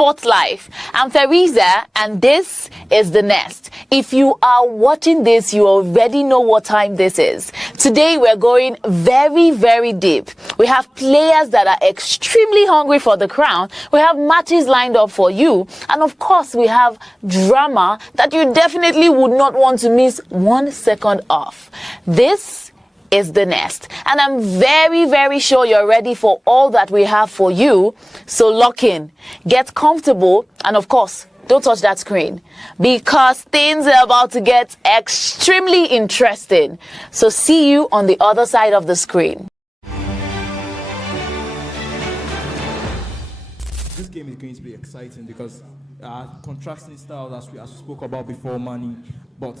Esports Life. I'm Teresa, and this is The Nest. If you are watching this, you already know what time this is. Today, we're going very, very deep. We have players that are extremely hungry for the crown. We have matches lined up for you. And of course, we have drama that you definitely would not want to miss 1 second off. This is The Nest, and I'm very, very sure you're ready for all that we have for you. So lock in, get comfortable, and of course, don't touch that screen, because things are about to get extremely interesting. So see you on the other side of the screen. This game is going to be exciting because contrasting styles, as we spoke about before, Manny, but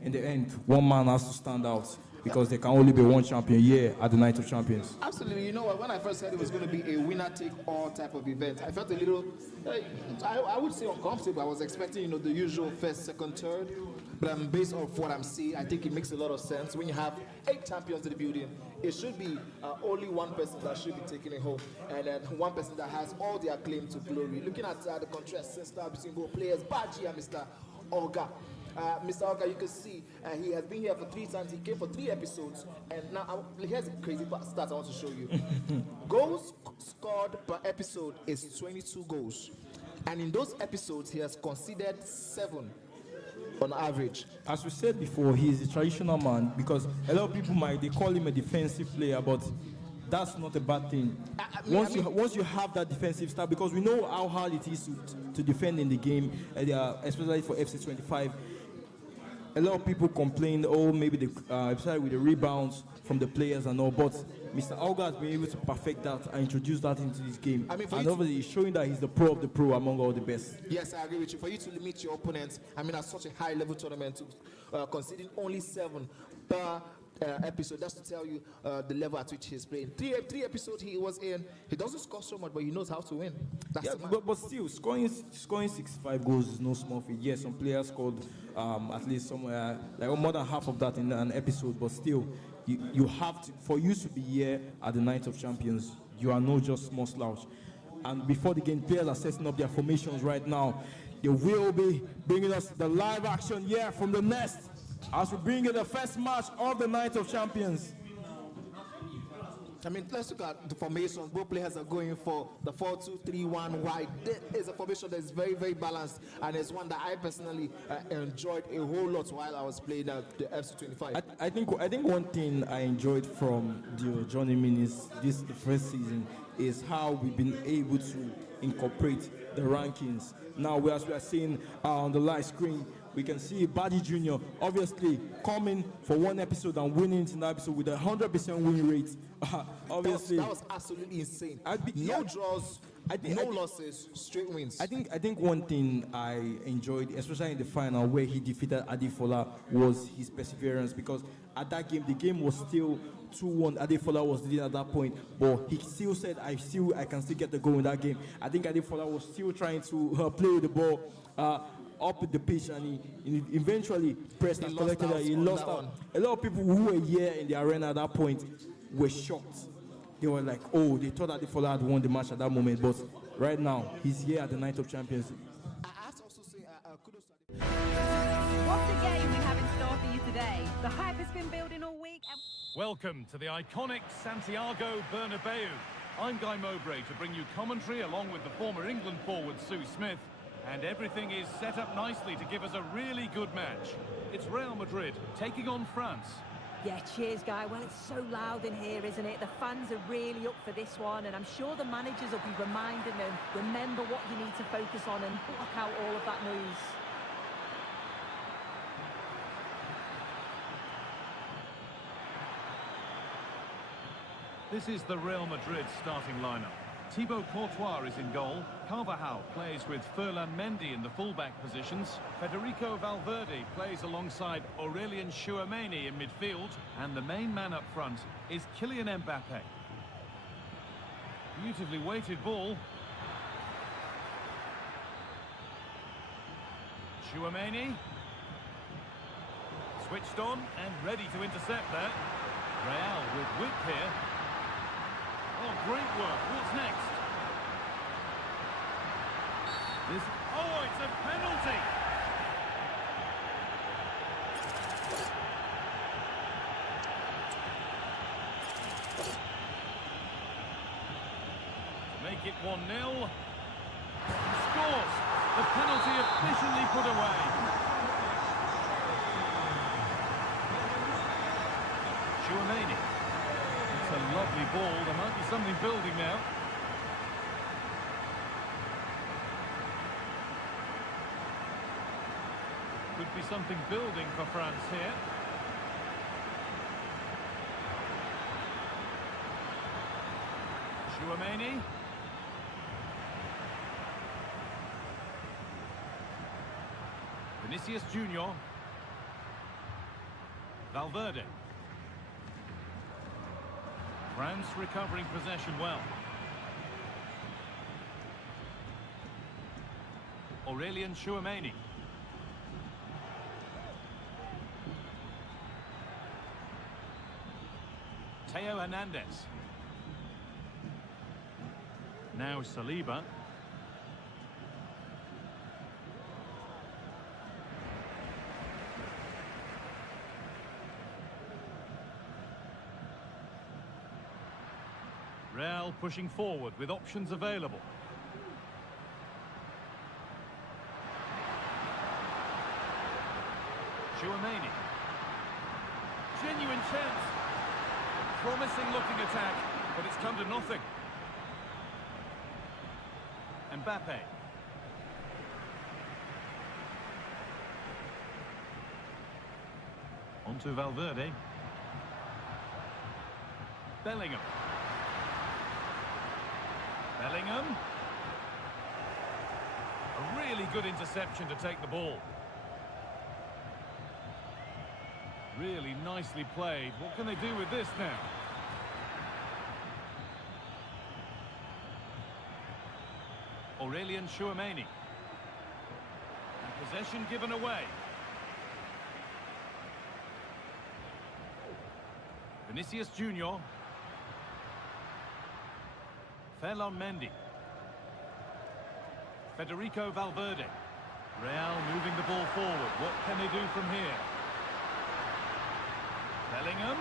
in the end, one man has to stand out, because there can only be one champion here at the Night of Champions. Absolutely. You know what? When I first heard it was going to be a winner-take-all type of event, I felt a little, I would say uncomfortable. I was expecting, the usual first, second, third. But based off what I'm seeing, I think it makes a lot of sense. When you have 8 champions in the building, it should be only one person that should be taking it home, and then one person that has all their claim to glory. Looking at the contrast between both players, Baji and Mr. Olga. Mr. Olga, you can see he has been here for 3 times. He came for 3 episodes, and now here's a crazy stat I want to show you. Goals scored per episode is 22 goals, and in those episodes he has conceded 7 on average. As we said before, he's a traditional man, because a lot of people they call him a defensive player, but that's not a bad thing. Once you have that defensive style, because we know how hard it is to defend in the game, especially for FC25. A lot of people complain, maybe especially with the rebounds from the players and all, but Mr. Olga has been able to perfect that and introduce that into this game. And obviously, he's showing that he's the pro of the pro among all the best. Yes, I agree with you. For you to limit your opponents, at such a high-level tournament, conceding only 7 per episode, that's to tell you the level at which he's playing. 3 episodes he was in. He doesn't score so much, but he knows how to win. That's but still, scoring 65 goals is no small feat. Yes, some players scored at least somewhere more than half of that in an episode, but still, you have to, for you to be here at the Night of Champions, you are not just small slouch. And before the game, players are setting up their formations right now. They will be bringing us the live action here from the Nest, as we bring in the first match of the Night of Champions. Let's look at the formations. Both players are going for the 4-2-3-1 wide. This is a formation that is very, very balanced, and it's one that I personally enjoyed a whole lot while I was playing the FC25. I think one thing I enjoyed from the Johnny Minis the first season is how we've been able to incorporate the rankings. Now, as we are seeing on the live screen, we can see Buddy Jr. obviously coming for 1 episode and winning in that episode with 100% win rate. Obviously, that was absolutely insane. No draws, no losses, straight wins. I think one thing I enjoyed, especially in the final where he defeated Adefola, was his perseverance, because at that game, the game was still 2-1. Adefola was leading at that point, but he still said, I can still get the goal in that game. I think Adefola was still trying to play with the ball up the pitch, and he eventually pressed and collected it. He lost out. A lot of people who were here in the arena at that point were shocked. They were like, they thought Adefola had won the match at that moment, but right now, he's here at the Night of Champions. I have to also say kudos to What a game we have in store for you today. The hype has been building all week. Welcome to the iconic Santiago Bernabeu. I'm Guy Mowbray to bring you commentary along with the former England forward Sue Smith. And everything is set up nicely to give us a really good match. It's Real Madrid taking on France. Yeah, cheers, Guy. Well, it's so loud in here, isn't it? The fans are really up for this one, and I'm sure the managers will be reminding them, remember what you need to focus on and block out all of that noise. This is the Real Madrid starting lineup. Thibaut Courtois is in goal. Carvajal plays with Ferland Mendy in the fullback positions. Federico Valverde plays alongside Aurelien Chouameni in midfield. And the main man up front is Kylian Mbappe. Beautifully weighted ball. Chouameni. Switched on and ready to intercept that. Real with whip here. Oh, great work. What's next? This, oh, it's a penalty! Make it 1-0. Scores! The penalty efficiently put away. Chouameni. It's a lovely ball. There might be something building now. Could be something building for France here. Chouameni. Vinicius Junior. Valverde. France recovering possession well. Aurelien Chouameni. Theo Hernandez. Now Saliba. Real pushing forward with options available. Chouameni. Genuine chance. Promising looking attack, but it's come to nothing. Mbappe. On to Valverde. Bellingham. Bellingham. A really good interception to take the ball. Really nicely played. What can they do with this now? Aurelien Chouameni. And possession given away. Vinicius Junior. Ferland Mendy. Federico Valverde. Real moving the ball forward. What can they do from here? Bellingham.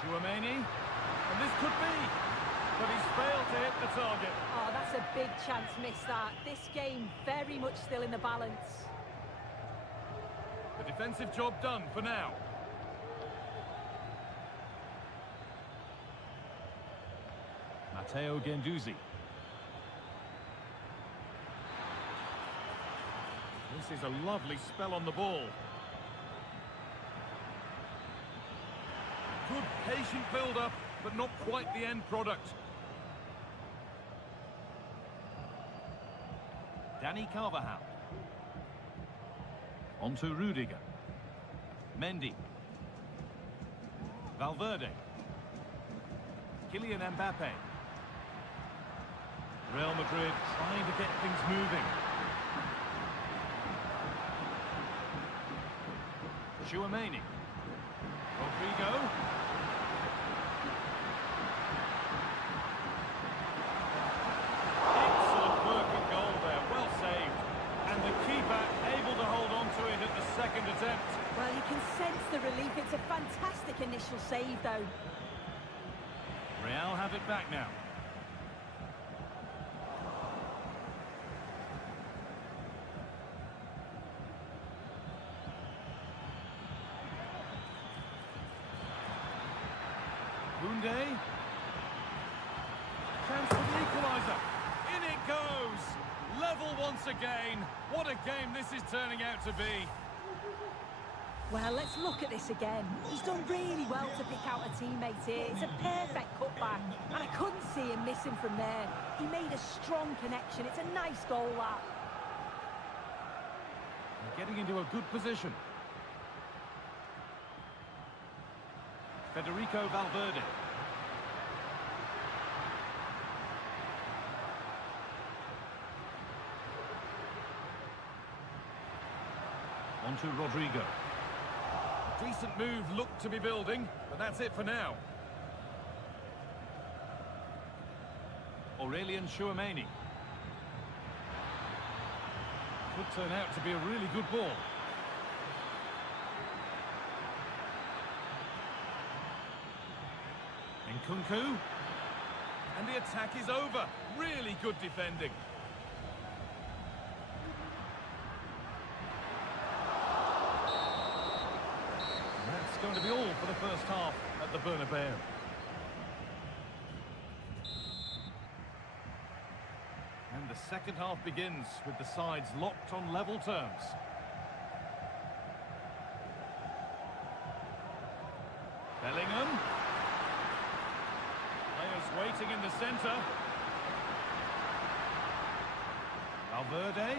Chouameni. And this could be. But he's failed to hit the target. Oh, that's a big chance missed that. This game very much still in the balance. The defensive job done for now. Matteo Guendouzi. This is a lovely spell on the ball. Good patient build-up, but not quite the end product. Dani Carvajal. On to Rudiger. Mendy. Valverde. Kylian Mbappe. Real Madrid trying to get things moving. Chouameni. Rodrigo. Excellent working goal there, well saved. And the keeper able to hold on to it at the second attempt. Well, you can sense the relief. It's a fantastic initial save, though. Real have it back now. Koundé. Chance for the equaliser. In it goes. Level once again. What a game this is turning out to be. Well, let's look at this again. He's done really well to pick out a teammate here. It's a perfect cutback, and I couldn't see him missing from there. He made a strong connection. It's a nice goal, that. They're getting into a good position. Federico Valverde. On to Rodrigo. Decent move looked to be building, but that's it for now. Aurelien Chouameni. Could turn out to be a really good ball. Nkunku. And the attack is over. Really good defending. And that's going to be all for the first half at the Bernabeu. And the second half begins with the sides locked on level terms. Bellingham. Players waiting in the centre. Valverde.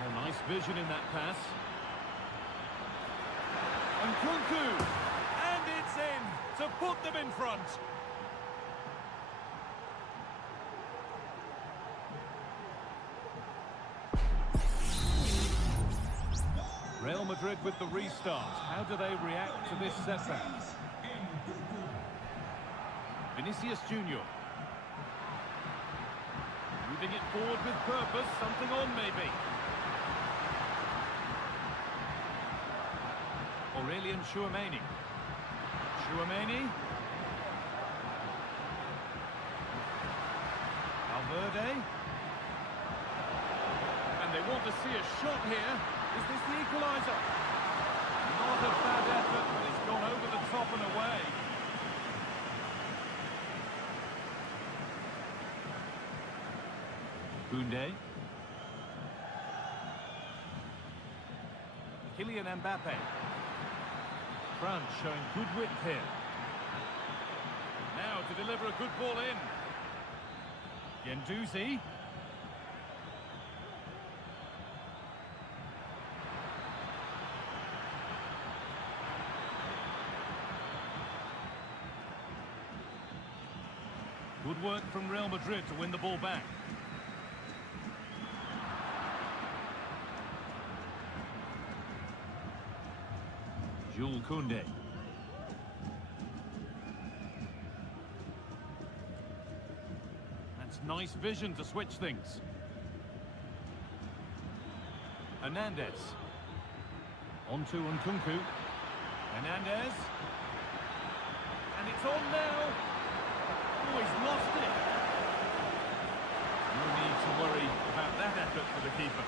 Oh, nice vision in that pass. Nkunku. And it's in to put them in front. Real Madrid with the restart. How do they react to this setback? Vinicius Junior. Moving it forward with purpose. Something on maybe. Aurelien Tchouameni. Tchouameni. Valverde. And they want to see a shot here. Is this the equaliser? Not a bad effort, but it's gone over the top and away. Koundé. Kylian Mbappe. France showing good width here. Now to deliver a good ball in. Guendouzi. Good work from Real Madrid to win the ball back. Jules Koundé. That's nice vision to switch things. Hernandez. On to Nkunku. Hernandez. And it's on now. Oh, he's lost it. No need to worry about that effort for the keeper.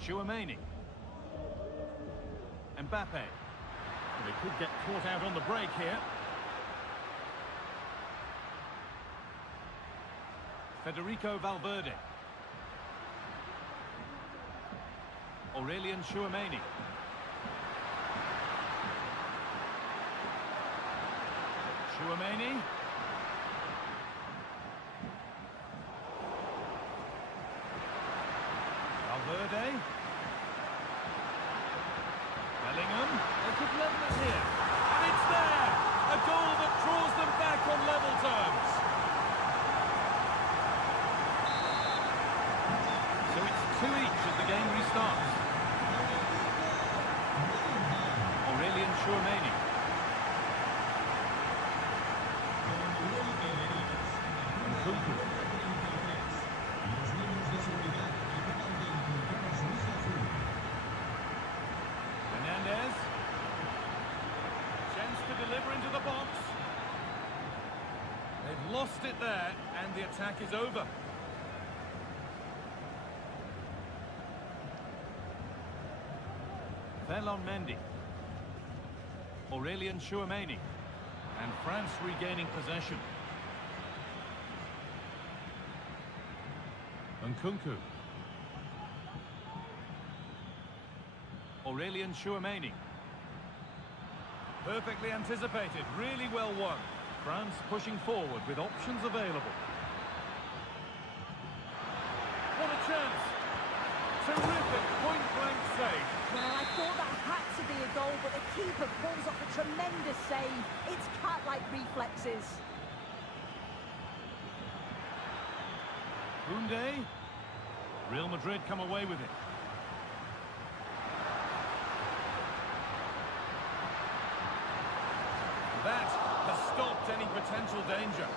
Tchouameni. Mbappe. They could get caught out on the break here. Federico Valverde. Aurelien Tchouameni. Tchouameni. Valverde. Bellingham. They could level it here. And it's there! A goal that draws them back on level terms. So it's 2 each as the game restarts. Aurelien Tchouameni. Nkunku. Hernandez. Chance to deliver into the box. They've lost it there, and the attack is over. Ferland Mendy. Aurelien Tchouameni. And France regaining possession. Nkunku. Aurelien Tchouameni. Perfectly anticipated, really well won. France pushing forward with options available. What a chance! Terrific point-blank save. Well, I thought that had to be a goal, but the keeper pulls off a tremendous save. It's cat-like reflexes. Koundé. Real Madrid come away with it. That has stopped any potential danger.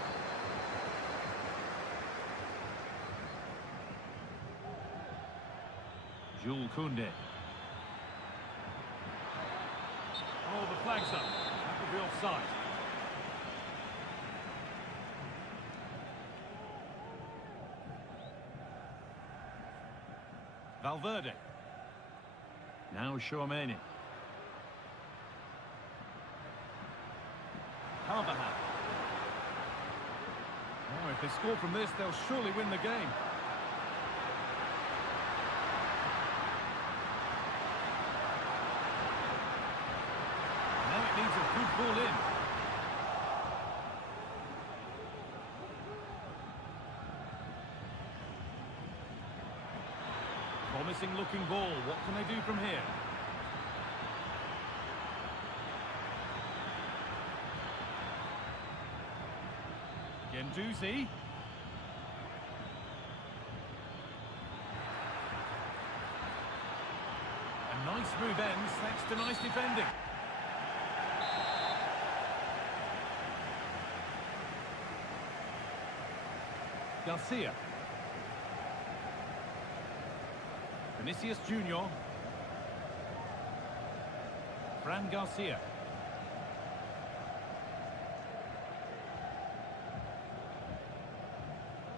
Jules Koundé. Oh, the flag's up. That would be offside. Valverde. Now Chouameni. Carvajal. Oh, if they score from this, they'll surely win the game. Now it needs a good ball in. Promising looking ball. What can they do from here? Gendouzi. A nice move ends thanks to nice defending. Garcia. Vinicius Junior. Fran Garcia.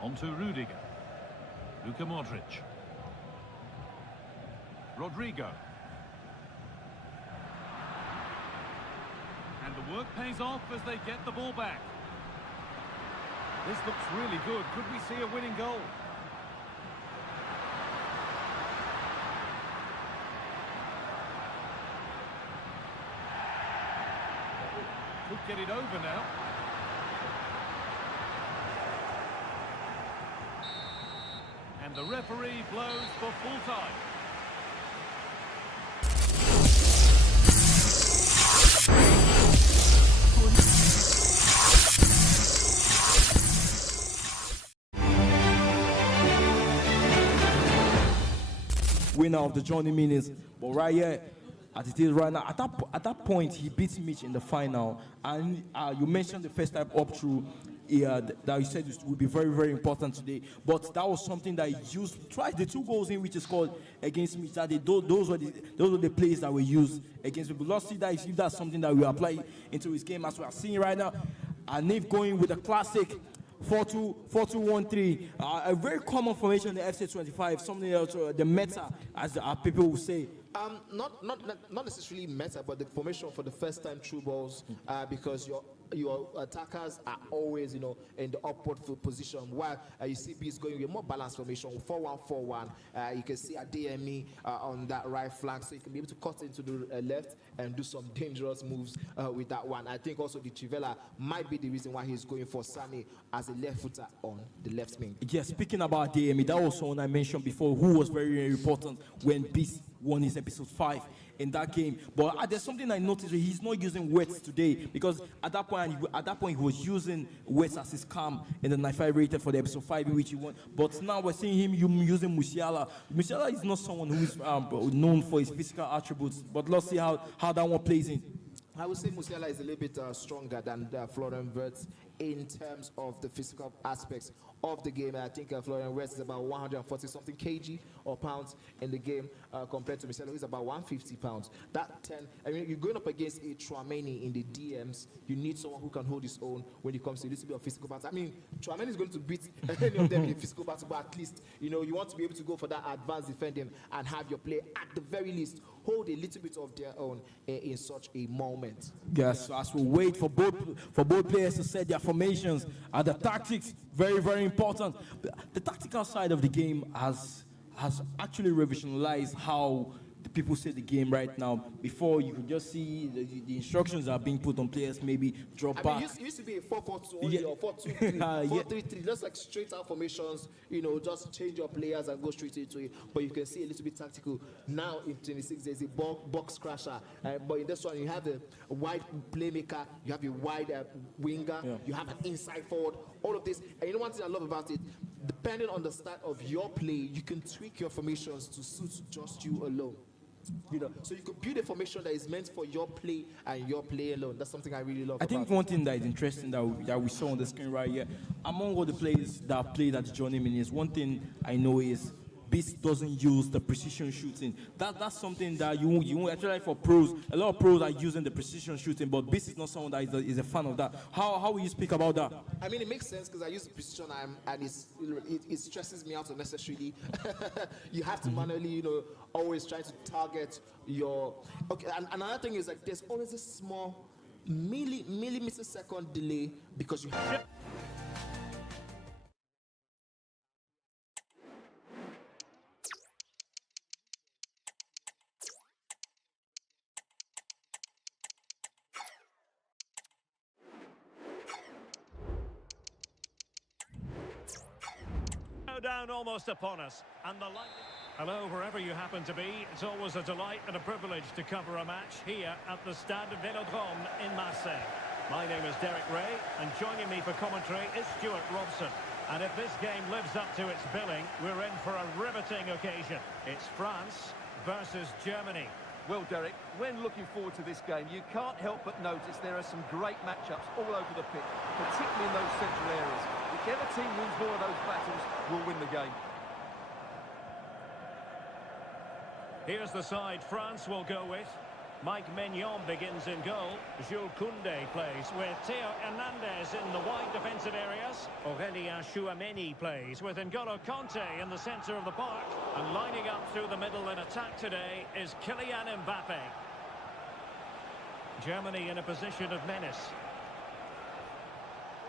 On to Rudiger. Luka Modric. Rodrigo. And the work pays off as they get the ball back. This looks really good. Could we see a winning goal? Could get it over now. And the referee blows for full time. Winner of the Johnny Minutes, but right here, as it is right now, at that point, he beats Mitch in the final, and you mentioned the first time up through. That you said would be very, very important today. But that was something that he used twice. The 2 goals in which is called against me. Those were the plays that were used against people. Let's see that if that's something that we apply into his game as we are seeing right now. And Nave going with a classic 4-2-1-3. A very common formation in the FC25. Something else, the meta, as people will say. Not necessarily meta, but the formation for the first time through balls, because your attackers are always, in the upward position. While you see B is going with a more balanced formation, 4-1-4-1. You can see Adeyemi on that right flank, so you can be able to cut into the left and do some dangerous moves with that one. I think also the Trivela might be the reason why he's going for Sane as a left footer on the left wing. Yeah, speaking about Adeyemi, that was someone I mentioned before who was very, very important when Beast won his episode 5 in that game. But there's something I noticed: he's not using Wets today, because at that point he was using Wets as his cam in the 95 rated for the episode 5 in which he won. But now we're seeing him using Musiala. Musiala is not someone who is known for his physical attributes, but let's see how that one plays in. I would say Musiala is a little bit stronger than Florian Wirtz in terms of the physical aspects of the game. And I think Florian Wirtz is about 140 something kg or pounds in the game compared to Musiala, who is about 150 pounds. You're going up against a Chouameni in the DMs. You need someone who can hold his own when it comes to a little bit of physical battle. Chouameni is going to beat any of them in a physical battle, but at least you want to be able to go for that advanced defending and have your play at the very least hold a little bit of their own in such a moment. Yes, as we wait for both players to set their formations, and the tactics, very, very important. The tactical side of the game has actually revolutionized how the people say the game right now. Before, you could just see the instructions are being put on players, maybe drop back. It used to be a 4-4-2 or 4-2-3, 4-3-3, just like straight out formations, just change your players and go straight into it. But you can see a little bit tactical. Now in 26, there's a box crasher. But in this one, you have a wide playmaker, you have a wide winger, you have an inside forward, all of this. And one thing I love about it, depending on the start of your play, you can tweak your formations to suit just you alone. So you could build a formation that is meant for your play and your play alone. That's something I really love. I think one thing that is interesting that we saw on the screen right here, among all the players that played at the journeyman, is one thing I know is Beast doesn't use the precision shooting. That's something that you actually, for pros. A lot of pros are using the precision shooting, but Beast is not someone that is a fan of that. How will you speak about that? I mean, it makes sense because I use the precision and it stresses me out unnecessarily. You have to manually, always try to target your. Okay, and another thing is like there's always a small millimeter second delay because you have. Down almost upon us, and the light. Hello, wherever you happen to be, it's always a delight and a privilege to cover a match here at the Stade Vélodrome in Marseille. My name is Derek Ray, and joining me for commentary is Stuart Robson. And if this game lives up to its billing, we're in for a riveting occasion. It's France versus Germany. Well, Derek, when looking forward to this game, you can't help but notice there are some great matchups all over the pitch, particularly in those central areas. Whichever team wins more of those battles will win the game. Here's the side France will go with. Mike Maignan begins in goal. Jules Koundé plays with Theo Hernandez in the wide defensive areas. Aurélien Chouameni plays with N'Golo Kanté in the centre of the park. And lining up through the middle in attack today is Kylian Mbappe. Germany in a position of menace.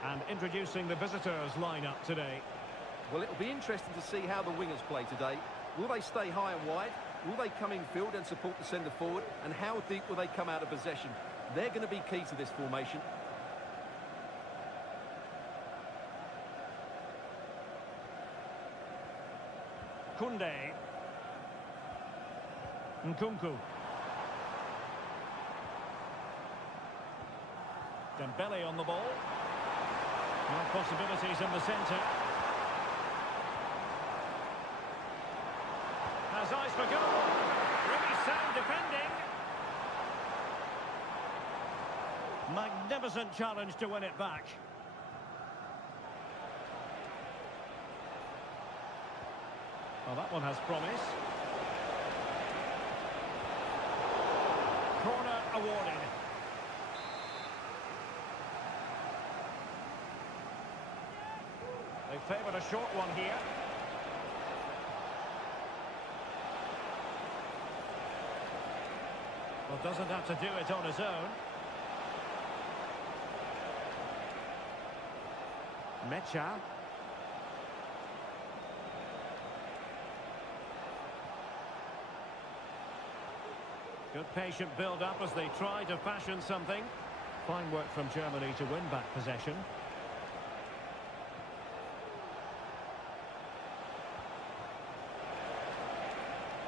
And introducing the visitors lineup today. Well, it'll be interesting to see how the wingers play today. Will they stay high and wide? Will they come in field and support the centre forward? And how deep will they come out of possession? They're going to be key to this formation. Koundé. Nkunku. Dembele on the ball. More possibilities in the centre. Has eyes for goal. Really sound defending. Magnificent challenge to win it back. Well, that one has promise. Corner awarded. They favoured a short one here. Well, doesn't have to do it on his own. Mecha. Good patient build-up as they try to fashion something. Fine work from Germany to win back possession.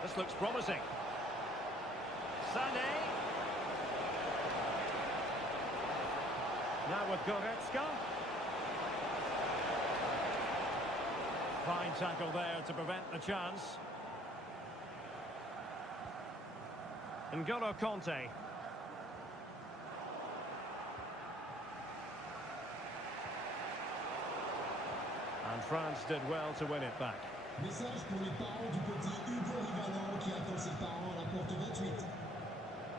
This looks promising. Sané. Now with Goretzka. Fine tackle there to prevent the chance. N'Golo Kanté. And France did well to win it back. Message pour les parents du petit Hugo Rivalan qui attend ses parents à la porte 28.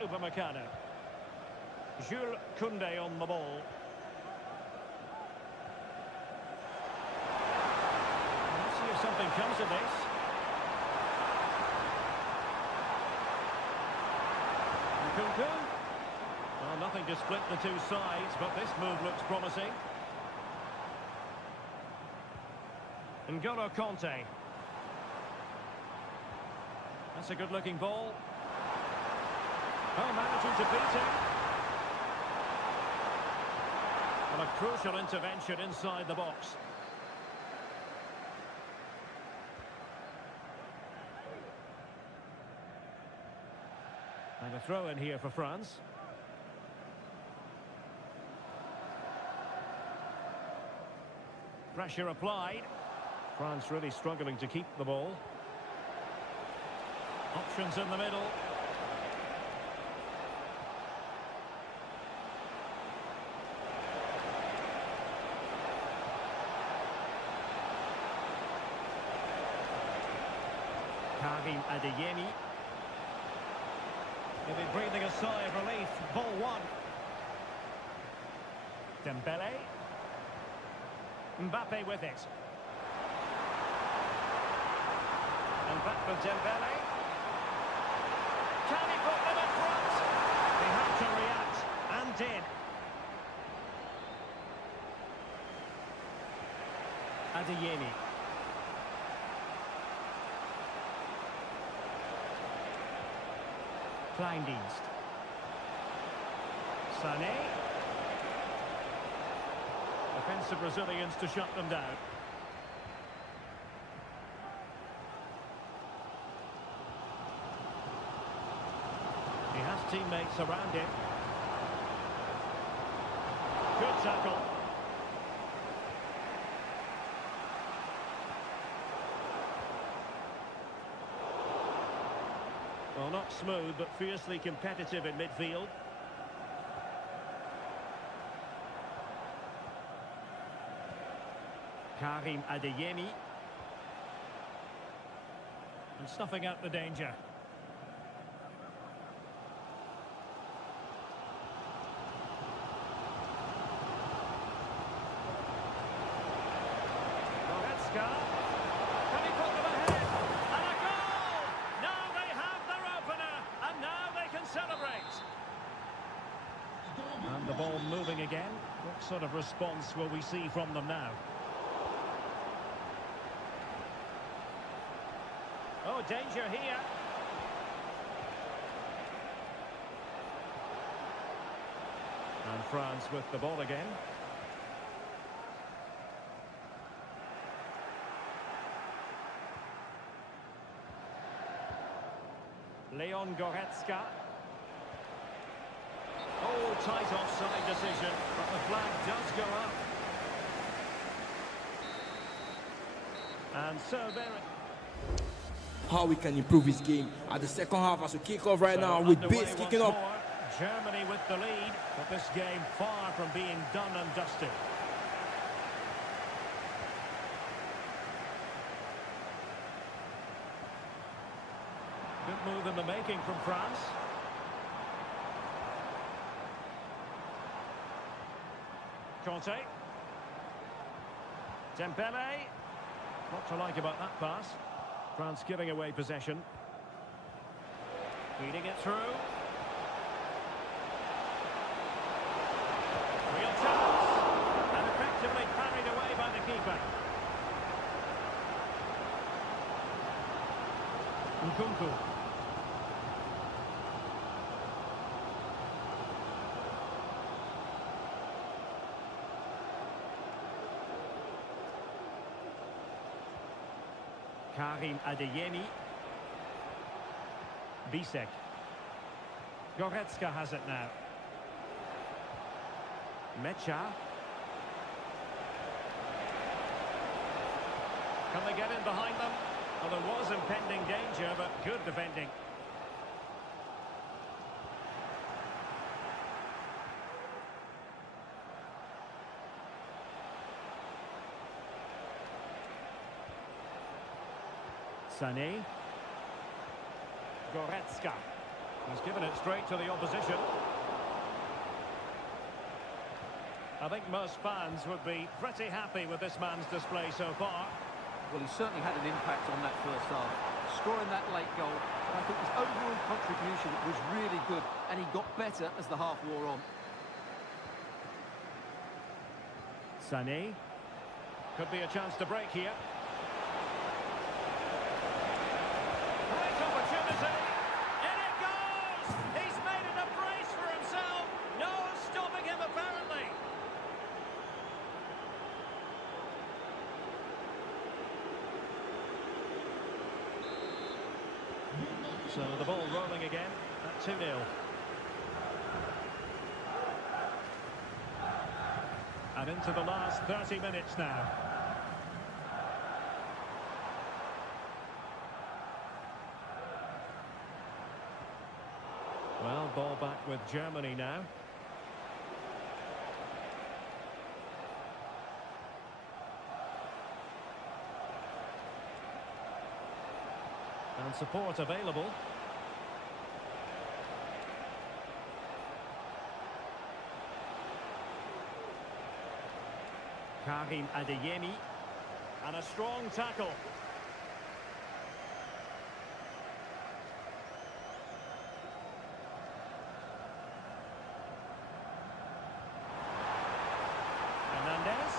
Upamecano. Jules Koundé on the ball. Let's see if something comes of this. Nkunku. Well, nothing to split the two sides, but this move looks promising. N'Golo Kanté. That's a good-looking ball. Oh, managing to beat him. Well, a crucial intervention inside the box. And a throw in here for France. Pressure applied. France really struggling to keep the ball. Options in the middle. Karim Adeyemi. He'll be breathing a sigh of relief. Ball one. Dembele. Mbappe with it. And back with Dembele. Can he put them in front? He had to react, and did. Adeyemi. Kleindienst. Sané. Defensive Brazilians to shut them down. He has teammates around him. Good tackle. Well, not smooth, but fiercely competitive in midfield. Karim Adeyemi. And snuffing out the danger. Goretzka. Can he put them ahead? And a goal! Now they have their opener, and now they can celebrate. And the ball moving again. What sort of response will we see from them now? Oh, danger here. And France with the ball again. Leon Goretzka. Oh, tight offside decision, but the flag does go up. And so there it... How we can improve his game at the second half as we kick off right now with Bates kicking off. Germany with the lead, but this game far from being done and dusted. Good move in the making from France. Conte. Dembele. What to like about that pass. France giving away possession. Feeding it through. Real chance. And effectively carried away by the keeper. Nkunku. Karim Adeyemi. Bisek. Goretzka has it now. Mecha. Can they get in behind them? Well, there was impending danger, but good defending. Sané. Goretzka. He's given it straight to the opposition. I think most fans would be pretty happy with this man's display so far. Well, he certainly had an impact on that first half. Scoring that late goal, but I think his overall contribution was really good, and he got better as the half wore on. Sané. Could be a chance to break here. Great opportunity. In it goes! He's made it a brace for himself. No stopping him, apparently. So the ball rolling again at 2-0. And into the last 30 minutes now. Well, ball back with Germany now. And support available. Karim Adeyemi. And a strong tackle. Hernandez.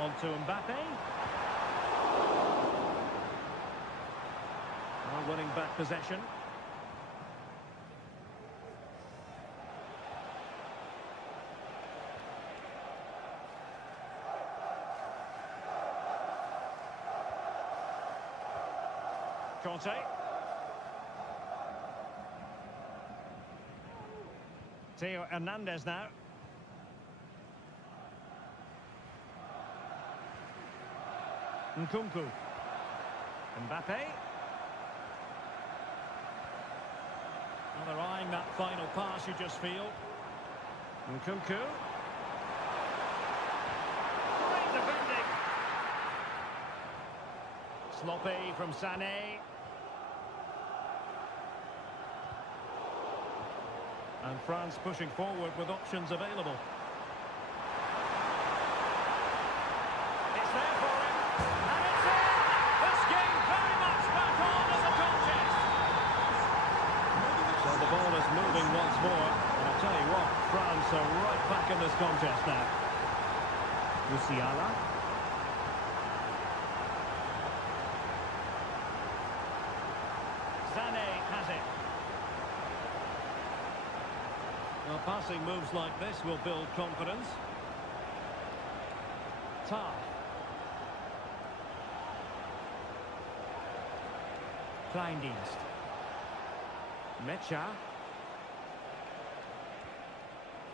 On to Mbappe. Now winning back possession. Conte. Theo Hernandez now. Nkunku. Mbappe. Well, they're eyeing that final pass, you just feel. Nkunku. Great defending. Sloppy from Sané. And France pushing forward with options available. It's there for him. And it's in! This game very much back on as a contest. So the ball is moving once more. And I'll tell you what, France are right back in this contest now. Musiala. Sané has it. Well, passing moves like this will build confidence. Tar. Kleindienst. Mecha.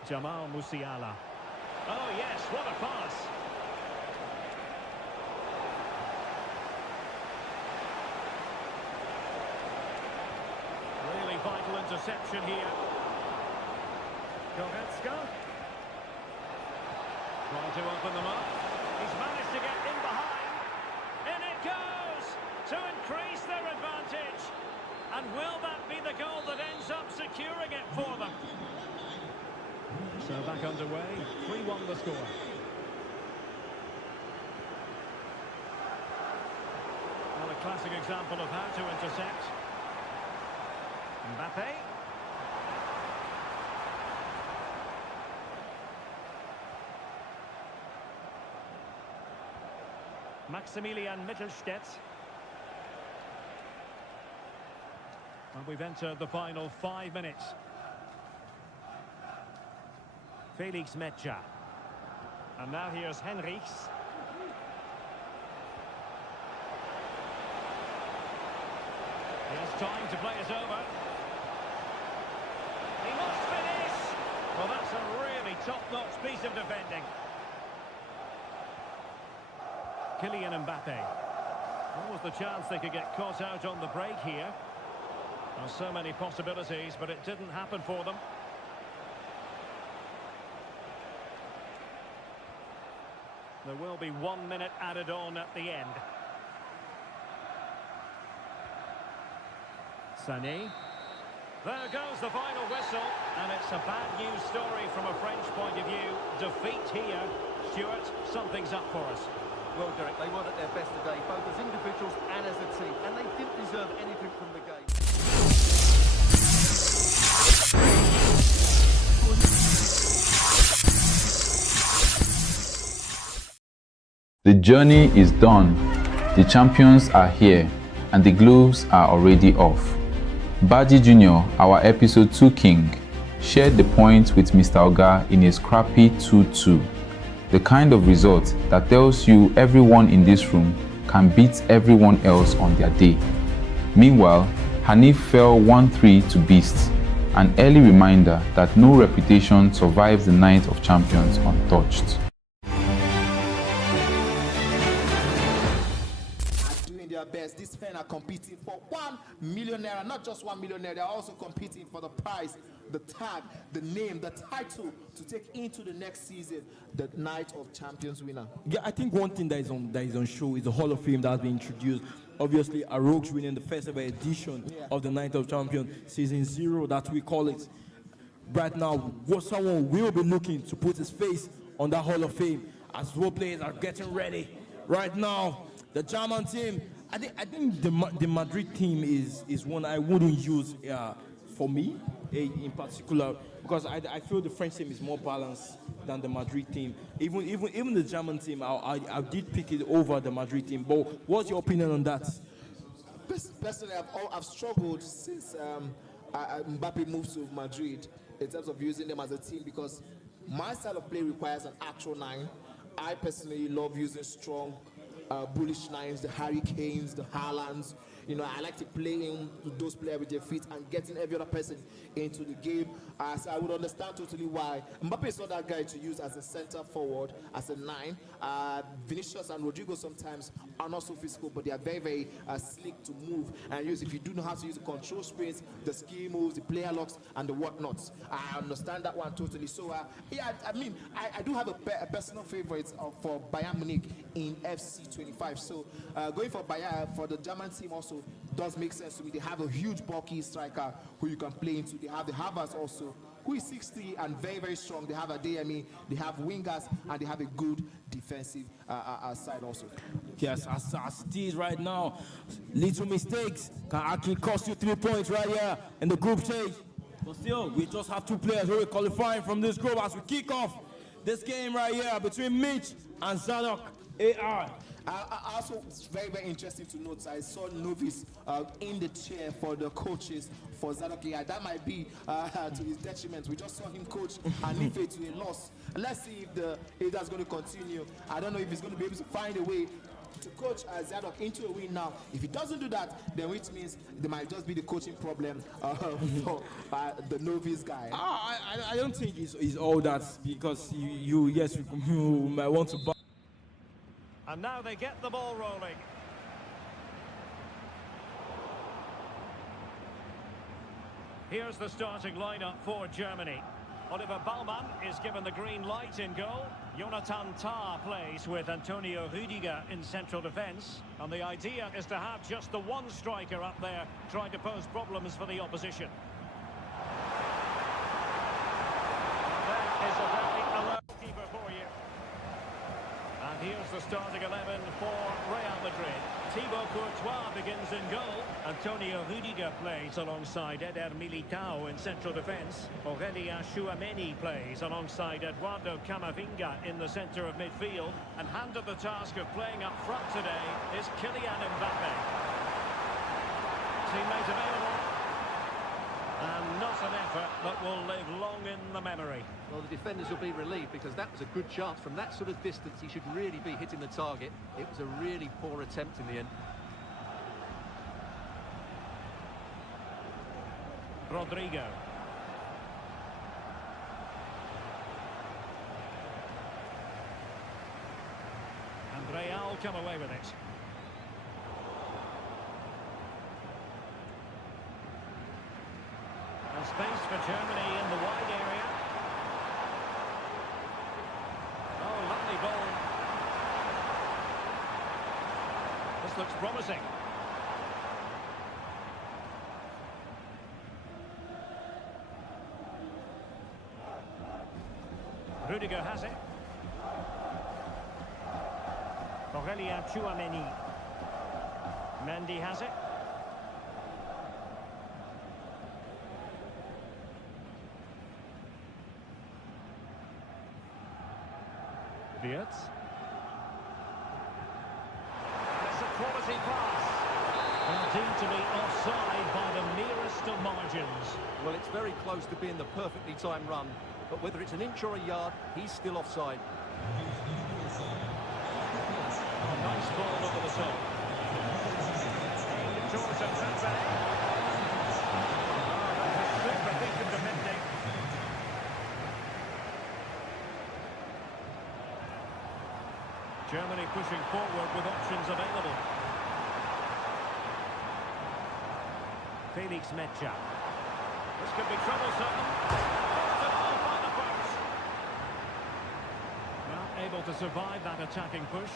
Jamal Musiala. Oh yes, what a pass. Really vital interception here. Goretzka. Trying to open them up. He's managed to get in behind. In it goes! To increase their advantage. And will that be the goal that ends up securing it for them? So back underway. 3-1 the score. Well, a classic example of how to intercept. Mbappe. Maximilian Mittelstädt. And we've entered the final 5 minutes. Felix Mecha. And now here's Henrichs. He has time to play it over. He must finish! Well, that's a really top-notch piece of defending. Kylian Mbappe. What was the chance they could get caught out on the break here? Well, so many possibilities, but it didn't happen for them. There will be 1 minute added on at the end. Sané. There goes the final whistle, and it's a bad news story from a French point of view. Defeat here. Stuart, something's up for us. Well, Derek, they weren't at their best today, both as individuals and as a team, and they didn't deserve anything from the game. The journey is done. The champions are here, and the gloves are already off. Baji Jr., our episode 2 king, shared the point with Mr. Oga in a scrappy 2-2. The kind of result that tells you everyone in this room can beat everyone else on their day. Meanwhile, Hanif fell 1-3 to Beast, an early reminder that no reputation survives the night of champions untouched. Doing their their best. These men are competing for 1 million naira, not just 1 million naira, they're also competing for the prize, the tag, the name, the title to take into the next season, the Night of Champions winner. Yeah, I think one thing that is on show is the Hall of Fame that has been introduced. Obviously, Arogues winning the first ever edition of the Night of Champions, season 0, that we call it. Right now, what someone will be looking to put his face on that Hall of Fame as both players are getting ready. Right now, the German team, I think the Madrid team is one I wouldn't use for me in particular, because I feel the French team is more balanced than the Madrid team. Even the German team, I did pick it over the Madrid team. But what's your opinion on that? Personally, I've struggled since Mbappe moved to Madrid in terms of using them as a team, because my style of play requires an actual 9. I personally love using strong, bullish 9s, the Harry Kanes, the Haalands. You know, I like to play in those players with their feet and getting every other person into the game. So I would understand totally why Mbappe is not that guy to use as a center forward, as a 9. Vinicius and Rodrigo sometimes are not so physical, but they are very, very slick to move and use. If you do know how to use the control sprints, the skill moves, the player locks, and the whatnots, I understand that one totally. So, yeah, I mean, I do have a personal favorite for Bayern Munich in FC25. So, going for Bayern, for the German team also does make sense to me. They have a huge bulky striker who you can play into. They have the Havertz also, who is 60 and very, very strong. They have a DME, they have wingers, and they have a good defensive side also. Yes, as it is right now, little mistakes can actually cost you 3 points right here in the group stage. But still, we just have 2 players who are qualifying from this group as we kick off this game right here between Mitch and Zadok AR. Also, it's very, very interesting to note, I saw Novis in the chair for the coaches for Zadok. That might be to his detriment. We just saw him coach Anife to a loss. Let's see if that's going to continue. I don't know if he's going to be able to find a way to coach Zadok into a win now. If he doesn't do that, then which means there might just be the coaching problem for the Novice guy. I don't think it's all that, because you might want to buy. And now they get the ball rolling. Here's the starting lineup for Germany. Oliver Baumann is given the green light in goal. Jonathan Tah plays with Antonio Rüdiger in central defence. And the idea is to have just the one striker up there trying to pose problems for the opposition. That is a very alert keeper for you. And here's the starting 11 for Real Madrid. Thibaut Courtois begins in goal. Antonio Rüdiger plays alongside Eder Militao in central defence. Aurélien Tchouameni plays alongside Eduardo Camavinga in the centre of midfield. And handed the task of playing up front today is Kylian Mbappe. Teammate available. And not an effort that will live long in the memory. Well, the defenders will be relieved, because that was a good chance. From that sort of distance, he should really be hitting the target. It was a really poor attempt in the end. Rodrigo. And Real come away with it. And space for Germany in the wide area. Oh, lovely ball. This looks promising. Rüdiger has it. Aurélien Tchouameni. Mendy has it. Wirtz. It's a quality pass. Indeed to be offside by the merest of margins. Well, it's very close to being the perfectly timed run, but whether it's an inch or a yard, he's still offside. Oh, nice ball over the top. Towards Mbappe. Oh, that's a super piece of defending. Germany pushing forward with options available. Felix Mecha. This could be troublesome. Throws it off by the post. Well, able to survive that attacking push.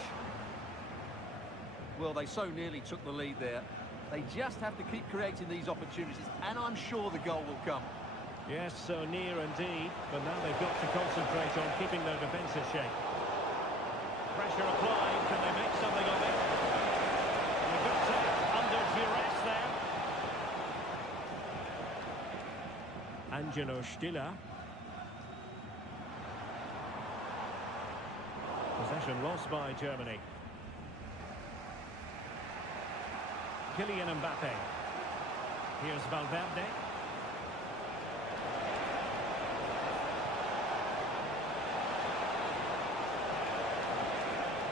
Well, they so nearly took the lead there. They just have to keep creating these opportunities, and I'm sure the goal will come. Yes, so near indeed, but now they've got to concentrate on keeping their defence in shape. Pressure applied, can they make something of it? And a good take under duress there. Angelo Stiller. Possession lost by Germany. Kylian Mbappe. Here's Valverde.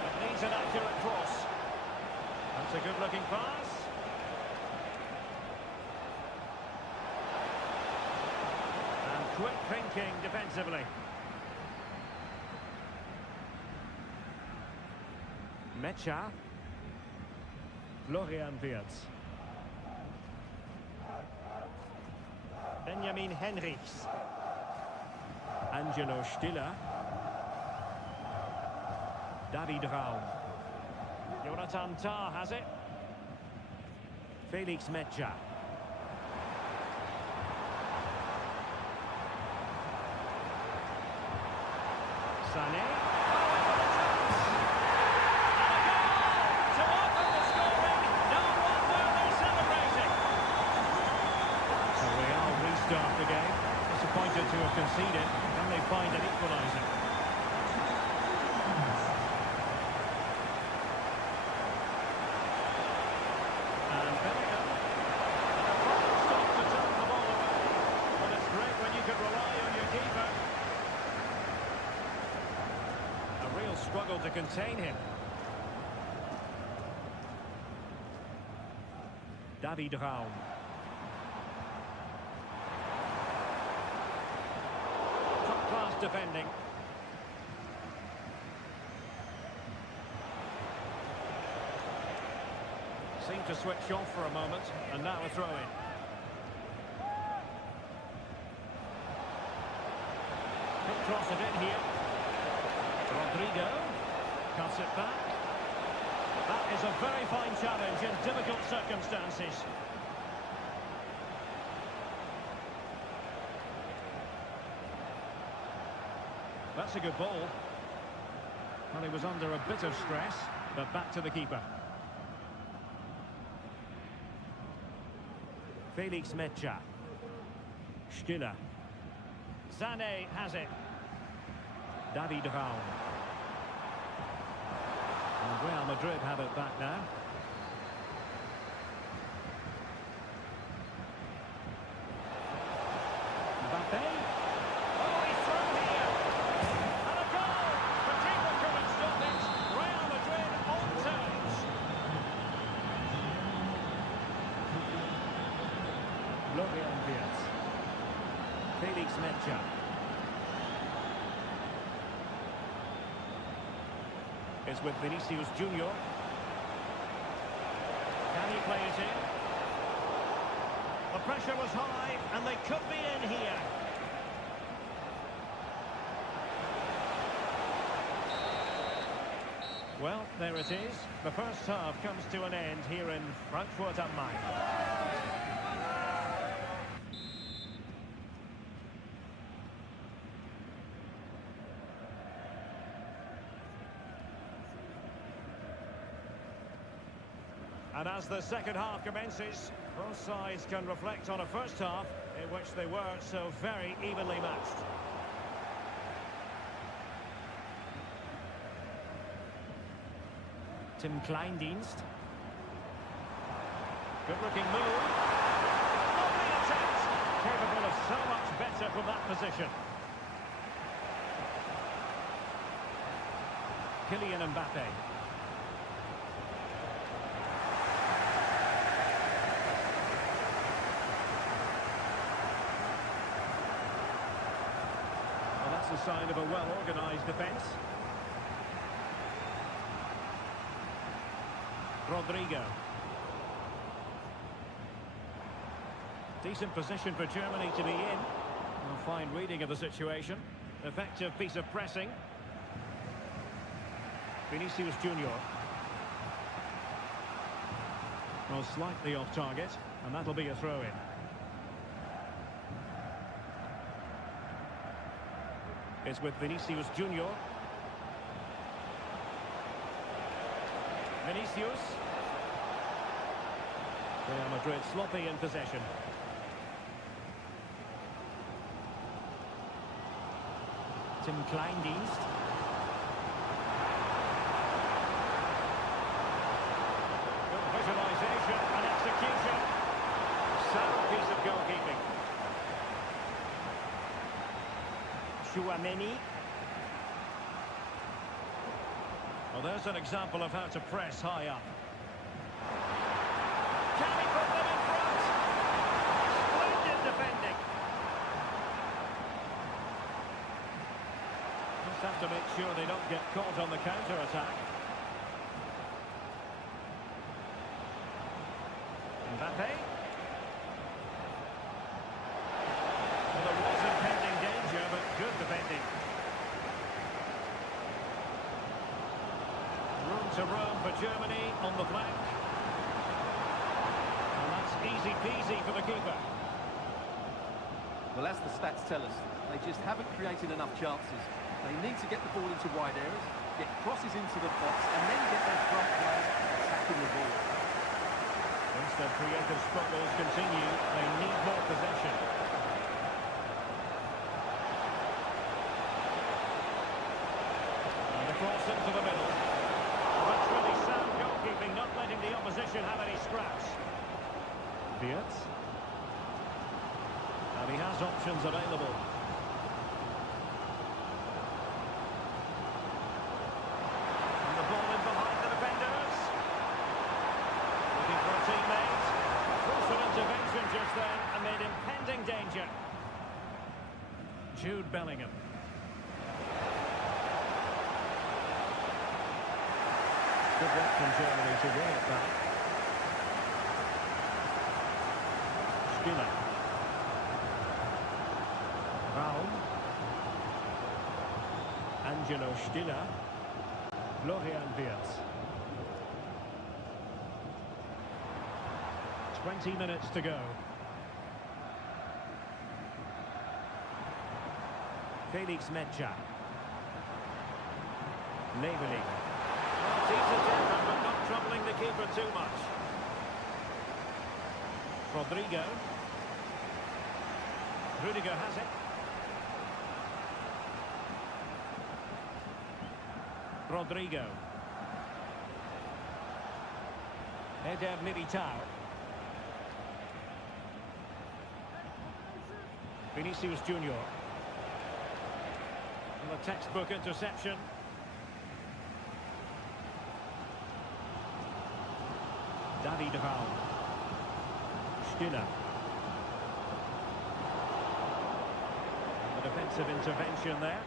It needs an accurate cross. That's a good-looking pass. And quick thinking defensively. Mecha. Florian Wirtz. Benjamin Henrichs. Angelo Stiller. David Raum. Jonathan Tah has it. Felix Mecha. Sané. Start the game. Disappointed to have conceded. Can they find an equaliser? And Bellingham. And a fine stop to turn the ball away. But it's great when you can rely on your keeper. A real struggle to contain him. David Raum. Class defending. Seemed to switch off for a moment, and now a throw-in. Could cross it in here. Rodrigo cuts it back. That is a very fine challenge in difficult circumstances. That's a good ball. Well, he was under a bit of stress, but back to the keeper. Felix Mecha. Stiller. Sané has it. David Raum. And Real Madrid have it back now. Mbappe. Oh, he's through here. And a goal. The keeper couldn't stop it. Real Madrid on toes. Florian Wirtz. Felix Mecha. Is with Vinicius Junior. Can he play it in? The pressure was high, and they could be in here. Well, there it is. The first half comes to an end here in Frankfurt am Main. And as the second half commences, both sides can reflect on a first half in which they were so very evenly matched. Tim Kleindienst. Good-looking move. Lovely attempt. Capable of so much better from that position. Kylian Mbappe. That's a sign of a well-organised defence. Rodrigo. Decent position for Germany to be in. A fine reading of the situation. Effective piece of pressing. Vinicius Junior. Well, slightly off target, and that'll be a throw-in. It's with Vinicius Junior. Vinicius. Real Madrid sloppy in possession. Tim Kleindienst. Good visualization and execution. Sound piece of goalkeeping. Chouameni. Well, there's an example of how to press high up. Can he put them in front? Splendid defending. Just have to make sure they don't get caught on the counter-attack. Mbappe. Well, there was impending danger, but good defending. Room to roam for Germany on the flank. And that's easy peasy for the keeper. Well, as the stats tell us, they just haven't created enough chances. They need to get the ball into wide areas, get crosses into the box, and then get their front players attacking the ball. Once their creative struggles continue, they need more possession. And the cross into the middle. That's really sound goalkeeping, not letting the opposition have any scraps. Wirtz. And he has options available. And the ball in behind the defenders. Looking for a teammate. Crucial intervention just then amid impending danger. Jude Bellingham. Good work from Germany to win it back. Stiller. Raum. Angelo Stiller. Florian Wirtz. 20 minutes to go. Felix Metscher. Leveling. Decent effort, but not troubling the keeper too much. Rodrigo. Rudiger has it. Rodrigo. Eder Militao. Vinicius Junior. And the textbook interception. David Raum. Stiller. The defensive intervention there.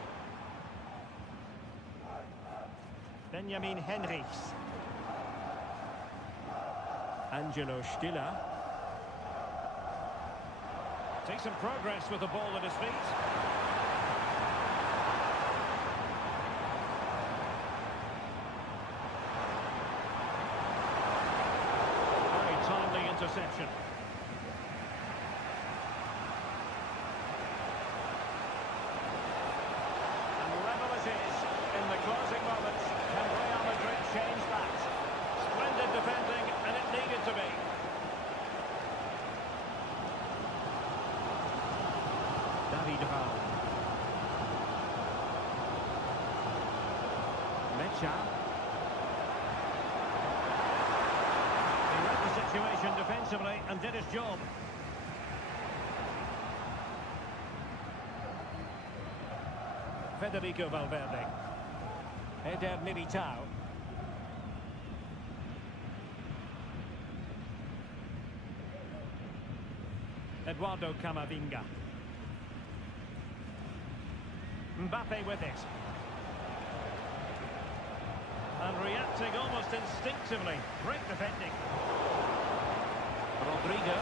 Benjamin Henrichs. Angelo Stiller. Takes some progress with the ball at his feet. Very timely interception. And level it is in the closing moments. Can Real Madrid change that? Splendid defending, and it needed to be. David Raum. Metscher. He read the situation defensively and did his job. Federico Valverde. Eder Militao. Eduardo Camavinga. Mbappe with it. And reacting almost instinctively. Great defending. Rodrigo.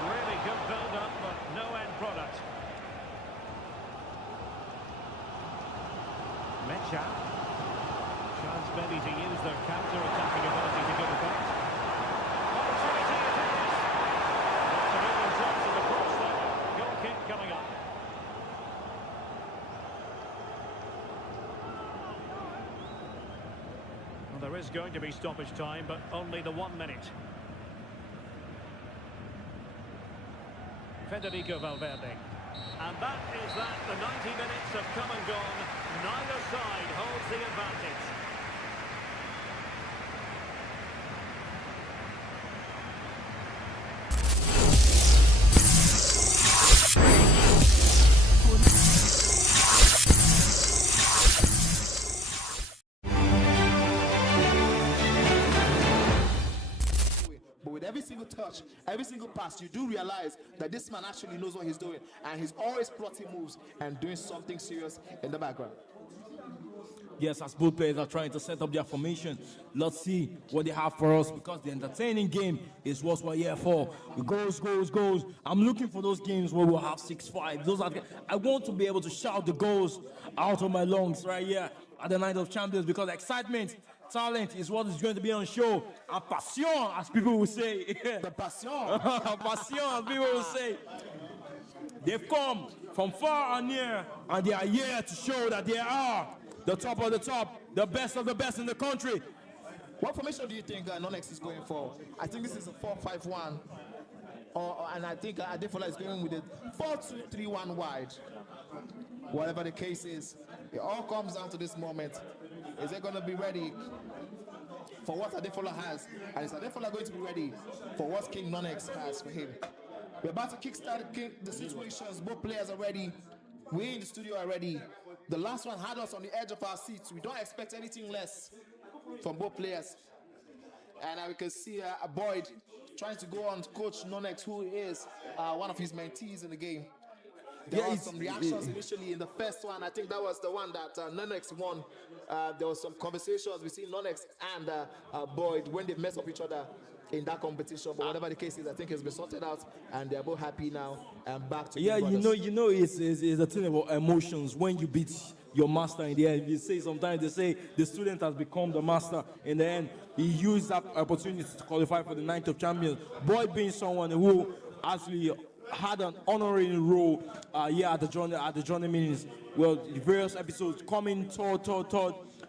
Really good build-up, but no end product. Mecha. Chance maybe to use their counter-attacking ability to good effect. Opportunity it is. That's a bit in terms of the cross there. Goal kick coming up. Well, there is going to be stoppage time, but only the 1 minute. Federico Valverde. And that is that. The 90 minutes have come and gone. Neither side holds the advantage. But with every single touch, every single pass, you do realize that this man actually knows what he's doing, and he's always plotting moves and doing something serious in the background. Yes, as both players are trying to set up their formation, let's see what they have for us, because the entertaining game is what we're here for. Goals, goals, goals. I'm looking for those games where we'll have 6-5. Those are. I want to be able to shout the goals out of my lungs right here at the Night of Champions, because excitement, talent is what is going to be on show. And passion, as people will say. The passion. Passion, as people will say. They've come from far and near, and they are here to show that they are the top of the top, the best of the best in the country. What formation do you think Nonex is going for? I think this is a 4-5-1. And I think Adefola is going with a 4-2-3-1 wide. Whatever the case is, it all comes down to this moment. Is it going to be ready for what Adefola has? And is Adefola going to be ready for what King Nonex has for him? We're about to kickstart the situations. Both players are ready. We in the studio are ready. The last one had us on the edge of our seats. We don't expect anything less from both players. And we can see Boyd trying to go on Coach Nonex, who is one of his mentees in the game. There were some reactions initially in the first one. I think that was the one that Nonex won. There was some conversations between Nonex and Boyd when they messed up each other in that competition. But whatever the case is, I think it's been sorted out, and they're both happy now and back to yeah, you know, it's a thing about emotions. When you beat your master in the end, you say sometimes they say the student has become the master. In the end, he used that opportunity to qualify for the Night of Champions. Boyd being someone who actually had an honoring role at the journey meetings. Well, the various episodes coming third,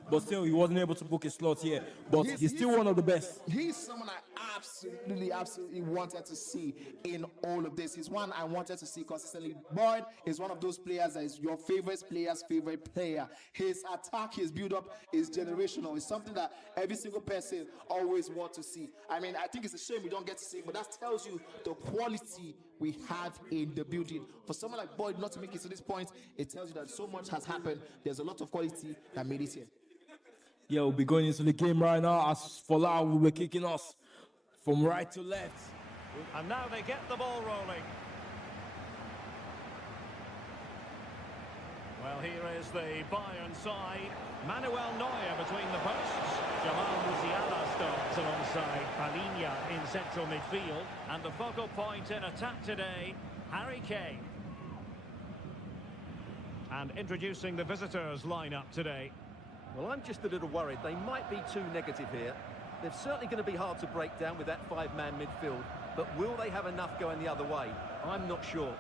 but still he wasn't able to book a slot here. But he's still one of the best. He's someone I absolutely wanted to see in all of this. He's one I wanted to see consistently. Boyd is one of those players that is your favorite player's favorite player. His attack, his build-up is generational. It's something that every single person always wants to see. I mean, I think it's a shame we don't get to see it, but that tells you the quality we have in the building. For someone like Boyd not to make it to this point, it tells you that so much has happened. There's a lot of quality that made it here. Yeah, we'll be going into the game right now. As for now, we were kicking us from right to left. And now they get the ball rolling. Well, here is the Bayern side. Manuel Neuer between the posts. Jamal Musiala starts alongside Palinha in central midfield. And the focal point in attack today, Harry Kane. And introducing the visitors lineup today. Well, I'm just a little worried. They might be too negative here. They're certainly going to be hard to break down with that five-man midfield. But will they have enough going the other way? I'm not sure.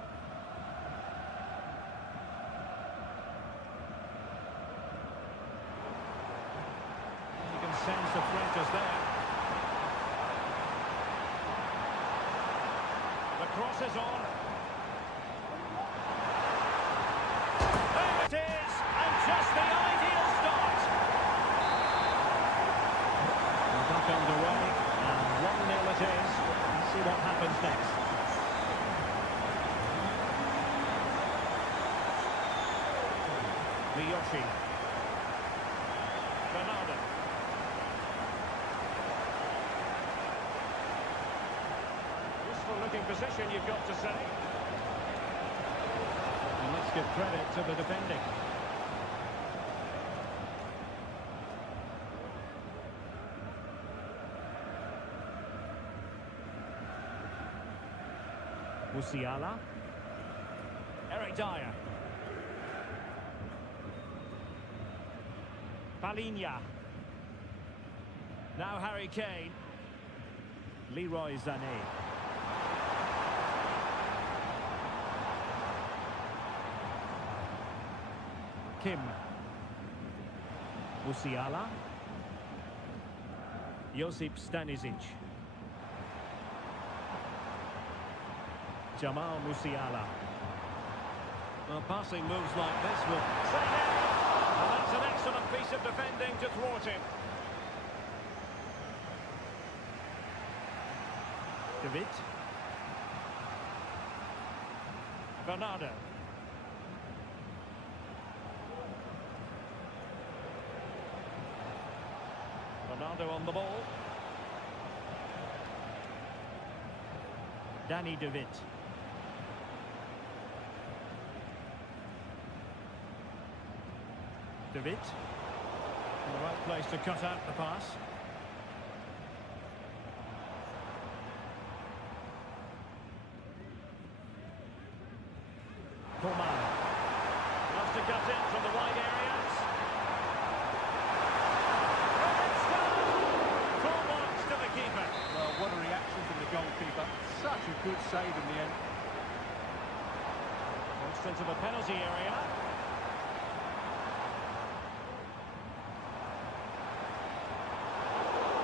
You can sense the threat is there. The cross is on. There it is, and just the ideal start. We're back underway, and 1-0 it is. Let's see what happens next. Miyoshi. Bernardo. Useful looking position, you've got to say. And let's give credit to the defending. Musiala. Eric Dyer. Palinha. Now Harry Kane. Leroy Sané. Kim. Musiala. Josip Stanisic. Jamal Musiala. Well, passing moves like this will... And that's an excellent piece of defending to thwart him. David. Bernardo. Bernardo on the ball. Danny David. David. In the right place to cut out the pass. Coman. Wants to cut in from the wide areas. Full marks to the keeper. Well, what a reaction from the goalkeeper. Such a good save in the end. Launched into the penalty area.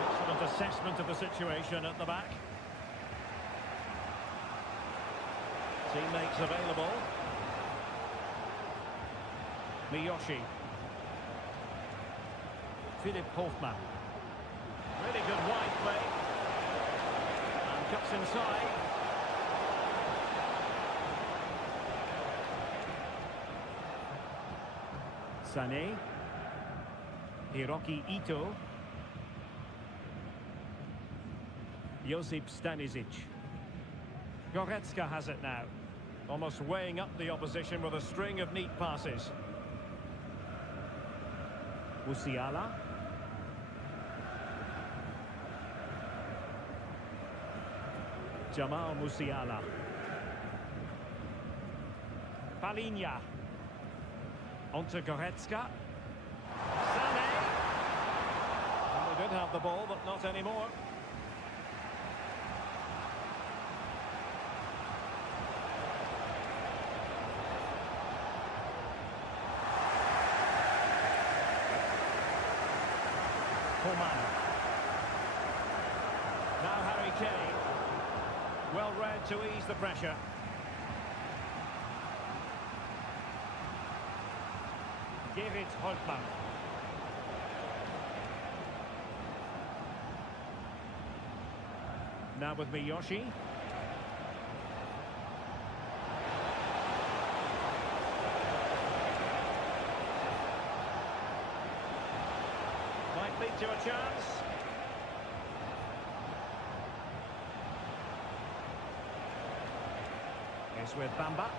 Excellent assessment of the situation at the back. Teammates available. Miyoshi. Philip Hofmann. Really good wide play. And cuts inside. Sané. Hiroki Ito. Josip Stanisic. Goretzka has it now. Almost weighing up the opposition with a string of neat passes. Musiala. Jamal Musiala. Palinha. Onto Goretzka. Sané. Well, they did have the ball, but not anymore. Coman. Now Harry Kane. Well read to ease the pressure. David Holtmann. Now with Miyoshi. Might lead to a chance. It's with Bamba.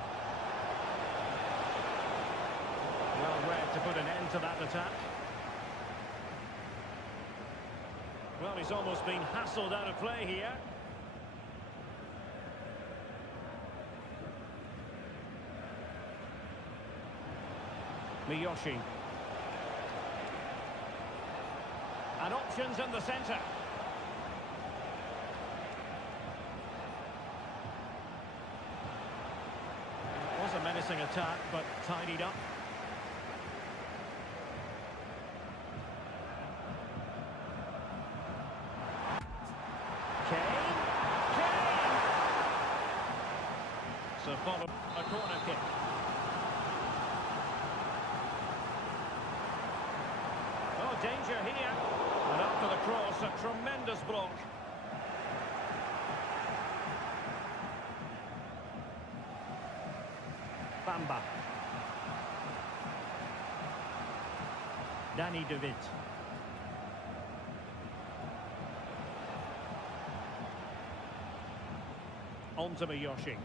Well read to put an end to that attack. Well, he's almost been hassled out of play here. Miyoshi. And options in the centre. It was a menacing attack, but tidied up. Kane. So bottom, a corner kick. Oh, danger here. And after the cross, a tremendous block. Bamba. Danny David. On to Miyoshi.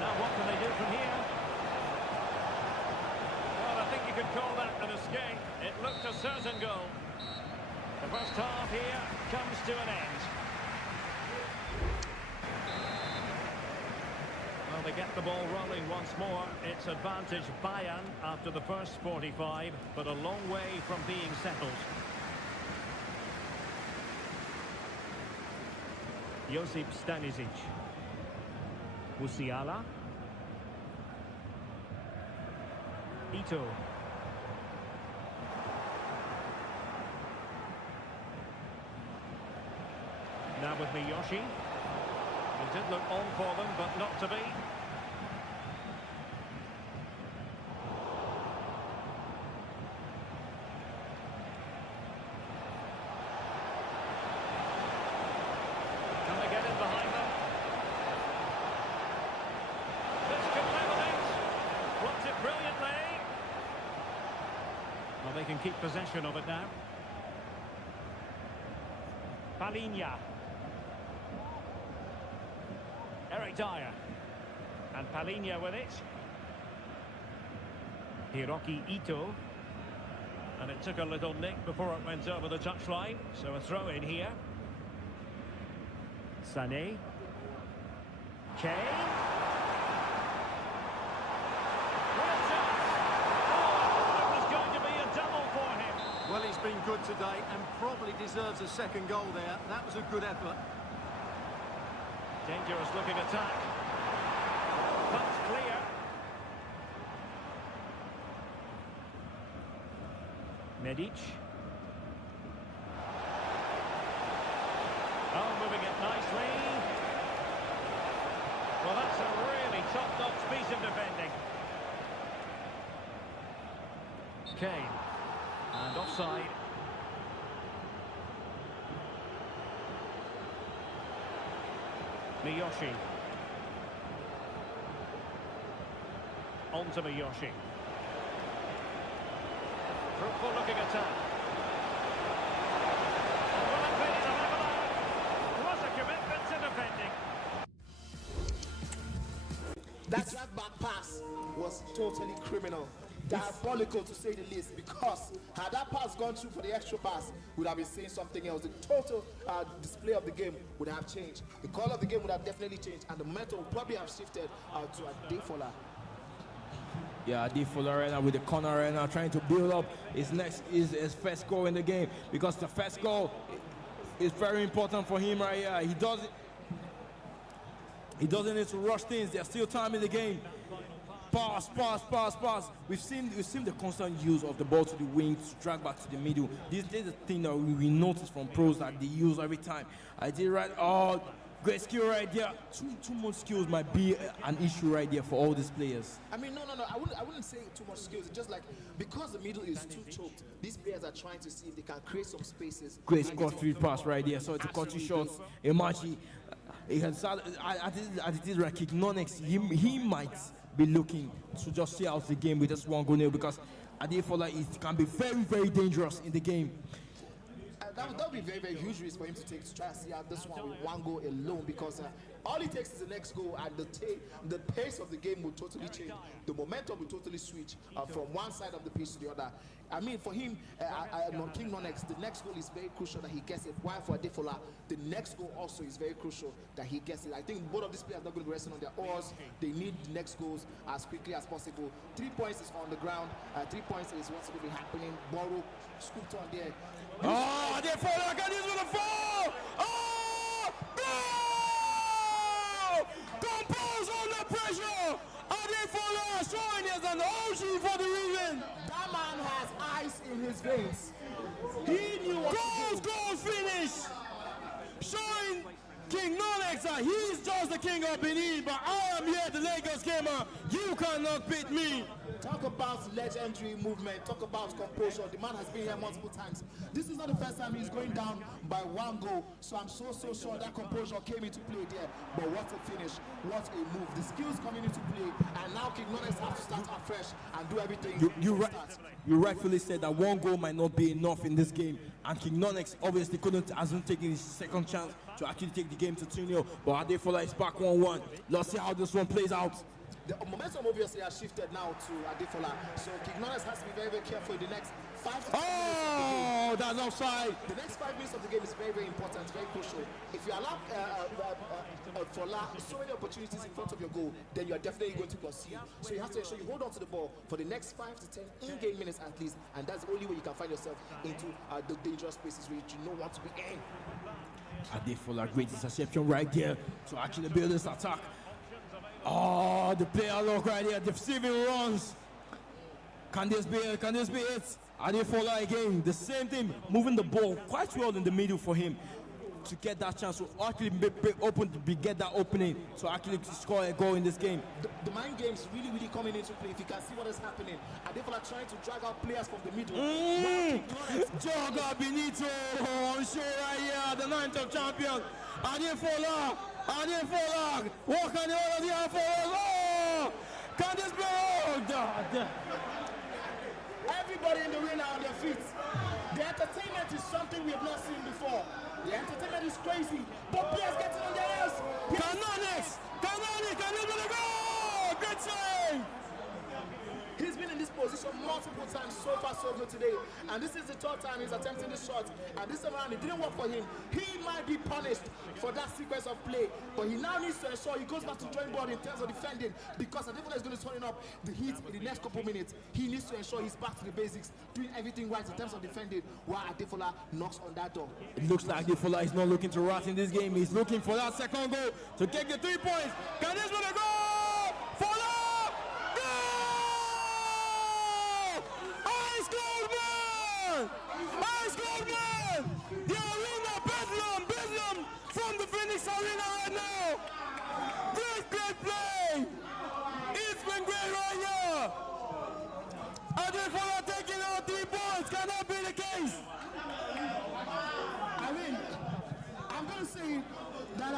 Now what can they do from here? Well, I think you could call that an escape. It looked a certain goal. The first half here comes to an end. Well, they get the ball rolling once more. It's advantage Bayern after the first 45, but a long way from being settled. Josip Stanisic. Musiala. Ito. Now with Miyoshi. It did look on for them, but not to be. Can they get in behind them? This could level it. Blocks it brilliantly. Well, they can keep possession of it now. Palinha. Eric Dyer. And Palinha with it. Hiroki Ito. And it took a little nick before it went over the touchline. So a throw in here. Sané. Kane. Well, he's been good today and probably deserves a second goal there. That was a good effort. Dangerous looking attack. That's clear. Medic. Oh, moving it nicely. Well, that's a really top-notch piece of defending. Kane. And offside. Miyoshi. On to Miyoshi. Fruitful looking attack. Will it be the leveller? Was a commitment to defending. That drive back pass was totally criminal. Diabolical to say the least, because had that pass gone through for the extra pass, we would have been saying something else. The total display of the game would have changed. The call of the game would have definitely changed, and the momentum would probably have shifted to Adefola. Yeah, Adefola right now with the corner right now, trying to build up his first goal in the game, because the first goal is very important for him right here. He doesn't need to rush things. There's still time in the game. Pass. We've seen the constant use of the ball to the wing to drag back to the middle. This is the thing that we notice from pros that they use every time. I did right. Oh, great skill right there. Too much skills might be an issue right there for all these players. I mean, no. I wouldn't say too much skills. It's just like because the middle is too choked, these players are trying to see if they can create some spaces. Great cut-through pass right there. So it's a cut-through shot. Imagine he has I did right kick. Non-X. He might be looking to just see out the game with just one goal now, because Adefola can be very, very dangerous in the game. That would be very, very huge risk for him to take to try and see out this one with one goal alone, because all it takes is the next goal, and the pace of the game will totally change. The momentum will totally switch from one side of the pitch to the other. I mean, for him, King Non-X, the next goal is very crucial that he gets it. While for Adefola, the next goal also is very crucial that he gets it. I think both of these players are not going to be resting on their oars. They need the next goals as quickly as possible. 3 points is on the ground. 3 points is what's going to be happening. Borrow scooped on there. Oh, Adefola, got this with a fall! Oh! No! Compose under pressure! Adefola showing as an OG for the reason. That man has ice in his veins. He knew what to do. Goal finish! Showing King Non-X that he's just the king of Benin, but I am here, the Lagos gamer. You cannot beat me. Talk about legendary movement. Talk about composure. The man has been here multiple times. This is not the first time he's going down by one goal. So I'm so sure that composure came into play there. But what a finish. What a move. The skills coming into play. And now King Non-X has to start afresh and do everything. You rightfully said that one goal might not be enough in this game. And King Non-X obviously hasn't taken his second chance to actually take the game to 2-0. But Adefola is back 1-1. Let's see how this one plays out. The momentum obviously has shifted now to Adefola, so King Non-X has to be very, very careful in the next 5 to 10 minutes. Oh, that's offside. The next 5 minutes of the game is very, very important, very crucial. If you allow Fola so many opportunities in front of your goal, then you are definitely going to concede. So you have to ensure you hold on to the ball for the next 5 to 10 in-game minutes at least, and that's the only way you can find yourself into the dangerous spaces where you do not want to be in. Adefola, great interception right there to actually build this attack. Oh, the player look right here, the receiving runs. Can this be it? Can this be it? Adefola again, the same thing, moving the ball quite well in the middle for him to get that chance to actually get that opening to actually score a goal in this game. The mind games really, really coming into play. If you can see what is happening, Adefola trying to drag out players from the middle. Joga Benito on show right here, the 9th of champion. Adefola, what can the other do for us? Oh, can this be? Oh, God. Everybody in the ring are on their feet. The entertainment is something we have not seen before. The entertainment is crazy, but players getting on their ass. Canonics, can you go? Good save. He's been in this position multiple times, so far so good today. And this is the third time he's attempting this shot. And this time around, it didn't work for him. He might be punished for that sequence of play. But he now needs to ensure he goes back to the drawing board in terms of defending. Because Adefola is going to turn up the heat in the next couple minutes. He needs to ensure he's back to the basics, doing everything right in terms of defending, while Adefola knocks on that door. It looks like Adefola is not looking to rat in this game. He's looking for that second goal to get the 3 points. Can this one go? Fola! Ice Gold Man! The arena, Bedlam from the Phoenix Arena right now! Great play! It's been great right here! Adefola taking out 3 points, cannot be the case! I mean, I'm going to say that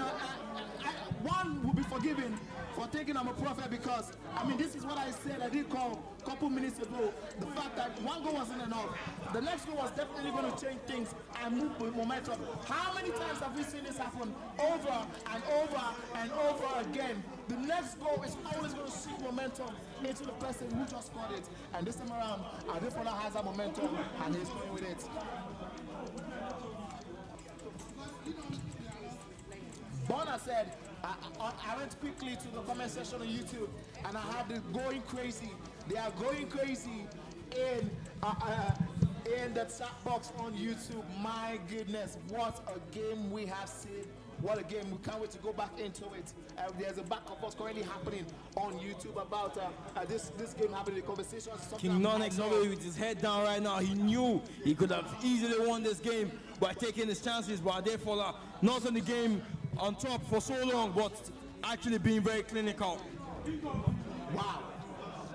one will be forgiven for thinking I'm a prophet because, I mean, this is what I said I did call a couple minutes ago. The fact that one goal wasn't enough. The next goal was definitely going to change things and move with momentum. How many times have we seen this happen over and over and over again? The next goal is always going to shift momentum into the person who just scored it. And this time around, Adefola has that momentum and he's going with it. Bonner said, I went quickly to the comment section on YouTube and I had it going crazy. They are going crazy in the chat box on YouTube. My goodness, what a game we have seen. What a game. We can't wait to go back into it. There's a back and forth currently happening on YouTube about this game happening. The conversation. King Nonix over with his head down right now. He knew he could have easily won this game by taking his chances, but Adefola not on the game on top for so long, but actually being very clinical. Wow.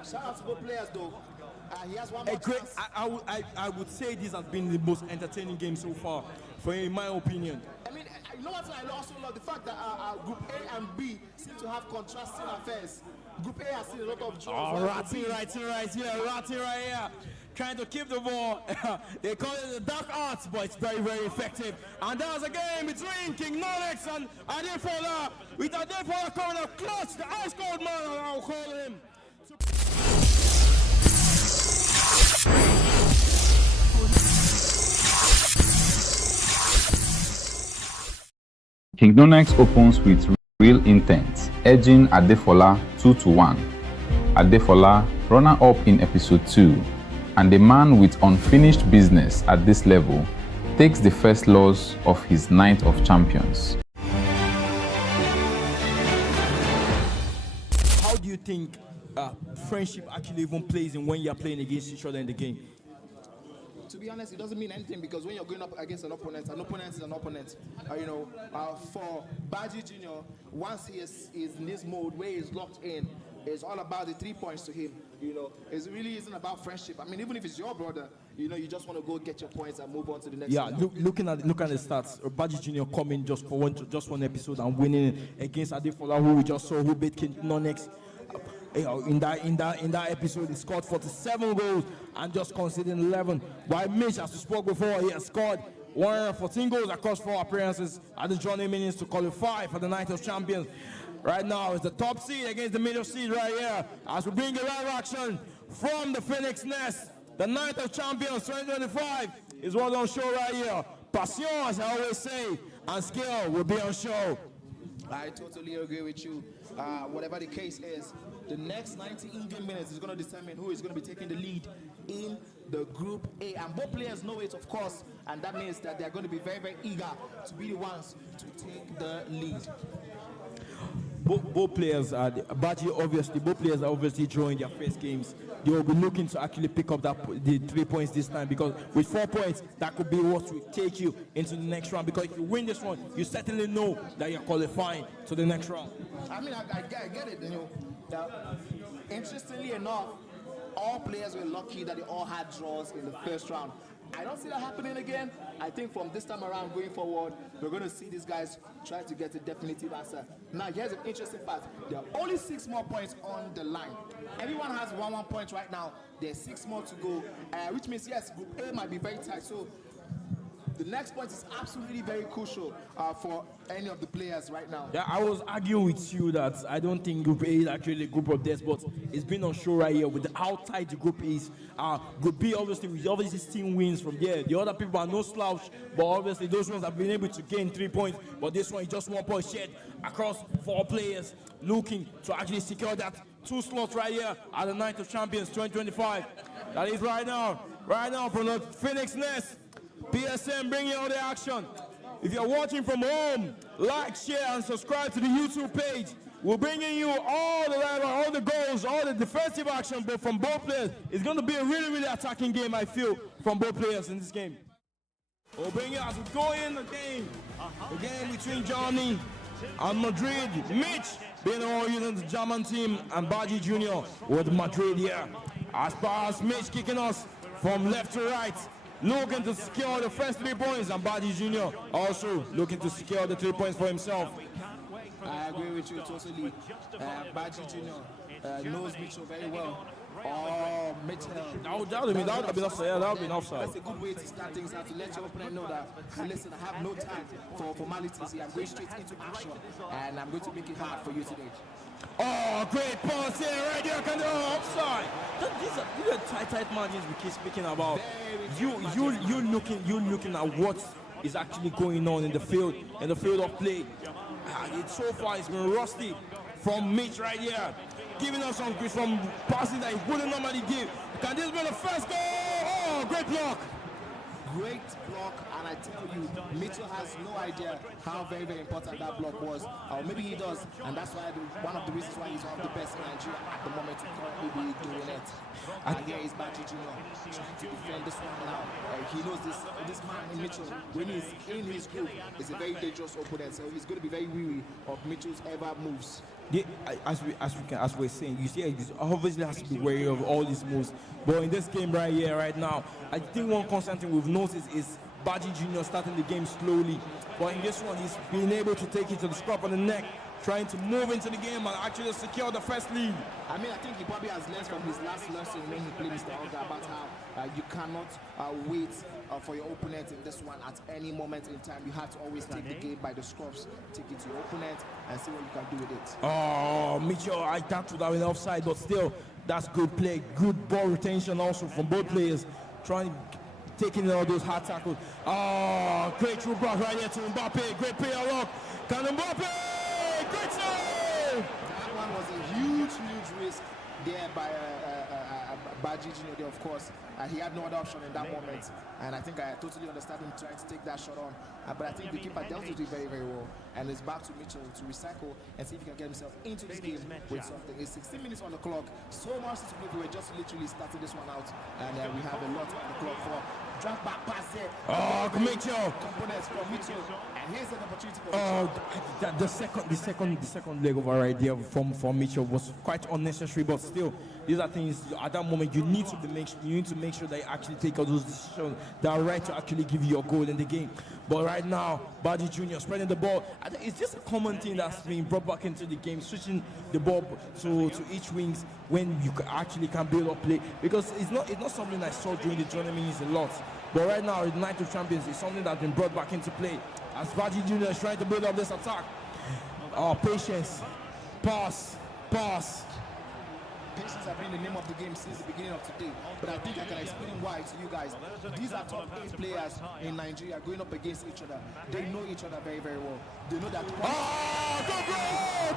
Shout out to both players though. He has one more chance. I would say this has been the most entertaining game so far, in my opinion. I mean, you know what I also love? The fact that Group A and B seem to have contrasting affairs. Group A has seen a lot of draws. Oh, ratting right here. Trying to keep the ball. They call it the dark arts, but it's very, very effective. And that was a game between King Nonix and Adefola. With Adefola coming up clutch, the Ice Gold Man, I'll call him. King Nonix opens with real intent, edging Adefola 2-1. Adefola, runner-up in episode 2, and a man with unfinished business at this level, takes the first loss of his 9th of champions. How do you think friendship actually even plays in when you're playing against each other in the game? To be honest, it doesn't mean anything because when you're going up against an opponent is an opponent. For Baji Jr., once he is in this mode where he's locked in, it's all about the 3 points to him. It really isn't about friendship. I mean, even if it's your brother, you just want to go get your points and move on to the next. Yeah, look at the stats. Baji Jr. coming just one episode and winning against Adefola, who we just saw, who beat King Nonix. In that episode, he scored 47 goals and just conceded 11. While Mitch, as we spoke before, he has scored 114 goals across 4 appearances at the Johnny Minions to qualify for the 9th of champions. Right now, it's the top seed against the middle seed right here. As we bring the live action from the Phoenix Nest The night of champions 2025 is what's on show right here. Passion, as I always say, and skill will be on show. I totally agree with you. Whatever the case is, the next 90 in-game minutes is going to determine who is going to be taking the lead in the Group A. And both players know it, of course, and that means that they're going to be very, very eager to be the ones to take the lead. Both players are both players are obviously drawing their first games. They will be looking to actually pick up the 3 points this time, because with 4 points, that could be what will take you into the next round. Because if you win this one, you certainly know that you're qualifying to the next round. I mean, I get it, you know. Interestingly enough, all players were lucky that they all had draws in the first round. I don't see that happening again. I think from this time around going forward, we're going to see these guys try to get a definitive answer. Now, here's an interesting part. There are only 6 more points on the line. Everyone has 1 point right now. There's 6 more to go, which means, yes, Group A might be very tight. So the next point is absolutely very crucial for any of the players right now. Yeah, I was arguing with you that I don't think Group A is actually a group of death, but it's been on show right here with how tight the group is. Group B, obviously, with obviously 16 wins from there. The other people are no slouch, but obviously those ones have been able to gain 3 points. But this one is just 1 point shared across 4 players, looking to actually secure that 2 slots right here at the Night of Champions 2025. That is right now from the Phoenix Nest. PSM bringing all the action. If you're watching from home, like, share, and subscribe to the YouTube page. We're bringing you all the goals, all the defensive action, but from both players. It's going to be a really, really attacking game, I feel, from both players in this game. We'll bring you as we go in the game between Germany and Madrid. Mitch being all using the German team, and Baji Jr. with Madrid here. As far as Mitch kicking us from left to right, looking to secure the first 3 points, and Baji Jr. also looking to secure the 3 points for himself. I agree with you totally. Baji Jr. Knows Mitchell very well. Oh, Mitchell. That would have been offside. Yeah, that would have been offside. That's a good way to start things out, to let your opponent know that, listen, I have no time for formalities here. I'm going straight into action, and I'm going to make it hard for you today. Oh, great pass here, right there, offside. These are tight margins we keep speaking about. You're looking at what is actually going on in the field of play. So far it's been rusty from Mitch right here, giving us some passing that he wouldn't normally give. Can this be the first goal? Oh, great block. Great block, and I tell you, Mitchell has no idea how very, very important that block was. Or maybe he does, and that's why one of the reasons why he's one of the best in Nigeria at the moment to currently be doing it. Here is Baji Jr. trying to defend this one now. He knows this man in Mitchell, when he's in his group, is a very dangerous opponent, so he's going to be very weary of Mitchell's ever moves. Yeah, as we're saying, you see, he obviously has to be wary of all these moves. But in this game right here, right now, I think one constant thing we've noticed is Baji Jr. starting the game slowly. But in this one, he's been able to take it to the scruff of the neck, trying to move into the game and actually secure the first lead. I mean, I think he probably has learned from his last lesson when he played Mr. Olga about how you cannot wait for your opponent in this one at any moment in time. You have to always take the game by the scruffs, take it to your opponent, and see what you can do with it. Oh, Mitchell, I thought that was offside, but still, that's good play. Good ball retention also from both players, taking all those hard tackles. Oh, great through pass right here to Mbappe. Great play along. Can Mbappe? Great save! That one was a huge risk there by Baji Jr. there, of course. He had no other option in that moment, and I think I totally understand him trying to take that shot on. But I think the keeper dealt with it very, very well, and it's back to Mitchell to recycle and see if he can get himself into this game with something. It's 16 minutes on the clock, so much to play. We're just literally starting this one out, and we have a lot on the clock for drag back pass there. Oh, Mitchell! Components from Mitchell, and here's an opportunity for Mitchell. The second leg over right there from Mitchell was quite unnecessary, but still, these are things at that moment you need to make sure that you actually take all those decisions that are right to actually give you your goal in the game. But right now, Baji Jr. spreading the ball. I think it's just a common thing that's being brought back into the game, switching the ball to each wings when you actually can build up play, because it's not something I saw during the tournament a lot. But right now, the Night of Champions is something that's been brought back into play as Baji Jr. is trying to build up this attack. Patience, pass. patience has been the name of the game since the beginning of today. But I think I can explain why to you guys. These are top 8 players in Nigeria going up against each other. They know each other very, very well. They know that. Oh, go bro!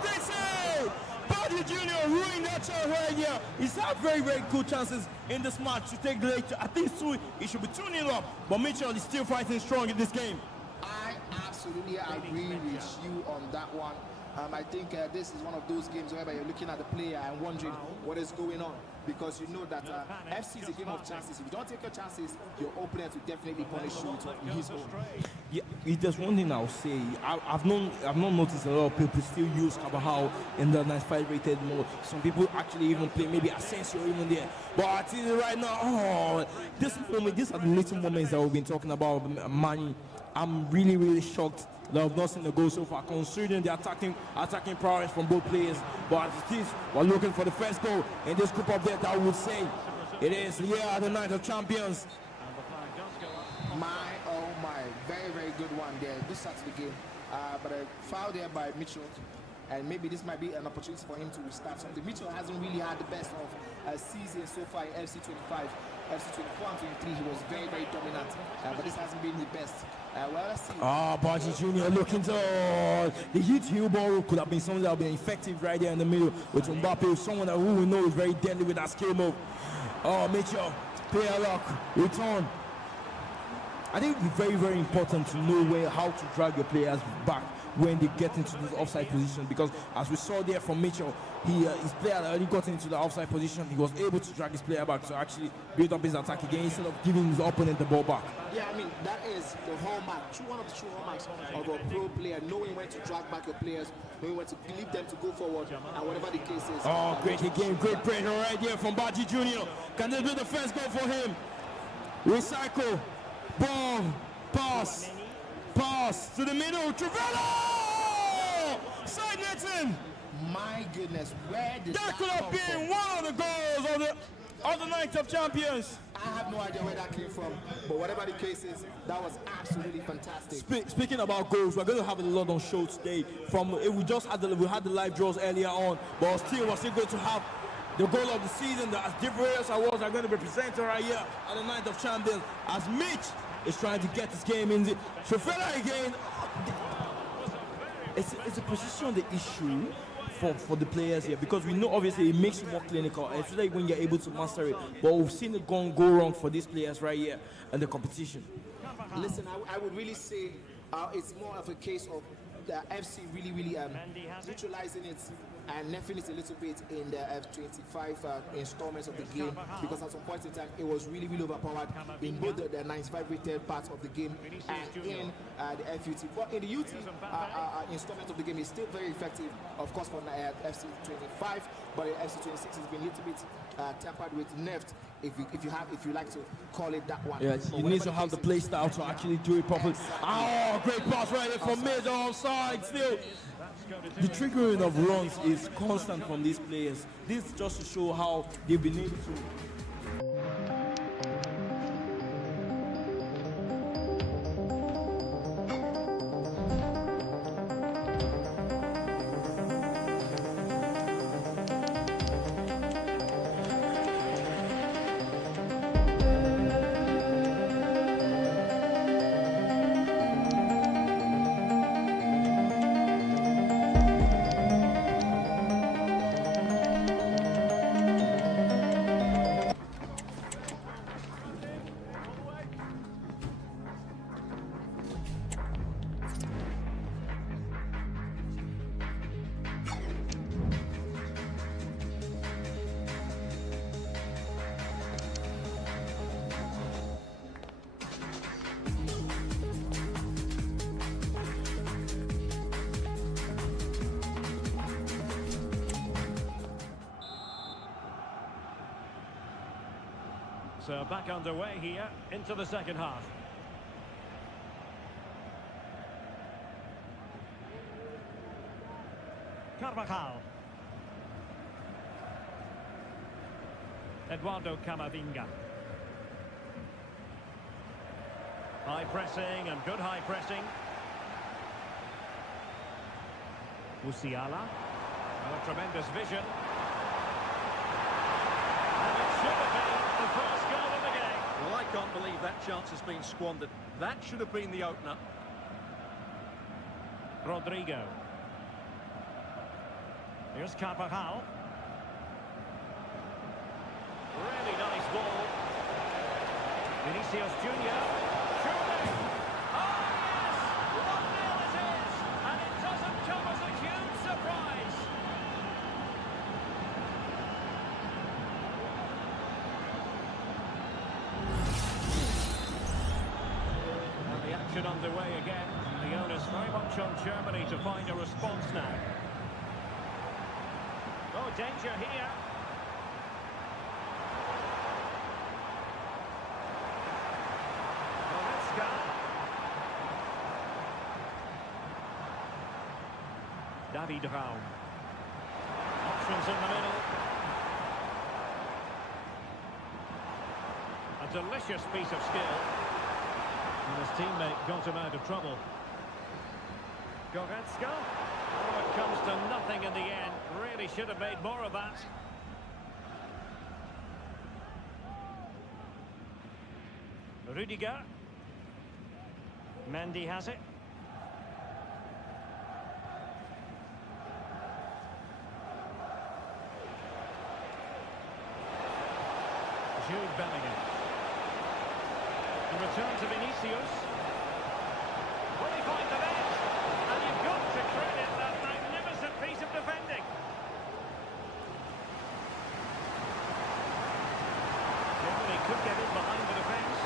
They say Buddy Junior ruined that chance right here. He's had very, very good chances in this match to take the lead. I think it should be 2-0 up, but Mitchell is still fighting strong in this game. I absolutely agree with you on that one. I think this is one of those games where you're looking at the player and wondering what is going on, because you know that FC is a game of chances. If you don't take your chances, your opponent will definitely punish you with his own. Yeah, there's one thing I'll say. I've not noticed a lot of people still use Carvajal in the 95 rated mode. Some people actually even play maybe Asensio even there. But I tell you right now, oh, this moment, these are the little moments that we've been talking about, Mani. I'm really, really shocked that I've not seen the goal so far, considering the attacking prowess from both players. But as it is, we're looking for the first goal in this group of death. I would say it is the night of champions. My, oh my, very, very good one there. Good start to the game. But a foul there by Mitchell. And maybe this might be an opportunity for him to restart something. Mitchell hasn't really had the best of season so far in FC 25. FC 24 and 23, he was very, very dominant. But this hasn't been the best. Well, let's see. Baji Junior looking to the huge heel ball could have been something that would be effective right there in the middle with Mbappe, someone that who we know is very deadly with that skill move. Oh, Mitchell, player lock, return. I think it's very, very important to know how to drag your players back when they get into this offside position, because as we saw there from Mitchell, his player already got into the offside position. He was able to drag his player back to actually build up his attack again instead of giving his opponent the ball back. Yeah, I mean, that is the hallmark, one of the true hallmarks of a pro player, knowing when to drag back your players, knowing when to leave them to go forward, and whatever the case is. Oh, great game, great pressure right here from Baji Junior. Can this be the first goal for him? Recycle, ball, pass to the middle, Trivella! Side netting! My goodness, where did that could have been one of the goals of the night of champions. I have no idea where that came from, but whatever the case is, that was absolutely fantastic. Speaking about goals, we're going to have a lot on show today. We had the live draws earlier on, but we're still going to have the goal of the season. The various awards are going to be presented right here at the night of champions as Mitch is trying to get this game in. Trivella again. It's a position the issue for the players here, because we know obviously it makes you more clinical, especially when you're able to master it. But we've seen it go wrong for these players right here in the competition. Listen, I would really say it's more of a case of the FC really neutralizing it and nerfing it a little bit in the F25 installments of the game, because at some point in time it was really overpowered in both the 95 rated parts of the game and in the FUT. But in the UT installment of the game is still very effective, of course, for FC25, but the FC26 has been a little bit tampered with, nerfed, if you like to call it that one. Yeah, you need to have the play style to actually do it properly. Oh, great pass right there from mid, offside still. The triggering of runs is constant from these players. This just to show how they've been able to. So back underway here into the second half. Carvajal. Eduardo Camavinga. High pressing and good high pressing. Musiala. Oh, a tremendous vision. should have been the first goal of the game. Well, I can't believe that chance has been squandered. That should have been the opener. Rodrigo. Here's Carvajal. Really nice ball. Vinicius Junior. Shooting! Oh, yes! 1-0 it is! And it doesn't come as a huge surprise. And the action underway again. The onus very much on Germany to find a response now. Oh, danger here. David Raum. Options in the middle. A delicious piece of skill. And his teammate got him out of trouble. Goretzka. Oh, it comes to nothing in the end. Really should have made more of that. Rudiger. Mendy has it. Jude Bellingham. The return to Vinicius. Will he find the net? And you've got to credit that magnificent piece of defending. Germany could get in behind the defence.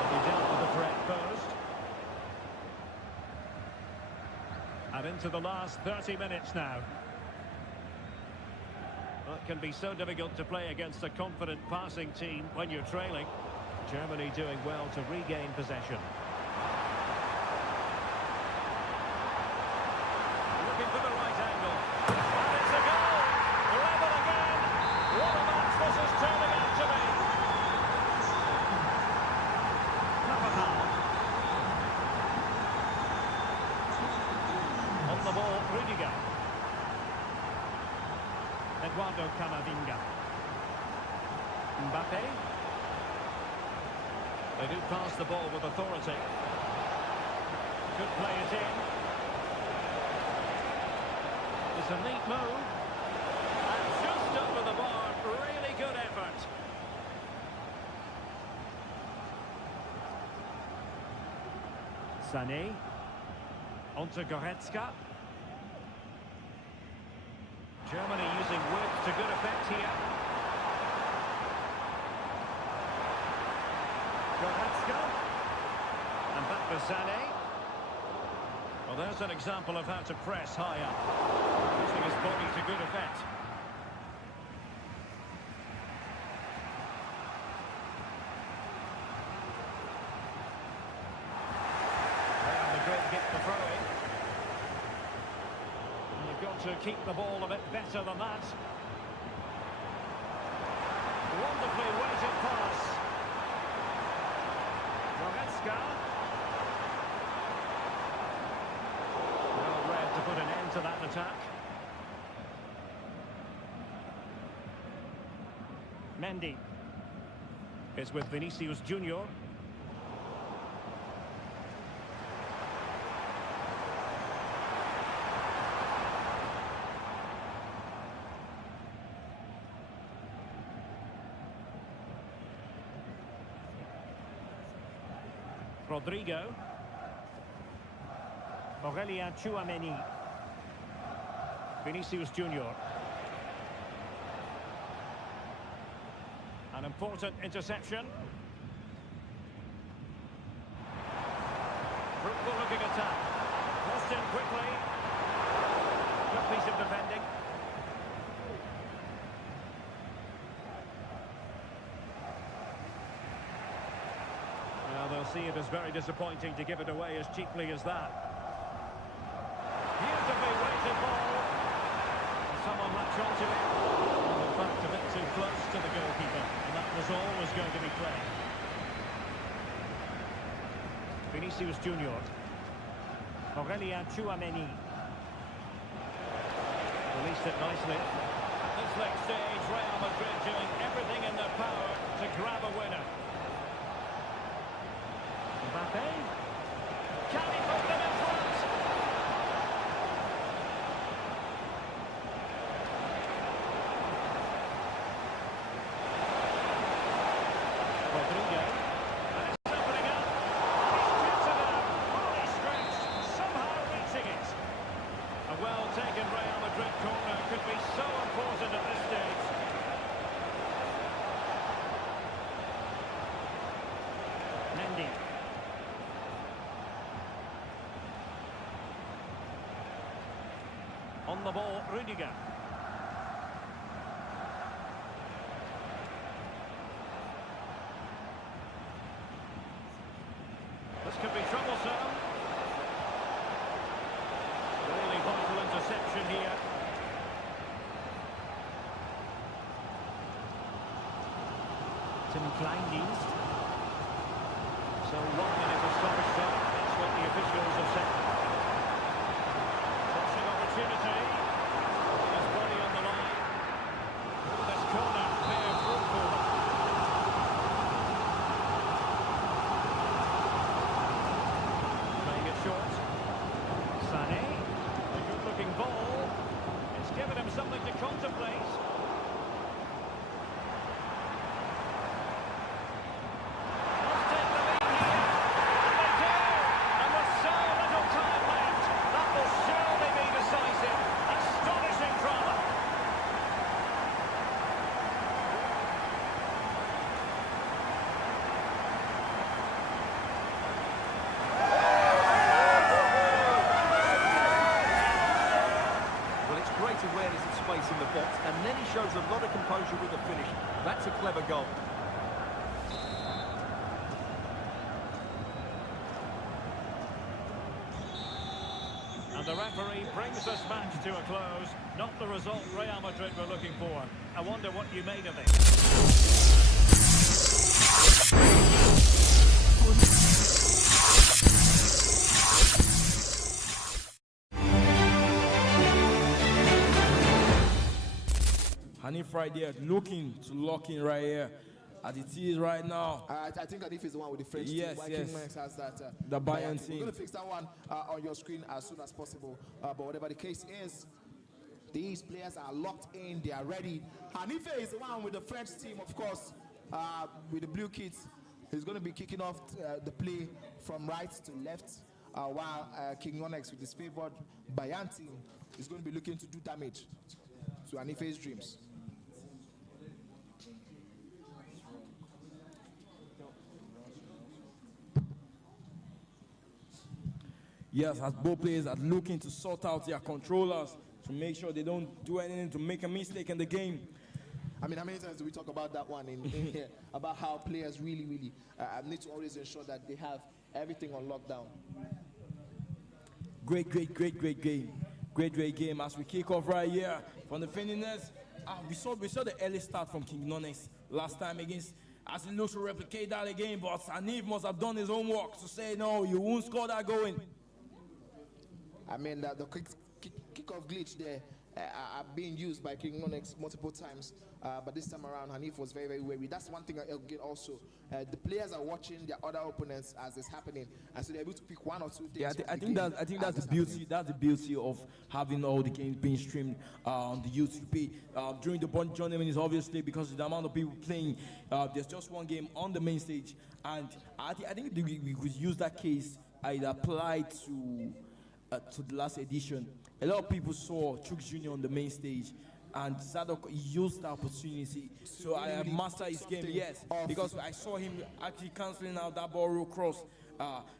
But they dealt with the threat posed. And into the last 30 minutes now. Well, it can be so difficult to play against a confident passing team when you're trailing. Germany doing well to regain possession. Looking for the right angle. And it's a goal! Level again! What a match this is turning out to be! Carvajal. On the ball, Rudiger. Eduardo Camavinga. Mbappe. They do pass the ball with authority. Could play it in. It's a neat move. And just over the bar. Really good effort. Sané. Onto Goretzka. Germany using width to good effect here. Goretzka. And back to Sané. Well, there's an example of how to press high up. Using his body to good effect. Real Madrid get the throw-in. Got to keep the ball a bit better than that. Wonderfully weighted pass. Goretzka. Well read to put an end to that attack. Mendy is with Vinicius Junior. Rodrigo. Aurelien Tchouameni. Vinicius Junior. An important interception. Fruitful looking attack. Crossed in quickly. Good piece of defending. Well, they'll see it as very disappointing to give it away as cheaply as that. Beautifully weighted ball. Someone latch onto it. In fact, a bit too close to the goalkeeper, and that was always going to be play. Vinicius Junior. Aurelien Tchouameni. Released it nicely. this late stage, Real Madrid doing everything in their power to grab a winner. Mbappe. Can he put them in front? Rodrigo. And it's opening up. He's shoots it out. Fully stretched. Somehow reaching it. A well-taken Real Madrid corner could be so important at this stage. Mendy. On the ball, Rudiger. This could be troublesome. Really vital interception here. Tim Kleindienst. So 1 minute of stoppage time. That's what the officials have said. Crossing opportunity. His body on the line. This corner bear fruitful. Playing it short. Sané. A good-looking ball. It's given him something to contemplate. Awareness of space in the box, and then he shows a lot of composure with the finish. That's a clever goal. And the referee brings this match to a close. Not the result Real Madrid were looking for. I wonder what you made of it. Hanif right there, looking to lock in right here. As it is right now. I think Hanif is the one with the French yes, team. Yes, King has that. The Bayern team. We're going to fix that one on your screen as soon as possible. But whatever the case is, these players are locked in. They are ready. Hanif is the one with the French team, of course, with the blue kits. He's going to be kicking off the play from right to left, while King Onyx with his favored Bayern team is going to be looking to do damage to Hanif's dreams. Yes, as both players are looking to sort out their controllers to make sure they don't do anything to make a mistake in the game. I mean, how many times do we talk about that one in here? About how players really need to always ensure that they have everything on lockdown. Great game. Great game as we kick off right here from the Finniness. We saw the early start from King Onyx last time against, as he looks to replicate that again, but Hanif must have done his homework to say, no, you won't score that going. I mean, the kick-off glitch there are being used by King Onyx multiple times, but this time around, Hanif was very wary. That's one thing I'll get also. The players are watching their other opponents as it's happening, and so they're able to pick one or two things. Yeah, I think that's the beauty. That's the beauty of having all the games being streamed on the YouTube. During the Bond tournament is obviously because of the amount of people playing. There's just one game on the main stage, and I think we could use that case. It applied to the last edition. A lot of people saw Chooks Jr. on the main stage, and Zadok used the opportunity. So I have mastered his game, yes, because I saw him actually cancelling out that ball roll cross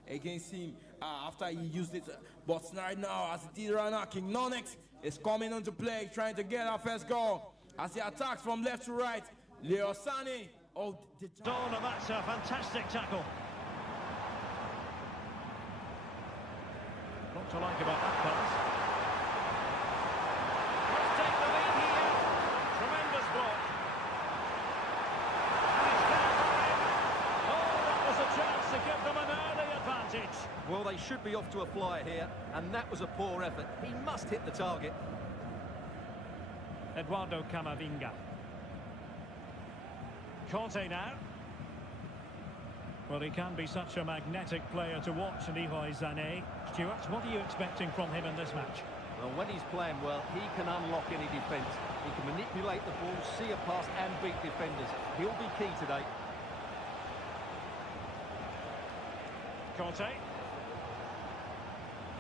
against him after he used it. But right now, as it is right now, King Onyx is coming into play, trying to get our first goal. As he attacks from left to right, Leo Sane. Oh, and that's a fantastic tackle. What to like about that pass? Let's take the lead here. Tremendous block. And it's there for him. Oh, that was a chance to give them an early advantage. Well, they should be off to a flyer here, and that was a poor effort. He must hit the target. Eduardo Camavinga. Conte now. Well, he can be such a magnetic player to watch, Leroy Sané. Stuart, what are you expecting from him in this match? Well, when he's playing well, he can unlock any defence. He can manipulate the ball, see a pass and beat defenders. He'll be key today. Conte.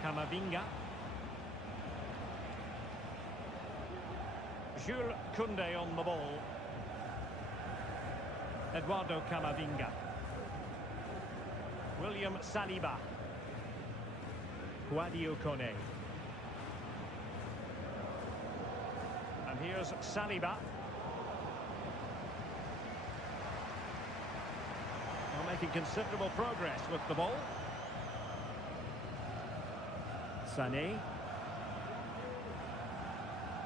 Camavinga. Jules Koundé on the ball. Eduardo Camavinga. William Saliba. Sadio Kone. And here's Saliba. Well, making considerable progress with the ball. Sané.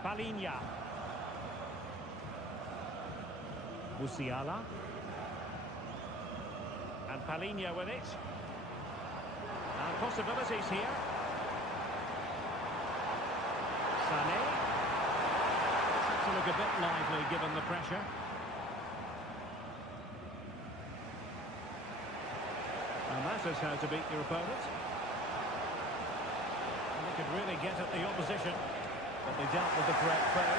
Palhinha. Musiala. And Palhinha with it. And possibilities here. Sané. This to look a bit lively given the pressure. And that is how to beat your opponent. And they could really get at the opposition, but they dealt with the correct foe.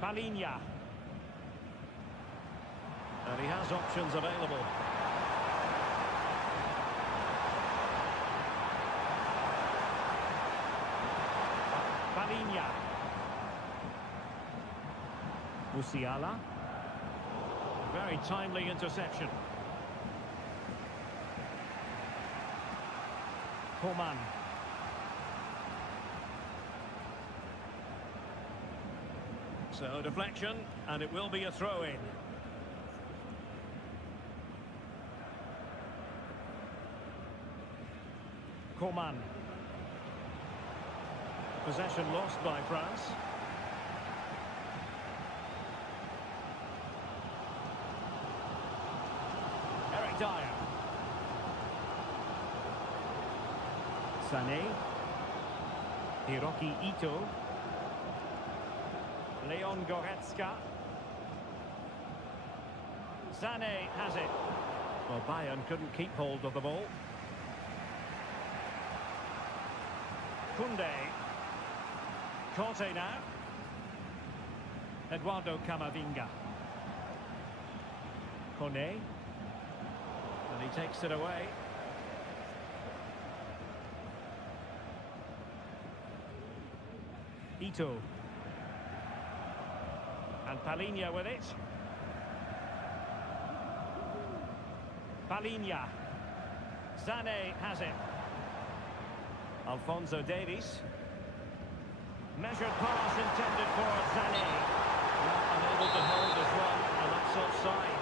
Palhinha. And he has options available. Palhinha. Musiala. Very timely interception. Coman. So deflection, and it will be a throw-in. Coman. Possession lost by France. Eric Dyer. Sané. Hiroki Ito. Leon Goretzka. Sané has it. Well, Bayern couldn't keep hold of the ball. Koundé. Conte now. Eduardo Camavinga. Kone. And he takes it away. Ito. And Palhinha with it. Palhinha. Sané has it. Alphonso Davies. Measured pass intended for Sané. Well, unable to hold this one, and that's offside.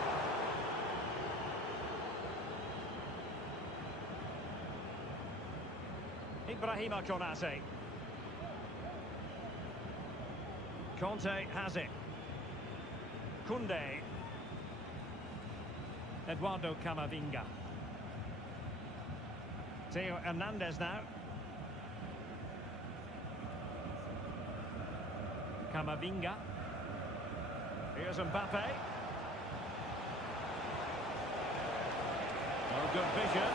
Ibrahima Konate. Conte has it. Koundé. Eduardo Camavinga. Theo Hernandez now. Camavinga. Here's Mbappe. Oh, good vision.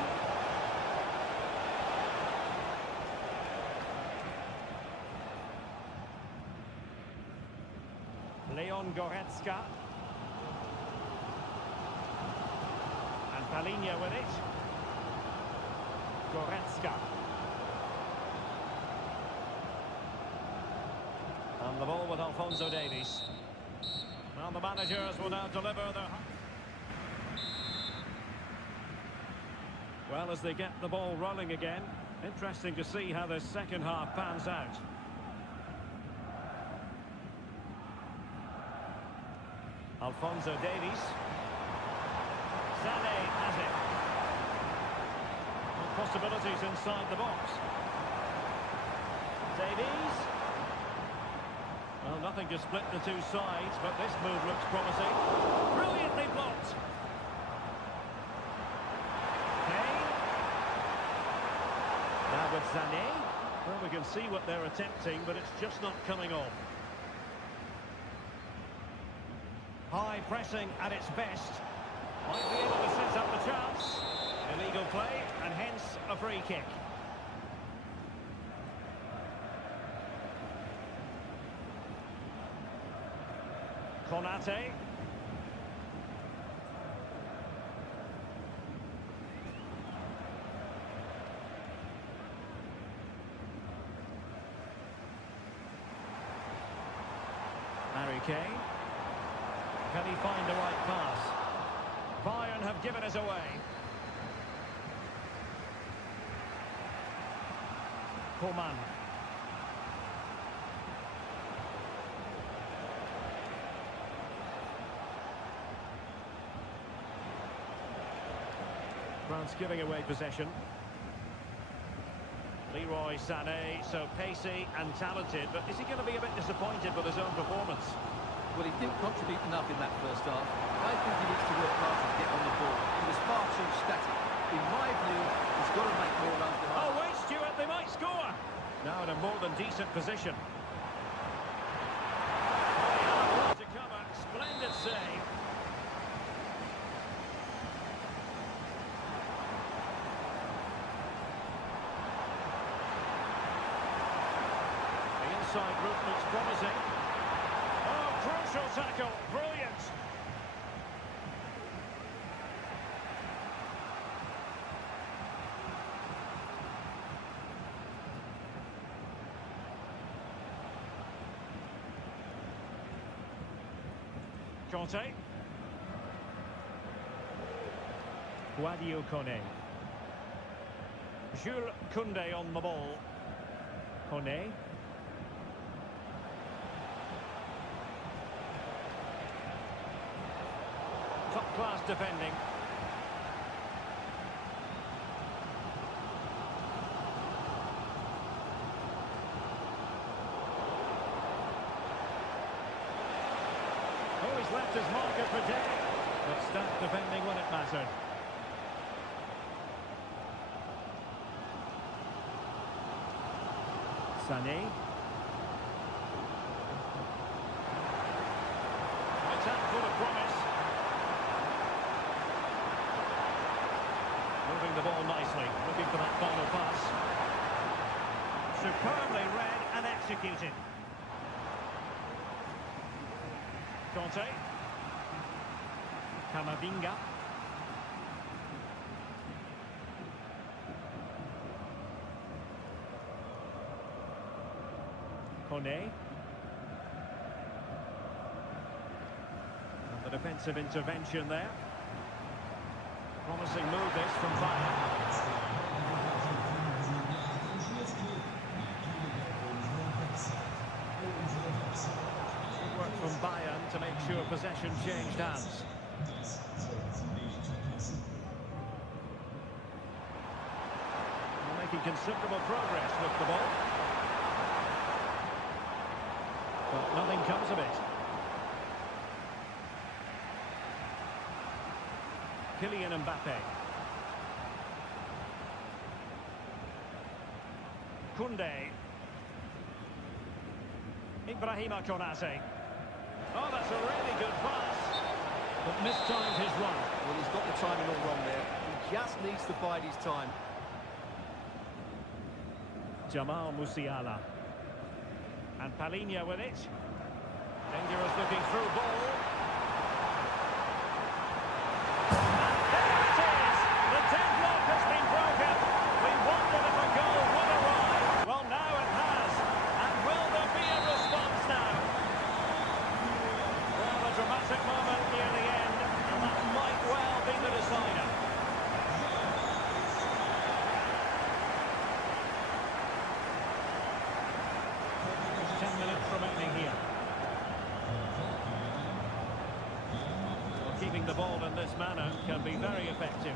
Leon Goretzka. And Palhinha with it. Goretzka. And the ball with Alphonso Davies. Well, the managers will now deliver their... Well, as they get the ball rolling again, interesting to see how the second half pans out. Alphonso Davies. Sané has it. Well, possibilities inside the box. Davies. Well, nothing to split the two sides, but this move looks promising. Brilliantly blocked. Sané. Well, we can see what they're attempting, but it's just not coming off. High pressing at its best. Might be able to set up the chance. Illegal play, and hence a free kick. Konate. Harry Kane. Can he find the right pass? Bayern have given us away. Coman. France giving away possession. Leroy Sané, so pacey and talented, but is he going to be a bit disappointed with his own performance? Well, he didn't contribute enough in that first half. I think he needs to work hard to get on the ball. He was far too static. In my view, he's got to make more runs than Oh, wait, Stuart, they might score! Now in a more than decent position. To cover, splendid save. The inside route looks promising. Oh, crucial tackle, brilliant. Conte. Guadio Kone. Jules Koundé on the ball. Kone. Top class defending. Oh, he's left his marker for dead. But staff defending when it mattered. Sané. Attack full of promise. Moving the ball nicely, looking for that final pass. Superbly read and executed. Conte. Camavinga. Kone. And the defensive intervention there. Promising move this from Bayern. Good work from Bayern to make sure possession changed hands. They're making considerable progress with the ball. But nothing comes of it. Kylian Mbappe. Koundé. Ibrahima Konate. Oh, that's a really good pass. But mistimed his run. Well, he's got the timing all wrong there. He just needs to bide his time. Jamal Musiala. And Palhinha with it. Dangerous looking through ball. And there it is! The deadlock has been broken. We wondered if a goal would arrive. Well, now it has. And will there be a response now? Well, a dramatic moment near the end. And that might well be the decider. Remaining here. Well, keeping the ball in this manner can be very effective.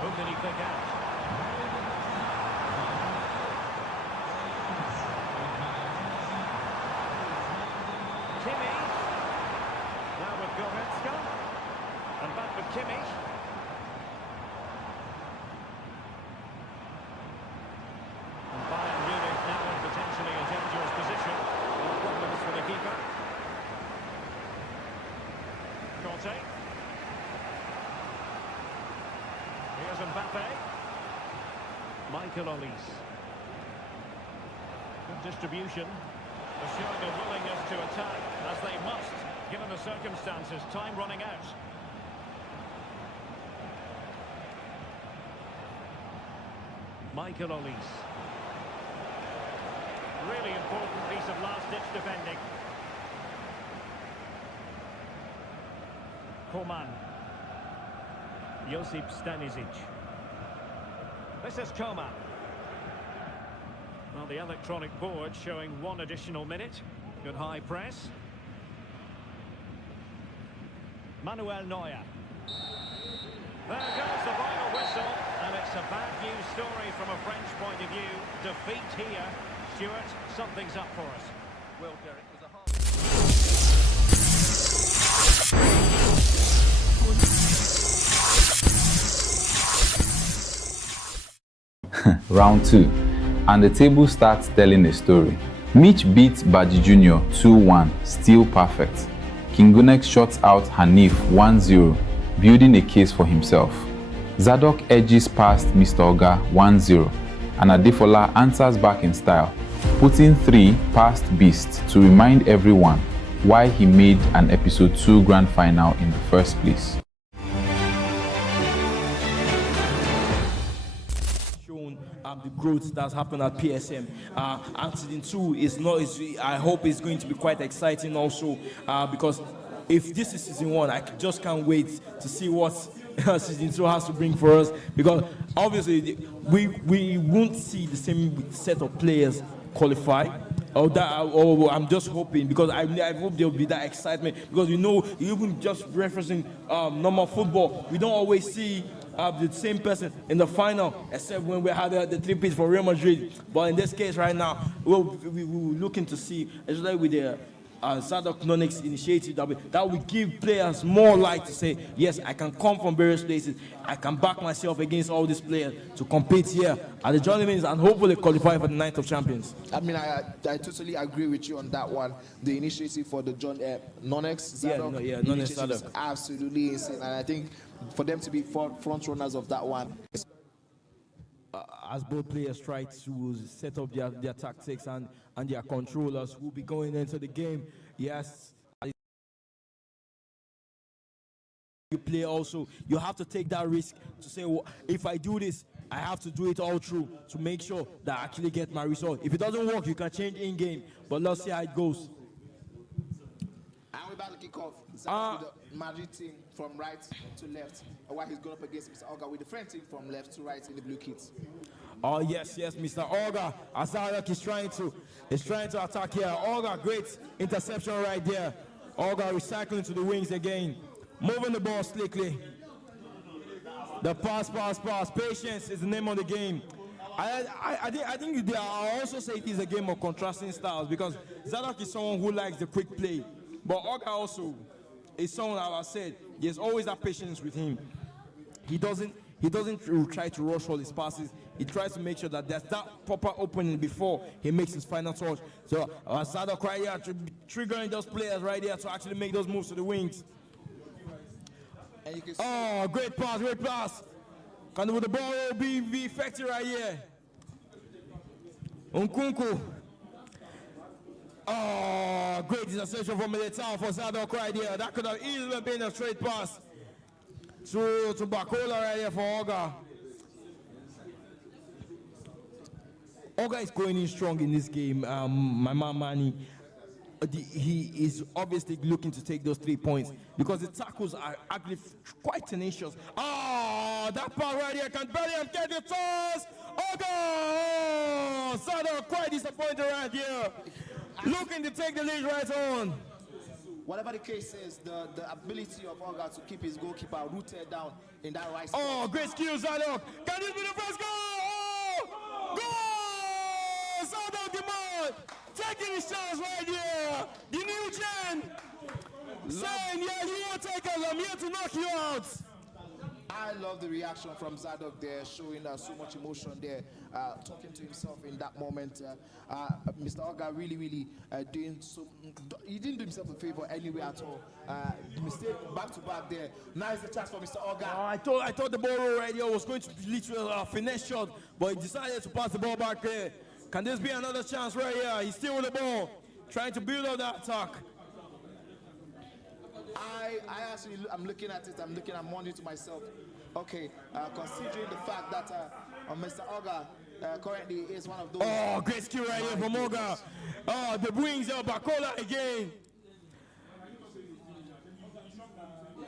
Who can he pick out? Kimmich. Now with Goretzka. And back with Kimmich. Michael Olise. Good distribution. Showing a willingness to attack, as they must, given the circumstances. Time running out. Michael Olise. Really important piece of last-ditch defending. Koman. Josip Stanisic. This is Koman. Well, the electronic board showing 1 additional minute. Good high press. Manuel Neuer. There goes the final whistle, and it's a bad news story from a French point of view. Defeat here. Stuart, something's up for us. Well, Derek, it was a hard... Round 2, and the table starts telling a story. Mitch beats Baji Jr. 2-1, still perfect. Kingunek shuts out Hanif 1-0, building a case for himself. Zadok edges past Mr. Oga 1-0, and Adefola answers back in style, putting 3 past Beast to remind everyone why he made an Episode 2 grand final in the first place. The growth that's happened at PSM. And season 2 is not. I hope it's going to be quite exciting also, because if this is season 1, I just can't wait to see what season 2 has to bring for us. Because obviously we won't see the same set of players qualify. Or I'm just hoping, because I hope there will be that excitement, because even just referencing normal football, we don't always see the same person in the final, except when we had the 3-piece for Real Madrid. But in this case right now, we're looking to see, especially with the Zadok Nonix initiative, that will give players more light to say, yes, I can come from various places, I can back myself against all these players to compete here at the Johnny and hopefully qualify for the Night of Champions. I mean, I totally agree with you on that one. The initiative for the Nonix Zadok initiative is absolutely insane, and I think for them to be front runners of that one. As both players try to set up their tactics and their controllers who will be going into the game, yes, you play also, you have to take that risk to say, well, if I do this, I have to do it all through to make sure that I actually get my result. If it doesn't work, you can change in-game, but let's see how it goes. And we're about to kick off. The Madrid team from right to left, while he's going up against Mr. Oga with the French team from left to right in the blue kits. Oh yes, Mr. Oga. Azarek is trying to attack here. Oga, great interception right there. Oga recycling to the wings again, moving the ball slickly. The pass. Patience is the name of the game. I think I also say it is a game of contrasting styles, because Zadok is someone who likes the quick play, but Oga also is someone, as I said, there's always that patience with him. He doesn't try to rush all his passes. He tries to make sure that there's that proper opening before he makes his final touch. So Zadok right here triggering those players right there to actually make those moves to the wings. And you can see great pass. Can the ball be effective right here? Nkunku. Great interception from Militao for Zadok right here. That could have easily been a straight pass to Bakola right here for Oga. Oga is going in strong in this game. My man Manny, he is obviously looking to take those 3 points, because the tackles are actually quite tenacious. That part right here, can Bellingham get the toss? Oga! Zadok quite disappointed right here. Looking to take the lead right on. whatever the case is, the ability of Oga to keep his goalkeeper rooted down in that right spot. Oh, great skill, Zadok. Can this be the first goal? Oh! Goal! Zadok Demand taking his chance right here. The new gen saying, yeah, you won't take us. I'm here to knock you out. I love the reaction from Zadok there, showing so much emotion there, talking to himself in that moment. Mr. Oga really doing so. He didn't do himself a favor anyway at all. Mistake back to back there. Nice the chance for Mr. Oga. I thought the ball right here was going to lead to a finesse shot, but he decided to pass the ball back there. Can this be another chance right here? He's still with the ball, trying to build up that attack. I'm looking at it, I'm wondering to myself, okay, considering the fact that Mr. Oga currently is one of those. Oh, great skill right here from Oga. Oh, the wings up, Bakola again.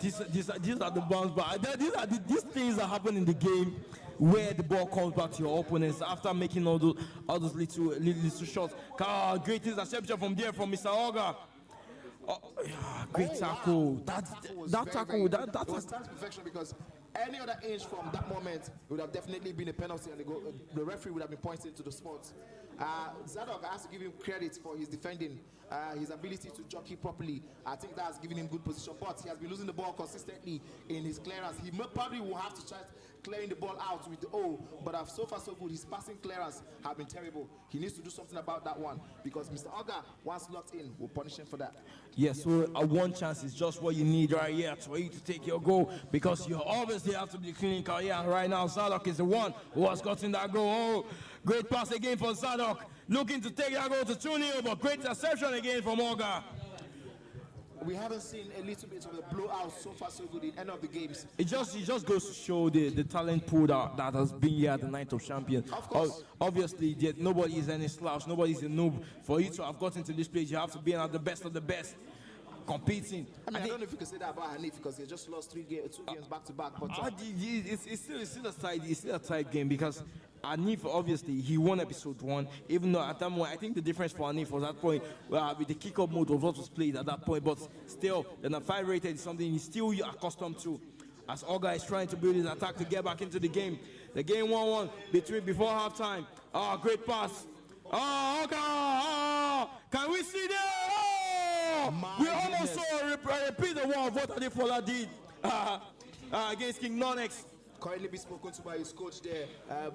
These are the bounce back. These things that happen in the game where the ball comes back to your opponents after making all those little shots. Great interception from there from Mr. Oga. Oh, great tackle. Wow. That tackle was perfection, because any other inch from that moment would have definitely been a penalty, and the referee would have been pointing to the spot. Zadok has to give him credit for his defending, his ability to jockey properly. I think that has given him good position, but he has been losing the ball consistently in his clearance. He probably will have to try clearing the ball out with the O, but so far so good. His passing clearance have been terrible. He needs to do something about that one, because Mr. Oga, once locked in, will punish him for that. Yes, so a one chance is just what you need right here for you to take your goal, because you obviously have to be clinical here. And right now, Zadok is the one who has gotten that goal. Oh, great pass again for Zadok, looking to take that goal to 2-0, but great interception again from Oga. We haven't seen a little bit of the blowout so far so good in any of the games. It just goes to show the talent pool that has been here at the Night of Champions. Of course. Obviously, nobody is any slouch, nobody's a noob. For you to have gotten to this place, you have to be at the best of the best, competing. I don't know if you can say that about Hanif, because he just lost two games back to back. But it's still a tight game, because Hanif, obviously, he won episode 1, even though at that point, I think the difference for Hanif was at that point, with the kick-up mode of what was played at that point, but still, the 5 rated is something he's still accustomed to, as Oga is trying to build his attack to get back into the game. The game 1-1 before halftime. Great pass. Oga! Can we see that? We almost saw a repeat of one of what Adefola did against King Nonex. Currently be spoken to by his coach there,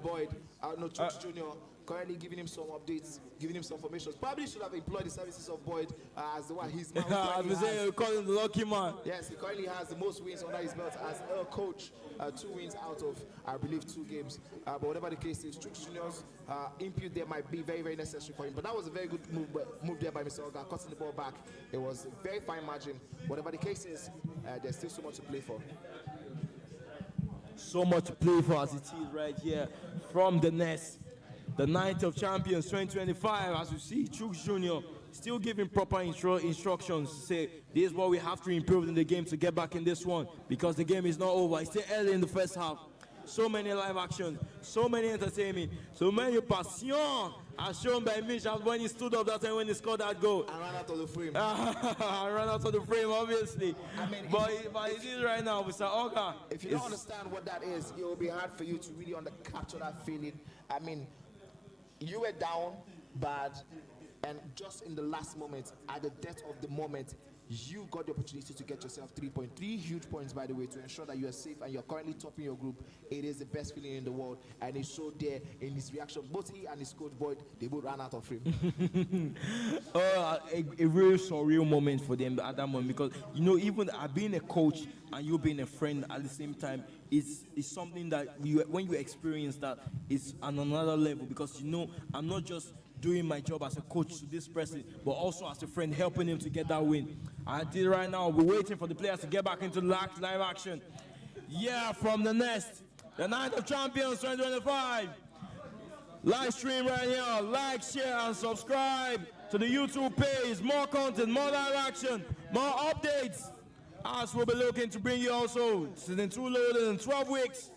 Boyd, Chooks Jr., currently giving him some updates, giving him some information. Probably should have employed the services of Boyd as the one he's now. As we say, we call him the lucky man. Yes, he currently has the most wins under his belt as a coach, 2 wins out of, I believe, 2 games. But whatever the case is, Chooks Jr.'s input there might be very, very necessary for him. But that was a very good move there by Mr. Oga, cutting the ball back. It was a very fine margin. Whatever the case is, there's still so much to play for. So much to play for as it is right here from the nest. The Night of Champions 2025, as you see, Chooks Jr. still giving proper instructions to say, this is what we have to improve in the game to get back in this one, because the game is not over. It's still early in the first half. So many live actions, so many entertainment, so many passion as shown by Mitch when he stood up that time when he scored that goal. I ran out of the frame. I ran out of the frame, obviously. But it is right now, Mr. Oga. If you don't understand what that is, it will be hard for you to really capture that feeling. I mean, you were down bad, and just in the last moment, at the depth of the moment, you got the opportunity to get yourself 3 points. 3 huge points, by the way, to ensure that you are safe and you're currently topping your group. It is the best feeling in the world, and it showed there in his reaction. Both he and his coach Boyd, they both ran out of frame. A real surreal moment for them at that moment, because even being a coach and you being a friend at the same time is something that when you experience that, it's on another level, because I'm not just doing my job as a coach to this person, but also as a friend, helping him to get that win. I did right now. We're waiting for the players to get back into live action. Yeah, from the nest, the Night of Champions 2025. Live stream right here. Like, share, and subscribe to the YouTube page. More content, more live action, more updates. As we'll be looking to bring you also season 2 loaded in 12 weeks.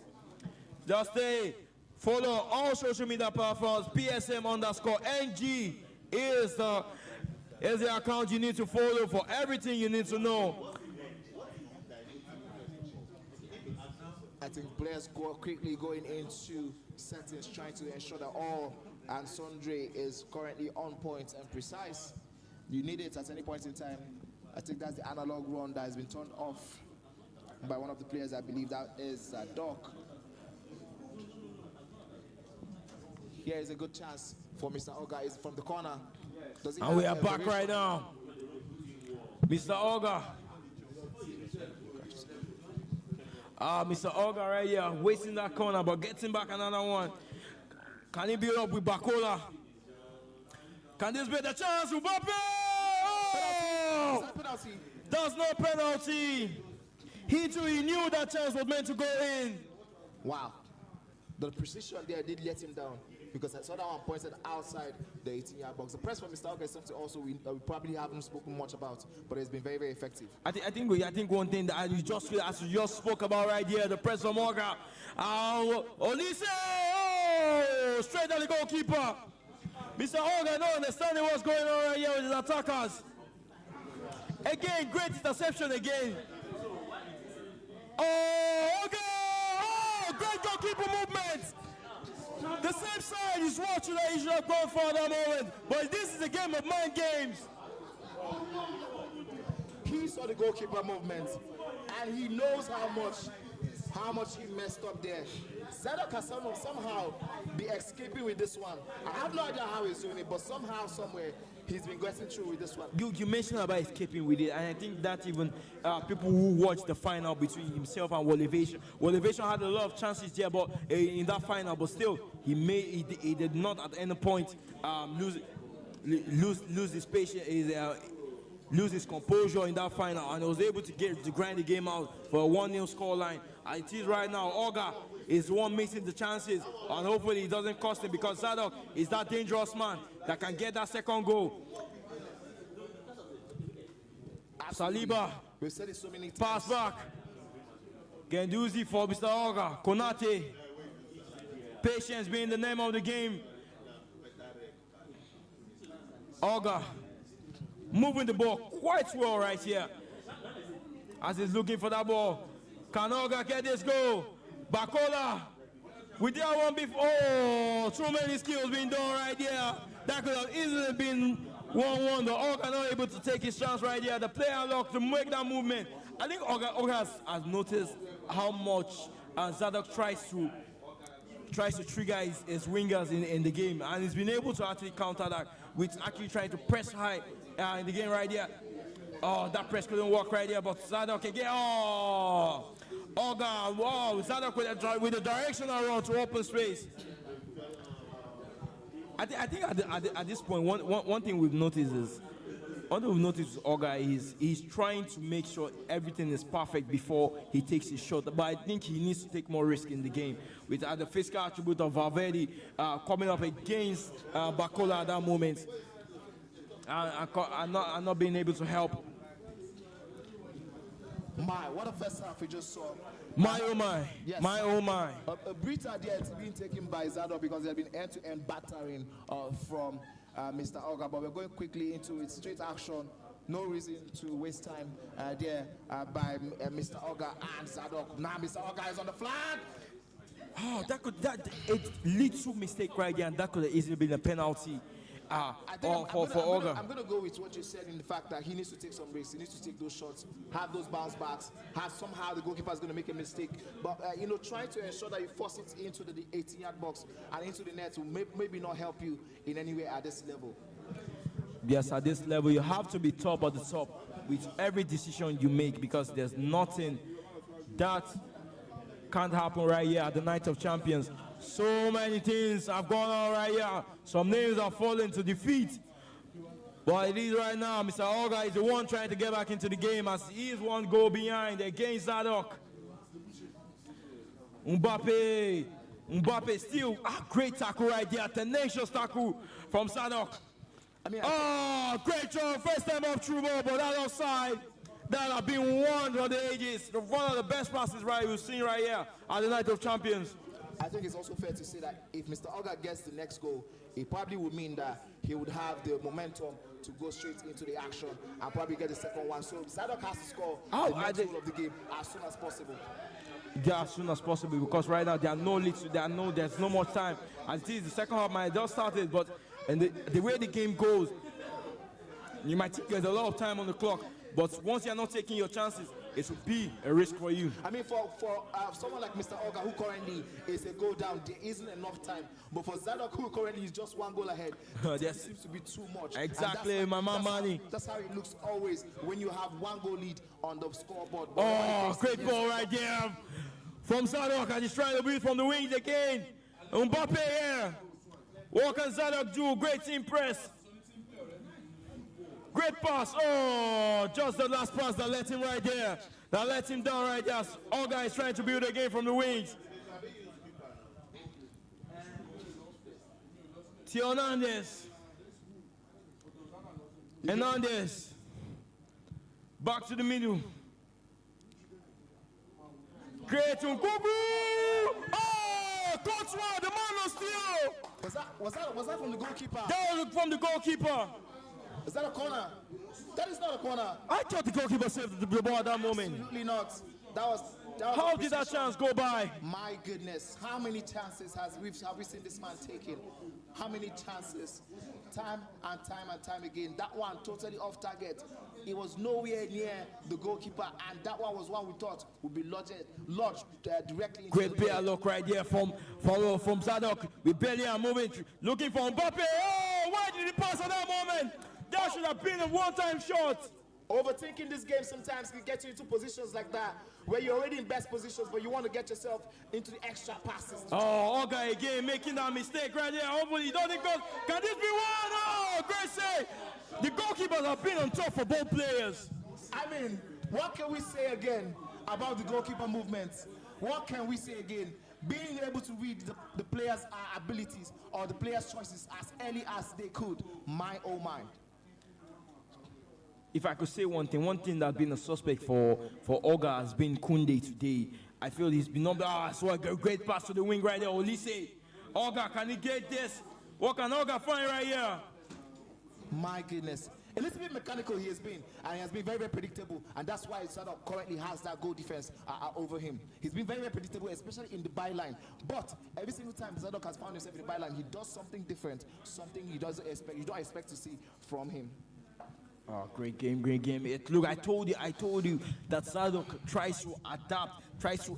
Just stay. Follow all social media platforms. PSM_NG is the account you need to follow for everything you need to know. I think players quickly going into settings, trying to ensure that all and sundry is currently on point and precise. You need it at any point in time. I think that's the analog run that has been turned off. by one of the players. I believe that is Doc. Here is a good chance for Mr. Oga. Is from the corner. Does he And we have are back right now. Mr. Oga. Mr. Oga right here, wasting that corner, but getting back another one. Can he build up with Bakola? Can this be the chance? Mbappe! Oh! That's no penalty. He too, he knew that chance was meant to go in. Wow. The precision there did let him down, because I saw that one pointed outside the 18-yard box. The press from Mr. Oga is something also we probably haven't spoken much about, but it's been very, very effective. I think one thing that you just feel, as you just spoke about right here, the press from Oga. Olise! Oh, straight at the goalkeeper. Mr. Oga, no understanding what's going on right here with his attackers. Again, great interception again. Oh, okay! Oh, great goalkeeper movement! The same side is watching that he should have gone for that moment. But this is a game of mind games. He saw the goalkeeper movement, and he knows how much he messed up there. Zadok has somehow be escaping with this one. I have no idea how he's doing it, but somehow, somewhere, he's been getting through with this one. You mentioned about escaping with it, and I think that even people who watched the final between himself and Wolevation had a lot of chances there, but in that final, but still he did not at any point lose his patience, lose his composure in that final, and he was able to grind the game out for a 1-0 scoreline. And it is right now, Oga is the one missing the chances, and hopefully it doesn't cost him, because Zadok is that dangerous man that can get that second goal. Saliba, we've said it so many times. pass back. Genduzi for Mr. Oga. Konate. Patience being the name of the game. Oga moving the ball quite well right here, as he's looking for that ball. Can Oga get this goal? Bakola with that one before. Oh, too many skills being done right there. That could have easily been 1-1. The Oga not able to take his chance right there. The player unlocked to make that movement. I think Oga has noticed how much Zadok tries to trigger his wingers in the game, and he's been able to actually counter that with actually trying to press high in the game right there. Oh, that press couldn't work right there, but Zadok again. Oh, Oga, wow, Zadok with the directional run to open space. I think at this point, one thing we've noticed is, Oga is he's trying to make sure everything is perfect before he takes his shot. But I think he needs to take more risk in the game, with the physical attribute of Valverde coming up against Bakola at that moment, and not being able to help. What a first half we just saw. My oh my, yes. My oh my. A Brita there is being taken by Zadok, because there had been end-to-end battering from Mr. Oga, but we're going quickly into it. Straight action. No reason to waste time there by Mr. Oga and Zadok. Now Mr. Oga is on the flag. Oh, it leads to mistake right there, and that could have easily been a penalty. For Oga. I'm going to go with what you said, in the fact that he needs to take some risks. He needs to take those shots, have those bounce backs, have somehow the goalkeeper is going to make a mistake. But, try to ensure that you force it into the 18-yard box and into the net will maybe not help you in any way at this level. Yes, at this level, you have to be top at the top with every decision you make, because there's nothing that can't happen right here at the Night of Champions. So many things have gone on right here. Some names are falling to defeat. But it is right now, Mr. Oga is the one trying to get back into the game, as he is one goal behind against Zadok. Mbappe still great tackle right there. Tenacious tackle from Zadok. Great job. First time off true ball, but that offside. That have been won for the ages. One of the best passes we've seen right here at the Night of Champions. I think it's also fair to say that if Mr. Oga gets the next goal, it probably would mean that he would have the momentum to go straight into the action and probably get the second one. So Zadok has to score the next goal of the game as soon as possible. Yeah, as soon as possible, because right now there are no leads, there's no more time. As it is, the second half might just started, but the way the game goes, you might think there's a lot of time on the clock, but once you're not taking your chances, it will be a risk for you. I mean, for someone like Mr. Olga, who currently is a goal down, there isn't enough time. But for Zadok, who currently is just one goal ahead, there seems to be too much. Exactly, That's how it looks always when you have one goal lead on the scoreboard. Oh, great ball right there from Zadok, and he's trying to beat from the wings again. Mbappe here. What can Zadok do? Great team press. Great pass. Oh, just the last pass that let him right there. That let him down right there. All guys trying to build again from the wings. Theo Hernandez. Hernandez. Back to the middle. Great to Oh, Courtois, the man of steel. Was that from the goalkeeper? That was from the goalkeeper. Is that a corner? That is not a corner. I thought the goalkeeper saved the ball at that moment. Absolutely not. That was How did that chance go by? My goodness, how many chances have we seen this man taking? How many chances? Time and time again. That one totally off target. It was nowhere near the goalkeeper, and that one was one we thought would be lodged directly into Great player look right there from Zadok. We barely are moving, looking for Mbappe. Oh, why did he pass at that moment? That should have been a one-time shot. Overthinking this game sometimes can get you into positions like that, where you're already in best positions, but you want to get yourself into the extra passes. Oh, Olga again making that mistake right there. Hopefully, he doesn't go. Can this be one? Oh, great save. The goalkeepers have been on top for both players. I mean, what can we say again about the goalkeeper movements? What can we say again? Being able to read the players' abilities or the players' choices as early as they could. My oh my. If I could say one thing that's been a suspect for Olga has been Koundé today. I feel he's been up there. I saw a great pass to the wing right there. Olise. Olga, can he get this? What can Olga find right here? My goodness. A little bit mechanical he has been, and he has been very, very predictable, and that's why Zadok currently has that goal defense over him. He's been very, very predictable, especially in the byline. But every single time Zadok has found himself in the byline, he does something different, something you don't expect to see from him. Oh, great game. Look, I told you that Zadok tries to adapt, tries to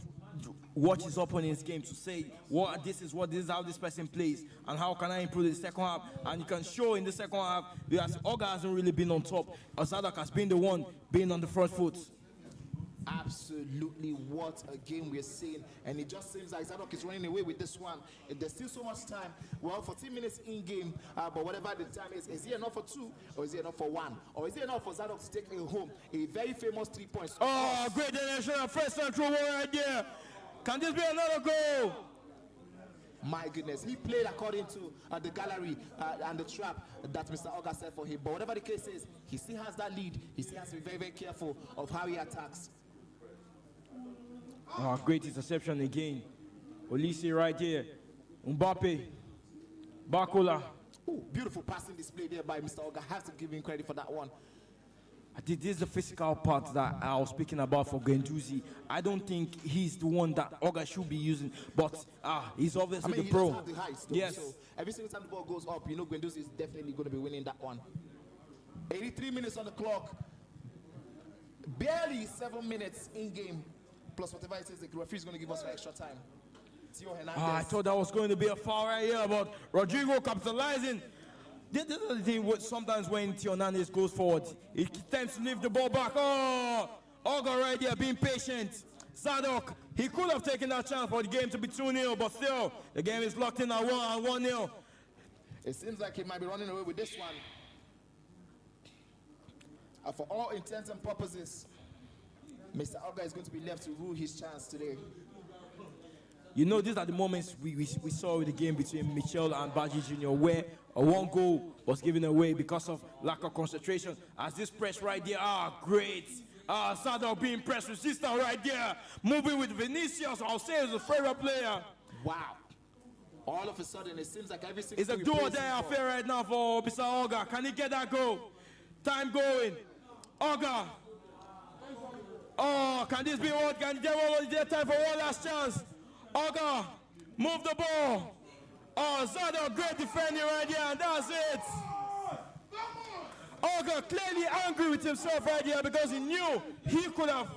watch his opponent's game to say, this is how this person plays, and how can I improve the second half? And you can show in the second half, because Olga hasn't really been on top. Zadok has been the one being on the front foot. Absolutely, what a game we're seeing, and it just seems like Zadok is running away with this one. There's still so much time. Well, 14 minutes in game, but whatever the time is he enough for 2, or is he enough for 1, or is he enough for Zadok to take it home? A very famous 3 points. Oh, great international first and throw right there. Can this be another goal? My goodness, he played according to the gallery and the trap that Mr. Olga set for him. But whatever the case is, he still has that lead. He still has to be very, very careful of how he attacks. Oh, great interception again. Olise right there. Mbappe. Bakola. Ooh, beautiful passing display there by Mr. Olga. I have to give him credit for that one. This is the physical part that I was speaking about for Guendouzi. I don't think he's the one that Olga should be using, but he's obviously the pro. He doesn't have the height, though, yes. So every single time the ball goes up, Guendouzi is definitely going to be winning that one. 83 minutes on the clock. Barely 7 minutes in game, plus whatever it is the referee is going to give us for extra time. Theo Hernandez. I thought that was going to be a foul right here, but Rodrigo capitalizing. This is the thing sometimes when Theo Hernandez goes forward, he tends to leave the ball back. Oh, Olga right there being patient. Zadok, he could have taken that chance for the game to be 2-0, but still, the game is locked in at 1-0. It seems like he might be running away with this one. For all intents and purposes, Mr. Olga is going to be left to rule his chance today. You know, these are the moments we saw with the game between Michel and Baji Jr., where one goal was given away because of lack of concentration. As this press right there, great. Zadok being press resistant right there. Moving with Vinicius, I'll say is a favorite player. Wow. All of a sudden, it seems like every single... It's a do-or-die affair right now for Mr. Olga. Can he get that goal? Time going. Olga. Oh, can this be what? Can he get one more time for one last chance? Olga, move the ball. Oh, Zadok, great defending right there, and that's it. Olga clearly angry with himself right here because he knew he could have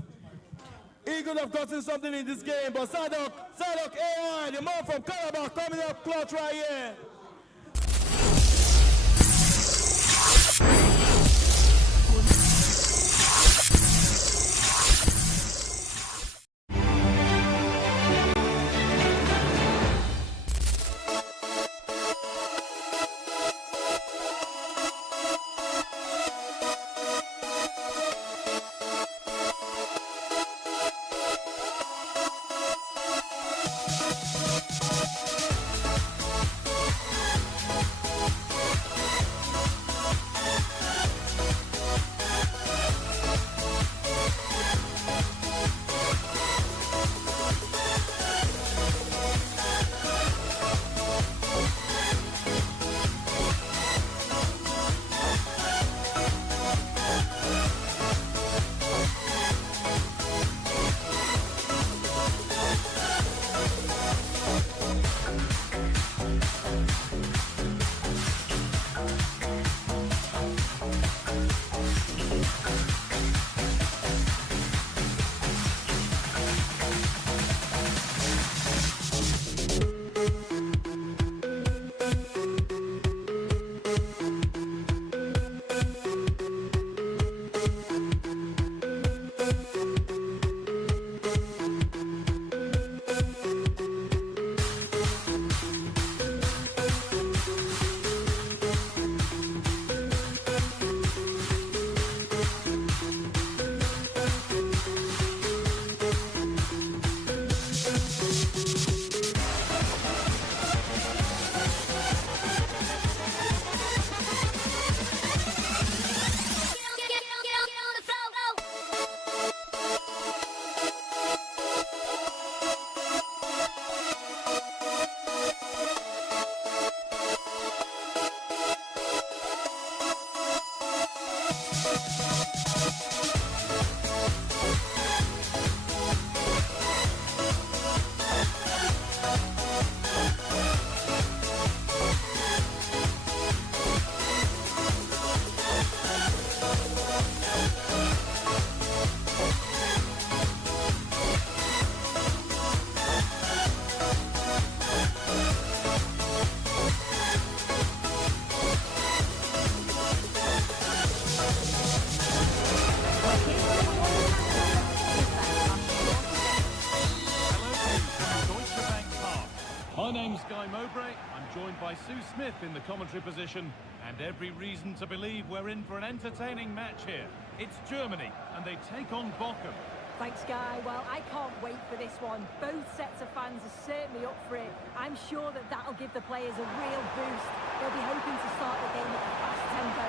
He could have gotten something in this game, but Sadok AI, the man from Calabar, coming up clutch right here. By Sue Smith in the commentary position, and every reason to believe we're in for an entertaining match here. It's Germany, and they take on Bochum. Thanks, Guy. Well, I can't wait for this one. Both sets of fans are certainly up for it. I'm sure that that'll give the players a real boost. They'll be hoping to start the game at a fast tempo.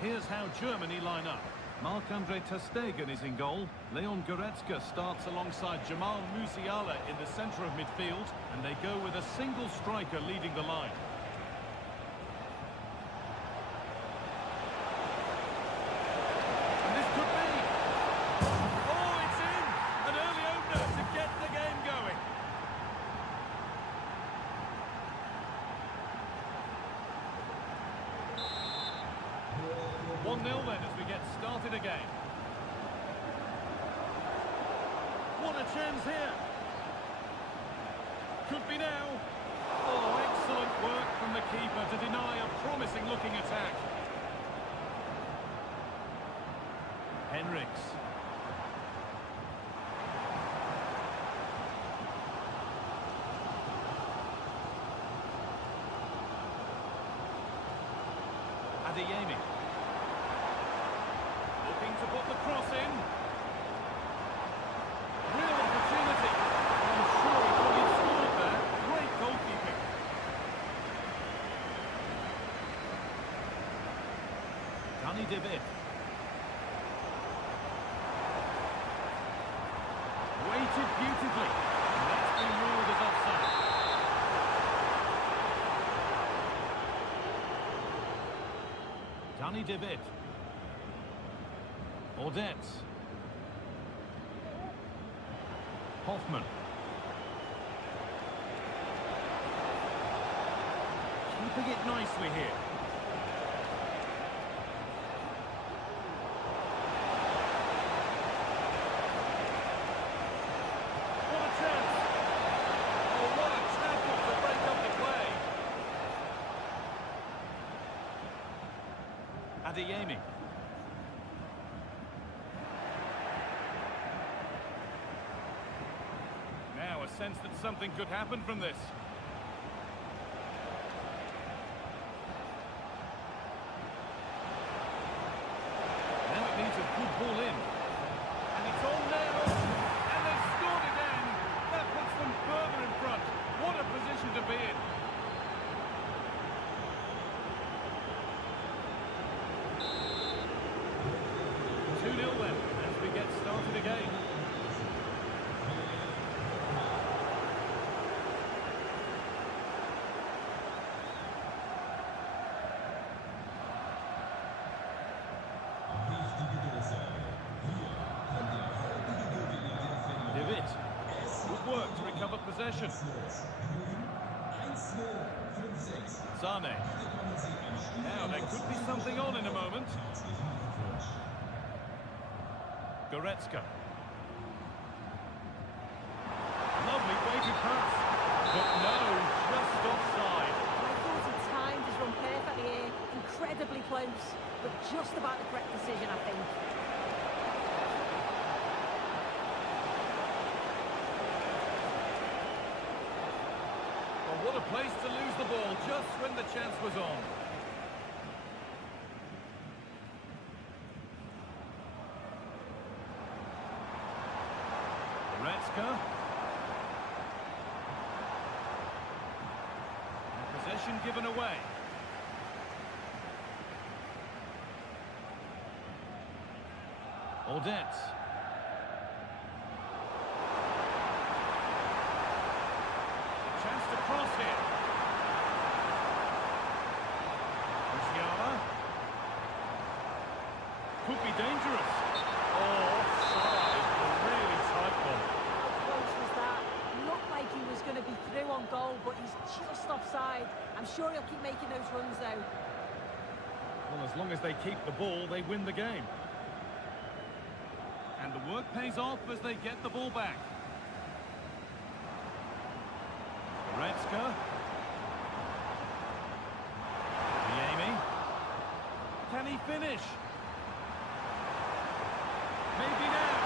Here's how Germany line up. Marc-Andre ter Stegen is in goal. Leon Goretzka starts alongside Jamal Musiala in the centre of midfield, and they go with a single striker leading the line. And this could be... Oh, it's in! An early opener to get the game going. One-nil then as we get started again. What a chance here. Could be now. Oh, excellent work from the keeper to deny a promising looking attack. Henriks. Adeyemi. Looking to put the cross in. Real opportunity. I'm sure he could have scored there. Great goalkeeping. Danny De Vit. Weighted beautifully. And that's been ruled as offside. Danny De Vit. Audette. Hoffman. Keeping it nicely here. Adeyemi. Now a sense that something could happen from this. Now it needs a good ball in. And it's on now. And they've scored again. That puts them further in front. What a position to be in. Then, as we get started again. David, good work to recover possession. Sane. Now there could be something on in a moment. Goretzka. Lovely weighted pass. But no, just offside. I thought he timed his run perfectly here. Incredibly close, but just about the correct decision, I think. Well, what a place to lose the ball just when the chance was on. Goretzka. And possession given away. Odette. Chance to cross here. Musiala. Could be dangerous. Oh, offside. A really tight one. How close was that? Looked like he was going to be through on goal, but he's just offside. I'm sure he'll keep making those runs, though. Well, as long as they keep the ball, they win the game. And the work pays off as they get the ball back. Goretzka. Adeyemi. Can he finish? Maybe now.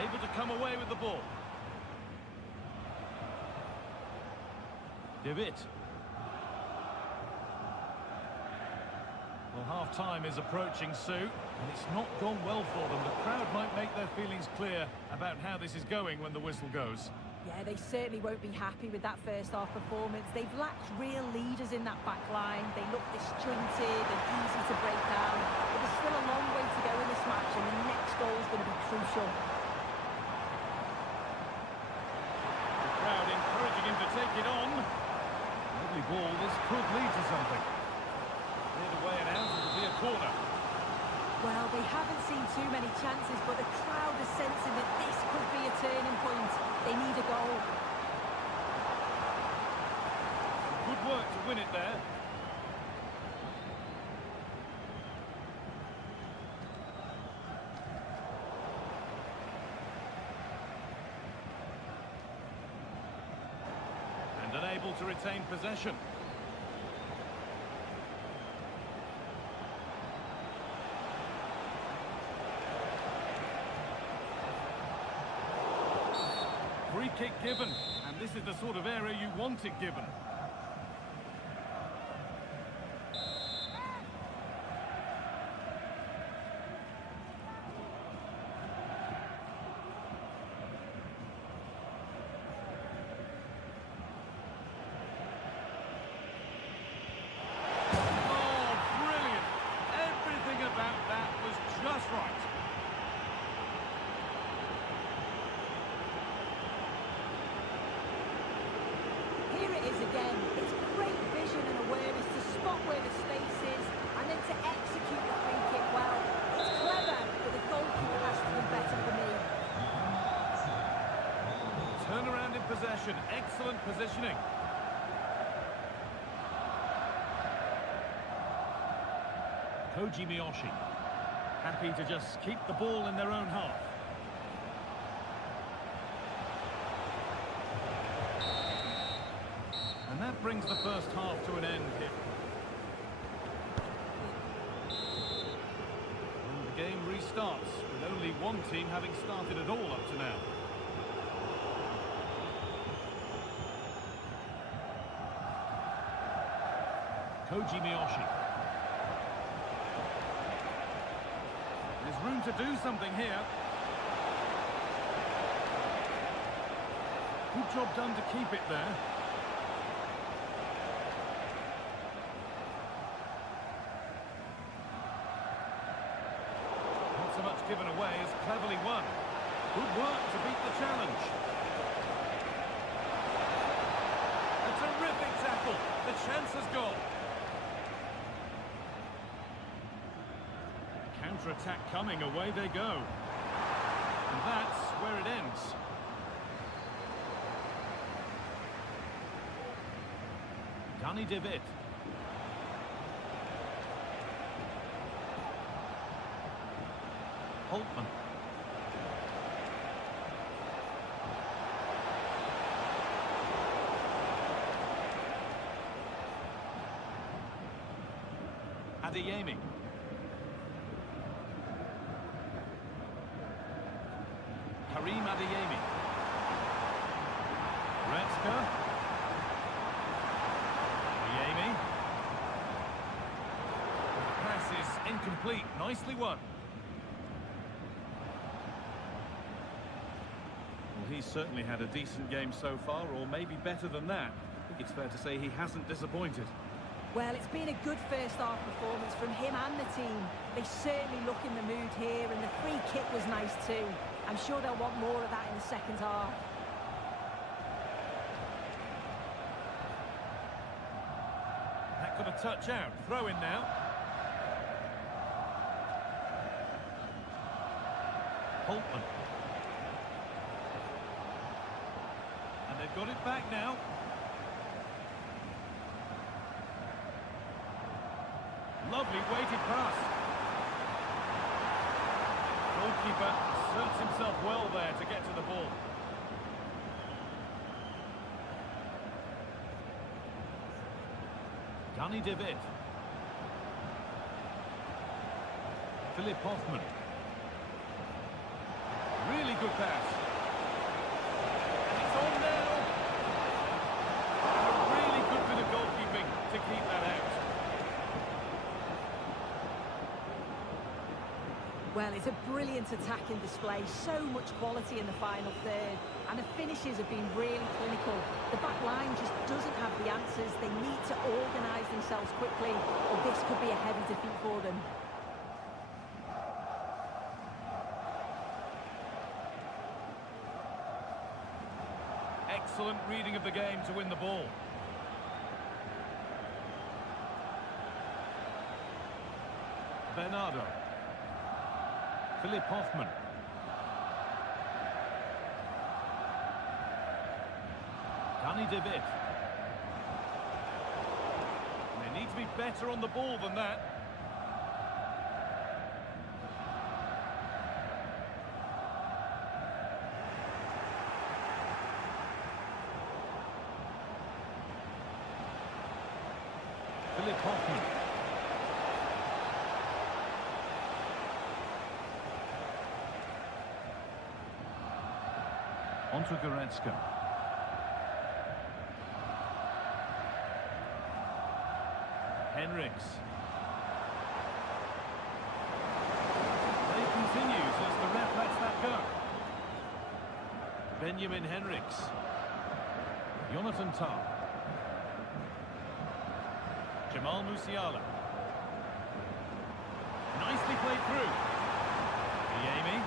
Able to come away with the ball. David. Well, half-time is approaching, Sue, and it's not gone well for them. The crowd might make their feelings clear about how this is going when the whistle goes. Yeah, they certainly won't be happy with that first-half performance. They've lacked real leaders in that back line. They look disjointed and easy to break down. But there's still a long way to go in this match, and the next goal is going to be crucial. The crowd encouraging him to take it on. Lovely ball. This could lead to something. Cleared away and out. It'll be a corner. Well, they haven't seen too many chances, but the crowd is sensing that this could be a turning point. They need a goal. Good work to win it there. And unable to retain possession. Free kick given, and this is the sort of area you want it given. Oh, brilliant! Everything about that was just right. Here it is again. It's great vision and awareness to spot where the space is and then to execute the free kick well. It's clever, but the goalkeeper has to do better for me. Turnaround in possession, excellent positioning. Koji Miyoshi, happy to just keep the ball in their own half. And that brings the first half to an end here. game restarts, with only one team having started at all up to now. Koji Miyoshi. There's room to do something here. Good job done to keep it there. Not so much given away as cleverly won. Good work to beat the challenge. A terrific tackle. The chance has gone. Counter-attack coming, away they go. And that's where it ends. Danny David. Holtman. Adeyemi. Karim Adeyemi. Goretzka. Adeyemi. The pass is incomplete. Nicely won. Well, he's certainly had a decent game so far, or maybe better than that. I think it's fair to say he hasn't disappointed. Well, it's been a good first half performance from him and the team. They certainly look in the mood here, and the free kick was nice too. I'm sure they'll want more of that in the second half. That got a touch out. Throw in now. Holtman. And they've got it back now. Lovely weighted pass. Goalkeeper asserts himself well there to get to the ball. Danny David. Philip Hoffman. Really good pass. And it's on now. Really good bit of goalkeeping to keep that out. Well, it's a brilliant attacking display, so much quality in the final third, and the finishes have been really clinical. The back line just doesn't have the answers. They need to organise themselves quickly, or this could be a heavy defeat for them. Excellent reading of the game to win the ball. Bernardo. Philip Hoffman. Danny David. They need to be better on the ball than that. Philip Hoffman. On to Goretzka. Henriks. Play continues as the ref lets that go. Benjamin Henriks. Jonathan Tah. Jamal Musiala. Nicely played through. Adeyemi.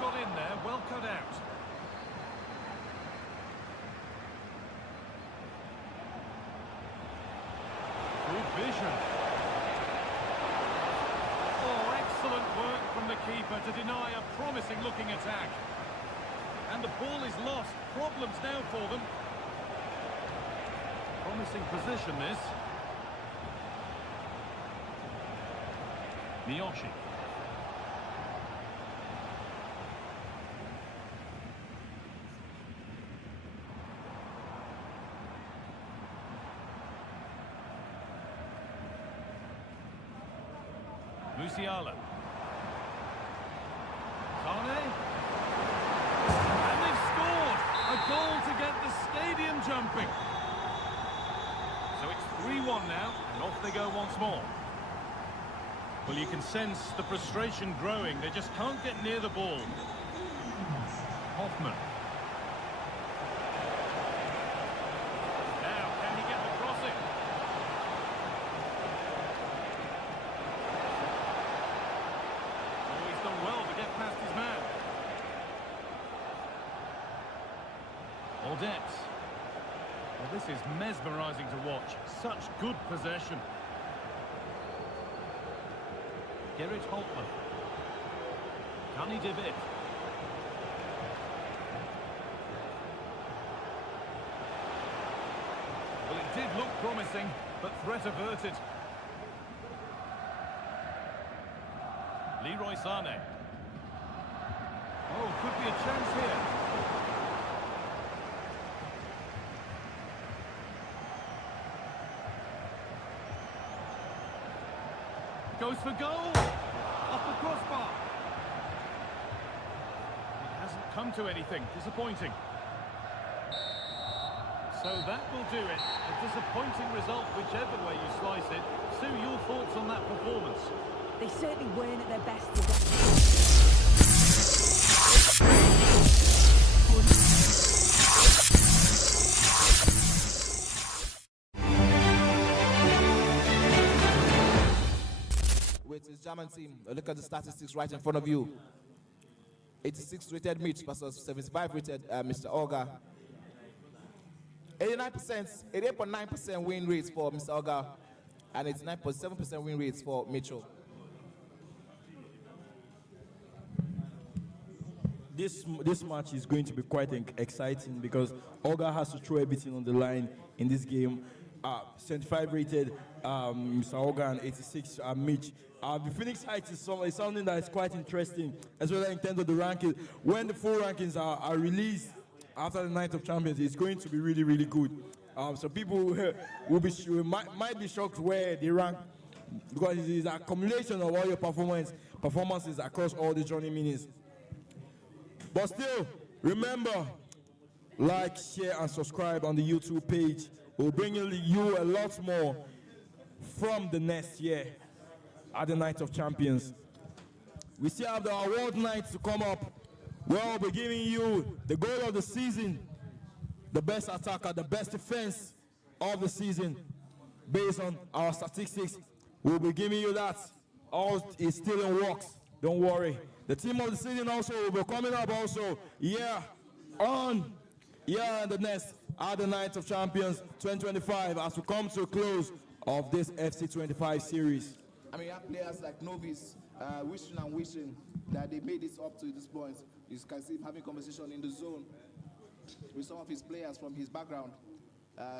Got in there, well cut out. Good vision. Oh, excellent work from the keeper to deny a promising looking attack. And the ball is lost. Problems now for them. Promising position this. Miyoshi. Musiala. Sane. And they've scored! A goal to get the stadium jumping. So it's 3-1 now, and off they go once more. Well, you can sense the frustration growing. They just can't get near the ball. Hoffman. Now, can he get the crossing? Oh, he's done well to get past his man. Audette. Well, this is mesmerising to watch. Such good possession. Gerrit Holtman. Kani David. Well, it did look promising, but threat averted. Leroy Sane. Oh, could be a chance here. Goes for goal! Off the crossbar! It hasn't come to anything. Disappointing. So that will do it. A disappointing result, whichever way you slice it. Sue, your thoughts on that performance? They certainly weren't at their best today. With his German team, look at the statistics right in front of you. 86 rated Mitch versus 75 rated Mr. Olga. 88.9% win rates for Mr. Olga, and 89.7% win rates for Mitchell. This match is going to be quite exciting because Olga has to throw everything on the line in this game. 75 rated Mr. Olga and 86 Mitch. The Phoenix Heights is something that is quite interesting, as well as in terms of the rankings. When the full rankings are released after the Night of Champions, it's going to be really, really good. So people might be shocked where they rank, because it is an accumulation of all your performances across all the journey minis. But still, remember, like, share, and subscribe on the YouTube page. We'll bring you a lot more from the next year at the Night of Champions. We still have the award nights to come up. We'll be giving you the goal of the season, the best attacker, the best defense of the season, based on our statistics. We'll be giving you that. All is still in works. Don't worry. The team of the season also will be coming up also. And the next at the Night of Champions 2025 as we come to a close of this FC25 series. I mean, you have players like Novice wishing that they made this up to this point. You can see him having conversation in the zone with some of his players from his background,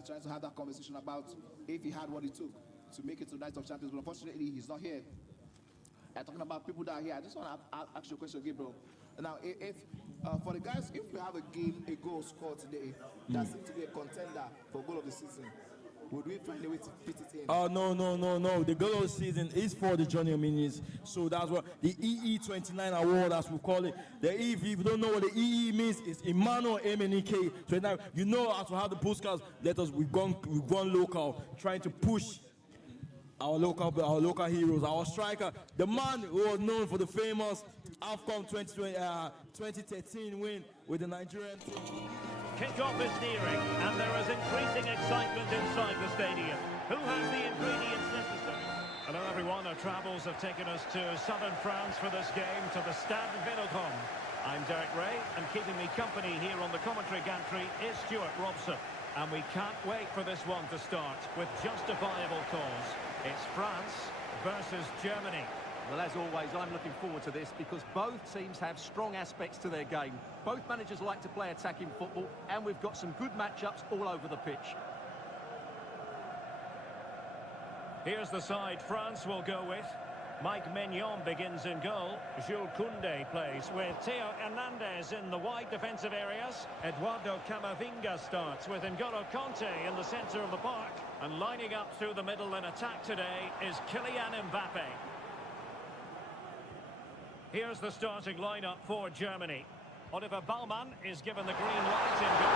trying to have that conversation about if he had what it took to make it to Night of Champions. But unfortunately, he's not here. Talking about people that are here, I just want to ask you a question, Gabriel. Now, if for the guys, if we have a goal scored today that seems to be a contender for goal of the season, would we find a way to fit it in? Oh, no. The goal of the season is for the junior minis. So that's what the EE29 award, as we call it. If you don't know what the EE means, it's Emmanuel MNEK 29. You know how to have the postcards. We've gone local, trying to push our local heroes, our striker, the man who was known for the famous AFCON 2013 win with the Nigerian team. Kick-off is nearing, and there is increasing excitement inside the stadium. Who has the ingredients necessary? Hello everyone, our travels have taken us to southern France for this game, to the Stade Vélodrome. I'm Derek Ray, and keeping me company here on the commentary gantry is Stuart Robson. And we can't wait for this one to start with justifiable cause. It's France versus Germany. Well, as always, I'm looking forward to this because both teams have strong aspects to their game. Both managers like to play attacking football, and we've got some good matchups all over the pitch. Here's the side France will go with. Mike Maignan begins in goal. Jules Koundé plays with Theo Hernandez in the wide defensive areas. Eduardo Camavinga starts with N'Golo Kanté in the centre of the park. And lining up through the middle in attack today is Kylian Mbappe. Here's the starting lineup for Germany. Oliver Baumann is given the green light in goal.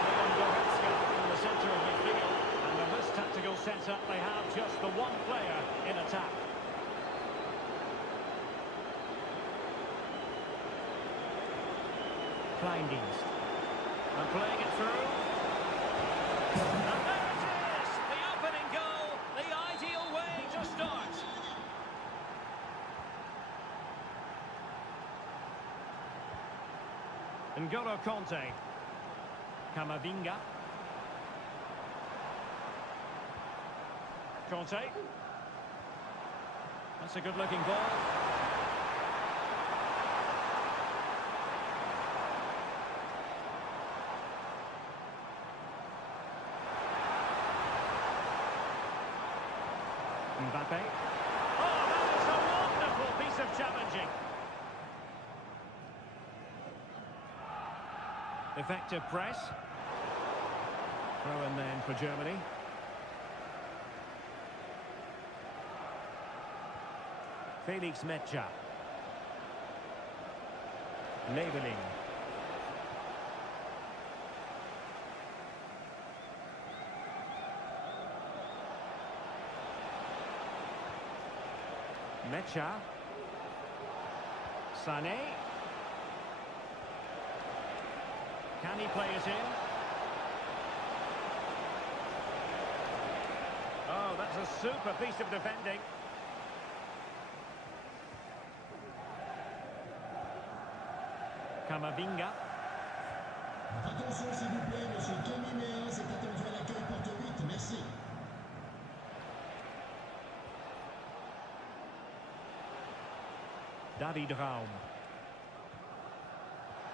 Leon Goretzka in the centre of midfield. And in this tactical setup, they have just the one player in attack. Kleindienst. And playing it through. And there it is! The opening goal, the ideal way to start. N'Golo Conte. Camavinga. Conte. That's a good-looking ball. Mbappe. Oh, that is a wonderful piece of challenging. Effective press. Throw in then for Germany. Felix Mecha. Leveling. Mecha. Sané. Can he play it in? Oh, that's a super piece of defending. Camavinga. Attention s'il vous plaît, monsieur Camille c'est attendu à l'accueil porte 8, merci. David Raum.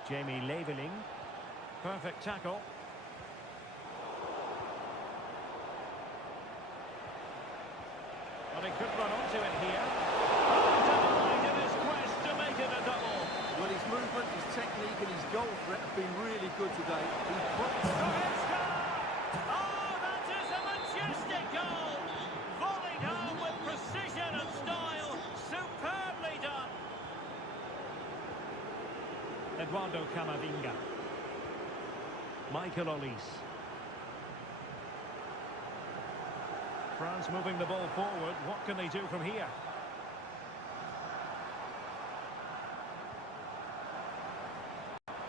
Jamie Leveling. Perfect tackle. Well, he could run onto it here. Oh, denied in his quest to make it a double. Well, his movement, his technique and his goal threat have been really good today. Goretzka! Oh, that is a majestic goal! Volleyed home with precision and style. Superbly done. Eduardo Camavinga. Michael Olise. France moving the ball forward. What can they do from here?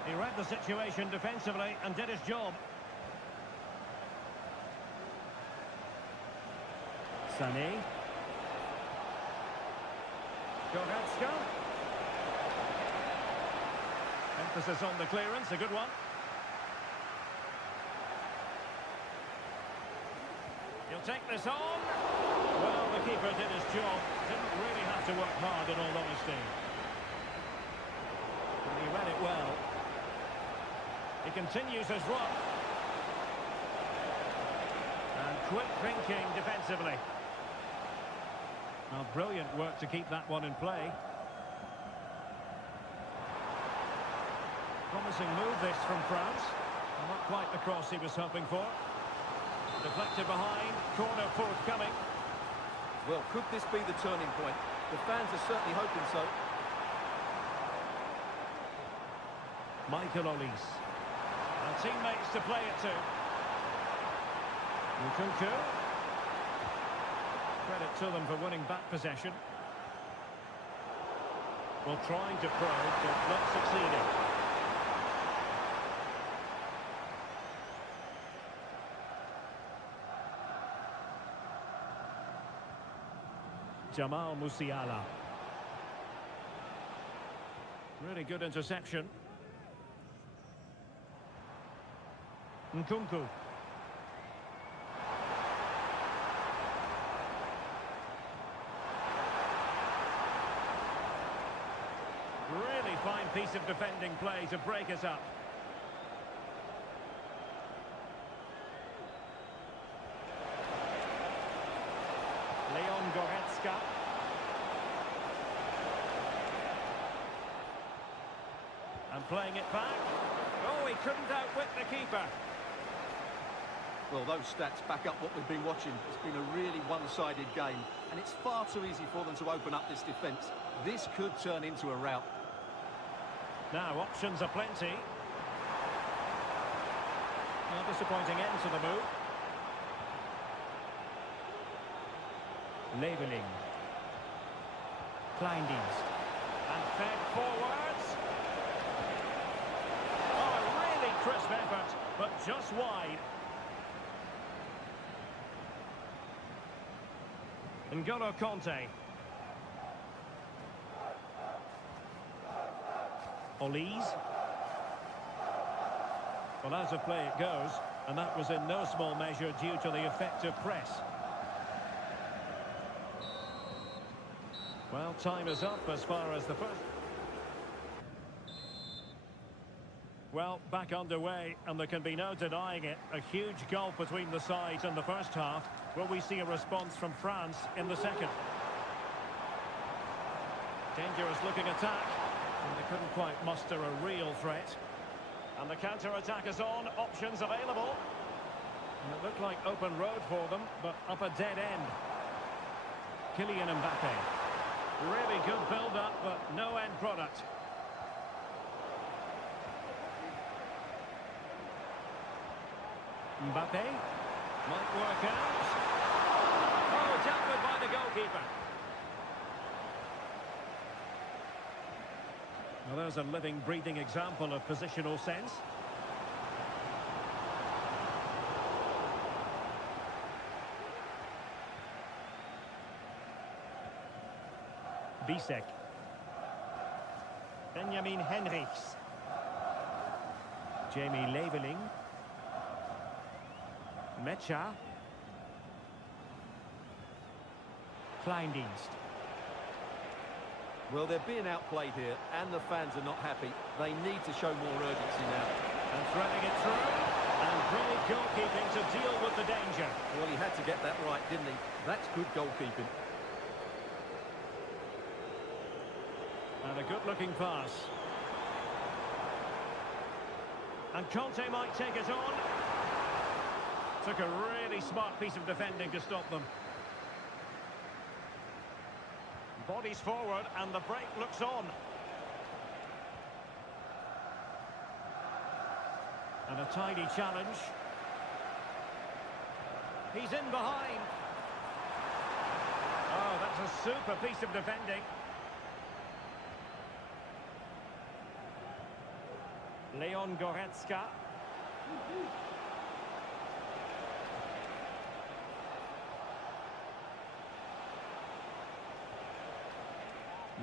He read the situation defensively and did his job. Sané. Goretzka. Emphasis on the clearance, a good one. He'll take this on. Well, the keeper did his job. Didn't really have to work hard, in all honesty. And he read it well. He continues his run. And quick thinking defensively. Well, brilliant work to keep that one in play. Promising move this from France. Not quite the cross he was hoping for. Deflected behind, corner forthcoming. Well, could this be the turning point? The fans are certainly hoping so. Michael Olise. And teammates to play it to. Nkunku. Credit to them for winning back possession. Well, trying to probe, but not succeeding. Jamal Musiala. Really good interception. Nkunku. Really fine piece of defending play to break us up. Leon Goretzka. And playing it back. Oh, he couldn't outwit the keeper. Well, those stats back up what we've been watching. It's been a really one-sided game, and it's far too easy for them to open up this defence. This could turn into a rout. Now, options are plenty. A disappointing end to the move. Leveling. Kleindienst. And fed forwards. Oh, a really crisp effort, but just wide. N'Golo Conte. Olise. Well, out of play it goes, and that was in no small measure due to the effective press. Well, time is up as far as the first. Well, back underway, and there can be no denying it. A huge gulf between the sides in the first half. Will we see a response from France in the second? Dangerous looking attack, and they couldn't quite muster a real threat. And the counter-attack is on, options available. And it looked like open road for them, but up a dead end. Kylian Mbappe. Really good build-up, but no end product. Mbappe might work out. Oh, tackled by the goalkeeper. Well, there's a living, breathing example of positional sense. Bisek. Benjamin Henrichs. Jamie Leveling. Mecha. Kleindienst. Well, they're being outplayed here, and the fans are not happy. They need to show more urgency now. And threading it through. And brilliant goalkeeping to deal with the danger. Well, he had to get that right, didn't he? That's good goalkeeping. And a good-looking pass. And Conte might take it on. Took a really smart piece of defending to stop them. Bodies forward, and the break looks on. And a tidy challenge. He's in behind. Oh, that's a super piece of defending. Leon Goretzka.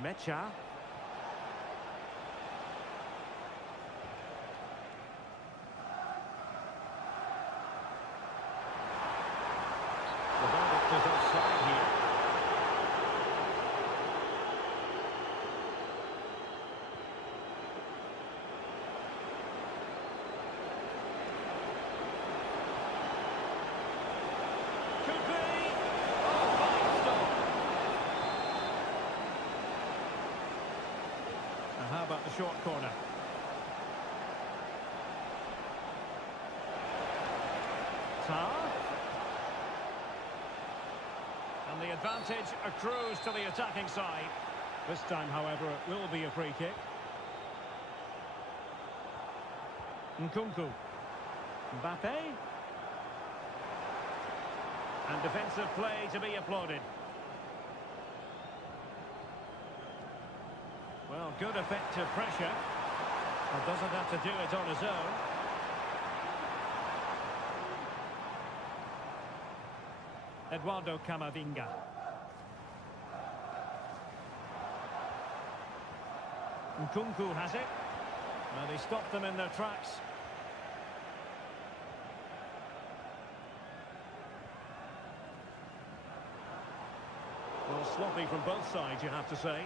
Mecha. The verdict is offside here. Could be. Oh, fine stop. How about the short corner? Tar. And the advantage accrues to the attacking side. This time, however, it will be a free kick. Nkunku. Mbappe. And defensive play to be applauded. Well, good effective pressure. But doesn't have to do it on his own. Eduardo Camavinga. Nkunku has it. And he stopped them in their tracks. Well, sloppy from both sides, you have to say.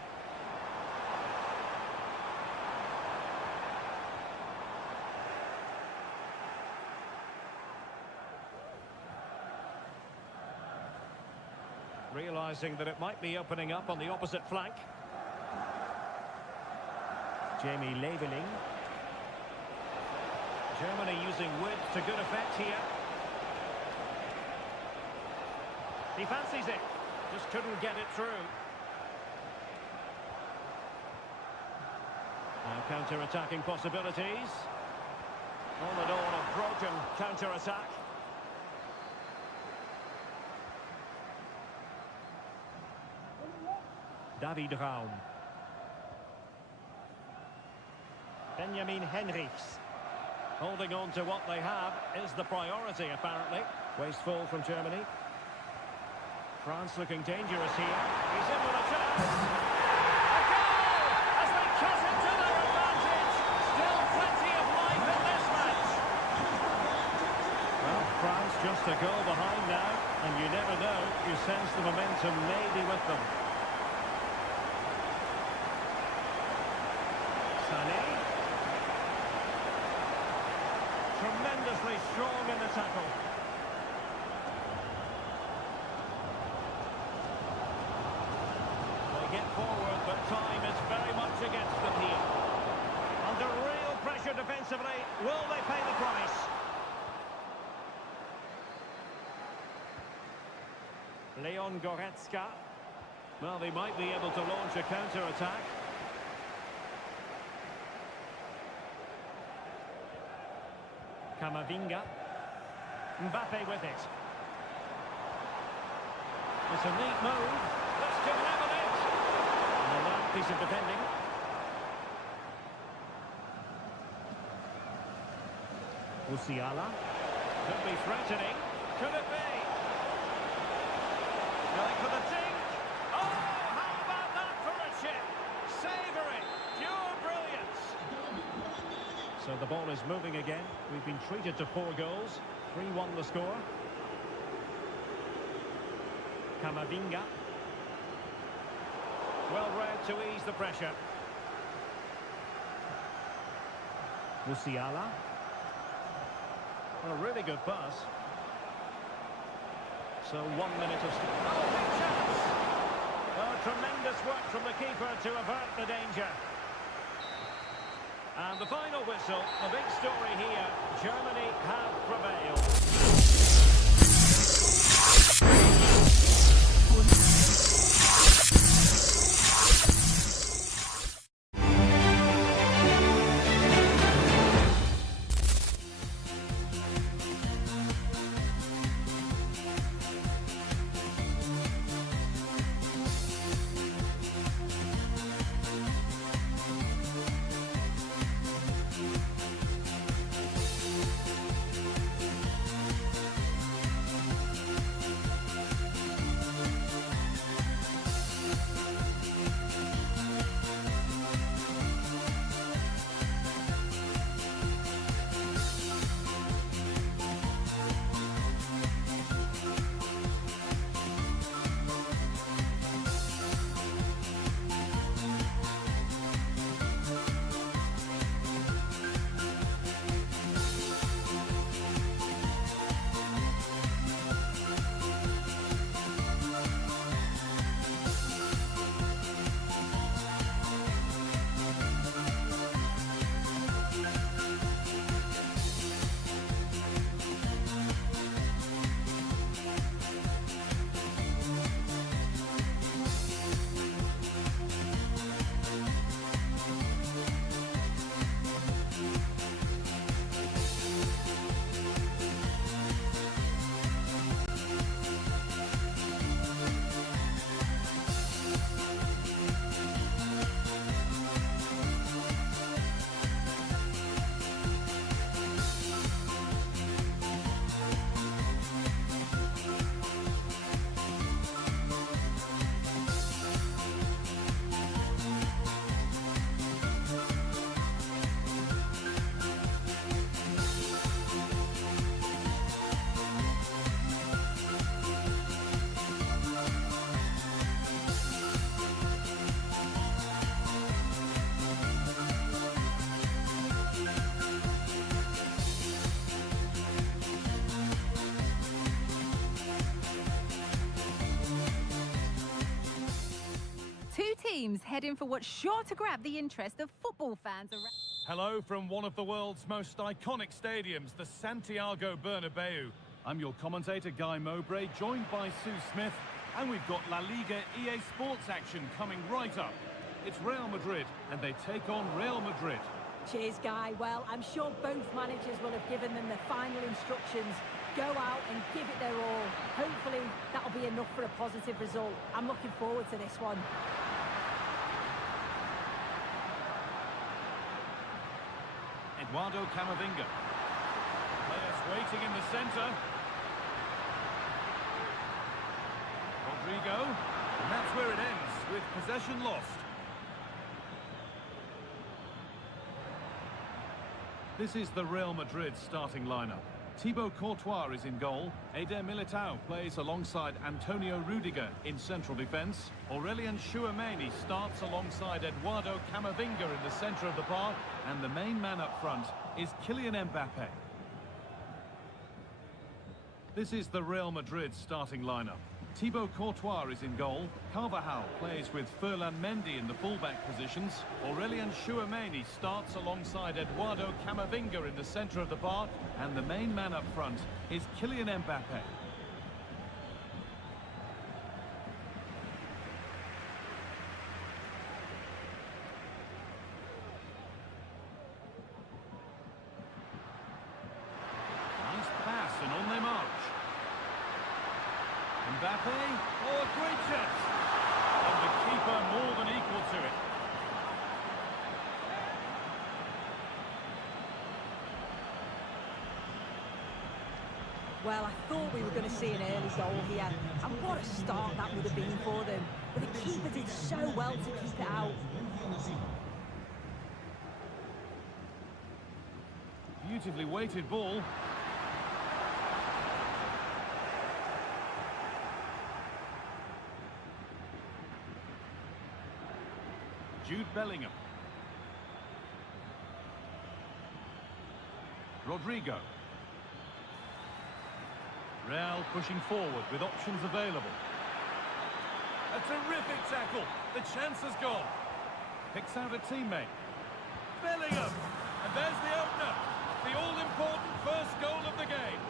Realising that it might be opening up on the opposite flank. Jamie Leveling. Germany using width to good effect here. He fancies it. Just couldn't get it through. Now counter-attacking possibilities. All in all, a broken counter-attack. David Raum. Benjamin Henrichs. Holding on to what they have is the priority, apparently. Wasteful from Germany. France looking dangerous here. He's in with a chance. A goal! As they cut into their advantage. Still plenty of life in this match. Well, France just a goal behind now. And you never know. You sense the momentum may be with them. Sané. Tremendously strong in the tackle. They get forward, but time is very much against them here. Under real pressure defensively, will they pay the price? Leon Goretzka. Well, they might be able to launch a counter-attack. Camavinga. Mbappe with it. It's a neat move. This could level it. And a long piece of defending. Musiala. Could be threatening. Could it be? Going for the dink. Oh, how about that for a chip? Savouring. Pure brilliance. So the ball is moving again. We've been treated to 4 goals. 3-1 the score. Camavinga. Well read to ease the pressure. Musiala. A really good pass. So 1 minute of... Oh, big chance! Oh, tremendous work from the keeper to avert the danger. And the final whistle, the big story here, Germany have prevailed. Teams heading for what's sure to grab the interest of football fans around. Hello from one of the world's most iconic stadiums, the Santiago Bernabeu. I'm your commentator, Guy Mowbray, joined by Sue Smith, and we've got La Liga EA Sports action coming right up. It's Real Madrid, and they take on Real Madrid. Cheers, Guy. Well, I'm sure both managers will have given them the final instructions. Go out and give it their all. Hopefully, that'll be enough for a positive result. I'm looking forward to this one. Eduardo Camavinga. Players waiting in the centre. Rodrigo. And that's where it ends, with possession lost. This is the Real Madrid starting lineup. Thibaut Courtois is in goal. Eder Militao plays alongside Antonio Rudiger in central defence. Aurelien Tchouameni starts alongside Eduardo Camavinga in the centre of the park. And the main man up front is Kylian Mbappe. This is the Real Madrid starting lineup. Thibaut Courtois is in goal. Carvajal plays with Ferland Mendy in the fullback positions. Aurelien Tchouameni starts alongside Eduardo Camavinga in the centre of the park. And the main man up front is Kylian Mbappe. Nice pass, and on they march. Mbappe, oh, a great chance! And the keeper more than equal to it. Well, I thought we were going to see an early goal here. And what a start that would have been for them. But the keeper did so well to keep it out. Beautifully weighted ball. Jude Bellingham. Rodrigo. Real pushing forward with options available. A terrific tackle. The chance has gone. Picks out a teammate. Bellingham. And there's the opener. The all-important first goal of the game.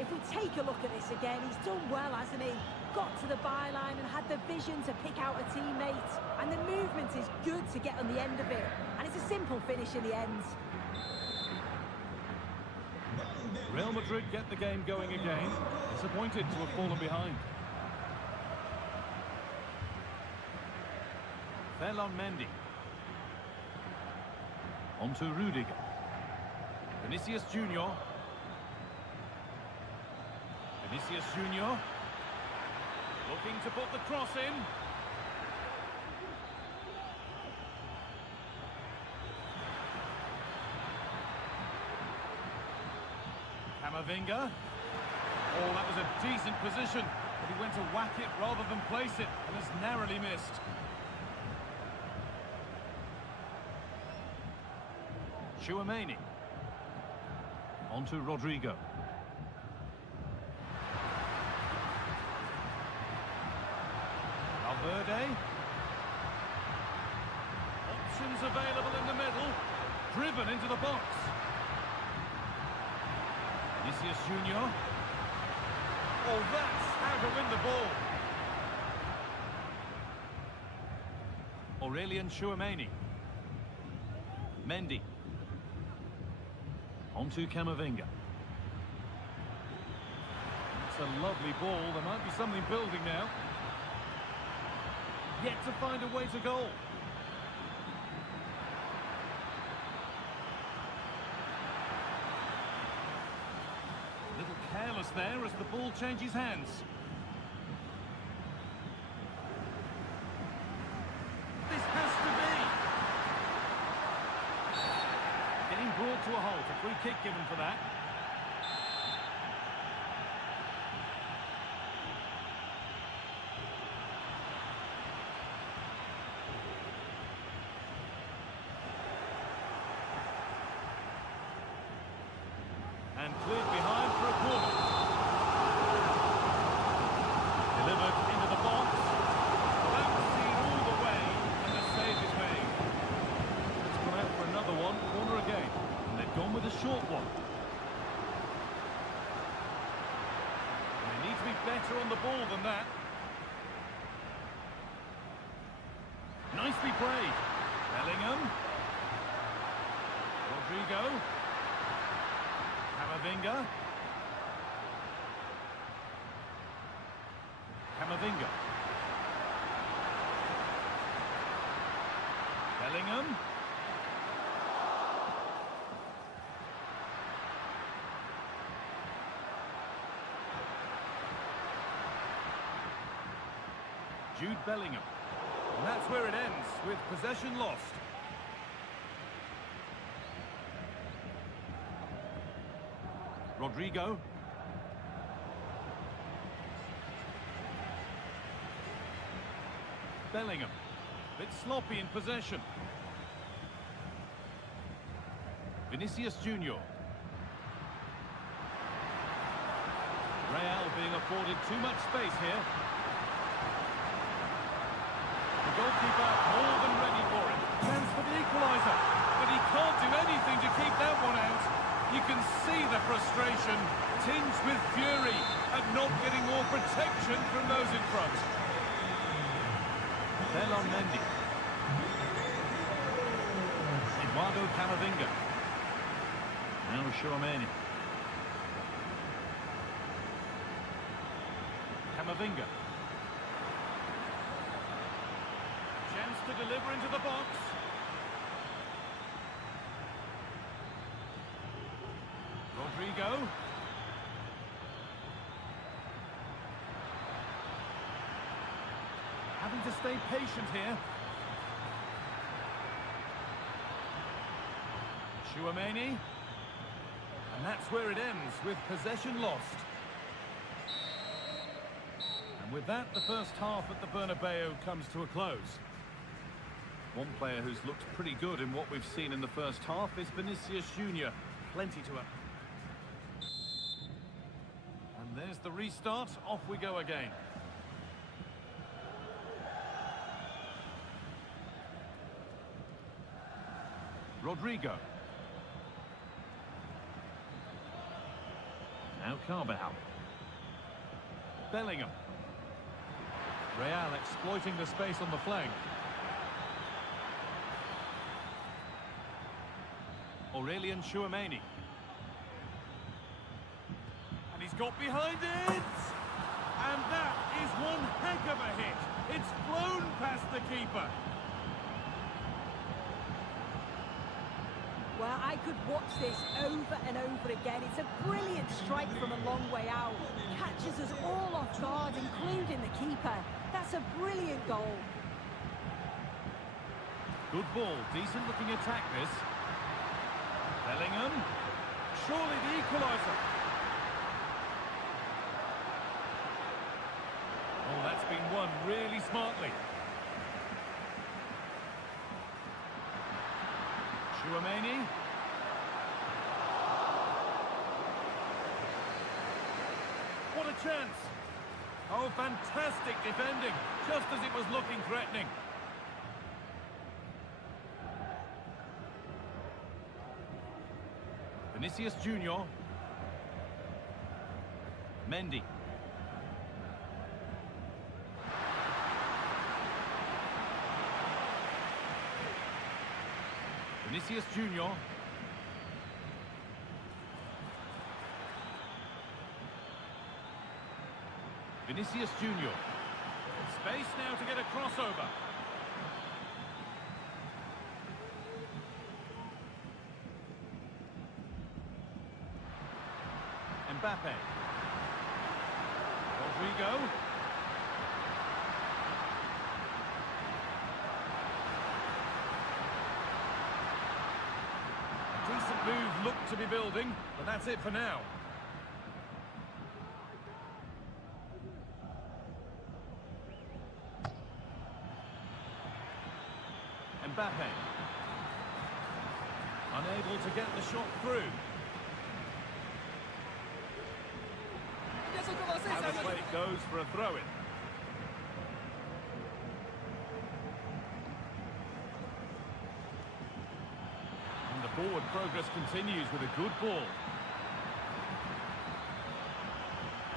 If we take a look at this again, he's done well, hasn't he? Got to the byline and had the vision to pick out a teammate. And the movement is good to get on the end of it. And it's a simple finish in the end. Real Madrid get the game going again. Disappointed to have fallen behind. Ferland Mendy. On to Rudiger. Vinicius Junior. Vinicius Junior. Looking to put the cross in. Camavinga. Oh, that was a decent position, but he went to whack it rather than place it, and has narrowly missed. Tchouameni. On to Rodrigo. Valverde. Options available in the middle. Driven into the box. Vinicius Junior. Oh, that's how to win the ball. Aurelien Tchouameni. Mendy. On to Camavinga. It's a lovely ball. There might be something building now. Yet to find a way to goal. A little careless there as the ball changes hands. This has to be. Getting brought to a halt. A free kick given for that. And cleared behind for a corner. Delivered into the box. Without seen all the way, and the save is made. the ball than that. Nicely played. Bellingham. Rodrigo. Camavinga. Camavinga. Bellingham. Jude Bellingham. And that's where it ends, with possession lost. Rodrigo. Bellingham. Bit sloppy in possession. Vinicius Junior. Real being afforded too much space here. The goalkeeper more than ready for it. Chance for the equaliser, but he can't do anything to keep that one out. You can see the frustration, tinged with fury at not getting more protection from those in front. Mendy. Eduardo Camavinga. Now Tchouaméni. Camavinga. Chance to deliver into the box. Rodrigo. Having to stay patient here. Tchouaméni. And that's where it ends, with possession lost. And with that, the first half at the Bernabeu comes to a close. One player who's looked pretty good in what we've seen in the first half is Vinicius Junior. Plenty to it. And there's the restart. Off we go again. Rodrigo. Now Carvajal. Bellingham. Real exploiting the space on the flank. Aurelien Tchouaméni. And he's got behind it! And that is one heck of a hit. It's flown past the keeper. Well, I could watch this over and over again. It's a brilliant strike from a long way out. Catches us all off guard, including the keeper. That's a brilliant goal. Good ball, decent looking attack this. Bellingham. Surely the equaliser. Oh, that's been won really smartly. Tchouaméni. What a chance! Oh, fantastic defending, just as it was looking threatening. Vinicius Junior. Mendy. Vinicius Junior. Vinicius Junior. Space now to get a crossover. Mbappe. Rodrigo. A decent move looked to be building, but that's it for now. Mbappe. Unable to get the shot through. How the play goes for a throw-in. And the forward progress continues with a good ball.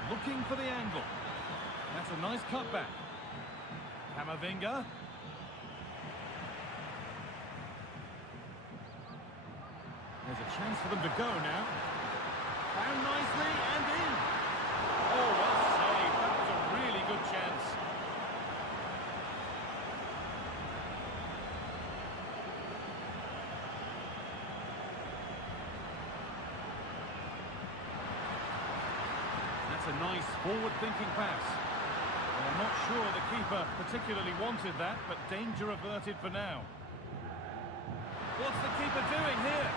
Looking for the angle. That's a nice cutback. Camavinga. There's a chance for them to go now. Found nicely and in. Oh, well saved. That was a really good chance. That's a nice forward-thinking pass. Well, I'm not sure the keeper particularly wanted that, but danger averted for now. What's the keeper doing here?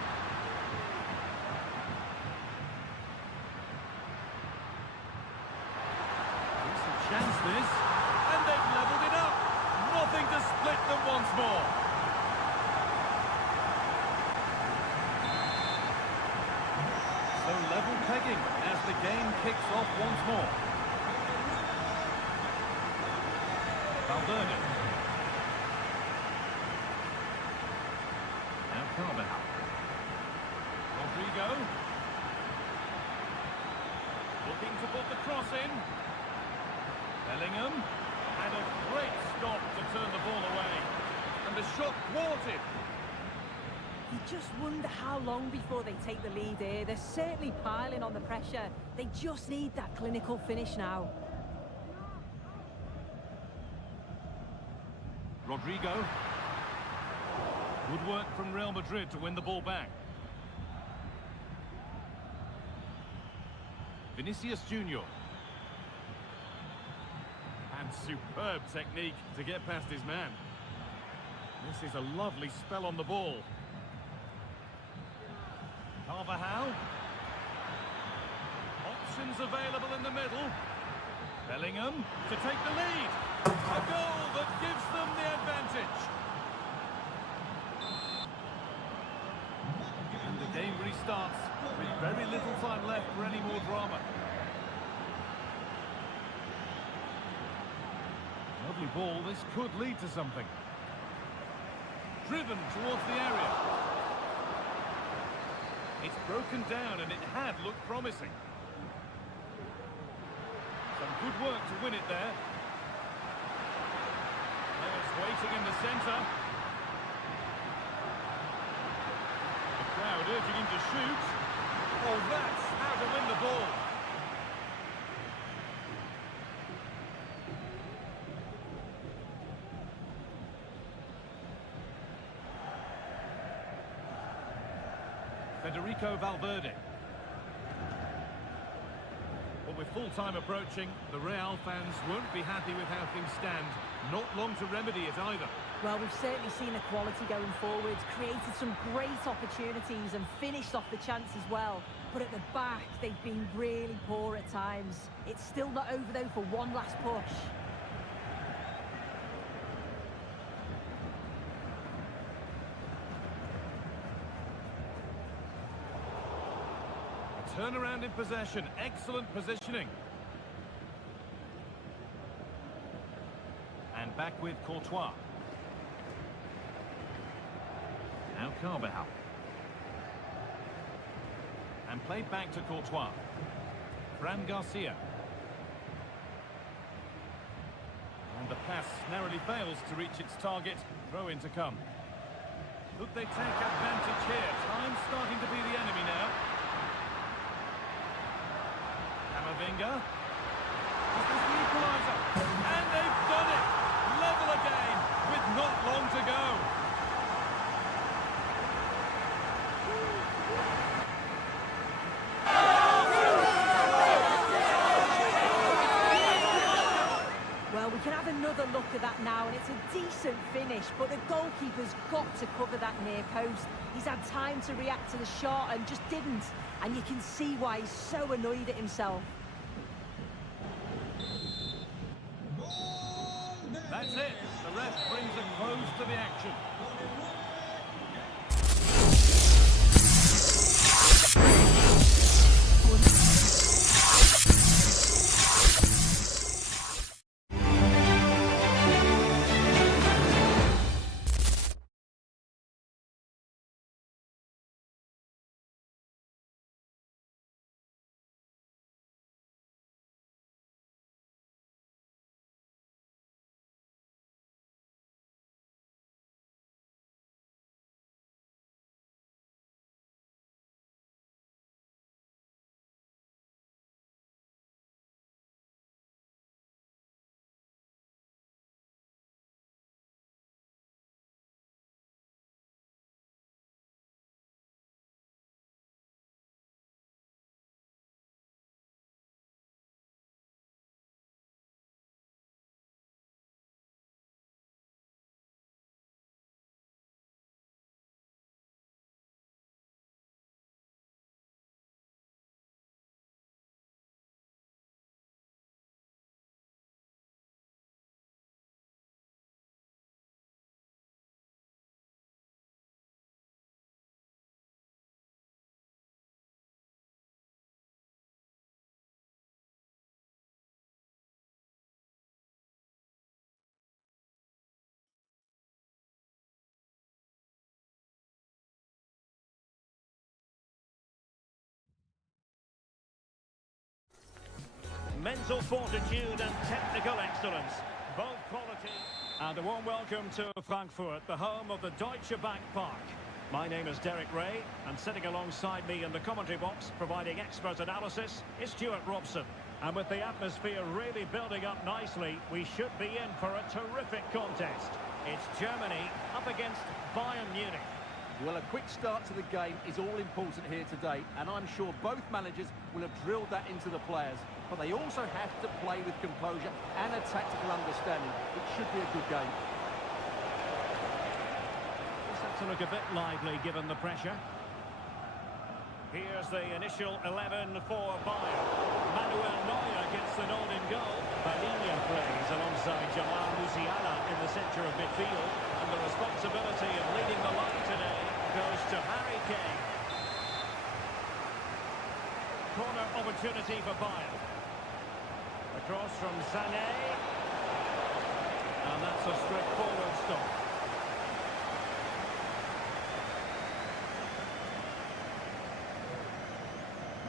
Decent chance this, and they've levelled it up. Nothing to split them once more. So level pegging as the game kicks off once more. Valverde. Now Carvajal. Rodrigo. Looking to put the cross in. Bellingham. And a great stop to turn the ball away. And the shot thwarted. You just wonder how long before they take the lead here. They're certainly piling on the pressure. They just need that clinical finish now. Rodrigo. Good work from Real Madrid to win the ball back. Vinicius Junior. And superb technique to get past his man. This is a lovely spell on the ball. Carvajal. Options available in the middle. Bellingham to take the lead. A goal that gives them the advantage. And the game restarts with very little time left for any more drama. Lovely ball, this could lead to something. Driven towards the area. It's broken down and it had looked promising. Some good work to win it there. Players waiting in the centre. The crowd urging him to shoot. Oh, that's how to win the ball. Federico Valverde. But with full time approaching, the Real fans won't be happy with how things stand. Not long to remedy it either. Well, we've certainly seen the quality going forward, created some great opportunities and finished off the chance as well. But at the back, they've been really poor at times. It's still not over though for one last push. Turnaround in possession, excellent positioning. And back with Courtois. Now Carvajal. And played back to Courtois. Fran Garcia. And the pass narrowly fails to reach its target. Throw in to come. Could they take advantage here? Time's starting to be the enemy now. Camavinga. Is this the equaliser? And they've done it! Level again with not long to go. Well, we can have another look at that now, and it's a decent finish, but the goalkeeper's got to cover that near post. He's had time to react to the shot and just didn't, and you can see why he's so annoyed at himself. That's it. The ref brings a close to the action. mental fortitude and technical excellence. Both quality. And a warm welcome to Frankfurt, the home of the Deutsche Bank Park. My name is Derek Ray, and sitting alongside me in the commentary box, providing expert analysis, is Stuart Robson. And with the atmosphere really building up nicely, we should be in for a terrific contest. It's Germany up against Bayern Munich. Well, a quick start to the game is all important here today, and I'm sure both managers will have drilled that into the players. But they also have to play with composure and a tactical understanding. It should be a good game. It's set to look a bit lively given the pressure. Here's the initial 11 for Bayern. Manuel Neuer gets the nod in goal. Palinha plays alongside Jamal Musiala in the centre of midfield. And the responsibility of leading the line today goes to Harry Kane. Corner opportunity for Bayern. Across from Sané. And that's a straightforward stop.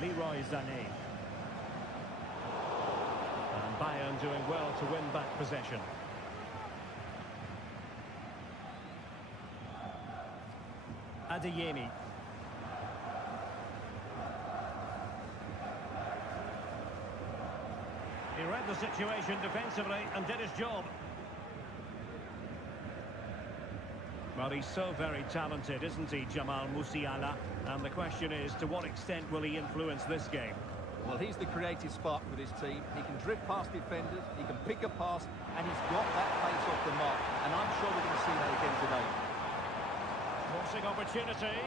Leroy Sané. And Bayern doing well to win back possession. Adeyemi. He read the situation defensively and did his job. Well, he's so very talented, isn't he, Jamal Musiala? And the question is, to what extent will he influence this game? Well, he's the creative spark for this team. He can drift past defenders, he can pick a pass, and he's got that pace off the mark. And I'm sure we're going to see that again today. Crossing opportunity.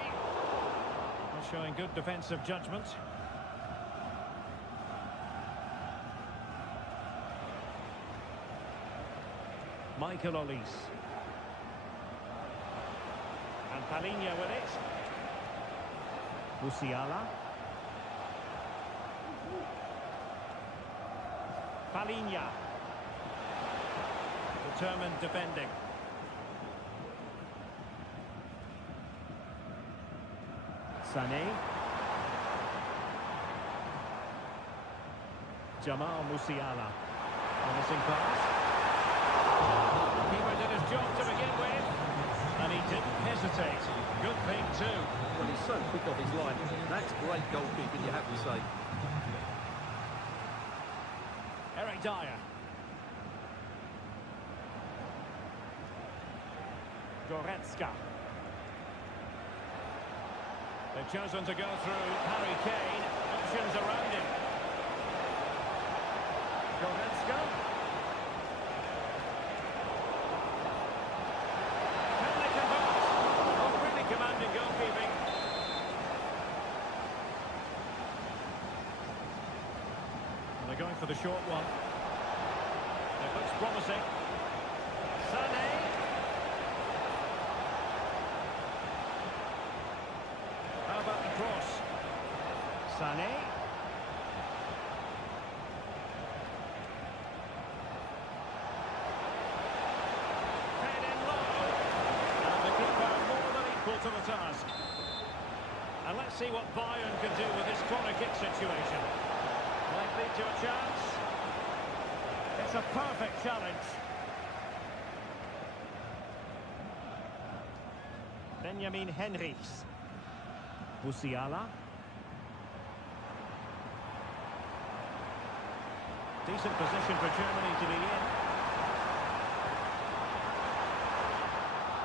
Well, showing good defensive judgment. Michael Olise. And Palinha with it. Musiala. Palinha. Determined defending. Sané. Jamal Musiala. Promising pass. The keeper did his job to begin with. And he didn't hesitate. Good thing too. Well, he's so quick off his line. That's great goalkeeping, you have to say. Eric Dyer. Goretzka. They've chosen to go through Harry Kane. Options around him. Goretzka. Can they convert? Oh, really commanding goalkeeping. And they're going for the short one. It looks promising. Sané. How about the cross? Sané. Fed in low. And the keeper more than equal to the task. And let's see what Bayern can do with this corner kick situation. Might lead to a chance. It's a perfect challenge. Benjamin Henrichs. Musiala. Decent position for Germany to be in.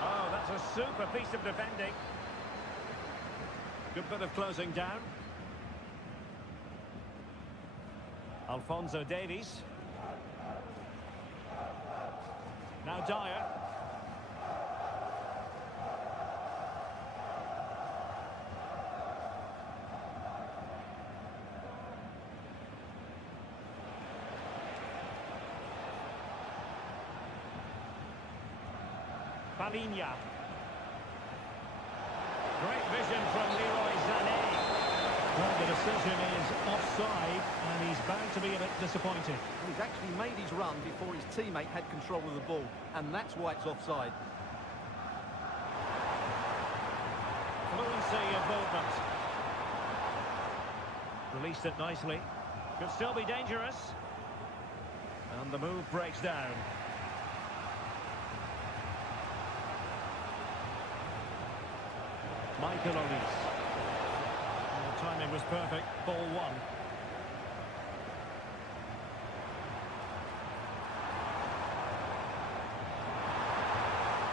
Oh, that's a super piece of defending. Good bit of closing down. Alphonso Davies. Now Dyer. Palinha. Great vision from Leroy Sané. Well, the decision is offside, and he's bound to be a bit disappointed. He's actually made his run before his teammate had control of the ball, and that's why it's offside. Fluency of movement. Released it nicely. Could still be dangerous. And the move breaks down. Michael Olise. The timing was perfect. Ball one.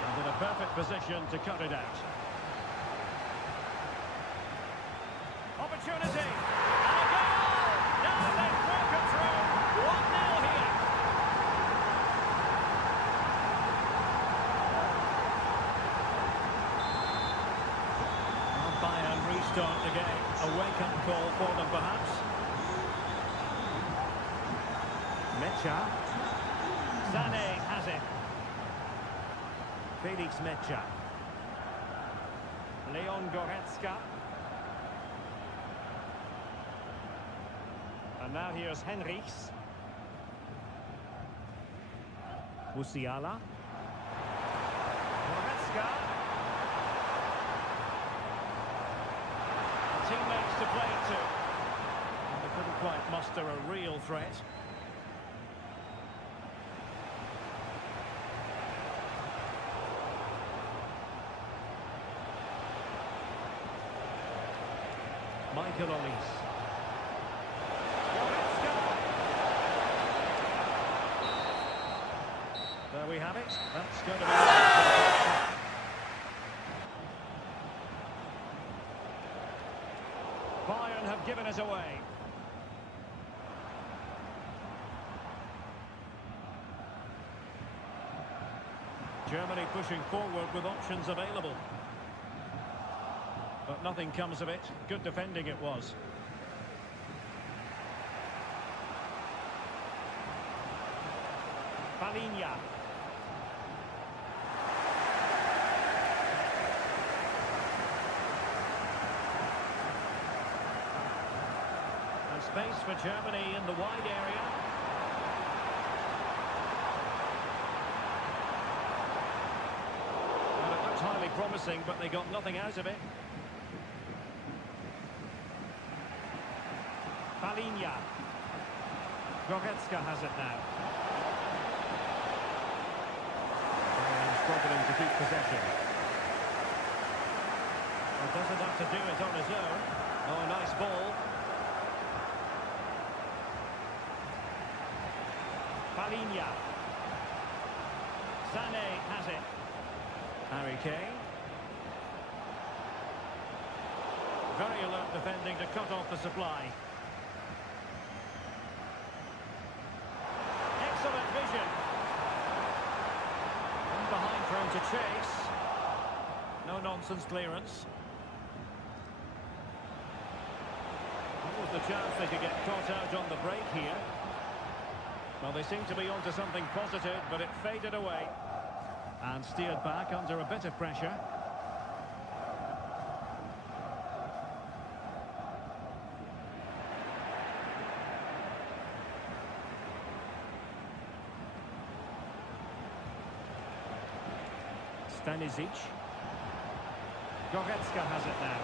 And in a perfect position to cut it out. Opportunity. And a goal! Now they've broken through. 1-0 here. Bayern restart the game. A wake-up call for them, perhaps. Mecha. Sané has it. Felix Mecha. Leon Goretzka. And now here's Henrichs. Musiala. Goretzka. Teammates to play to. And they couldn't quite muster a real threat. Michael Olise. Goretzka. There we have it. That's going to be it. Bayern have given us away. Germany pushing forward with options available. But nothing comes of it. Good defending it was. Palinha. And space for Germany in the wide area. Well, it looked highly promising, but they got nothing out of it. Palinha. Goretzka has it now. And struggling to keep possession. Well, doesn't have to do it on his own. Oh, nice ball. Palinha. Sané has it. Harry Kane. Very alert defending to cut off the supply. Excellent vision. And behind thrown to chase. No nonsense clearance. What was the chance they could get caught out on the break here? Well, they seem to be onto something positive, but it faded away. And steered back under a bit of pressure. Stanisic. Goretzka has it now.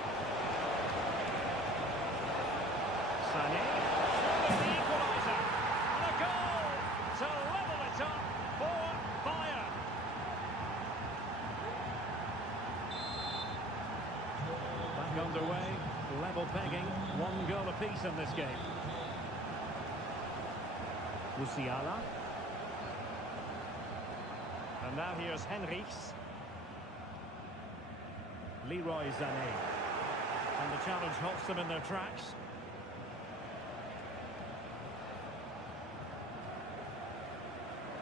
Sané. The equaliser. And a goal to level it up for Bayern. Back underway. Level pegging. 1 goal apiece in this game. Musiala. And now here's Henrichs. Leroy Sané. And the challenge halts them in their tracks.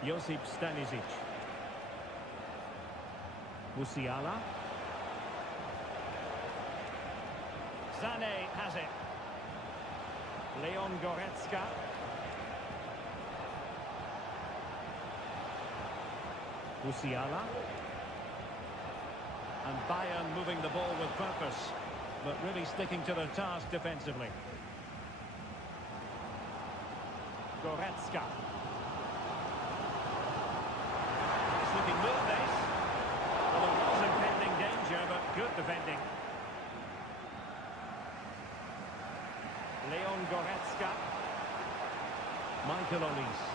Josip Stanisic. Musiala. Sané has it. Leon Goretzka. Musiala. And Bayern moving the ball with purpose, but really sticking to their task defensively. Goretzka. Nice looking move, this. Well, there was impending danger, but good defending. Leon Goretzka. Michael Olise.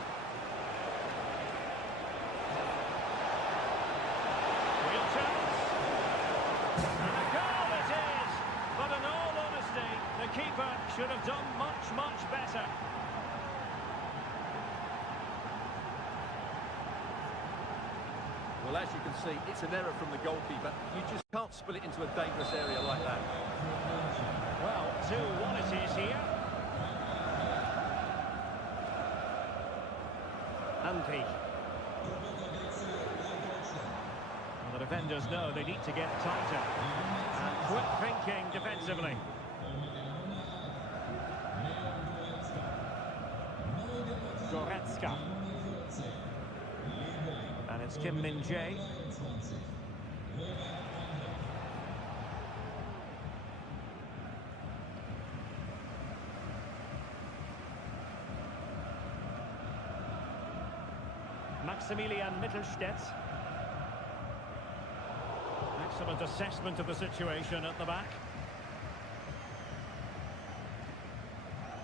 have done much, much better. Well, as you can see, it's an error from the goalkeeper. You just can't spill it into a dangerous area like that. Well, 2-1 it is here. Andy. Well, the defenders know they need to get tighter. And quick thinking defensively. Goretzka. And it's Kim Min-jae. Maximilian Mittelstädt. Excellent assessment of the situation at the back.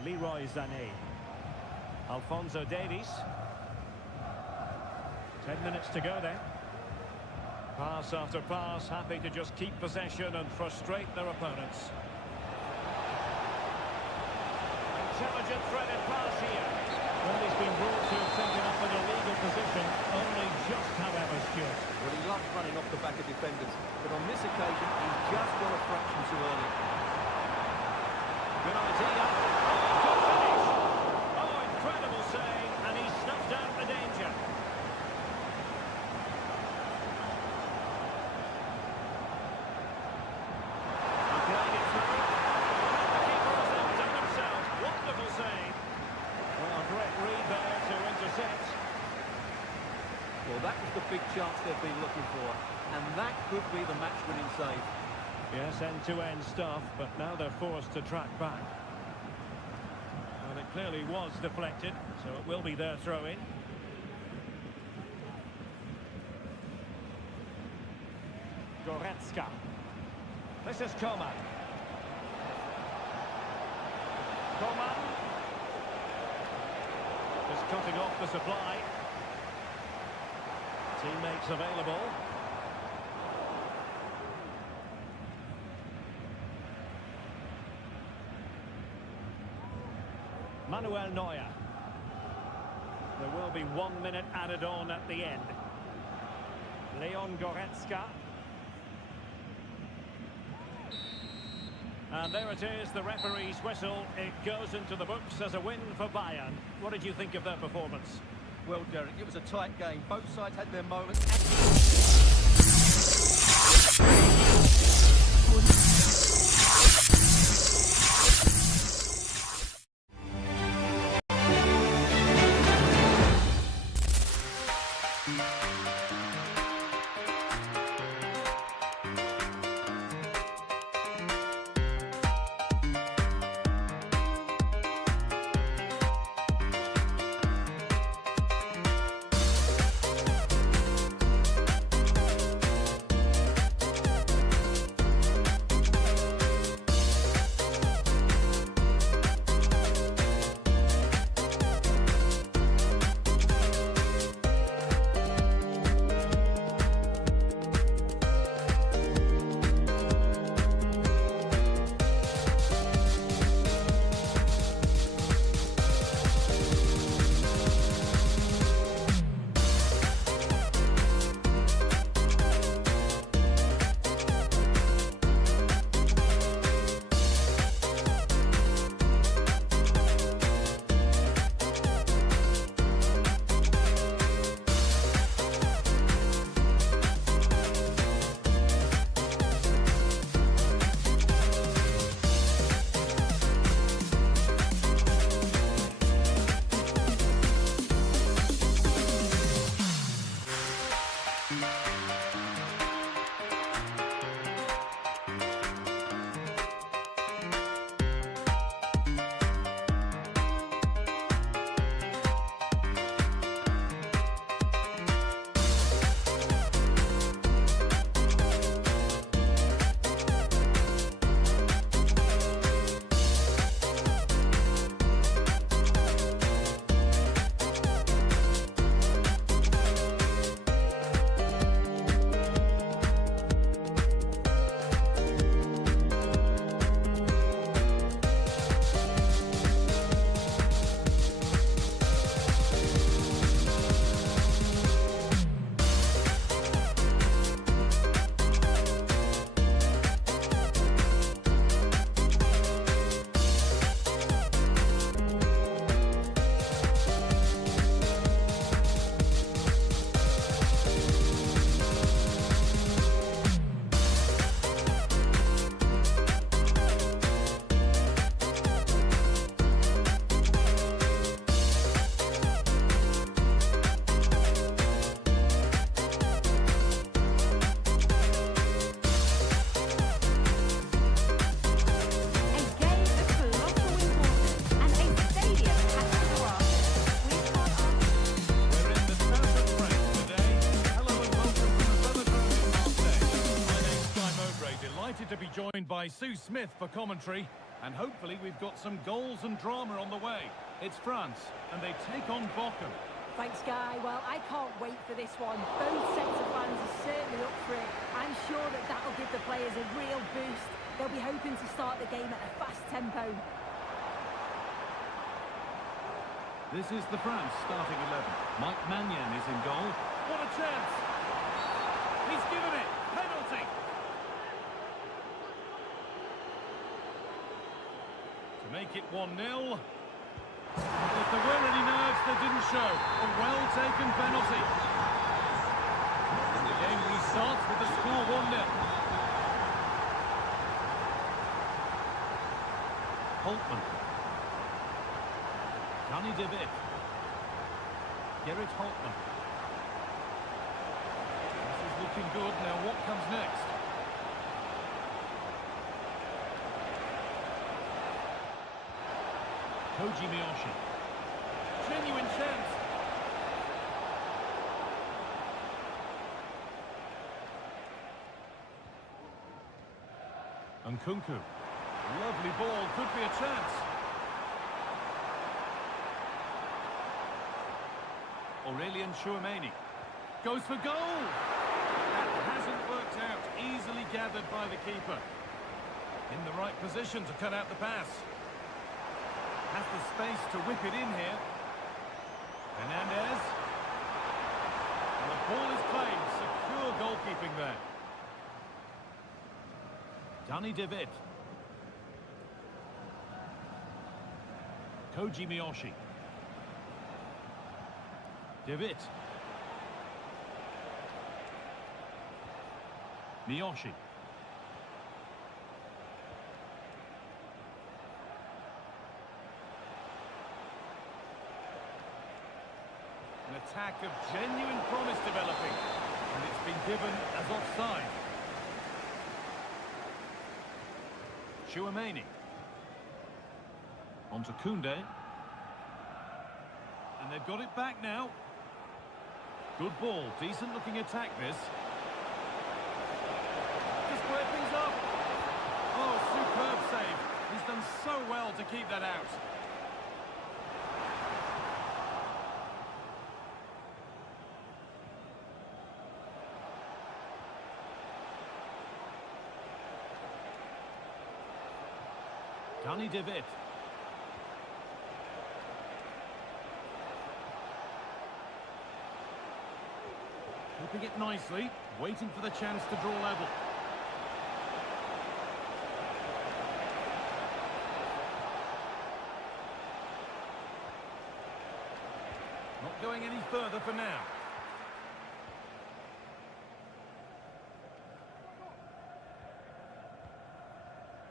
Leroy Sané. Alphonso Davies. 10 minutes to go then. Pass after pass, happy to just keep possession and frustrate their opponents. Intelligent threaded pass here. Well, he's been brought to thinking up in a legal position, only just, however, Stuart. Well, he loves running off the back of defenders, but on this occasion, he's just gone a fraction too early. Good idea. Oh, good finish. Oh, incredible save, and he snuffed out the danger. And playing it through. And the keeper has outdone himself. Wonderful save. Well, great read there to intercept. Well, that was the big chance they've been looking for, and that could be the match-winning save. Yes, end-to-end stuff, but now they're forced to track back. Well, it clearly was deflected, so it will be their throw-in. Goretzka. This is Coman. Coman. Just cutting off the supply. Teammates available. Manuel Neuer. There will be 1 minute added on at the end. Leon Goretzka. And there it is, the referee's whistle. It goes into the books as a win for Bayern. What did you think of their performance? Well, Derek, it was a tight game. Both sides had their moments. to be joined by Sue Smith for commentary, and hopefully we've got some goals and drama on the way. It's France, and they take on Bochum. Thanks, Guy. Well, I can't wait for this one. Both sets of fans are certainly up for it. I'm sure that that'll give the players a real boost. They'll be hoping to start the game at a fast tempo. This is the France starting 11. Mike Maignan is in goal. What a chance! He's given it! Penalty! To make it 1-0. If there were any nerves, they didn't show. A well-taken penalty. And the game restarts with the score 1-0. Holtman. Johnny David. Gerrit Holtman. This is looking good. Now what comes next? Koji Miyoshi. Genuine chance. Nkunku. Lovely ball. Could be a chance. Aurelien Chouameni. Goes for goal. That hasn't worked out. Easily gathered by the keeper. In the right position to cut out the pass. Has the space to whip it in here. Hernandez. And the ball is claimed. Secure goalkeeping there. Danny David. Koji Miyoshi. David. Miyoshi. An attack of genuine promise developing, and it's been given as offside. Chouameni. On to Koundé. And they've got it back now. Good ball, decent looking attack this. Just square things up. Oh, superb save. He's done so well to keep that out. Danny David. Keeping it nicely, waiting for the chance to draw level. Not going any further for now.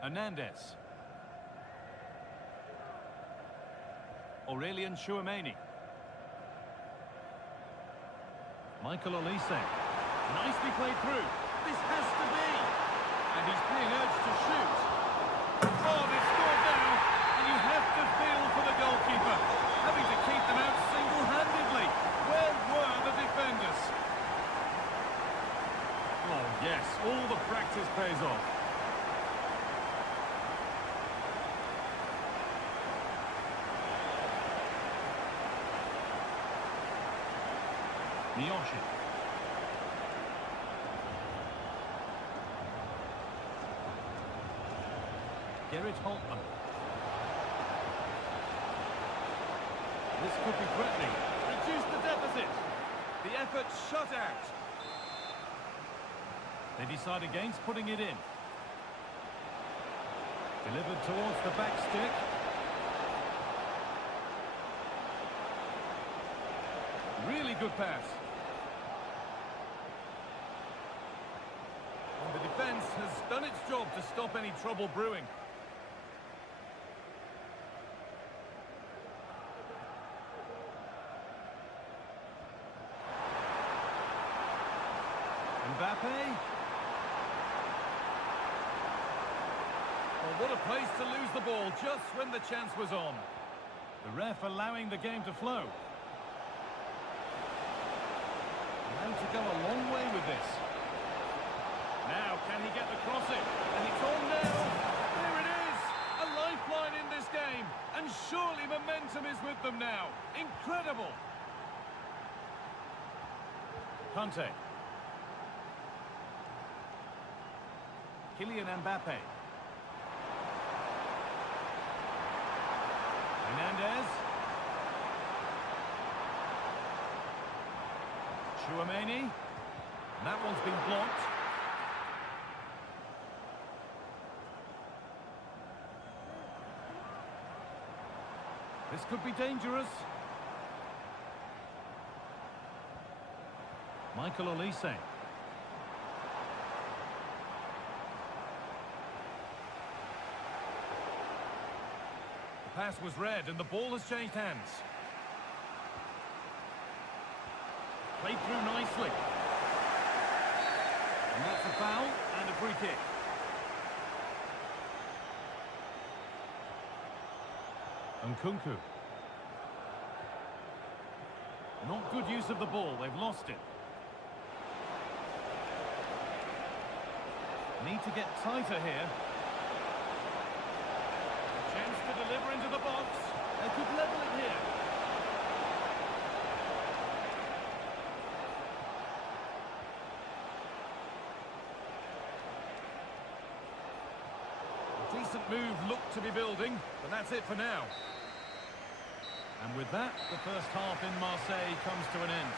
Hernandez. Aurelien Chouameni. Michael Olise. Nicely played through. This has to be. And he's being urged to shoot. Oh, they've scored now. And you have to feel for the goalkeeper. Having to keep them out single-handedly. Where were the defenders? Oh, yes. All the practice pays off. Miyoshi. Gerrit Holtman. This could be threatening. Reduce the deficit. The effort shut out. They decide against putting it in. Delivered towards the back stick. Really good pass. And the defence has done its job to stop any trouble brewing. Mbappe. Well, what a place to lose the ball just when the chance was on. The ref allowing the game to flow. Now to go a long way with this. Now, can he get the crossing? And he Kante. Kylian Mbappe. Hernandez. Chouameni. That one's been blocked. This could be dangerous. Michael Olise. The pass was read and the ball has changed hands. Played through nicely. And that's a foul and a free kick. Nkunku. Not good use of the ball, they've lost it. Need to get tighter here. Chance to deliver into the box. They could level it here. A decent move looked to be building, but that's it for now. And with that, the first half in Marseille comes to an end.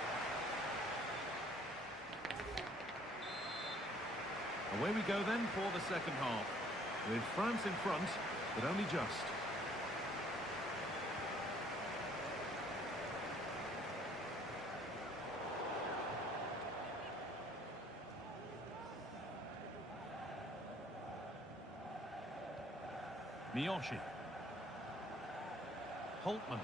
Away we go then for the second half, with France in front, but only just. Miyoshi. Holtman.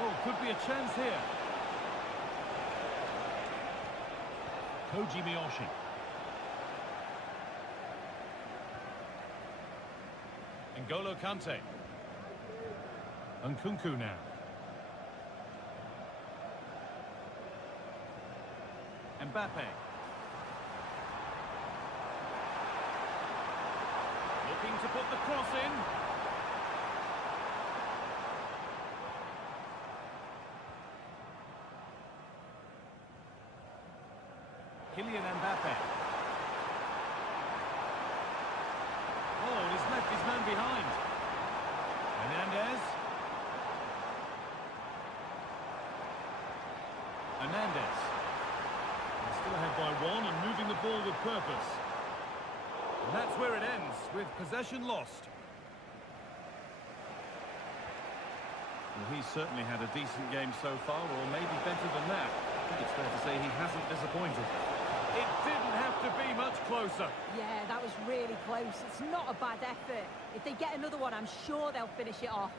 Oh, could be a chance here. Koji Miyoshi. N'Golo Kante. Nkunku now. Mbappe. Looking to put the cross in. Kylian Mbappe. Oh, he's left his man behind. Hernandez. Hernandez. Still ahead by one and moving the ball with purpose. And that's where it ends, with possession lost. Well, he's certainly had a decent game so far, or maybe better than that. I think it's fair to say he hasn't disappointed. It didn't have to be much closer. Yeah, that was really close. It's not a bad effort. If they get another one, I'm sure they'll finish it off.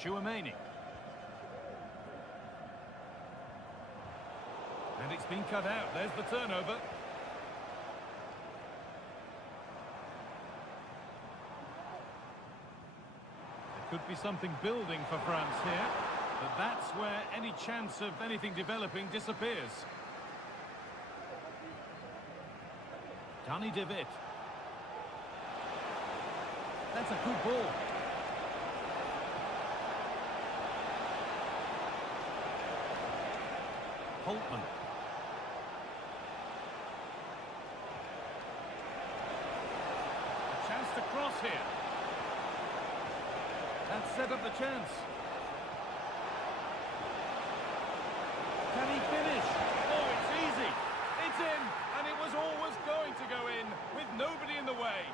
Chouameni. And it's been cut out. There's the turnover. There could be something building for France here, but that's where any chance of anything developing disappears. Danny David. That's a good ball. Holtman. A chance to cross here. That set up the chance. Can he finish? Oh, it's easy. It's in, and it was always going to go in, with nobody in the way.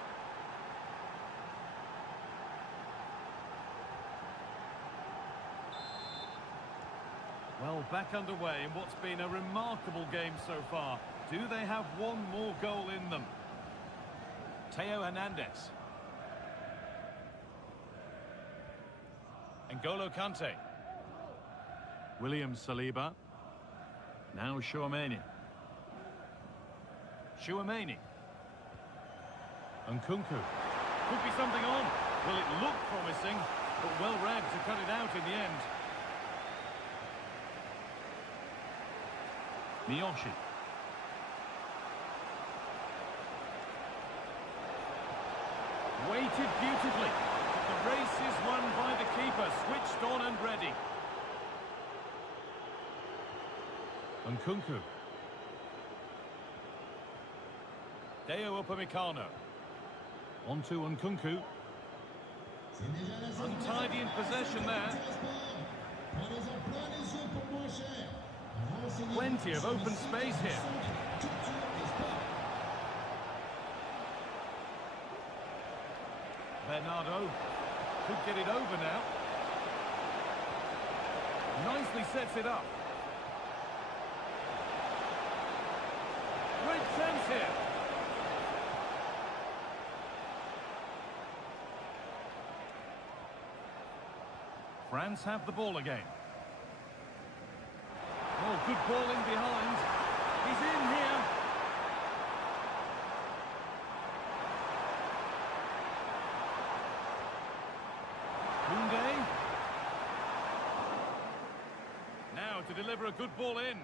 Well, back underway in what's been a remarkable game so far. Do they have one more goal in them? Theo Hernandez. N'Golo Kante. William Saliba. Now Chouameni. Chouameni. Nkunku. Could be something on. Well, it looked promising, but well read to cut it out in the end. Miyoshi. Waited beautifully. The race is won by the keeper, switched on and ready. Nkunku. Deo Upamecano. On to Nkunku. Untidy in possession there. Plenty of open space here. Bernardo could get it over now. Nicely sets it up. Great chance here. France have the ball again. Oh, good ball in behind. He's in here. Koundé. Now to deliver a good ball in.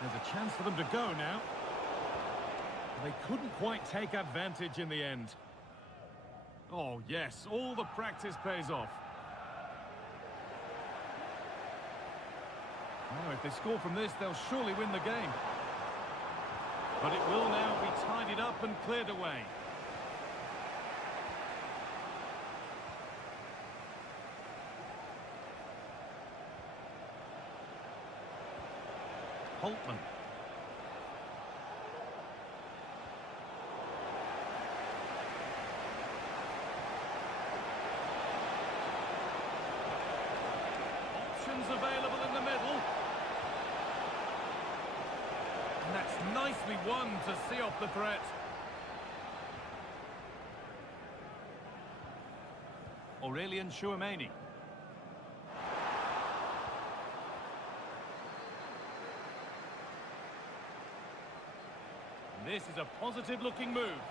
There's a chance for them to go now. They couldn't quite take advantage in the end. Oh, yes, all the practice pays off. Oh, if they score from this, they'll surely win the game. But it will now be tidied up and cleared away. Holtman. Options available in the middle. And that's nicely won to see off the threat. Aurelien Chouameni. This is a positive-looking move.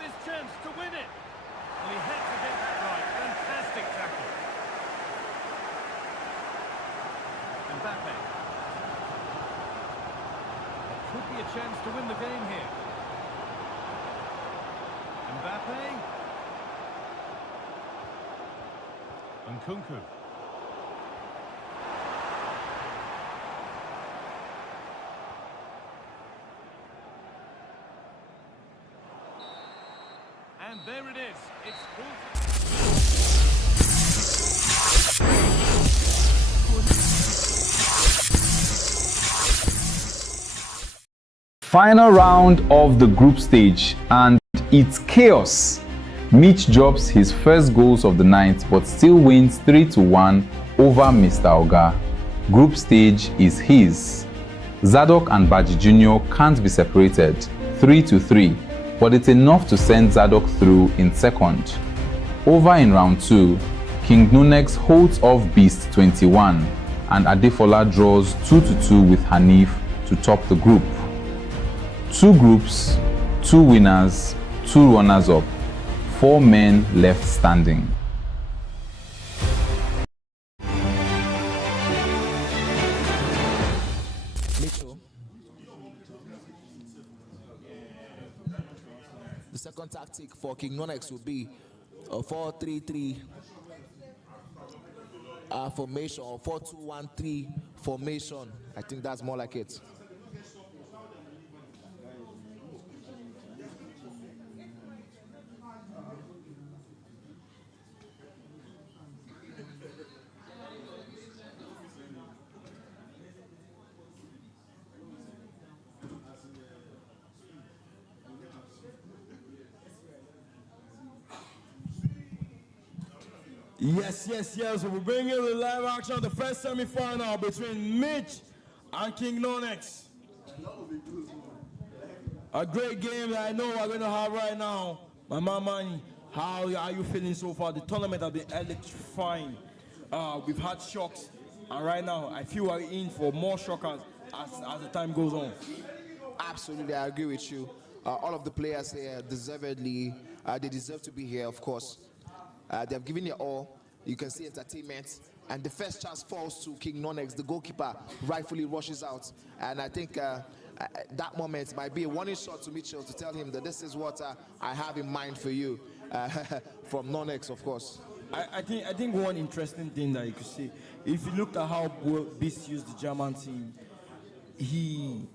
This chance to win it. Well, he had to get that right. Fantastic tackle. Mbappe. There could be a chance to win the game here. Mbappe. Nkunku. And there it is. It's full. Final round of the group stage, and it's chaos. Mitch drops his first goals of the night but still wins 3-1 over Mr. Oga. Group stage is his. Zadok and Baji Jr. can't be separated, 3-3, but it's enough to send Zadok through in second. Over in round 2, King Nunex holds off Beast 21 and Adefola draws 2-2 with Hanif to top the group. 2 groups, 2 winners, 2 runners-up, 4 men left standing. Mitchell. The second tactic for King Nonex would be a 4-3-3 formation, or 4-2-1-3 formation. I think that's more like it. Yes. We're bringing the live action of the first semi-final between Mitch and King Nonex. A great game that I know we're going to have right now. My man, how are you feeling so far? The tournament has been electrifying. We've had shocks, and right now I feel we're in for more shockers as the time goes on. Absolutely, I agree with you. All of the players here deservedly, they deserve to be here, of course. They have given it all. You can see entertainment. And the first chance falls to King Nonex. The goalkeeper rightfully rushes out. And I think that moment might be a warning shot to Mitchell to tell him that this is what I have in mind for you. From Nonex, of course. I think one interesting thing that you could see, if you looked at how Beast used the German team, he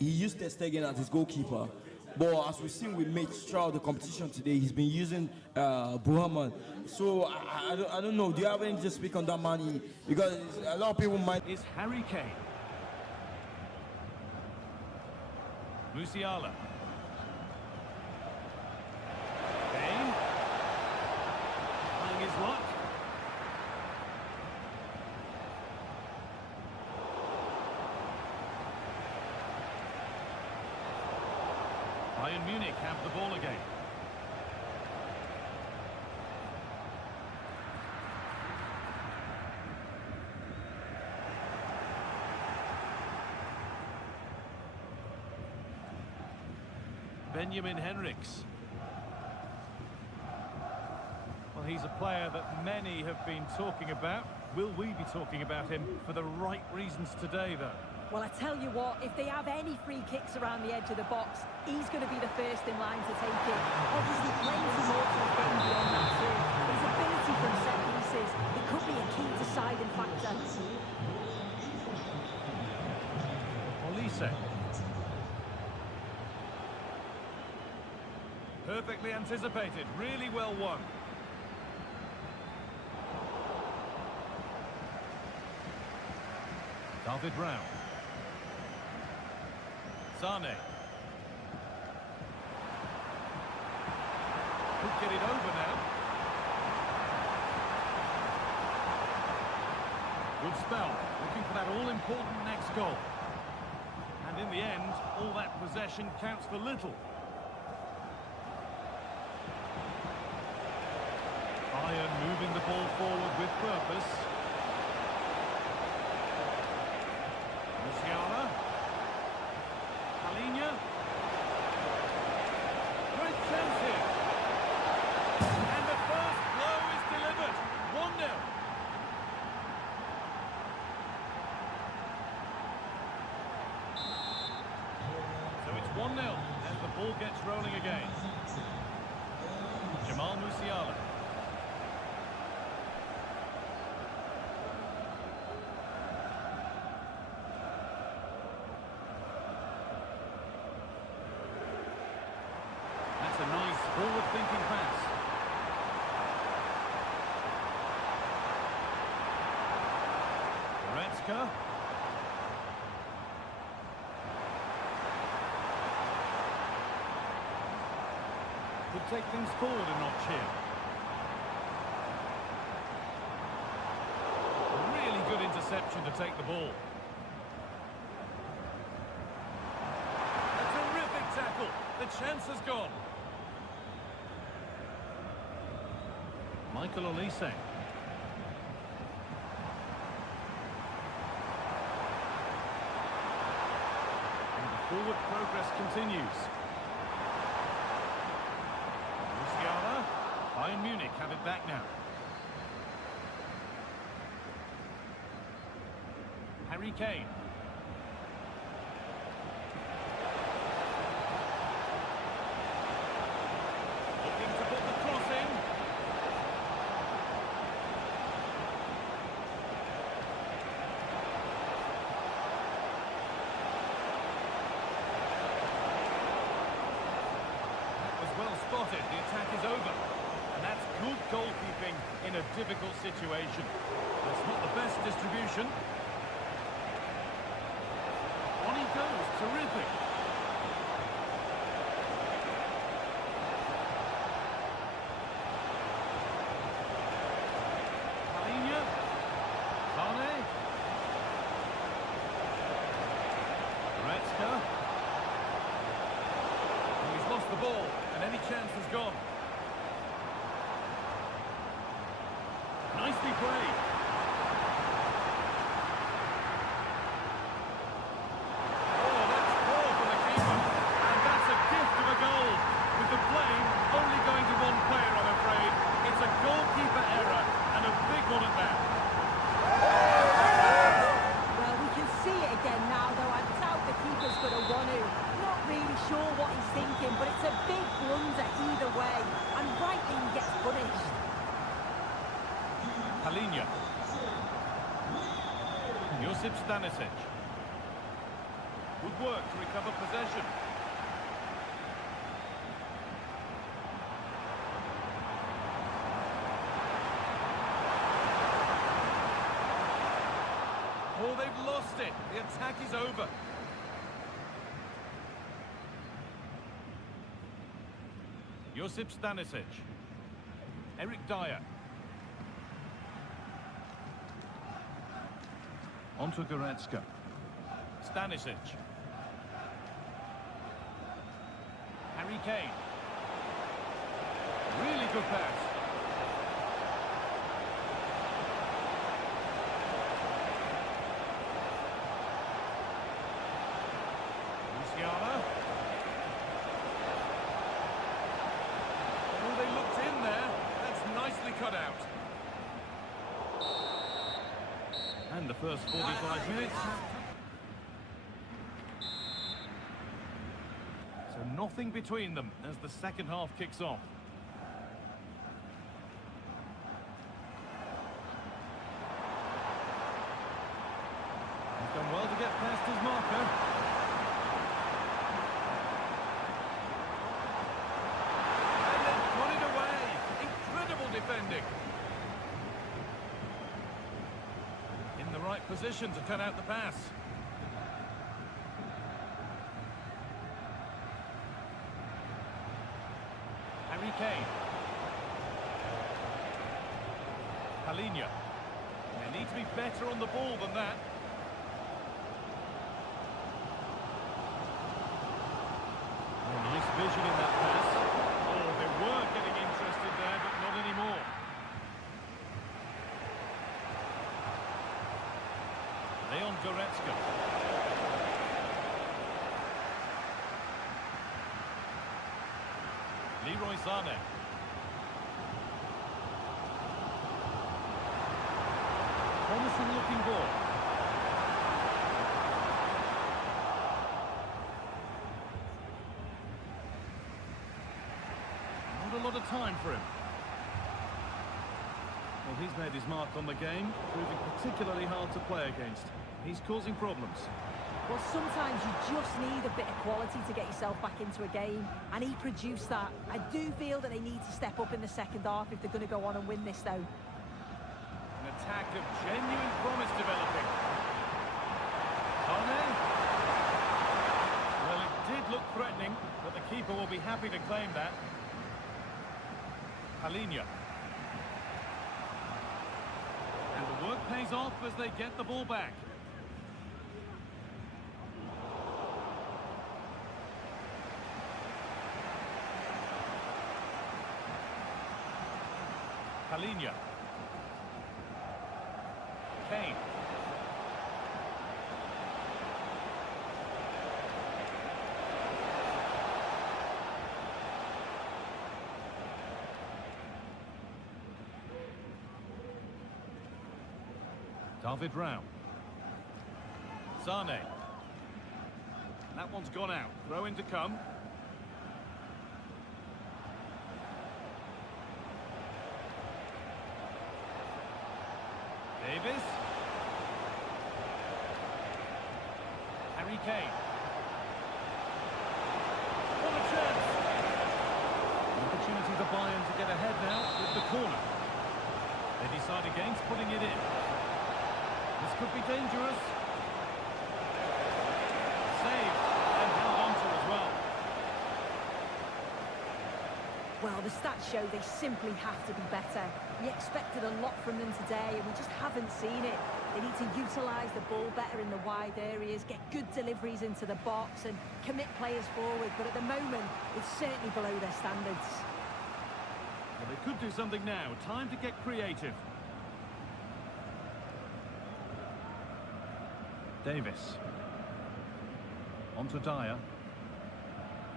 used Ter Stegen as his goalkeeper. But as we've seen with Mitch throughout the competition today, he's been using Buhaman. So I don't know. Do you have anything to speak on that man? Because a lot of people might. Is Harry Kane. Musiala. Kane. Trying his luck. Bayern Munich have the ball again. Benjamin Henrichs. Well, he's a player that many have been talking about. Will we be talking about him for the right reasons today, though? Well, I tell you what, if they have any free kicks around the edge of the box, he's going to be the first in line to take it. Obviously, plenty more to his game beyond that too. His ability from set pieces, it could be a key deciding factor. Olise. Perfectly anticipated, really well won. David Brown. Sane. Could get it over now. Good spell, looking for that all-important next goal. And in the end, all that possession counts for little. Bayern moving the ball forward with purpose. Musiala. Palinya. Great chance here. And the first blow is delivered. 1-0. So it's 1-0 as the ball gets rolling again. Jamal Musiala. That's a nice forward-thinking pass. Goretzka. Could take things forward a notch here. Really good interception to take the ball. A terrific tackle. The chance has gone. Michael Olise. And the forward progress continues. Musiala. Bayern Munich have it back now. Harry Kane. Looking to put the cross in. Well spotted, the attack is over. And that's good goalkeeping in a difficult situation. That's not the best distribution. On he goes, terrific. Palinya. Sane. Goretzka. He's lost the ball. And any chance has gone. Nicely played. Oh, that's poor only going to one player, I'm afraid. It's a goalkeeper error, and a big one at that. Well, we can see it again now, though. I doubt the keeper's going to want to. Not really sure what he's thinking, but it's a big blunder either way, and rightly he gets punished. Palinha. Josip Stanisic. Good work to recover possession. Oh, they've lost it. The attack is over. Josip Stanisic. Eric Dyer. Onto Goretzka. Stanisic. Harry Kane. Really good pass. Luciano. Oh, they looked in there. That's nicely cut out. And the first 45 minutes. So nothing between them as the second half kicks off. He's done well to get past his marker. And then put it away. Incredible defending. In the right position to cut out the pass. Harry Kane. Palinha. They need to be better on the ball than that. Oh, nice vision in that pass. Oh, they were getting interested there, but not anymore. Leon Goretzka. Leroy Sané. Promising looking ball. Not a lot of time for him. Well, he's made his mark on the game, proving particularly hard to play against. He's causing problems. Well, sometimes you just need a bit of quality to get yourself back into a game, and he produced that. I do feel that they need to step up in the second half if they're going to go on and win this, though. An attack of genuine promise developing. Sané. Well, it did look threatening, but the keeper will be happy to claim that. Palinha. And the work pays off as they get the ball back. Palinha. Kane. David Rao. Sané. That one's gone out. Throw in to come. Davis. Harry Kane. What a chance! An opportunity for Bayern to get ahead now with the corner. They decide against putting it in. This could be dangerous. Saved and held on to as well. Well, the stats show they simply have to be better. We expected a lot from them today, and we just haven't seen it. They need to utilise the ball better in the wide areas, get good deliveries into the box, and commit players forward. But at the moment, it's certainly below their standards. Well, they could do something now. Time to get creative. Davis. On to Dyer.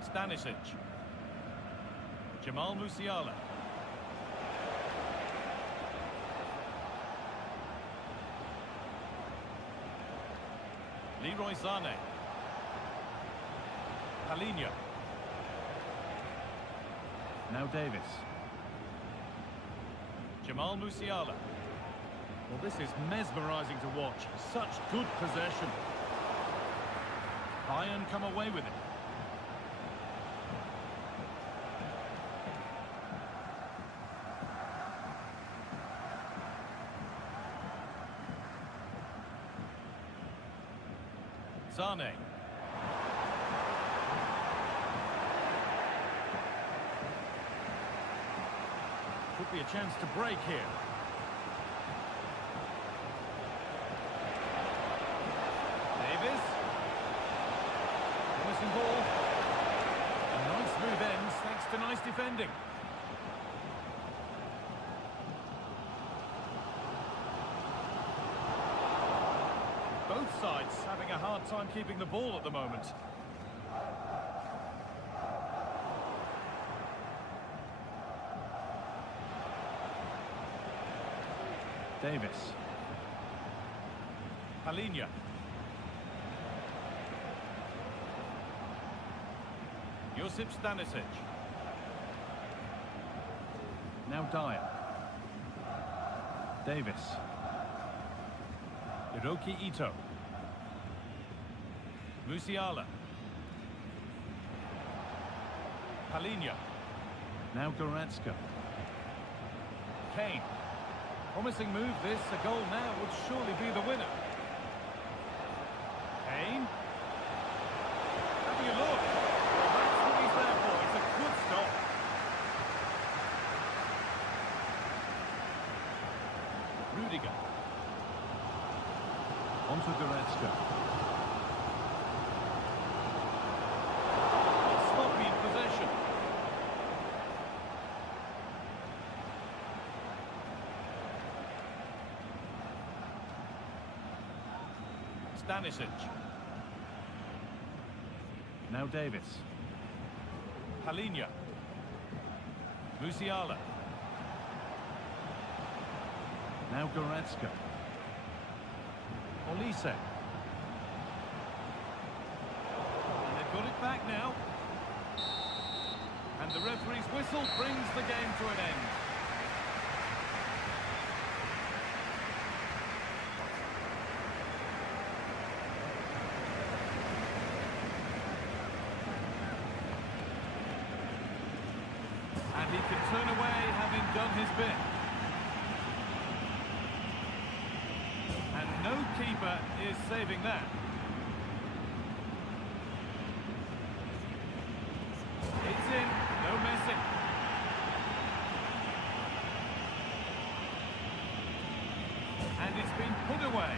Stanisic. Jamal Musiala. Leroy Sané. Palinha. Now Davis. Jamal Musiala. Well, this is mesmerising to watch. Such good possession. Bayern come away with it. Sané. Could be a chance to break here. Davis. Promising ball. A nice smooth ends thanks to nice defending. Both sides having a hard time keeping the ball at the moment. Davis. Palinha. Josip Stanisic. Now Dyer. Davis. Hiroki Ito. Musiala. Palinha. Now Goretzka. Kane. Promising move this. A goal now would surely be the winner. Kane. Having a look. Well, that's what he's there for. It's a good stop. Rudiger. Onto Goretzka. Sloppy in possession. Stanisic. Now Davis. Palinha. Musiala. Now Goretzka. Olise. And they've got it back now. And the referee's whistle brings the game to an end. And he can turn away having done his bit. And no keeper is saving that. It's in, no messing. And it's been put away.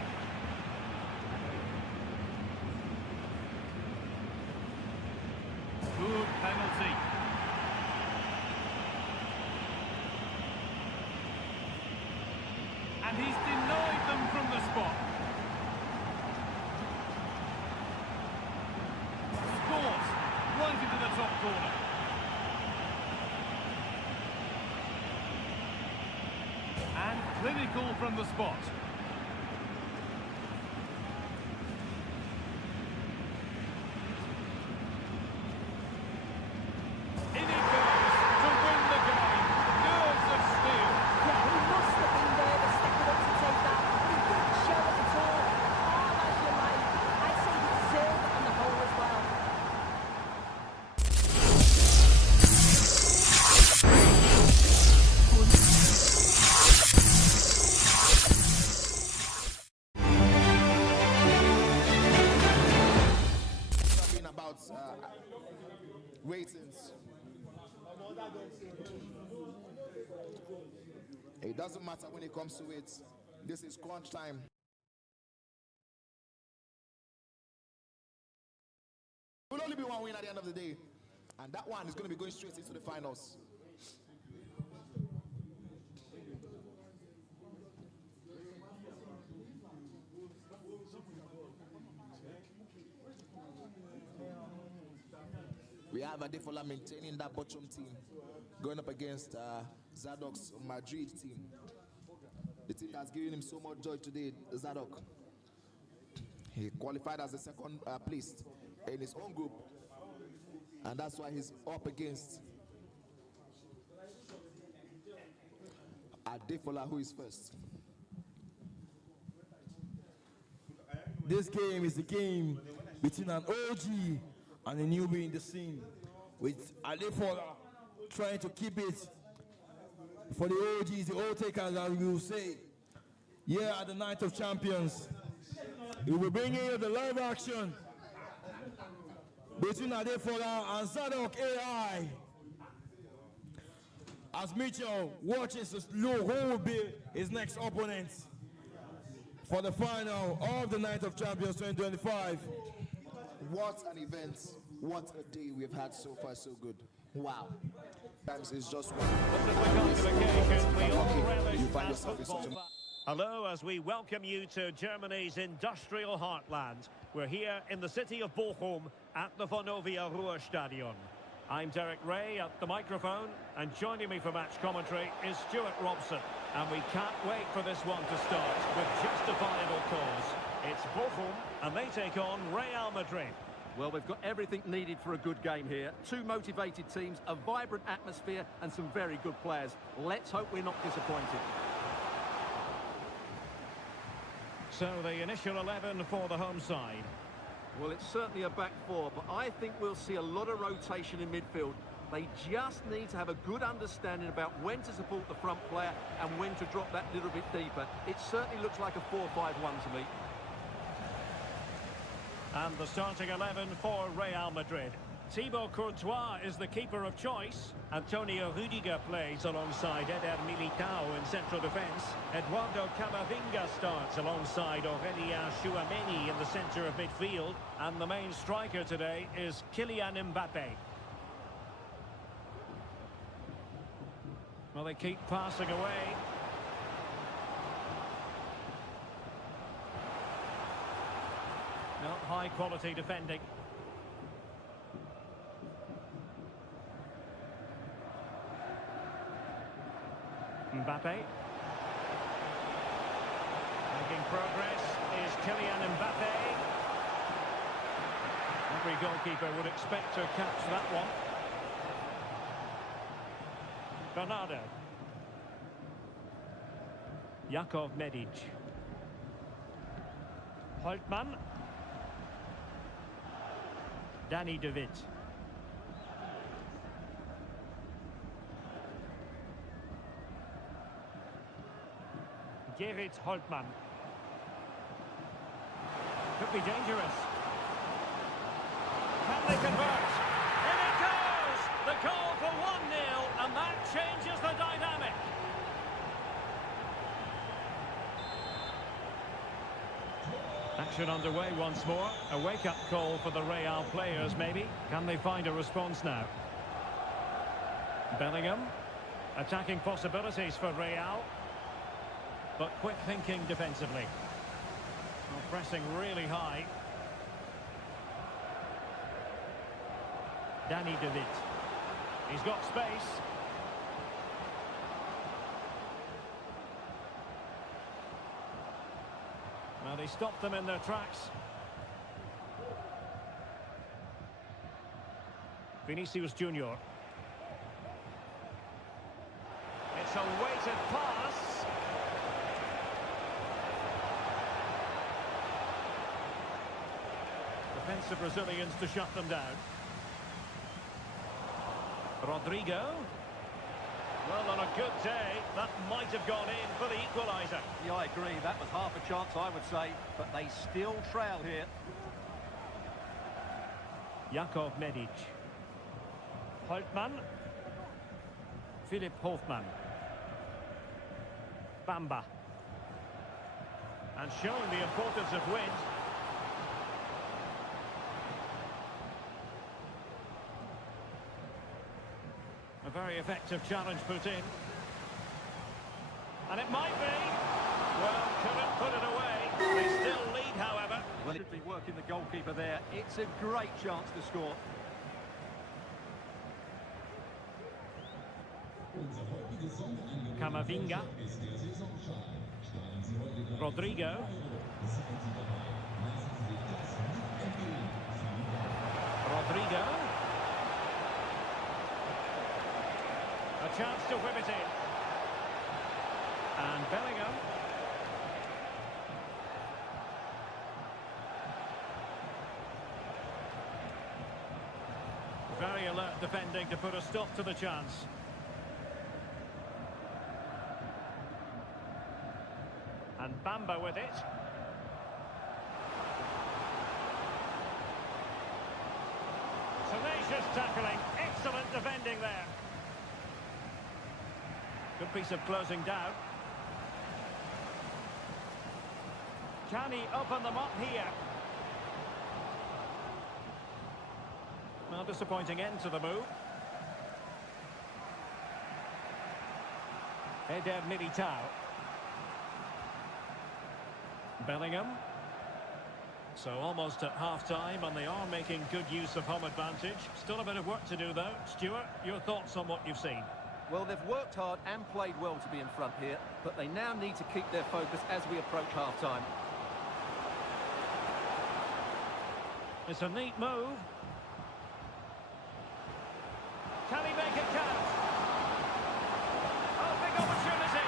Good penalty. And he's denied them from the spot. Scores right into the top corner. And clinical from the spot. In it goes to win the game. Nerves of steel. Yeah, he must have been there to step it up to take that, but he didn't show it at all. Calm as you like. I'd say he deserved it on the whole as well. Talking about ratings. It doesn't matter when it comes to it. This is crunch time. There will only be one win at the end of the day, and that one is going to be going straight into the finals. We have Adefola maintaining that bottom team, going up against Zadok's Madrid team. The team that's given him so much joy today, Zadok. He qualified as the second placed in his own group, and that's why he's up against Adefola, who is first. This game is the game between an OG and a newbie in the scene, with Adefola trying to keep it for the OGs, the old takers, as we will say. Here at the Night of Champions, we will bring you the live action between Adefola and Zadok AI. As Mitchell watches to look who will be his next opponent for the final of the Night of Champions 2025. What an event, what a day we've had so far, so good. Wow. Times is just one. You find yourself in such a... Hello, as we welcome you to Germany's industrial heartland. We're here in the city of Bochum at the Vonovia Ruhrstadion. I'm Derek Ray at the microphone, and joining me for match commentary is Stuart Robson. And we can't wait for this one to start with justifiable cause. It's Bochum, and they take on Real Madrid. Well, we've got everything needed for a good game here. Two motivated teams, a vibrant atmosphere, and some very good players. Let's hope we're not disappointed. So the initial 11 for the home side. Well, it's certainly a back four, but I think we'll see a lot of rotation in midfield. They just need to have a good understanding about when to support the front player and when to drop that little bit deeper. It certainly looks like a 4-5-1 to me. And the starting 11 for Real Madrid. Thibaut Courtois is the keeper of choice. Antonio Rudiger plays alongside Eder Militao in central defence. Eduardo Camavinga starts alongside Aurélien Tchouameni in the centre of midfield. And the main striker today is Kylian Mbappe. Well, they keep passing away. Not high quality defending. Mbappe. Making progress is Kylian Mbappe. Every goalkeeper would expect to catch that one. Bernardo. Jakov Medic. Holtmann. Danny De Witt. Gerrit Holtmann. Could be dangerous. Can they convert? In it goes! The goal for 1-0, and that changes the dynamic. Action underway once more. A wake-up call for the Real players, maybe. Can they find a response now? Bellingham. Attacking possibilities for Real. But quick thinking defensively. Well, pressing really high. Danny De Witt. He's got space. Well, they stopped them in their tracks. Vinicius Junior. It's a weighted pass. Defensive Brazilians to shut them down. Rodrigo. Well, on a good day, that might have gone in for the equaliser. Yeah, I agree. That was half a chance, I would say. But they still trail here. Jakov Medic. Holtmann. Philipp Hofmann. Bamba. And showing the importance of wind. A very effective challenge put in. And it might be. Well, couldn't put it away. They still lead, however. Well, it should be working the goalkeeper there. It's a great chance to score. Camavinga. Rodrigo. Rodrigo. A chance to whip it in. And Bellingham. Very alert defending to put a stop to the chance. And Bamba with it. Tenacious tackling, excellent defending there. Good piece of closing down. Can he open them up here? Well, disappointing end to the move. Eder Militao. Bellingham. So almost at half-time, and they are making good use of home advantage. Still a bit of work to do, though. Stuart, your thoughts on what you've seen? Well, they've worked hard and played well to be in front here, but they now need to keep their focus as we approach half-time. It's a neat move. Can he make it count? Oh, big opportunity.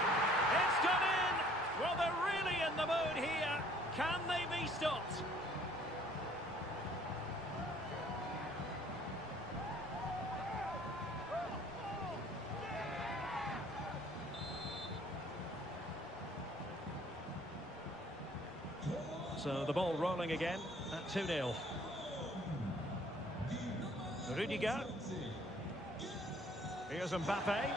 It's gone in. Well, they're really in the mood here. Can they be stopped? So the ball rolling again at 2-0. Rudiger. Here's Mbappe.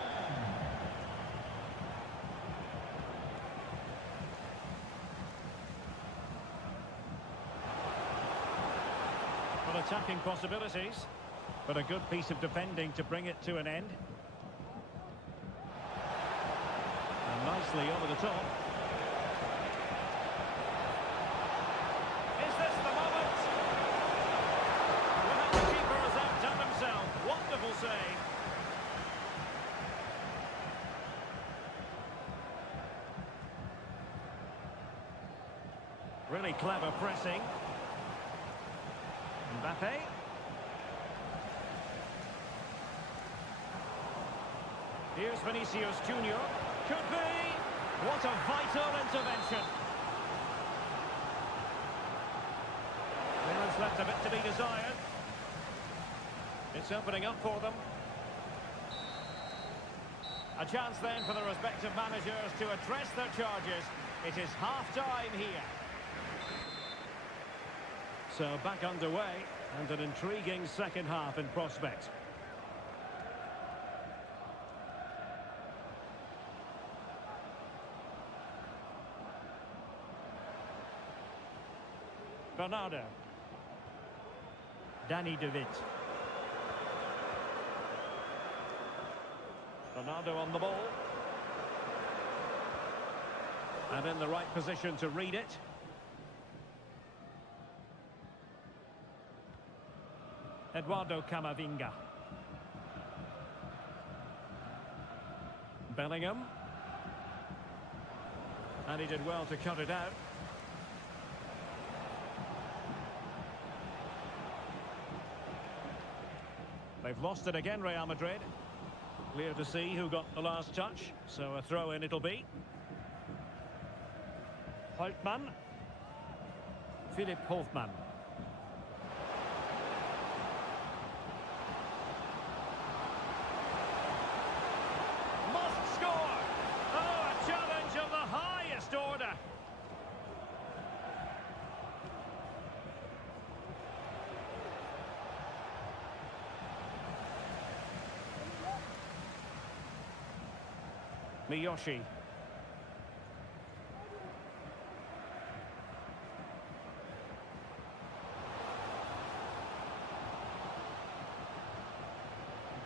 Well, attacking possibilities, but a good piece of defending to bring it to an end. And nicely over the top. Is this the moment? Well, the keeper has outdone himself. Wonderful save. Really clever pressing. Mbappe. Here's Vinicius Junior. Could be. What a vital intervention. Clearance left a bit to be desired. It's opening up for them. A chance then for the respective managers to address their charges. It is half-time here. So back underway, and an intriguing second half in prospect. Bernardo. Danny De Witt. Bernardo on the ball. And in the right position to read it. Eduardo Camavinga. Bellingham. And he did well to cut it out. They've lost it again, Real Madrid. Clear to see who got the last touch. So a throw-in it'll be. Holtmann. Philip Hofmann. Must score! Oh, a challenge of the highest order. Miyoshi.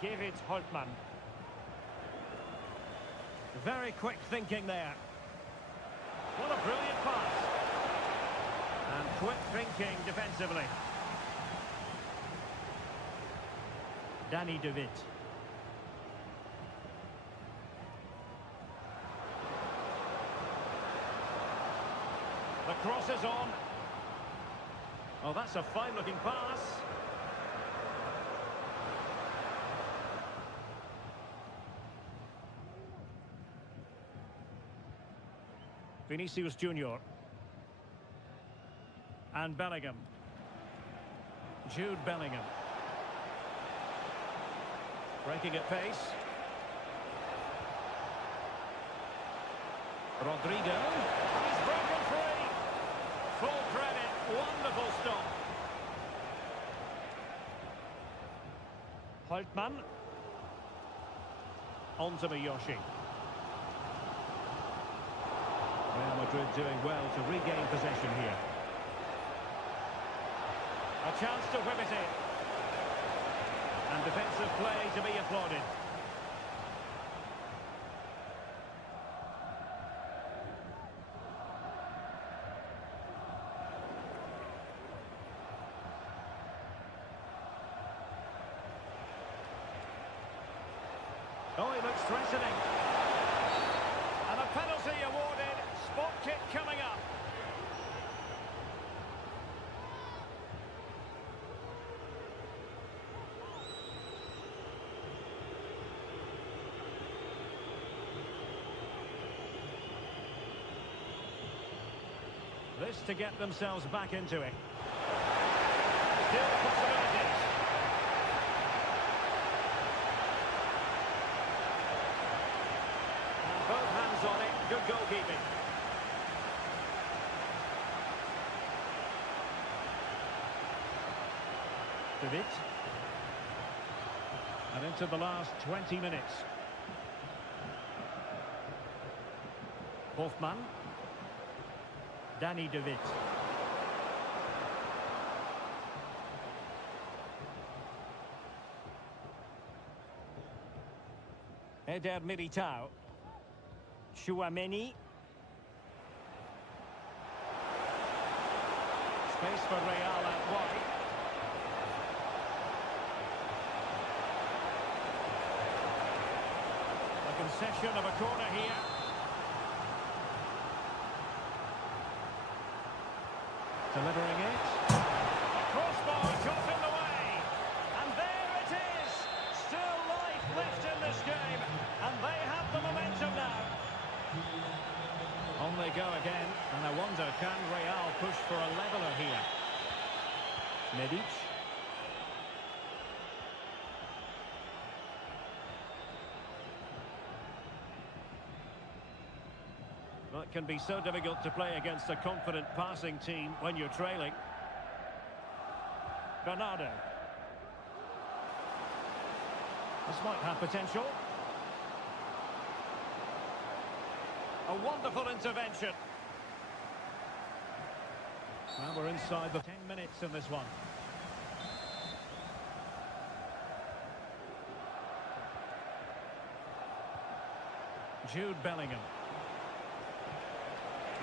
Give it Holtmann. Very quick thinking there. What a brilliant pass. And quick thinking defensively. Danny De Witt. crosses on. Oh, that's a fine-looking pass. Vinicius Junior. And Bellingham. Jude Bellingham. Breaking at pace. Rodrigo. He's broken free. Full credit. Wonderful stop. Holtmann. On to Miyoshi. Real Madrid doing well to regain possession here. A chance to whip it in. And defensive play to be applauded. Oh, he looks threatening. And a penalty awarded. Spot kick coming up. This to get themselves back into it. Still possibilities. And both hands on it. Good goalkeeping. David. And into the last 20 minutes. Hoffmann. Danny David. Eder Militao. Chouameni. Space for Real out wide. A concession of a corner here. Delivering it. A crossbar caught in the way. And there it is. Still life left in this game. And they have the momentum now. On they go again. And I wonder, can Real push for a leveller here? Medic. It can be so difficult to play against a confident passing team when you're trailing. Bernardo. This might have potential. A wonderful intervention. Well, we're inside the 10 minutes in this one. Jude Bellingham.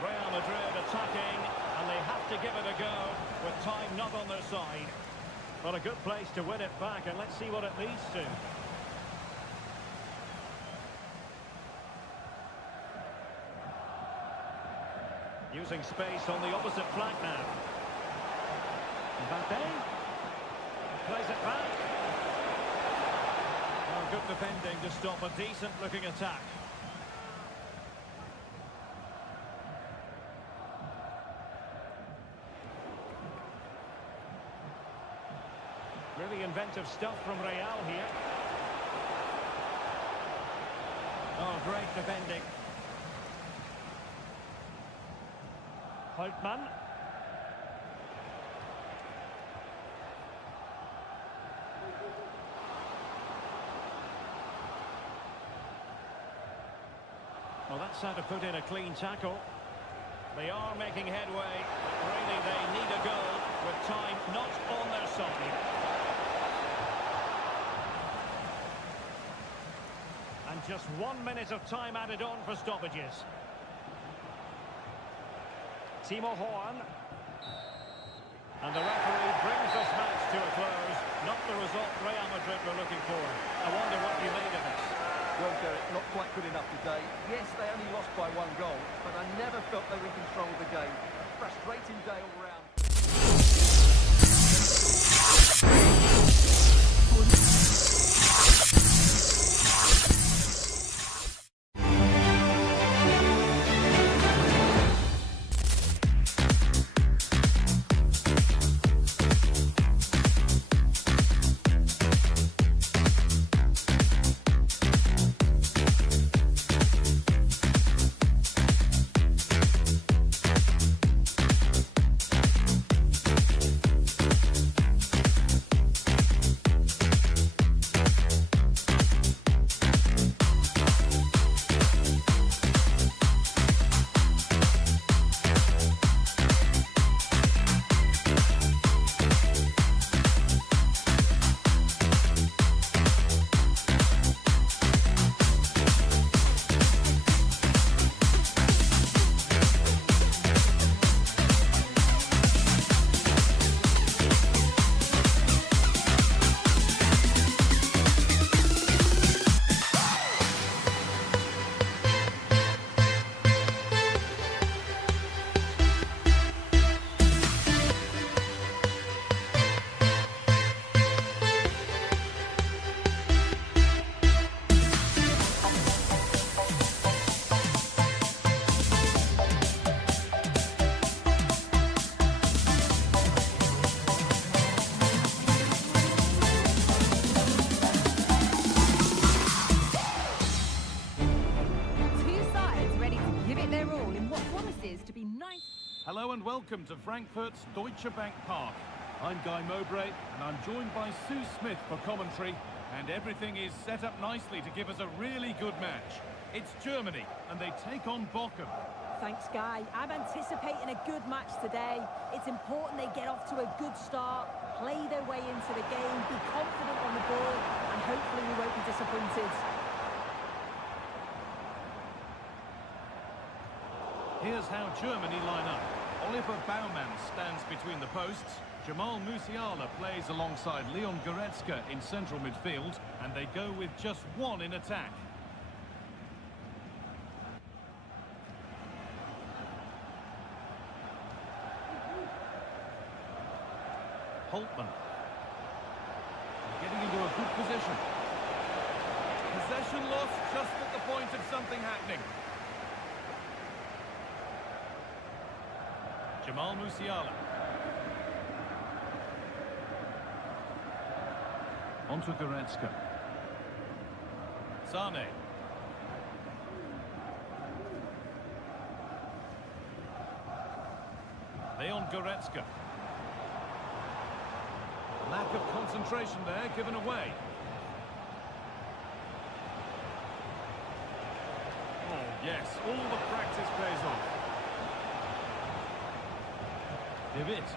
Real Madrid attacking, and they have to give it a go with time not on their side. But a good place to win it back, and let's see what it leads to. Using space on the opposite flank now. Mbappe plays it back. Oh, good defending to stop a decent-looking attack. Really inventive stuff from Real here. Oh, great defending. Holtmann. Well, that's how to put in a clean tackle. They are making headway. Really, they need a goal with time not on their side. And just 1 minute of time added on for stoppages. Timo Horn. And the referee brings this match to a close. Not the result Real Madrid were looking for. I wonder what you made of this. Well, Derek, not quite good enough today. Yes, they only lost by 1 goal, but I never felt they were in control of the game. frustrating day all round. Hello and welcome to Frankfurt's Deutsche Bank Park. I'm Guy Mowbray and I'm joined by Sue Smith for commentary, and everything is set up nicely to give us a really good match. It's Germany and they take on Bochum. Thanks, Guy. I'm anticipating a good match today. It's important they get off to a good start, play their way into the game, be confident on the ball, and hopefully we won't be disappointed. Here's how Germany line up. Oliver Baumann stands between the posts. Jamal Musiala plays alongside Leon Goretzka in central midfield, and they go with just one in attack. Holtmann. Getting into a good position. Possession lost just at the point of something happening. Jamal Musiala. On to Goretzka. Sane. Leon Goretzka. Lack of concentration there, given away. Oh, yes, all the practice pays off. De Witt.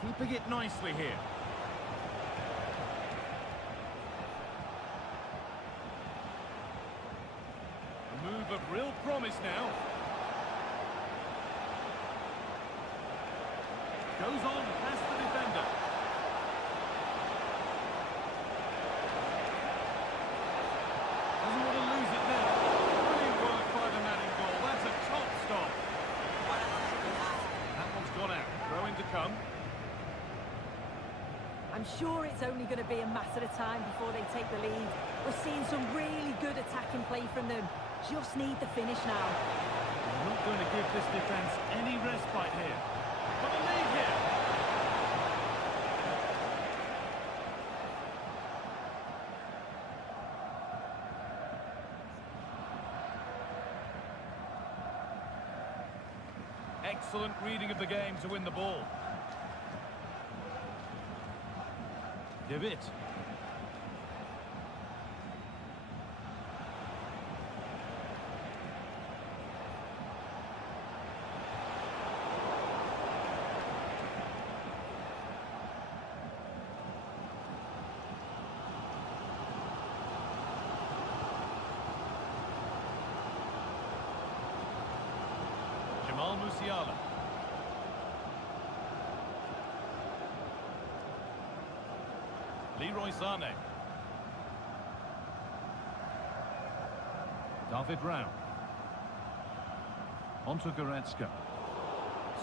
Keeping it nicely here. A move of real promise now. Goes on past the defender. Doesn't want to lose it now. Brilliant work by the man in goal. That's a top stop. That one's gone out. Throw in to come. I'm sure it's only going to be a matter of time before they take the lead. We're seeing some really good attacking play from them. Just need the finish now. They're not going to give this defence any respite here. Got a lead here. Excellent reading of the game to win the ball. De Witt. Jamal Musiala. Leroy Sane. David Rao. Onto Goretzka.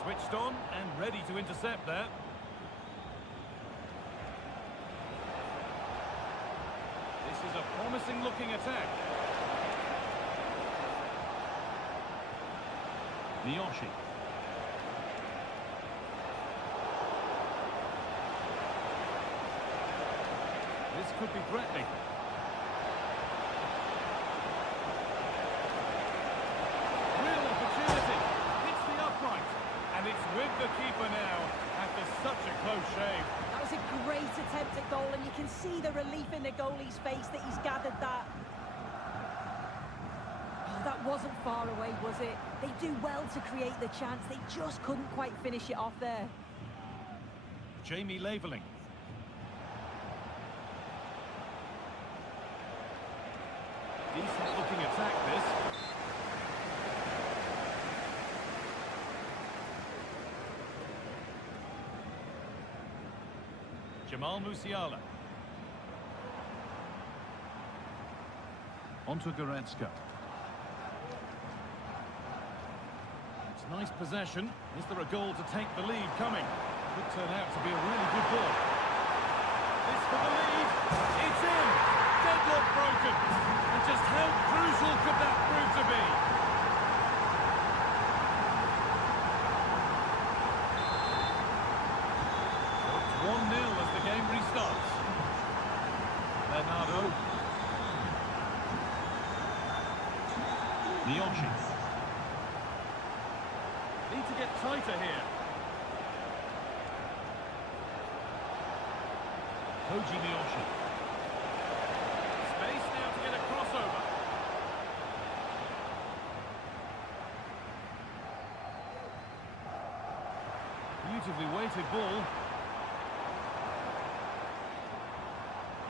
Switched on and ready to intercept there. This is a promising looking attack. Miyoshi. This could be threatening. Real opportunity. Hits the upright. And it's with the keeper now after such a close shave. That was a great attempt at goal, and you can see the relief in the goalie's face that he's gathered that. Oh, that wasn't far away, was it? They do well to create the chance. They just couldn't quite finish it off there. Jamie Laveling. Decent looking attack, this. Jamal Musiala. Onto Goretzka. It's nice possession. Is there a goal to take the lead coming? Could turn out to be a really good ball. This for the lead. It's in. Deadlock broken. And just how crucial could that prove to be? It's 1-0 as the game restarts. Bernardo. Miyoshi. Need to get tighter here. Koji Miyoshi. Space now to get a crossover. Beautifully weighted ball.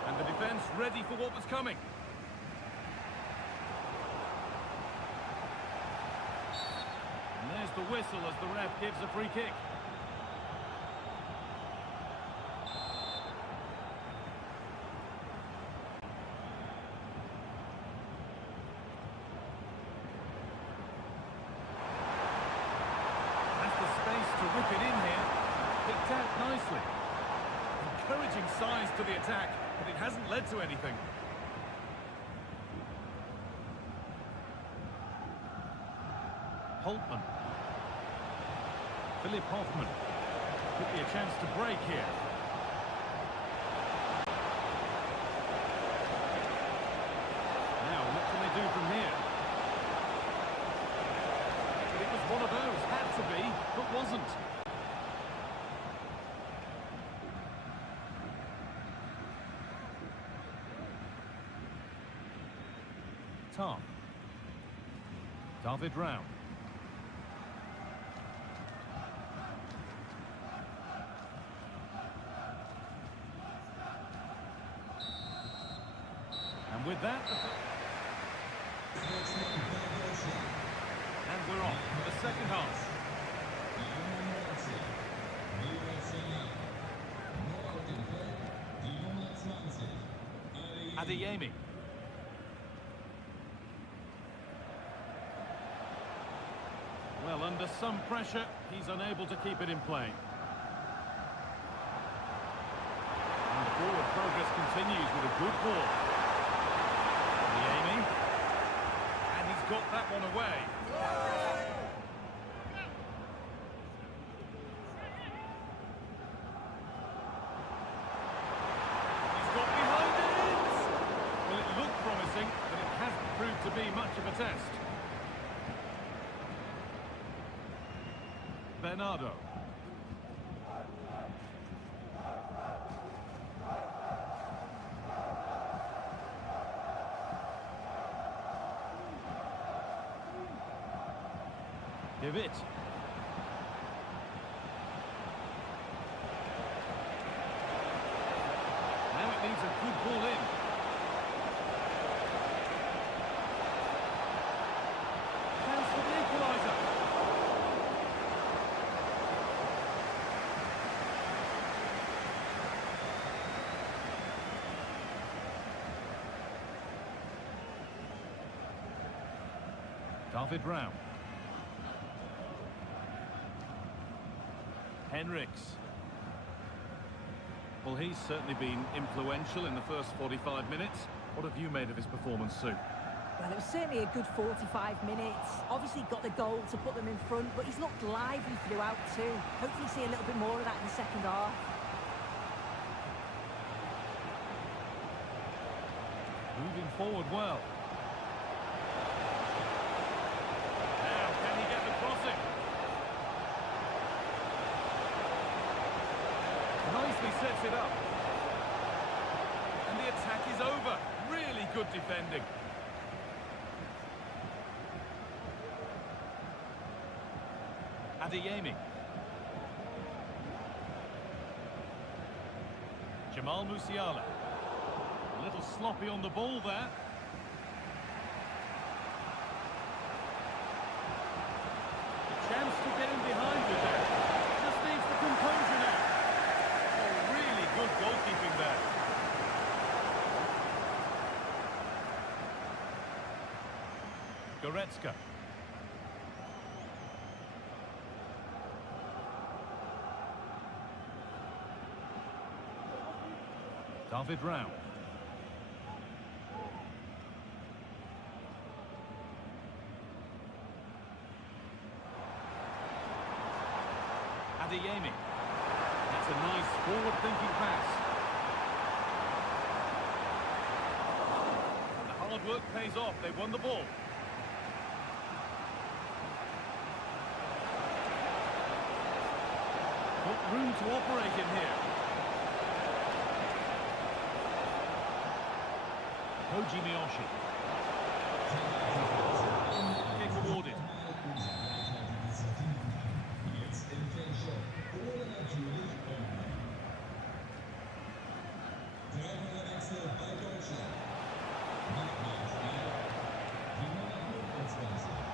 And the defence ready for what was coming. And there's the whistle as the ref gives a free kick. To whip it in here, picked out nicely. Encouraging signs to the attack, but it hasn't led to anything. Holtman. Philip Hoffman. Could be a chance to break here. Now, what can they do from here? It was one of those, had to be, but wasn't. Tom. David Rao. And with that, and we're off for the second half. Adeyemi. Well, under some pressure, he's unable to keep it in play. And forward progress continues with a good ball. Adeyemi. And he's got that one away. He's got behind it! Well, it looked promising, but it hasn't proved to be much of a test. Bernardo. Give it. Now it needs a good ball in. Chance for the equaliser. David Rao. Henriks. Well, he's certainly been influential in the first 45 minutes. What have you made of his performance, Sue? Well, it was certainly a good 45 minutes. Obviously got the goal to put them in front, but he's looked lively throughout too. Hopefully see a little bit more of that in the second half. Moving forward well. Now, can he get the crossing? Nicely sets it up. And the attack is over. Really good defending. Adeyemi. Jamal Musiala. A little sloppy on the ball there. A chance to get in behind with that. Just needs the composure now. Oh, really good goalkeeping there. Goretzka. David Rao. Adeyemi. That's a nice forward-thinking pass. And the hard work pays off. They won the ball. Got room to operate in here. Koji Miyoshi. Kick awarded.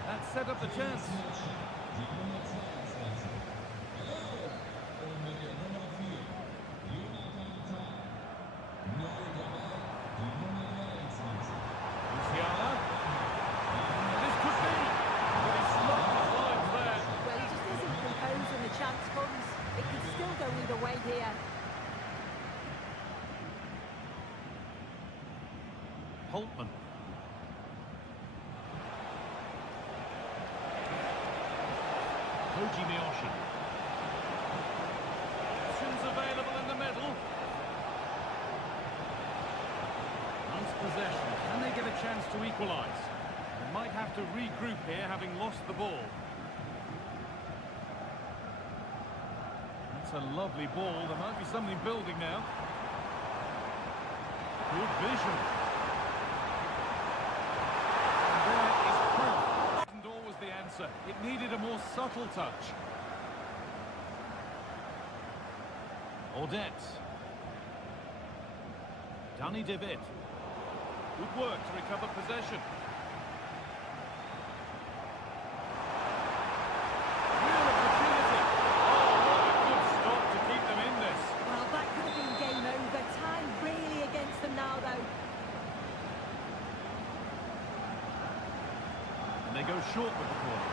That set up the chance. Musiala. This could be. But he's not alive there. Well, he just isn't composed when the chance comes. It could still go either way here. Holtman. Koji Miyoshi. Options available in the middle. Nice possession. Can they get a chance to equalise? They might have to regroup here, having lost the ball. That's a lovely ball. There might be something building now. Good vision. And there is proof. Wasn't always the answer. It needed a more subtle touch. Audette. Danny David. Good work to recover possession. Real opportunity. Oh, what a good stop to keep them in this. Well, that could have been game over. Time really against them now, though. And they go short with the corner.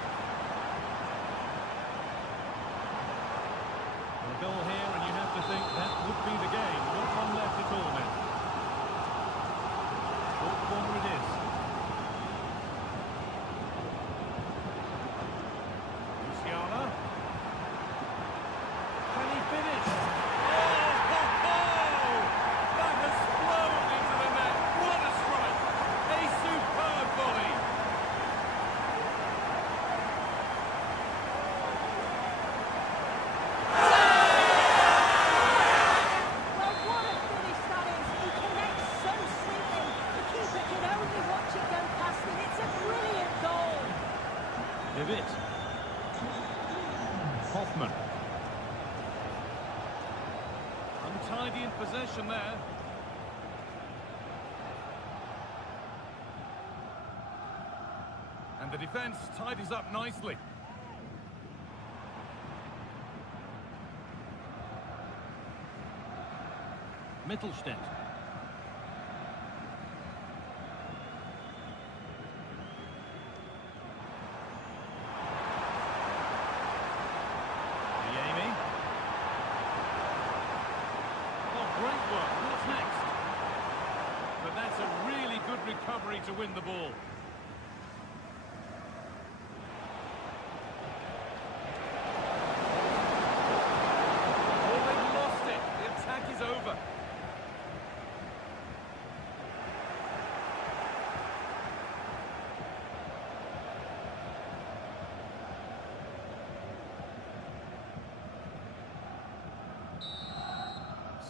Well, a goal here, and you have to think that would be the game. Not one left at all now. Short corner it is. Musiala. Can he finish? Oh, ho, ho! That has flown into the net. What a strike! A superb volley. Well, what a finish that is. He connects so sweetly. The keeper can only watch it go past him. It's a brilliant goal. David. Hoffman. Untidy in possession there. And the defence tidies up nicely. Mittelstädt. Adeyemi. to win the ball. Oh, they've lost it. The attack is over.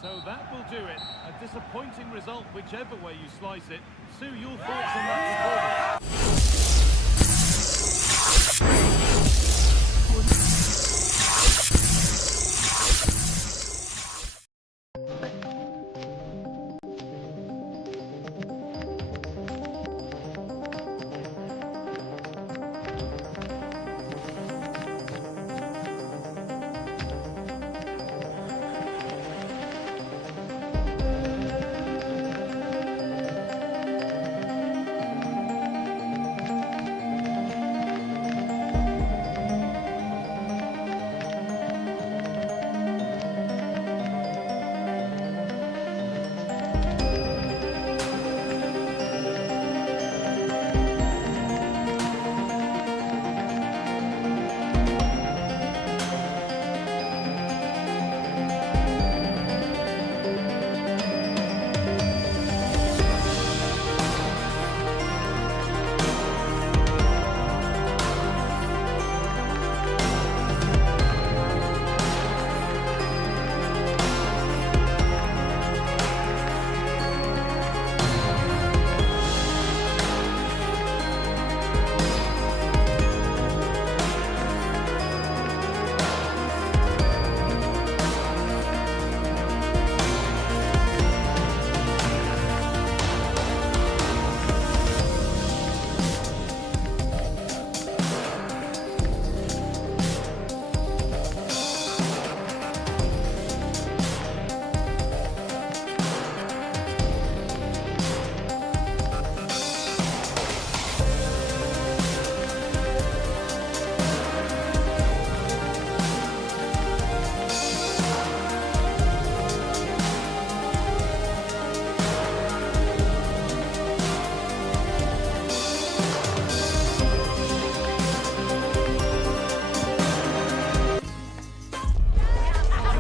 So that will do it. A disappointing result, whichever way you slice it. Sue, your thoughts on that performance?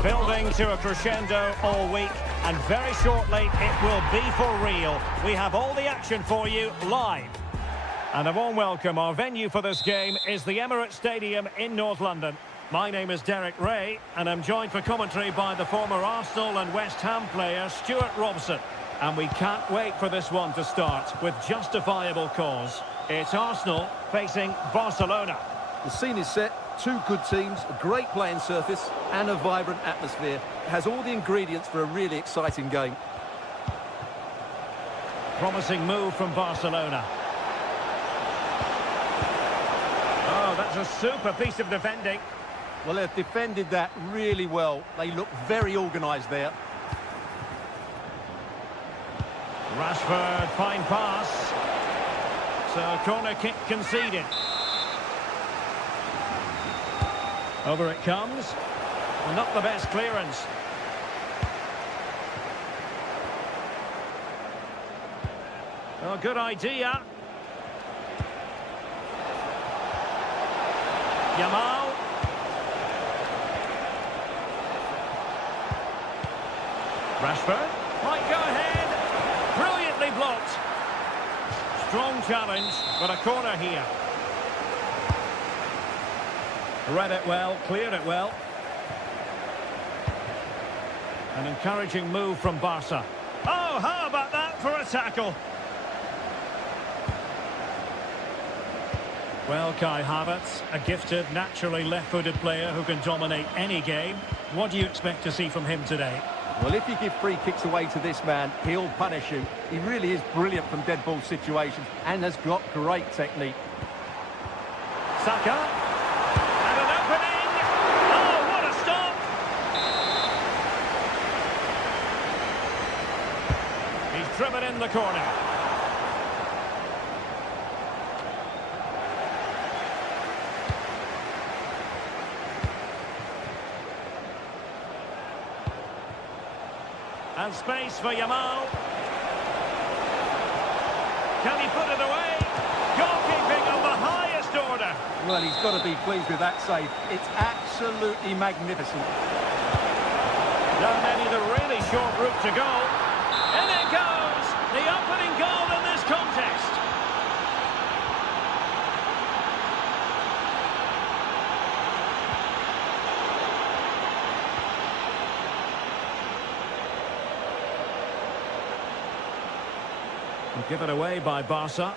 Building to a crescendo all week, and very shortly it will be for real. We have all the action for you live. And a warm welcome. Our venue for this game is the Emirates Stadium in North London. My name is Derek Ray, and I'm joined for commentary by the former Arsenal and West Ham player Stuart Robson. And we can't wait for this one to start with justifiable cause. It's Arsenal facing Barcelona. The scene is set. Two good teams, a great playing surface and a vibrant atmosphere. It has all the ingredients for a really exciting game. Promising move from Barcelona. Oh, that's a super piece of defending. Well, they've defended that really well. They look very organised there. Rashford, fine pass. So corner kick conceded. Over it comes. Well, not the best clearance. Oh, good idea. Yamal. Rashford might go ahead. Brilliantly blocked. Strong challenge, but a corner here. Read it well, cleared it well. An encouraging move from Barca. Oh, how about that for a tackle? Well, Kai Havertz, a gifted, naturally left-footed player who can dominate any game. What do you expect to see from him today? Well, if you give free kicks away to this man, he'll punish you. He really is brilliant from dead ball situations and has got great technique. Saka. Driven in the corner. And space for Yamal. Can he put it away? Goalkeeping of the highest order. Well, he's got to be pleased with that save. It's absolutely magnificent. Now maybe the really short route to goal. In it goes! The opening goal in this contest. Given away by Barca.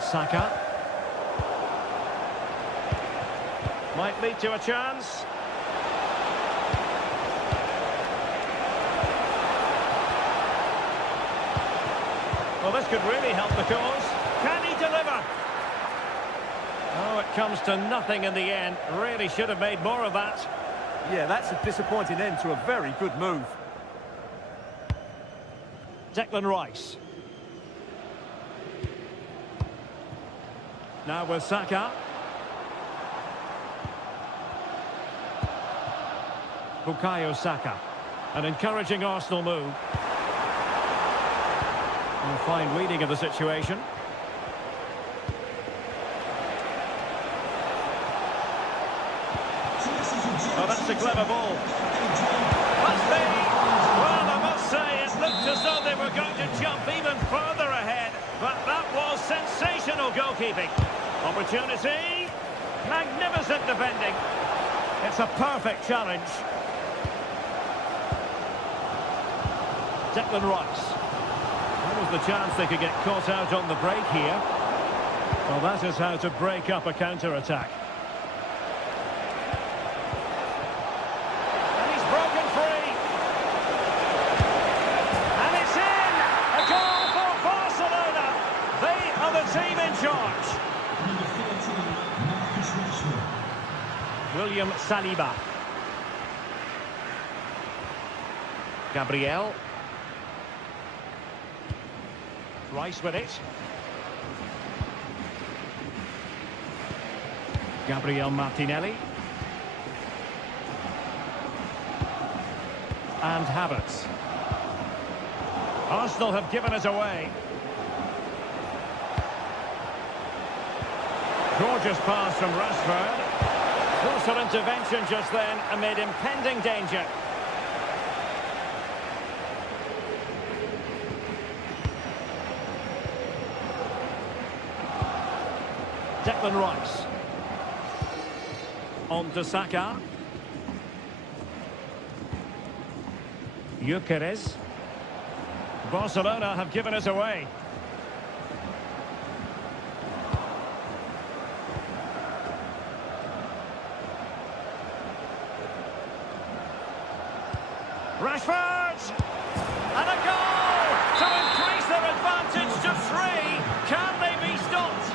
Saka. Might lead to a chance. Well, this could really help the cause. Can he deliver? Oh, it comes to nothing in the end. Really should have made more of that. Yeah, that's a disappointing end to a very good move. Declan Rice. Now with Saka. Bukayo Saka. An encouraging Arsenal move. A fine reading of the situation. Oh, that's a clever ball. Must be. Well, I must say, it looked as though they were going to jump even further ahead. But that was sensational goalkeeping. Opportunity. Magnificent defending. It's a perfect challenge. Declan Rice. That was the chance they could get caught out on the break here. Well, that is how to break up a counter-attack. And he's broken free. And it's in! A goal for Barcelona! They are the team in charge. William Saliba. Gabriel. Rice with it. Gabriel Martinelli. And Havertz. Arsenal have given it away. Gorgeous pass from Rashford. Closer intervention just then amid impending danger. Declan Rice. On to Saka. Gyökeres. Barcelona have given us away. Rashford! And a goal to increase their advantage to 3. Can they be stopped?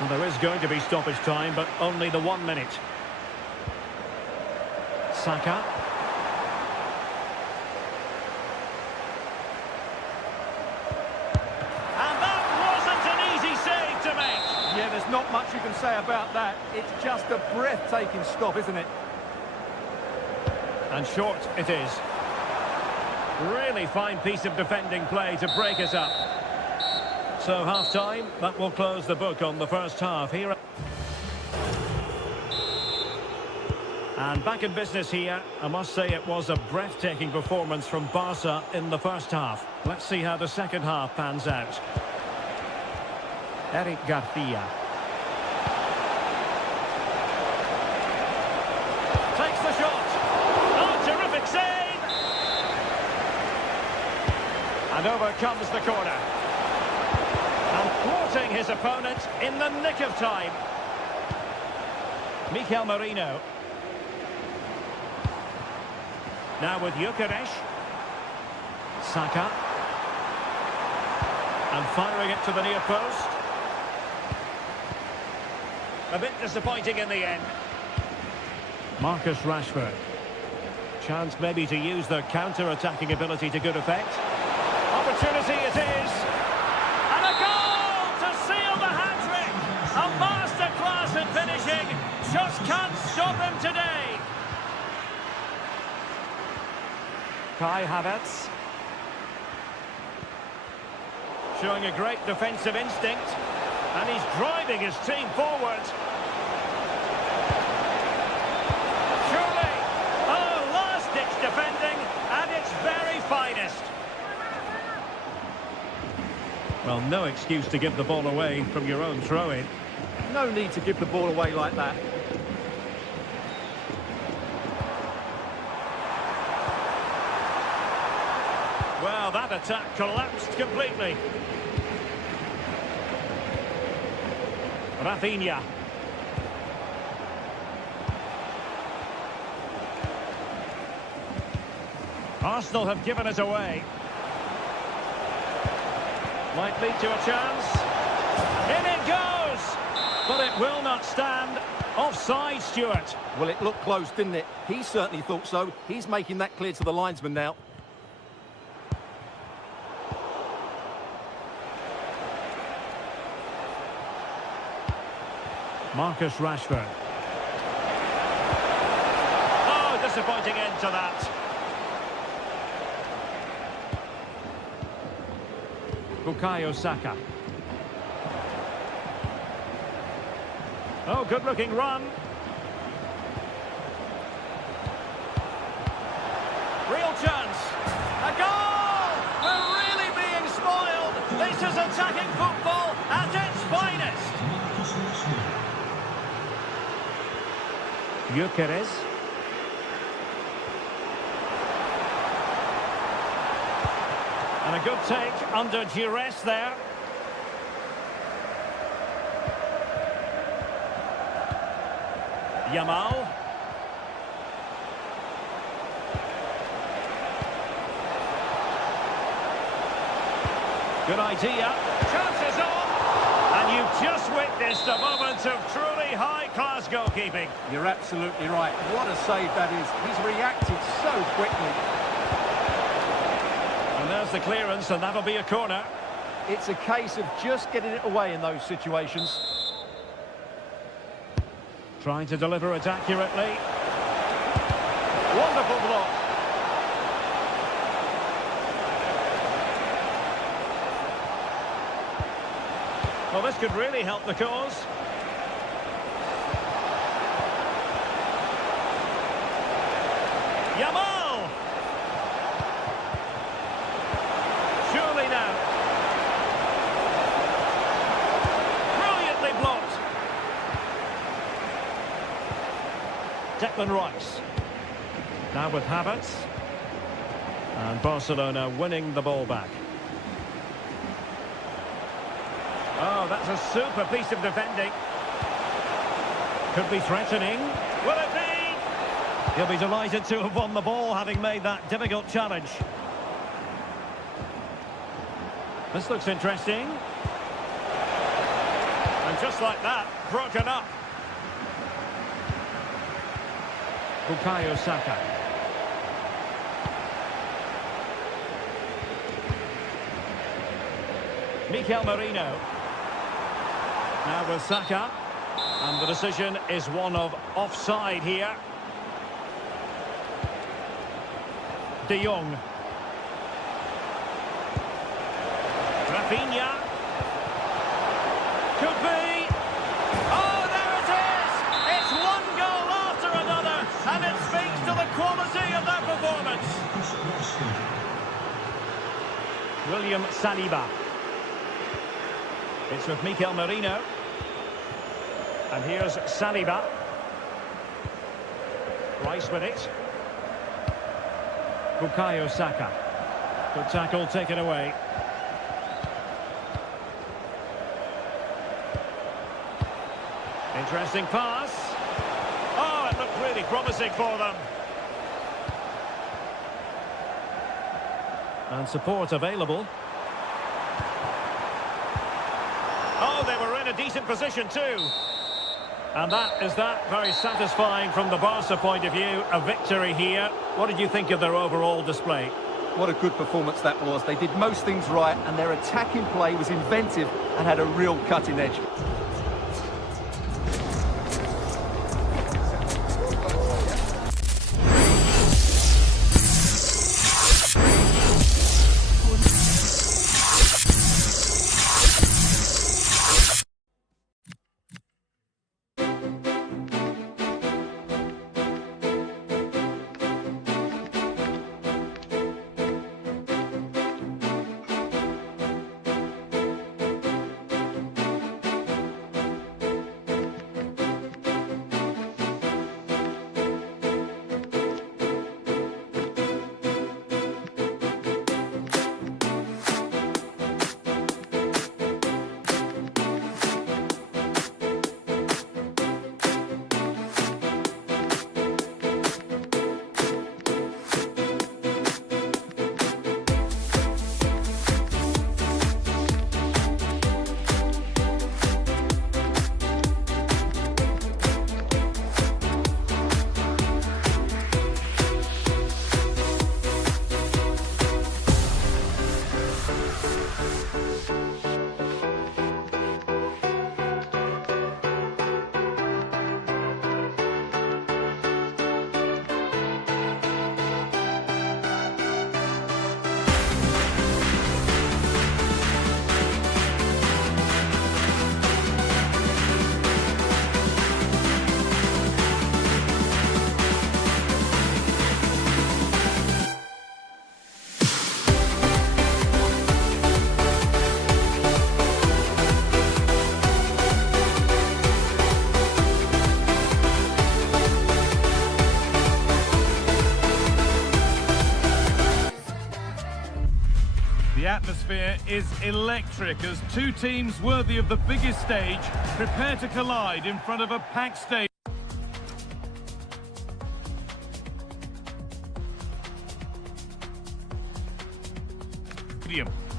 Well, there is going to be stoppage time, but only the 1 minute. Saka. And that wasn't an easy save to make. Yeah, there's not much you can say about that. It's just a breathtaking stop, isn't it? And short it is. Really fine piece of defending play to break us up. So half-time, that will close the book on the first half here. And back in business here, I must say it was a breathtaking performance from Barca in the first half. Let's see how the second half pans out. Eric Garcia. Takes the shot. Oh, terrific save! And over comes the corner. And thwarting his opponent in the nick of time. Mikel Merino. Now with Gyökeres. Saka. And firing it to the near post. A bit disappointing in the end. Marcus Rashford. Chance maybe to use their counter-attacking ability to good effect. Opportunity it is. And a goal to seal the hat-trick. A masterclass in just can't stop him today. Kai Havertz. Showing a great defensive instinct. And he's driving his team forward. Surely. Oh, last-ditch defending at its very finest. Well, no excuse to give the ball away from your own throw-in. No need to give the ball away like that. Well, that attack collapsed completely. Rafinha. Arsenal have given it away. Might lead to a chance. In it goes! But it will not stand. Offside, Stuart. Well, it looked close, didn't it? He certainly thought so. He's making that clear to the linesman now. Marcus Rashford. Oh, disappointing end to that. Bukayo Saka. Oh, good-looking run. Real chance. A goal! We're really being spoiled. This is attacking football at its finest. Gyökeres. And a good take under duress there. Yamal. Good idea. Chances on. And you've just witnessed a moment of truly high-class goalkeeping. You're absolutely right. What a save that is. He's reacted so quickly. And there's the clearance, and that'll be a corner. It's a case of just getting it away in those situations. Trying to deliver it accurately. Wonderful block. Well, this could really help the cause. Yamal! Surely now. Brilliantly blocked. Declan Rice. Now with Havertz. And Barcelona winning the ball back. Oh, that's a super piece of defending. Could be threatening. Will it be? He'll be delighted to have won the ball, having made that difficult challenge. This looks interesting. And just like that, broken up. Bukayo Saka. Mikel Merino. Now with Saka, and the decision is one of offside here. De Jong. Rafinha. Could be. Oh, there it is! It's one goal after another, and it speaks to the quality of that performance. William Saliba. It's with Mikel Merino. And here's Saliba. Rice with it. Bukayo Saka. Good tackle taken away. Interesting pass. Oh, it looked really promising for them. And support available. Oh, they were in a decent position too. And that is very satisfying from the Barca point of view. A victory here. What did you think of their overall display? What a good performance that was. They did most things right, and their attacking play was inventive and had a real cutting edge. atmosphere is electric as two teams worthy of the biggest stage prepare to collide in front of a packed stadium.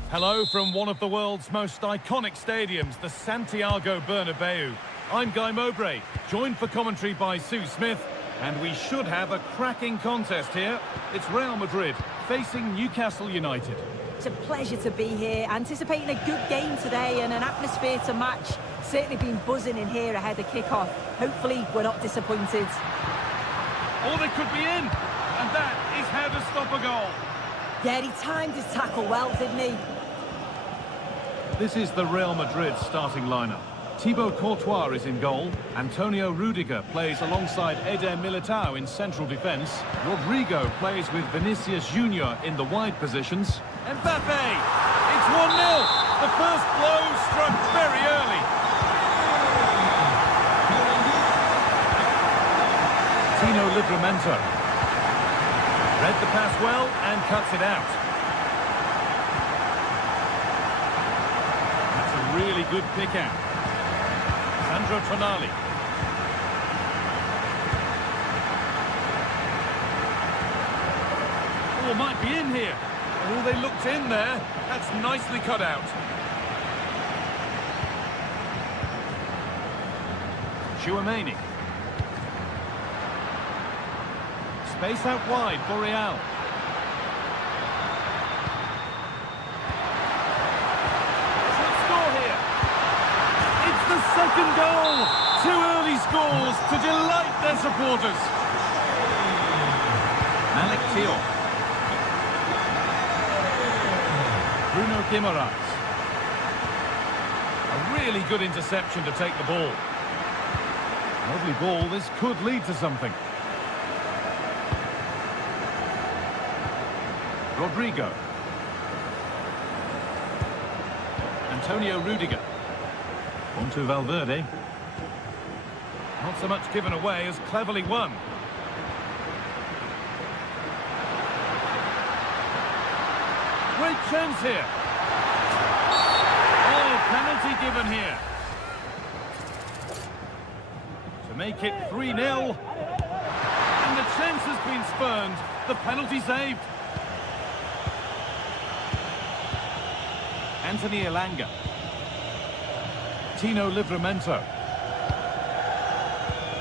Hello from one of the world's most iconic stadiums, the Santiago Bernabeu. I'm Guy Mowbray, joined for commentary by Sue Smith, and we should have a cracking contest here. It's Real Madrid facing Newcastle United. It's a pleasure to be here, anticipating a good game today and an atmosphere to match. Certainly been buzzing in here ahead of kick-off. Hopefully we're not disappointed. Or they could be in, and that is how to stop a goal. Yeah, he timed his tackle well, didn't he? This is the Real Madrid starting lineup. Thibaut Courtois is in goal. Antonio Rudiger plays alongside Eder Militao in central defence. Rodrigo plays with Vinicius Junior in the wide positions. Mbappe! It's 1-0! The first blow struck very early. Tino Livramento read the pass well and cuts it out. That's a really good pick out. Sandro Tonali. Oh, might be in here. Oh, they looked in there. That's nicely cut out. Tchouaméni. Space out wide for Real. Should score here. It's the second goal. Two early scores to delight their supporters. Malik Thiaw. Bruno Guimaraes. A really good interception to take the ball. Lovely ball. This could lead to something. Rodrigo. Antonio Rudiger. On to Valverde. Not so much given away as cleverly won. Great chance here. Oh, penalty given here. To make it 3-0. And the chance has been spurned. The penalty saved. Anthony Elanga. Tino Livramento.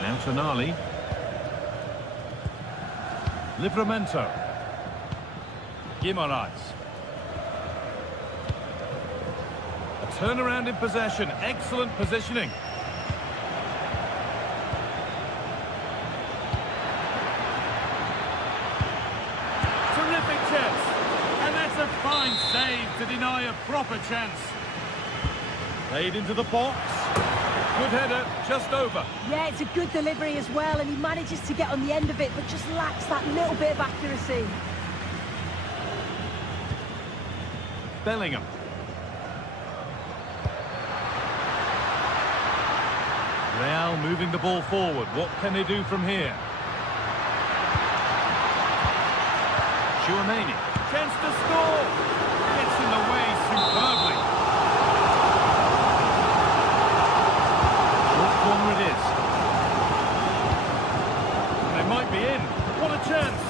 Now Tonali. Livramento. Guimaraes. A turnaround in possession. Excellent positioning. Terrific chance. And that's a fine save to deny a proper chance. Played into the box. Good header, just over. Yeah, it's a good delivery as well, and he manages to get on the end of it, but just lacks that little bit of accuracy. Bellingham. Real moving the ball forward. What can they do from here? Tchouaméni. Chance to score. Gets in the way superbly. Short corner it is. They might be in. What a chance.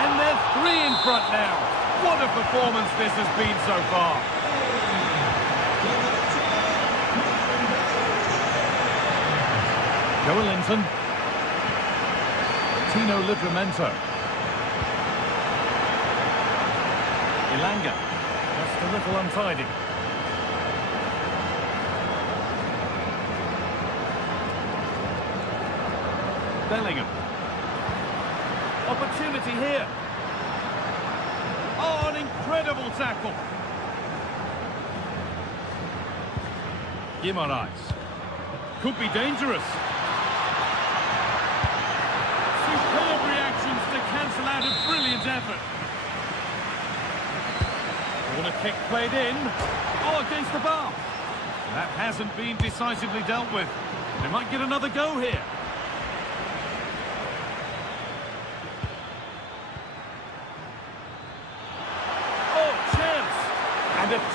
And they're three in front now. What a performance this has been so far. Joelinton. Tino Livramento. Elanga. Just a little untidy. Bellingham. Opportunity here. Oh, an incredible tackle. Guimaraes. Could be dangerous. Superb reactions to cancel out a brilliant effort. Corner kick played in. Oh, against the bar. That hasn't been decisively dealt with. They might get another go here.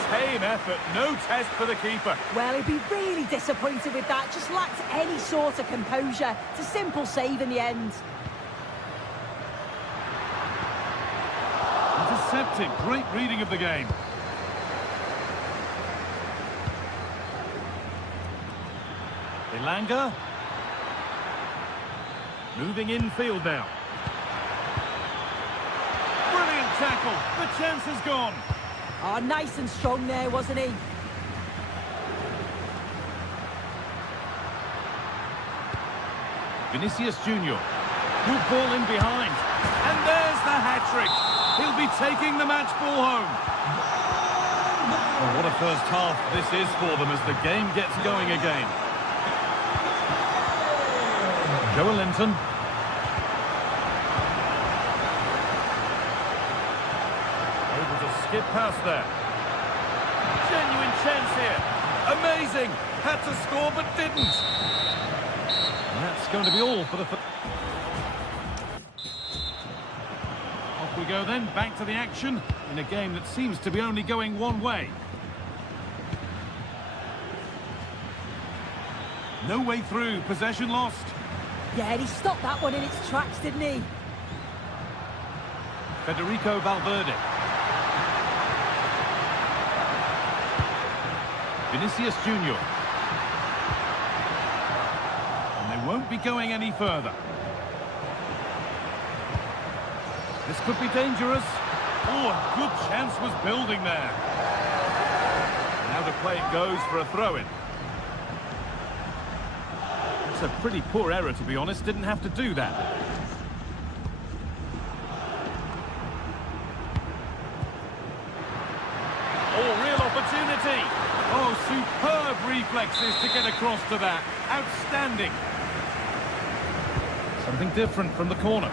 tame effort, no test for the keeper. Well, he'd be really disappointed with that. Just lacked any sort of composure. It's a simple save in the end. Intercepted. Great reading of the game. Elanga. Moving infield now. Brilliant tackle. The chance is gone. Oh, nice and strong there, wasn't he? Vinicius Junior. Good ball in behind. And there's the hat-trick. He'll be taking the match ball home. Oh, what a first half this is for them as the game gets going again. Joe Linton. Able to skip past there. Genuine chance here. Amazing. Had to score but didn't. And that's going to be all for the... Off we go then, back to the action in a game that seems to be only going one way. No way through, possession lost. Yeah, he stopped that one in its tracks, didn't he? Federico Valverde. Vinicius Junior. And they won't be going any further. This could be dangerous. Oh, a good chance was building there. Now the play it goes for a throw-in. It's a pretty poor error, to be honest. Didn't have to do that. Oh, real opportunity. Oh, superb reflexes to get across to that. Outstanding. Something different from the corner.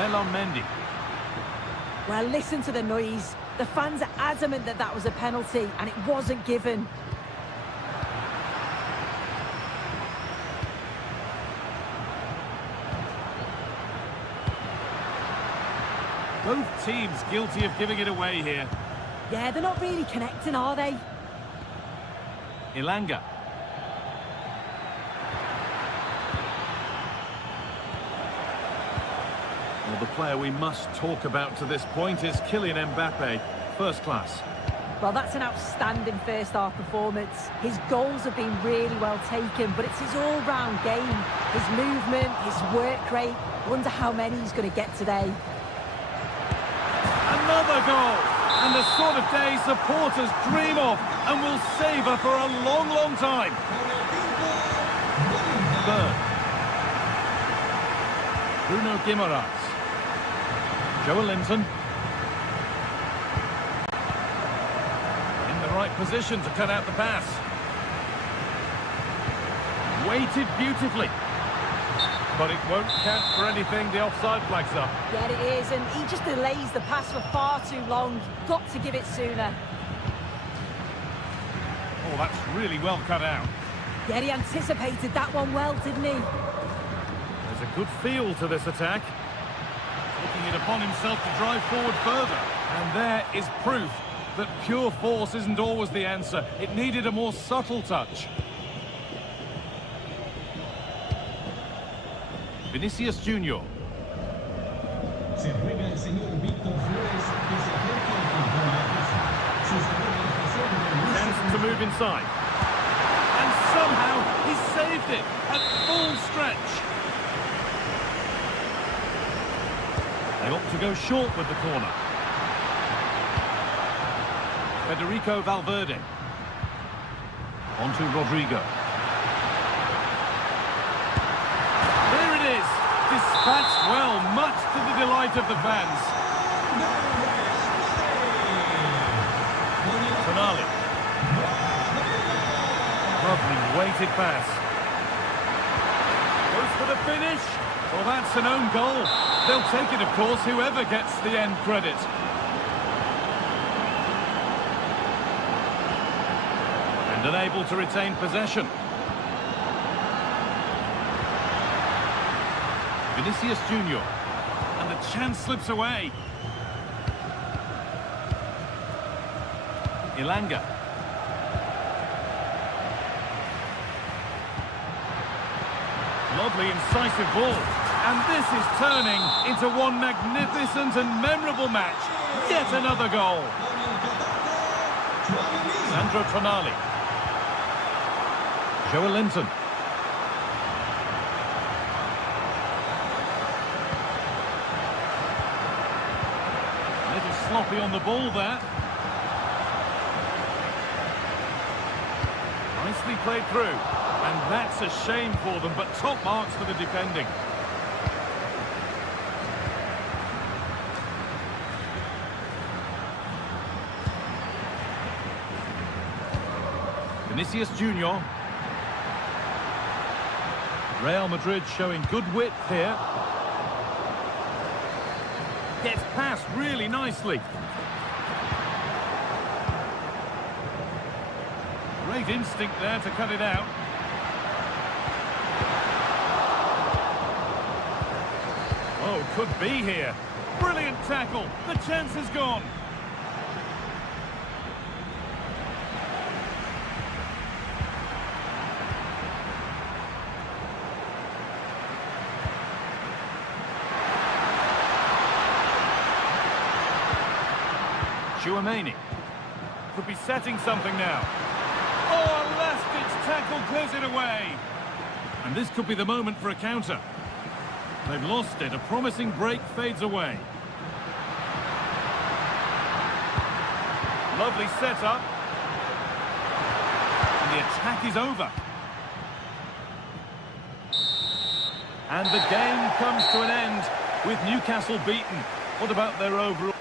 Mendy. Well, listen to the noise. The fans are adamant that that was a penalty, and it wasn't given. Both teams guilty of giving it away here. Yeah, they're not really connecting, are they? Elanga. Well, the player we must talk about to this point is Kylian Mbappe. First class. Well, that's an outstanding first-half performance. His goals have been really well taken, but it's his all-round game. His movement, his work rate. Wonder how many he's going to get today. Another goal! And the sort of day supporters dream of and will savour for a long, long time. Third. Bruno Guimaraes. Joe Linton. In the right position to cut out the pass. Weighted beautifully. But it won't count for anything, the offside flag's up. Yeah, it is, and he just delays the pass for far too long. Got to give it sooner. Oh, that's really well cut out. Yeah, he anticipated that one well, didn't he? There's a good feel to this attack. Taking it upon himself to drive forward further. And there is proof that pure force isn't always the answer. It needed a more subtle touch. Vinicius Junior. Chance to move inside. And somehow he saved it at full stretch. They opt to go short with the corner. Federico Valverde. On to Rodrigo. There it is. Dispatched well, much to the delight of the fans. Tonali. Lovely weighted pass. Goes for the finish. Well, that's an own goal. They'll take it, of course, whoever gets the end credit. And unable to retain possession. Vinicius Junior. And the chance slips away. Ilanga. Lovely incisive ball. And this is turning into one magnificent and memorable match. Yet another goal. Sandro Tonali. Joel Linton. A little sloppy on the ball there. Nicely played through. And that's a shame for them, but top marks for the defending. Vinicius Junior. Real Madrid showing good width here. Gets past really nicely. Great instinct there to cut it out. Oh, could be here. Brilliant tackle. The chance is gone. Chouameni could be setting something now. Oh, a last-ditch tackle clears it away. And this could be the moment for a counter. They've lost it. A promising break fades away. Lovely setup. And the attack is over. And the game comes to an end with Newcastle beaten. What about their overall?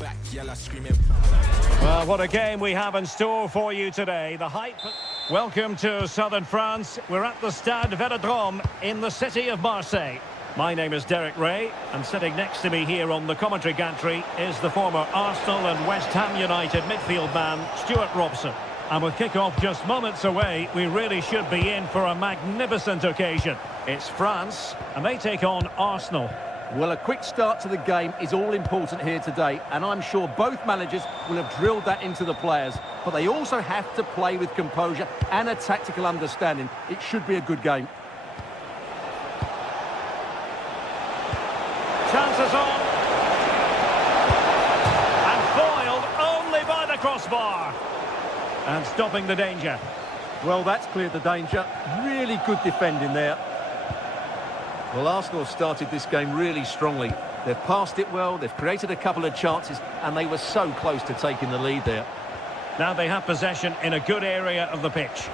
Back, yella screaming. Well, what a game we have in store for you today. The hype. Welcome to southern France. We're at the Stade Vélodrome in the city of Marseille. My name is Derek Ray, and sitting next to me here on the commentary gantry is the former Arsenal and West Ham United midfield man, Stuart Robson. And with kick-off just moments away, we really should be in for a magnificent occasion. It's France, and they take on Arsenal. Well, a quick start to the game is all important here today, and I'm sure both managers will have drilled that into the players. But they also have to play with composure and a tactical understanding. It should be a good game. Chances on. And foiled only by the crossbar. And stopping the danger. Well, that's cleared the danger. Really good defending there. Well, Arsenal have started this game really strongly. They've passed it well, they've created a couple of chances, and they were so close to taking the lead there. Now they have possession in a good area of the pitch.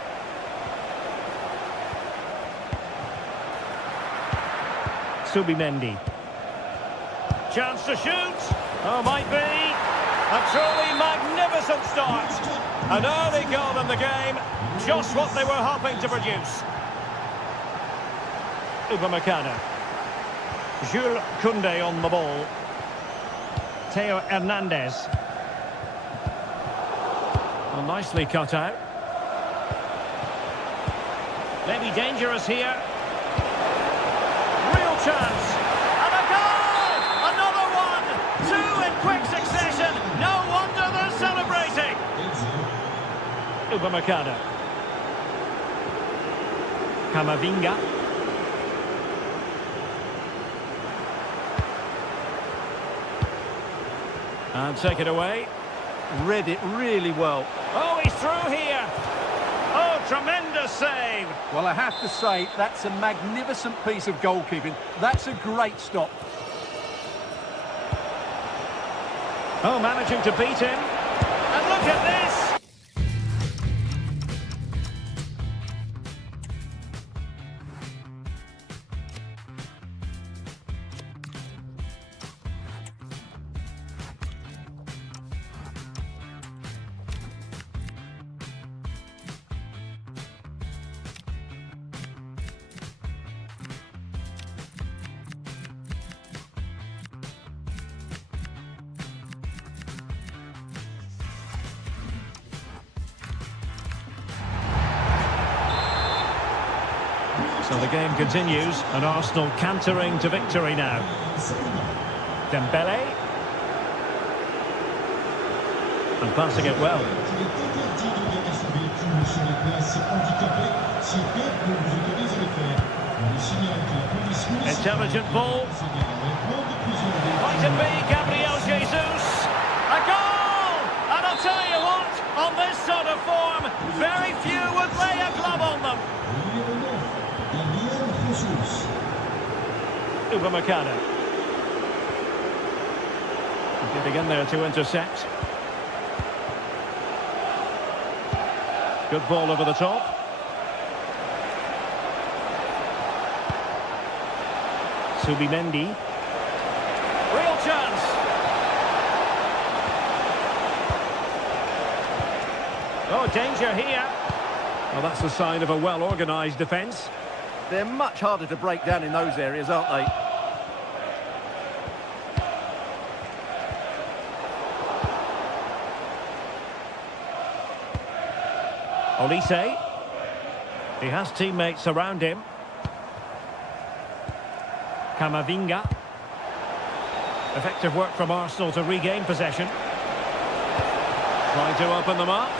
Subimendi. Chance to shoot. Oh, might be. A truly magnificent start. An early goal in the game. just what they were hoping to produce. Upamecano. Jules Koundé on the ball. Theo Hernandez. Well, nicely cut out. Maybe dangerous here. Real chance. And a goal! Another one! Two in quick succession. No wonder they're celebrating. Upamecano. Camavinga. And take it away. Read it really well. Oh, he's through here. Oh, tremendous save. Well, I have to say, that's a magnificent piece of goalkeeping. That's a great stop. Oh, managing to beat him. And look at this. So the game continues, and Arsenal cantering to victory now. Dembele. And passing it well. Intelligent ball. Might it be Gabriel Jesus? A goal! And I'll tell you what, on this sort of form, very few would lay a glove on them. Upamecano. Getting in there to intercept. Good ball over the top. Subimendi. Real chance. Oh, danger here. Well, that's a sign of a well-organised defence. They're much harder to break down in those areas, aren't they? Olise. He has teammates around him. Camavinga. Effective work from Arsenal to regain possession. Trying to open them up.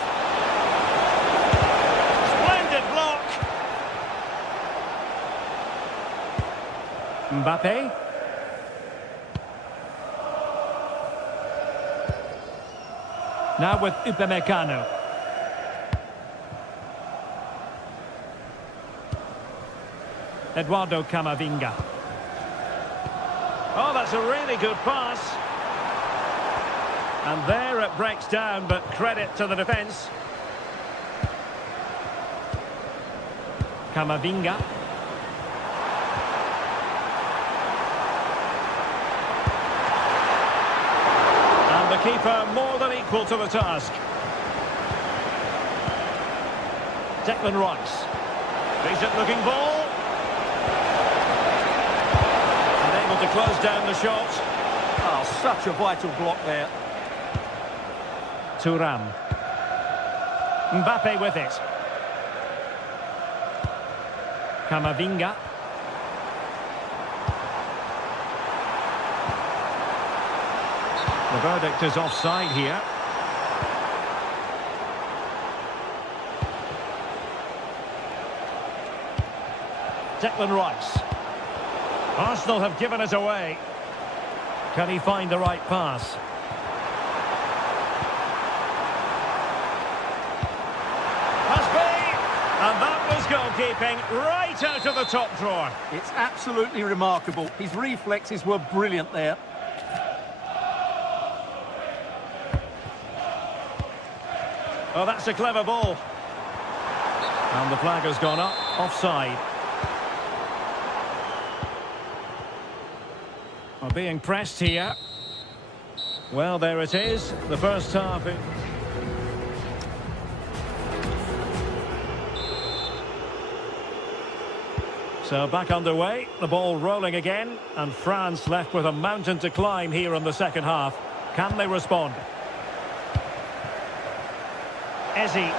Splendid block. Mbappe. Now with Upamecano. Eduardo Camavinga. Oh, that's a really good pass. And there it breaks down, but credit to the defence. Camavinga. And the keeper more than equal to the task. Declan Rice. Decent looking ball. To close down the shot. Oh, such a vital block there. Thuram. Mbappe with it. Camavinga. The verdict is offside here. Declan Rice. Arsenal have given it away. Can he find the right pass? Must be! And that was goalkeeping right out of the top drawer. It's absolutely remarkable. His reflexes were brilliant there. Oh, that's a clever ball. And the flag has gone up, offside. Well, being pressed here. Well, there it is. The first half. So back underway, the ball rolling again, and France left with a mountain to climb here in the second half. Can they respond? Ezzy.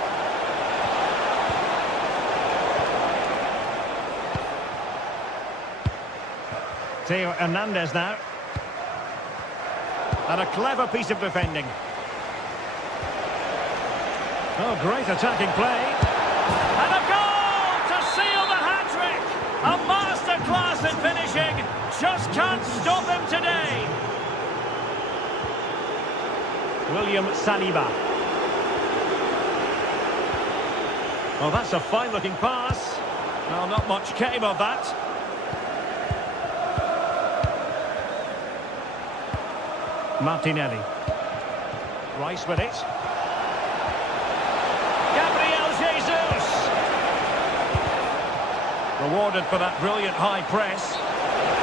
Theo Hernandez now. And a clever piece of defending. Oh, great attacking play. And a goal to seal the hat-trick. A masterclass in finishing. Just can't stop him today. William Saliba. Oh, that's a fine-looking pass. Well, not much came of that. Martinelli. Rice with it. Gabriel Jesus! Rewarded for that brilliant high press.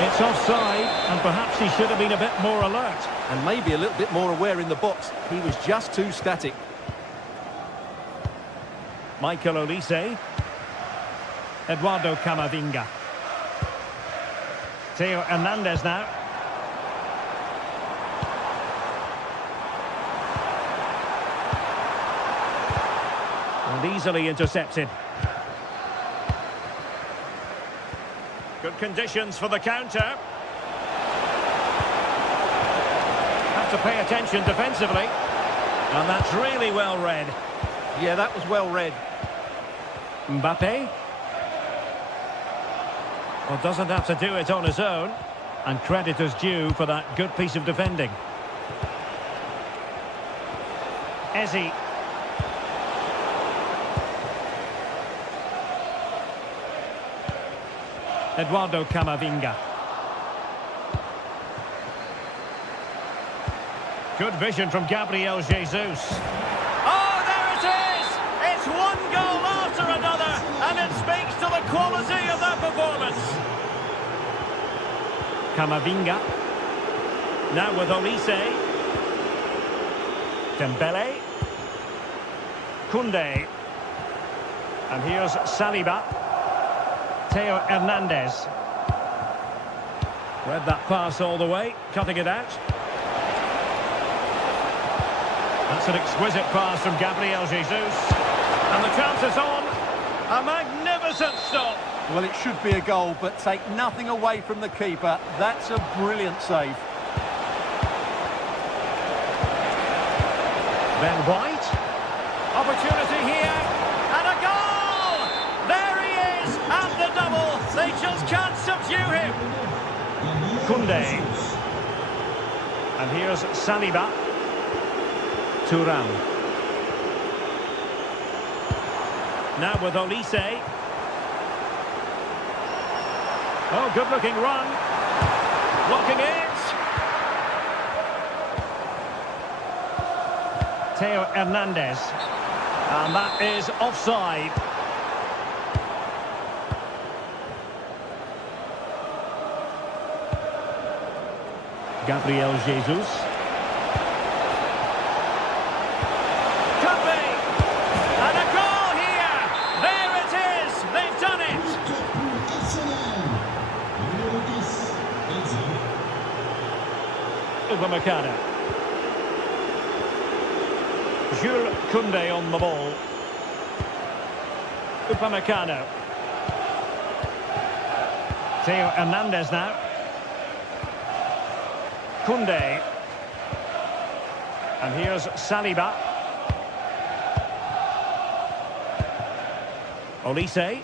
It's offside, and perhaps he should have been a bit more alert. And maybe a little bit more aware in the box. He was just too static. Michael Olise. Eduardo Camavinga. Theo Hernandez now. And easily intercepted. Good conditions for the counter. Have to pay attention defensively. And that's really well read. Yeah, that was well read. Mbappe. Well, doesn't have to do it on his own. And credit is due for that good piece of defending. Ezzy. Eduardo Camavinga. Good vision from Gabriel Jesus. Oh, there it is! It's one goal after another, and it speaks to the quality of that performance. Camavinga. Now with Olise. Dembele. Koundé. And here's Saliba. Theo Hernandez. Read that pass all the way, cutting it out. That's an exquisite pass from Gabriel Jesus. And the chance is on. A magnificent stop. Well, it should be a goal, but take nothing away from the keeper. That's a brilliant save. Ben White. Opportunity here. And a goal! There he is at the double. They just can't subdue him. Koundé. And here's Saliba. Thuram. Now with Olise. Oh, good looking run. Blocking it. Theo Hernandez. And that is offside. Gabriel Jesus. Could be. And a goal here. There it is. They've done it. Upamecano. Jules Koundé on the ball. Upamecano. Theo Hernandez now. Koundé. And here's Saliba. Olise.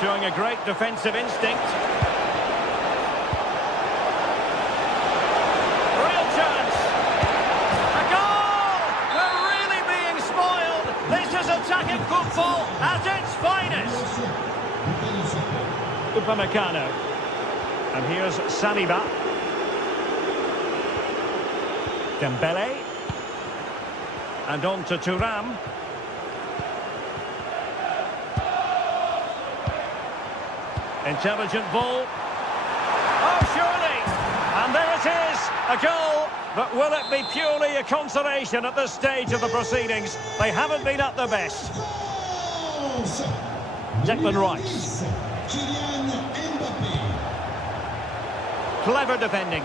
Showing a great defensive instinct. Real chance. A goal! We're really being spoiled. This is attacking football at its finest. Upamecano. And here's Saliba. Dembele. And on to Thuram. Intelligent ball. Oh, surely! And there it is, a goal. But will it be purely a consolation at this stage of the proceedings? They haven't been at their best. défense. Declan Numéro Rice. 10, Kylian Mbappé. Clever defending.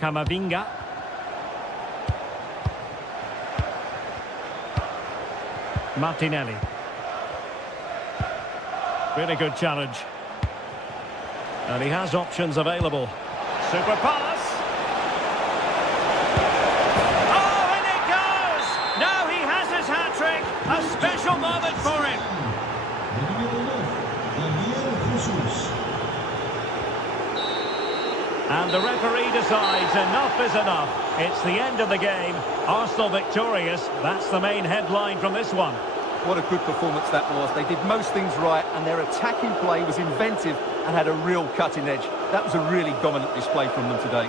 Camavinga. Martinelli. Really good challenge. And he has options available. Super pass. Oh, and it goes! Now he has his hat-trick. A special moment for him. And the referee decides enough is enough. It's the end of the game. Arsenal victorious. That's the main headline from this one. What a good performance that was. They did most things right, and their attacking play was inventive and had a real cutting edge. That was a really dominant display from them today.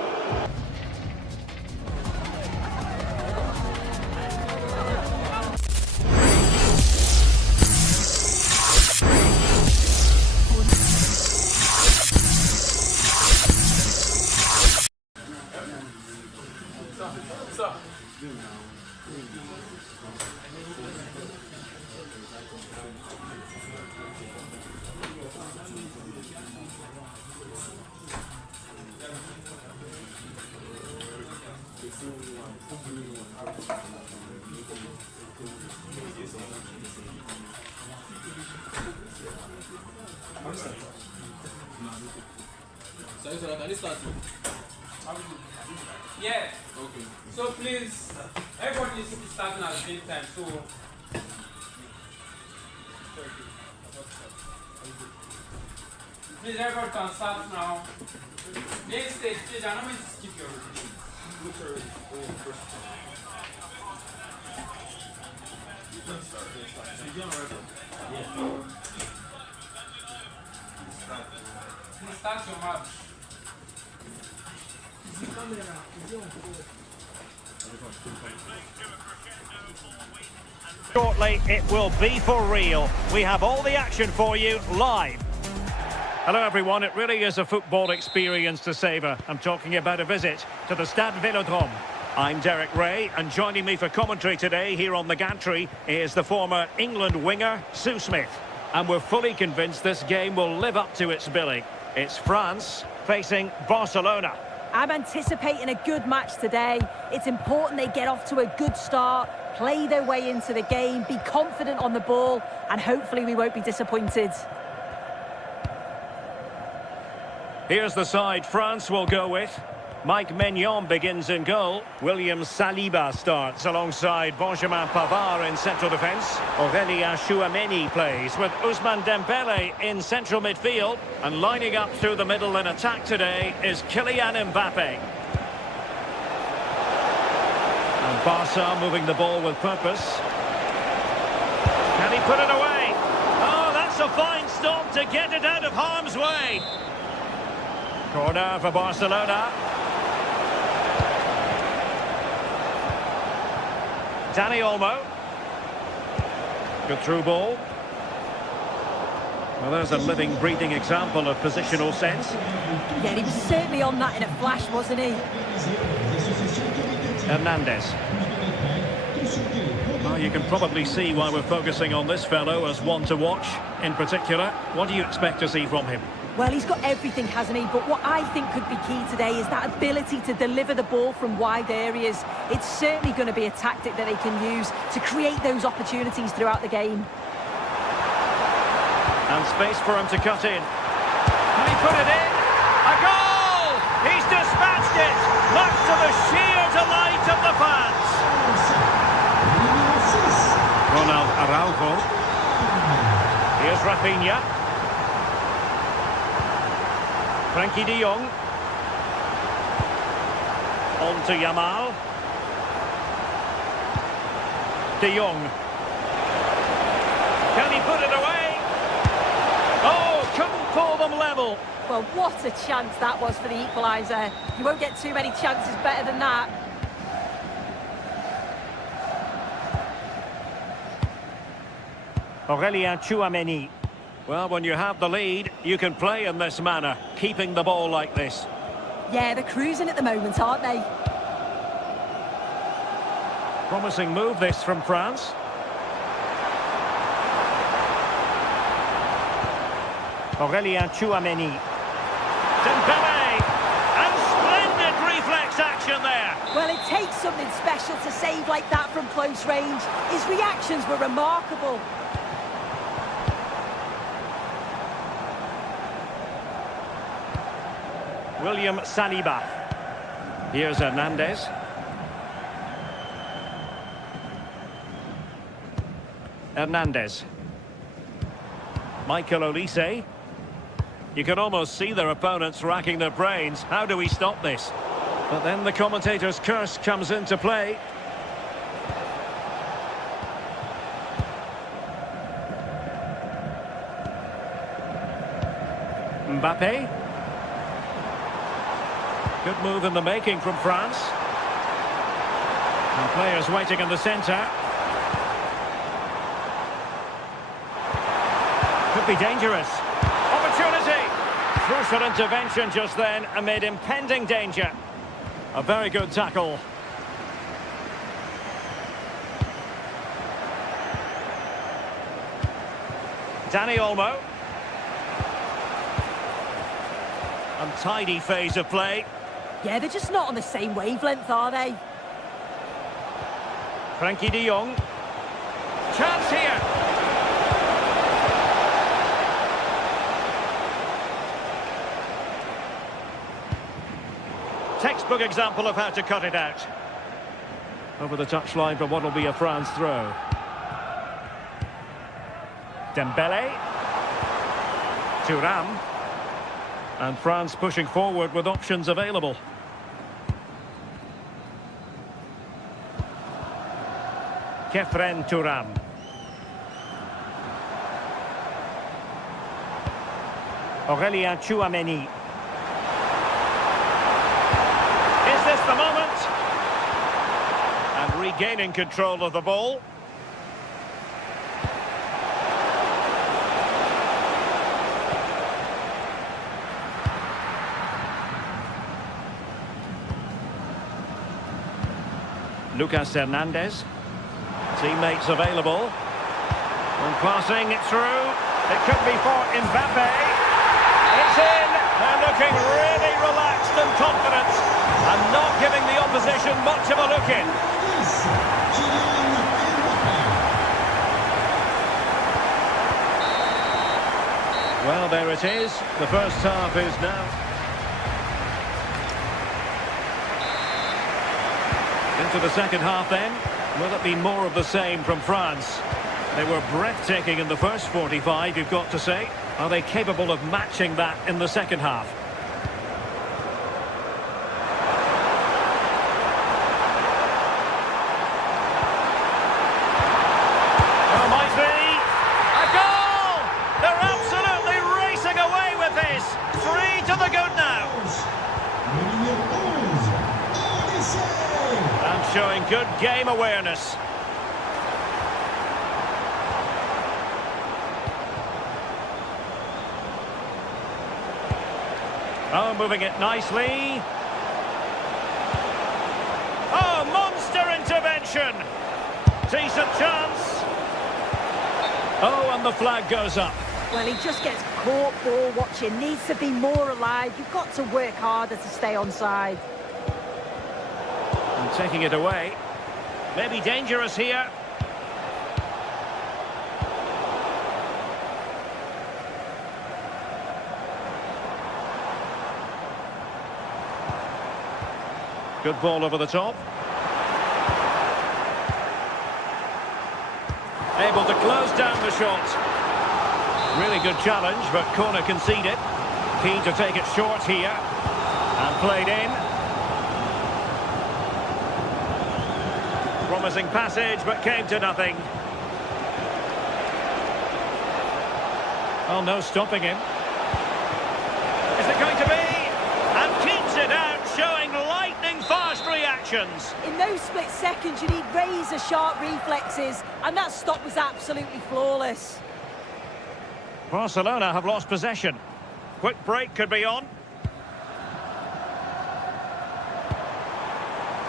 Yeah. Okay. So please, everybody needs to be starting at the same time. So. Please, everybody can start now. Main stage, please. I don't mean to skip your routine. Please start your match. Shortly, it will be for real. We have all the action for you live. Hello everyone, it really is a football experience to savour. I'm talking about a visit to the Stade Vélodrome. I'm Derek Ray, and joining me for commentary today here on the gantry is the former England winger, Sue Smith. And we're fully convinced this game will live up to its billing. It's France facing Barcelona. I'm anticipating a good match today. It's important they get off to a good start, play their way into the game, be confident on the ball, and hopefully we won't be disappointed. Here's the side France will go with. Mike Maignan begins in goal. William Saliba starts alongside Benjamin Pavard in central defence. Aurélien Tchouameni plays with Ousmane Dembélé in central midfield. And lining up through the middle in attack today is Kylian Mbappé. And Barca moving the ball with purpose. Can he put it away? Oh, that's a fine stop to get it out of harm's way. Corner for Barcelona. Dani Olmo. Good through ball. Well, there's a living, breathing example of positional sense. Yeah, he was certainly on that in a flash, wasn't he? Hernandez. Well, you can probably see why we're focusing on this fellow as one to watch in particular. What do you expect to see from him? Well, he's got everything, hasn't he? But what I think could be key today is that ability to deliver the ball from wide areas. It's certainly going to be a tactic that they can use to create those opportunities throughout the game. And space for him to cut in. Can he put it in? A goal! He's dispatched it! Much to the sheer delight of the fans. Ronald Araujo. Here's Rafinha. Frankie de Jong. On to Yamal. De Jong. Can he put it away? Oh, couldn't pull them level. Well, what a chance that was for the equaliser. You won't get too many chances better than that. Aurélien Tchouameni. Well, when you have the lead, you can play in this manner, keeping the ball like this. Yeah, they're cruising at the moment, aren't they? Promising move this from France. Aurélien Tchouameni. Dembélé! And splendid reflex action there. Well, it takes something special to save like that from close range. His reactions were remarkable. William Saliba. Here's Hernandez. Hernandez. Michael Olise. You can almost see their opponents racking their brains. How do we stop this? But then the commentator's curse comes into play. Mbappe. Good move in the making from France. And players waiting in the centre. Could be dangerous. Opportunity! Crucial intervention just then amid impending danger. A very good tackle. Dani Olmo. Untidy phase of play. Yeah, they're just not on the same wavelength, are they? Frankie de Jong. Chance here. Textbook example of how to cut it out. Over the touchline for what will be a France throw. Dembélé. Thuram. And France pushing forward with options available. Kefren Thuram. Aurélien Tchouameni. Is this the moment? And regaining control of the ball. Lucas Hernandez. Teammates available. And passing it through. It could be for Mbappe. It's in. They're looking really relaxed and confident. And not giving the opposition much of a look in. Well, there it is. The first half is now into the second half then. Will it be more of the same from France? They were breathtaking in the first 45, you've got to say. Are they capable of matching that in the second half? Oh, might be. A goal! They're absolutely racing away with this. 3 to the good now. And showing good game awareness. Oh, moving it nicely. Oh, monster intervention. Decent chance. Oh, and the flag goes up. Well, he just gets caught ball watching. Needs to be more alive. You've got to work harder to stay onside. And taking it away. Maybe dangerous here. Good ball over the top. Able to close down the shot. Really good challenge, but corner conceded. Keen to take it short here. And played in. Promising passage, but came to nothing. Oh, no stopping him. Is it going to be? And keeps it out, showing lightning-fast reactions. In those split seconds, you need razor-sharp reflexes, and that stop was absolutely flawless. Barcelona have lost possession. Quick break could be on.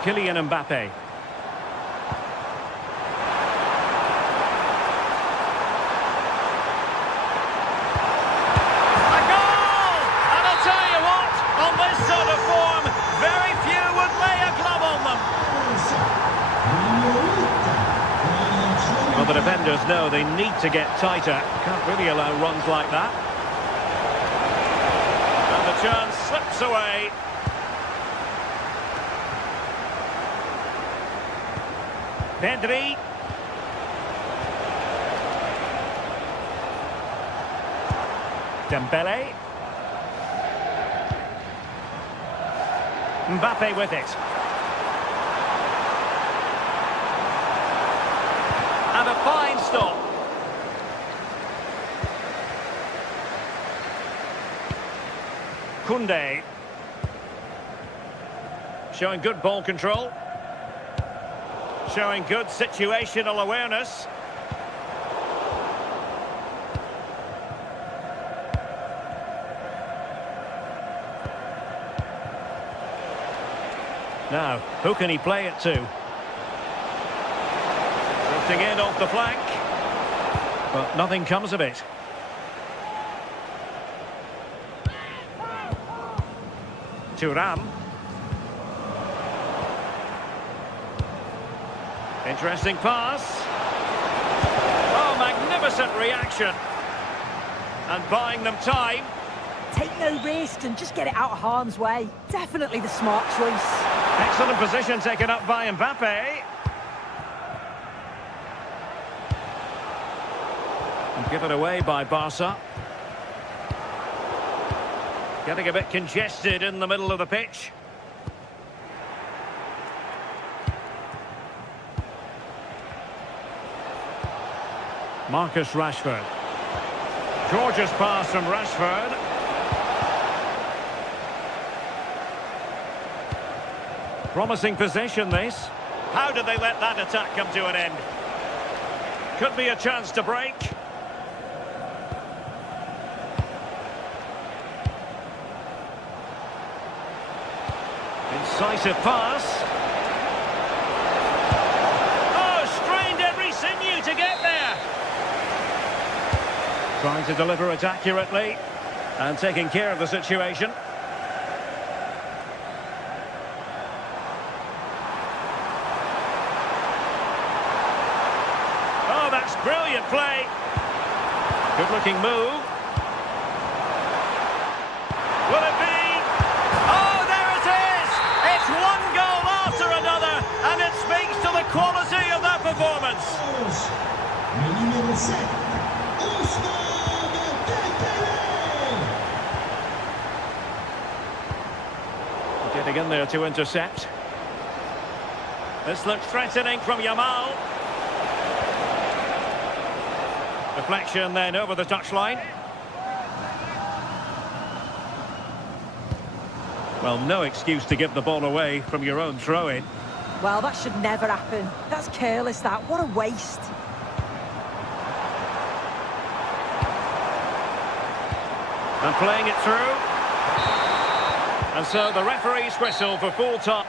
Kylian Mbappe. the defenders know they need to get tighter. Can't really allow runs like that. And the chance slips away. Pedri. Dembele. Mbappe with it. And a fine stop. Koundé. Showing good ball control. Showing good situational awareness. Now, who can he play it to? Drifting in off the flank. But nothing comes of it. Thuram. Interesting pass. Oh, magnificent reaction. And buying them time. Take no risk and just get it out of harm's way. Definitely the smart choice. Excellent position taken up by Mbappe. And given away by Barca. Getting a bit congested in the middle of the pitch. Marcus Rashford. Gorgeous pass from Rashford. Promising possession, this. How did they let that attack come to an end? Could be a chance to break. Incisive pass. Oh, strained every sinew to get there. Trying to deliver it accurately and taking care of the situation. Oh, that's brilliant play. Good-looking move. Will it be? Oh, there it is! It's one goal after another, and it speaks to the quality of that performance. Getting in there to intercept. This looks threatening from Yamal. Deflection then over the touchline. Well, no excuse to give the ball away from your own throw-in. Well, that should never happen. That's careless, that. What a waste. And playing it through. And so the referee's whistle for full time.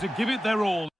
To give it their all.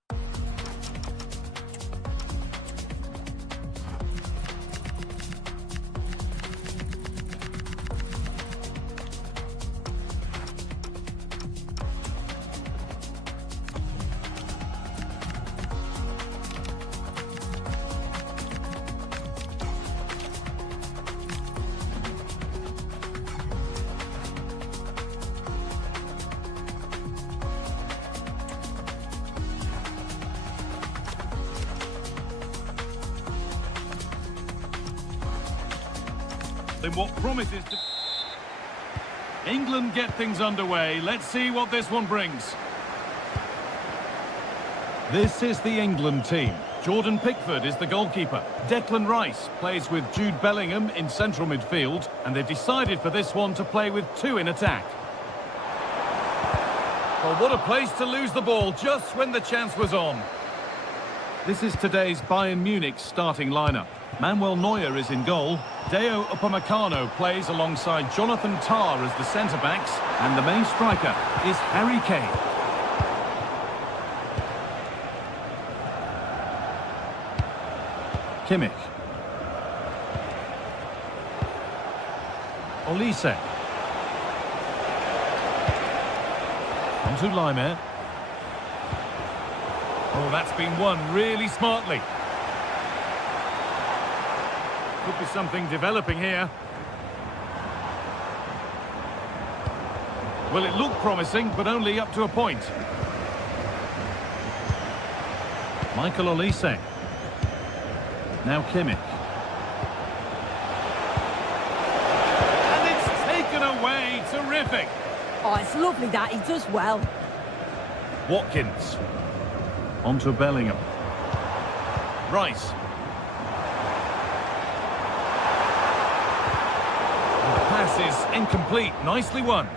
in what promises to... England get things underway. Let's see what this one brings. This is the England team. Jordan Pickford is the goalkeeper. Declan Rice plays with Jude Bellingham in central midfield, and they've decided for this one to play with two in attack. Well, what a place to lose the ball just when the chance was on. This is today's Bayern Munich starting lineup. Manuel Neuer is in goal. Deo Upamecano plays alongside Jonathan Tah as the centre-backs, and the main striker is Harry Kane. Kimmich. Olise. On to Laimer. Oh, that's been won really smartly. Could be something developing here. Well, it looked promising, but only up to a point. Michael Olise. Now Kimmich. And it's taken away. Terrific. Oh, it's lovely that. He does well. Watkins. On to Bellingham. Rice. The pass is incomplete. Nicely won.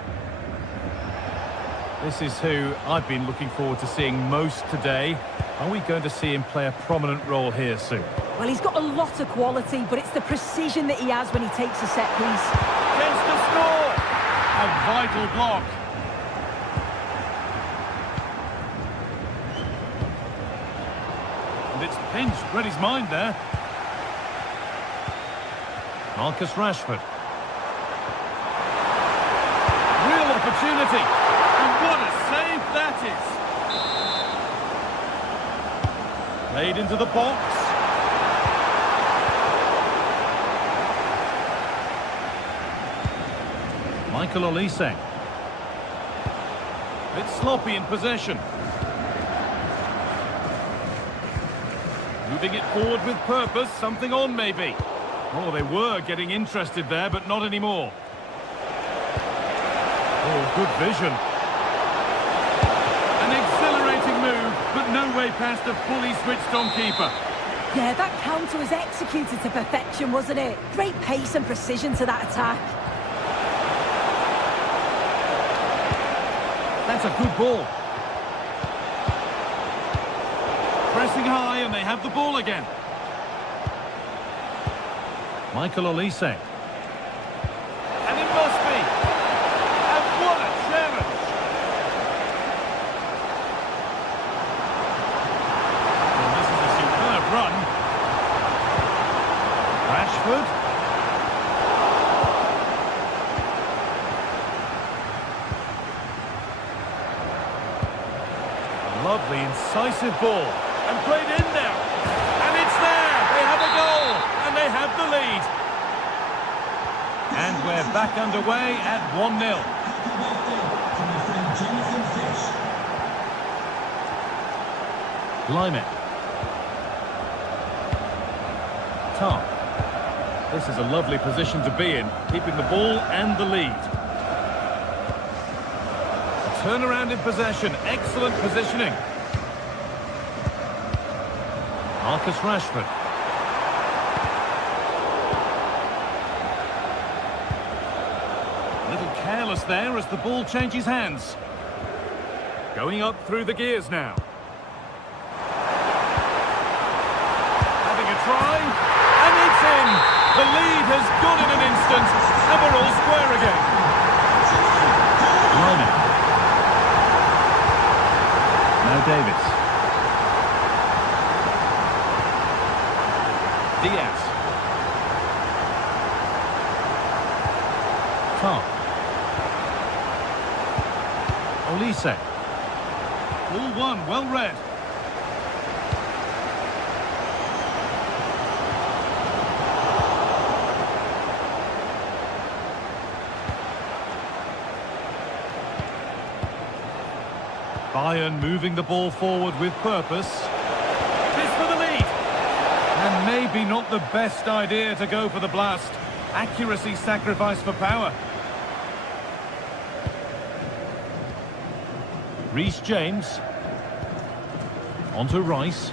This is who I've been looking forward to seeing most today. Are we going to see him play a prominent role here soon? Well, he's got a lot of quality, but it's the precision that he has when he takes a set piece. Chance to score! A vital block. And it's pinched. Read his mind there. Marcus Rashford. Real opportunity. And what a save that is. Played into the box. Michael Olise. Bit sloppy in possession. Moving it forward with purpose, something on maybe. Oh, they were getting interested there, but not anymore. Oh, good vision. An exhilarating move, but no way past a fully switched on keeper. Yeah, that counter was executed to perfection, wasn't it? Great pace and precision to that attack. That's a good ball. Pressing high and they have the ball again. Michael Olise. And it must be. And what a challenge. Well, this is a superb run. Rashford. Lovely, incisive ball. And played in now. And it's there. They have a goal. And they have the lead. And we're back underway at 1-0. Laimer. Tah. This is a lovely position to be in, keeping the ball and the lead. Turnaround in possession, excellent positioning. Marcus Rashford. A little careless there as the ball changes hands. Going up through the gears now. Having a try, and it's in. The lead has gone in an instant, and we're all square again. Laimer. Now Davis. Diaz. Tah. Olise. All one, well read. Bayern moving the ball forward with purpose. This for the lead. And maybe not the best idea to go for the blast. Accuracy sacrificed for power. Reece James. On to Rice.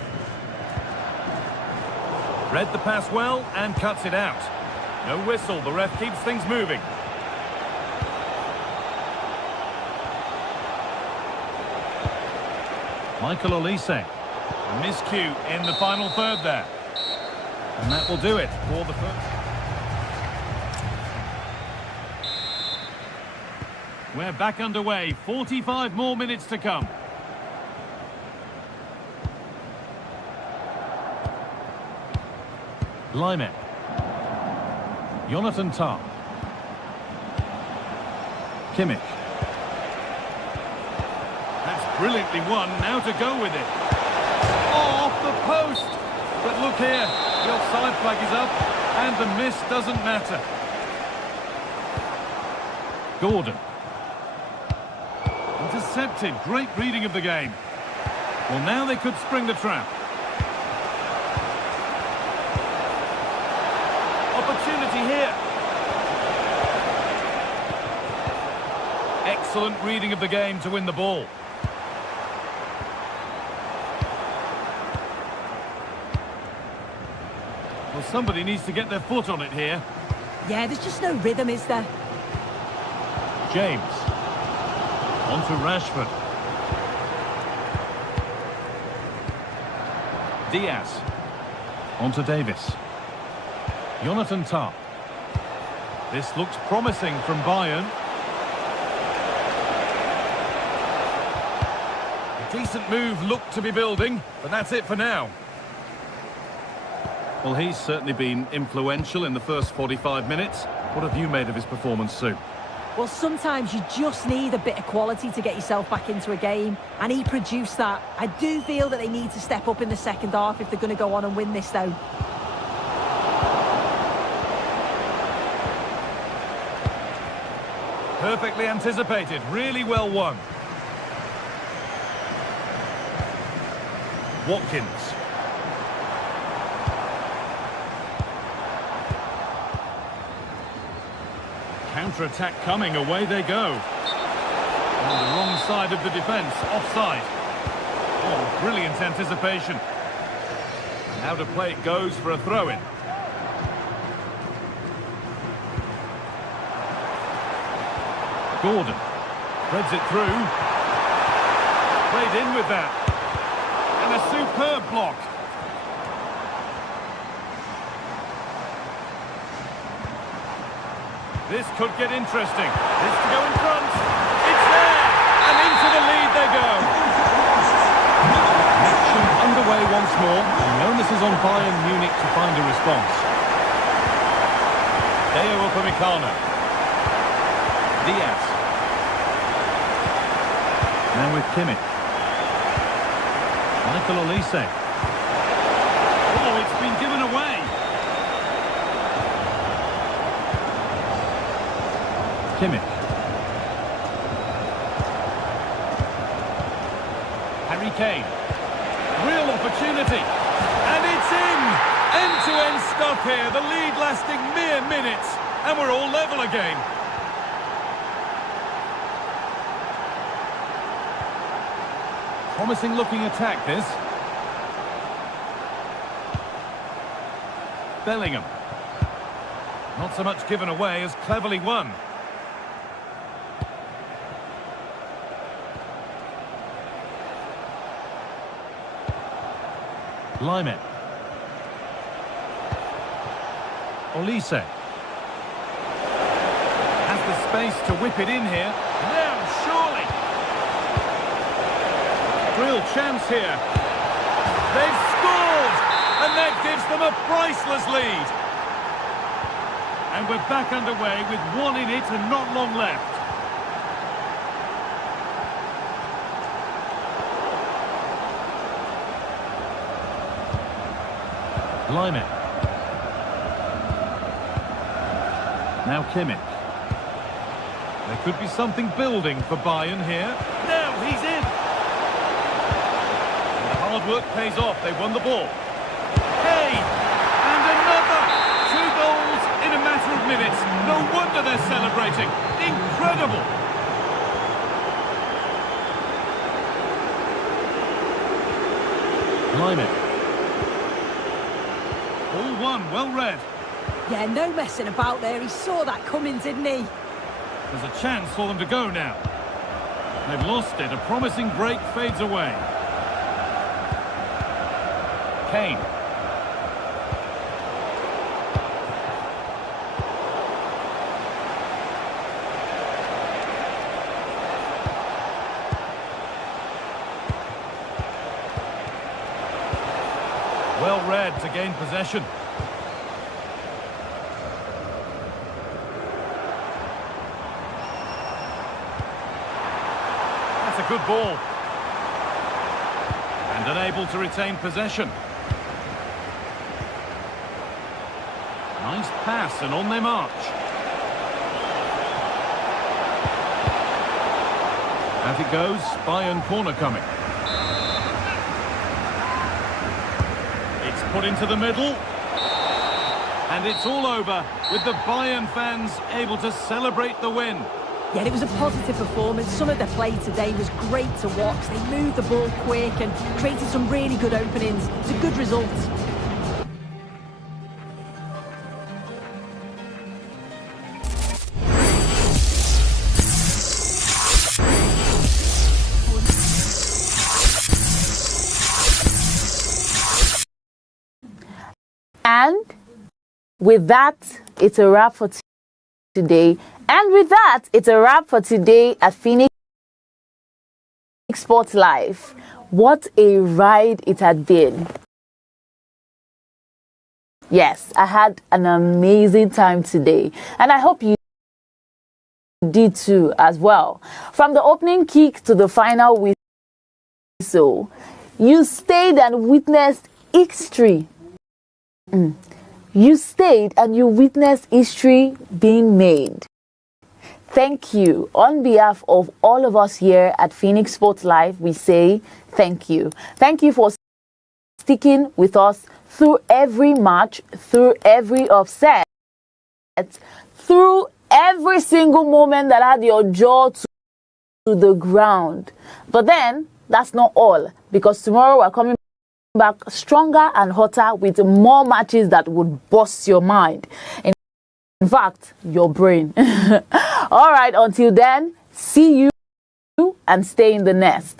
Read the pass well and cuts it out. No whistle, the ref keeps things moving. Michael Olise. A miscue in the final third there. And that will do it for the first. We're back underway. 45 more minutes to come. Lyman. Jonathan Tah. Kimmich. That's brilliantly won. Now to go with it. Oh, off the post. But look here. The offside flag is up. And the miss doesn't matter. Gordon. Intercepted. Great reading of the game. Well, now they could spring the trap. Opportunity here. Excellent reading of the game to win the ball. Well, somebody needs to get their foot on it here. Yeah, there's just no rhythm, is there? James. On to Rashford. Diaz. On to Davis. Jonathan Tah. This looks promising from Bayern. A decent move looked to be building, but that's it for now. Well, he's certainly been influential in the first 45 minutes. What have you made of his performance, Sue? Well, sometimes you just need a bit of quality to get yourself back into a game, and he produced that. I do feel that they need to step up in the second half if they're going to go on and win this, though. Perfectly anticipated, really well won. Watkins. Counter-attack coming, away they go. On the wrong side of the defence, offside. Oh, brilliant anticipation. Now to play it goes for a throw-in. Gordon threads it through. Played in with that. And a superb block. This could get interesting. This to go in front. It's there! And into the lead they go. Action underway once more. The onus is on Bayern Munich to find a response. Deo Upamecano. Diaz. Now with Kimmich. Michael Olise. Oh, it's been given away. Kimmich. Harry Kane. Real opportunity. And it's in! End-to-end stuff here. The lead lasting mere minutes. And we're all level again. Promising looking attack, this. Bellingham. Not so much given away as cleverly won. Lyman. Olise. Has the space to whip it in here. Now, surely. Real chance here. They've scored! And that gives them a priceless lead. And we're back underway with one in it and not long left. Lyman. Now Kimmich. There could be something building for Bayern here. Now he's in. And the hard work pays off. They won the ball. Hey! And another! 2 goals in a matter of minutes. No wonder they're celebrating. Incredible. Climb it. All one, well read. Yeah, no messing about there. He saw that coming, didn't he? There's a chance for them to go now. They've lost it. A promising break fades away. Kane. Well read to gain possession. That's a good ball. And unable to retain possession. Nice pass, and on they march. Out it goes. Bayern corner coming. It's put into the middle. And it's all over, with the Bayern fans able to celebrate the win. Yeah, it was a positive performance. Some of their play today was great to watch. They moved the ball quick and created some really good openings. It's a good result. And with that, it's a wrap for today. And with that, it's a wrap for today at Phoenix Sports Live. What a ride it had been. Yes, I had an amazing time today. And I hope you did too as well. From the opening kick to the final whistle, you stayed and witnessed history. You stayed and you witnessed history being made. Thank you. On behalf of all of us here at Phoenix Sports Live, we say thank you. Thank you for sticking with us through every match, through every upset, through every single moment that had your jaw to the ground. But then, that's not all, because tomorrow we're coming back stronger and hotter with more matches that would bust your mind. In fact, your brain. All right, until then, see you and stay in the nest.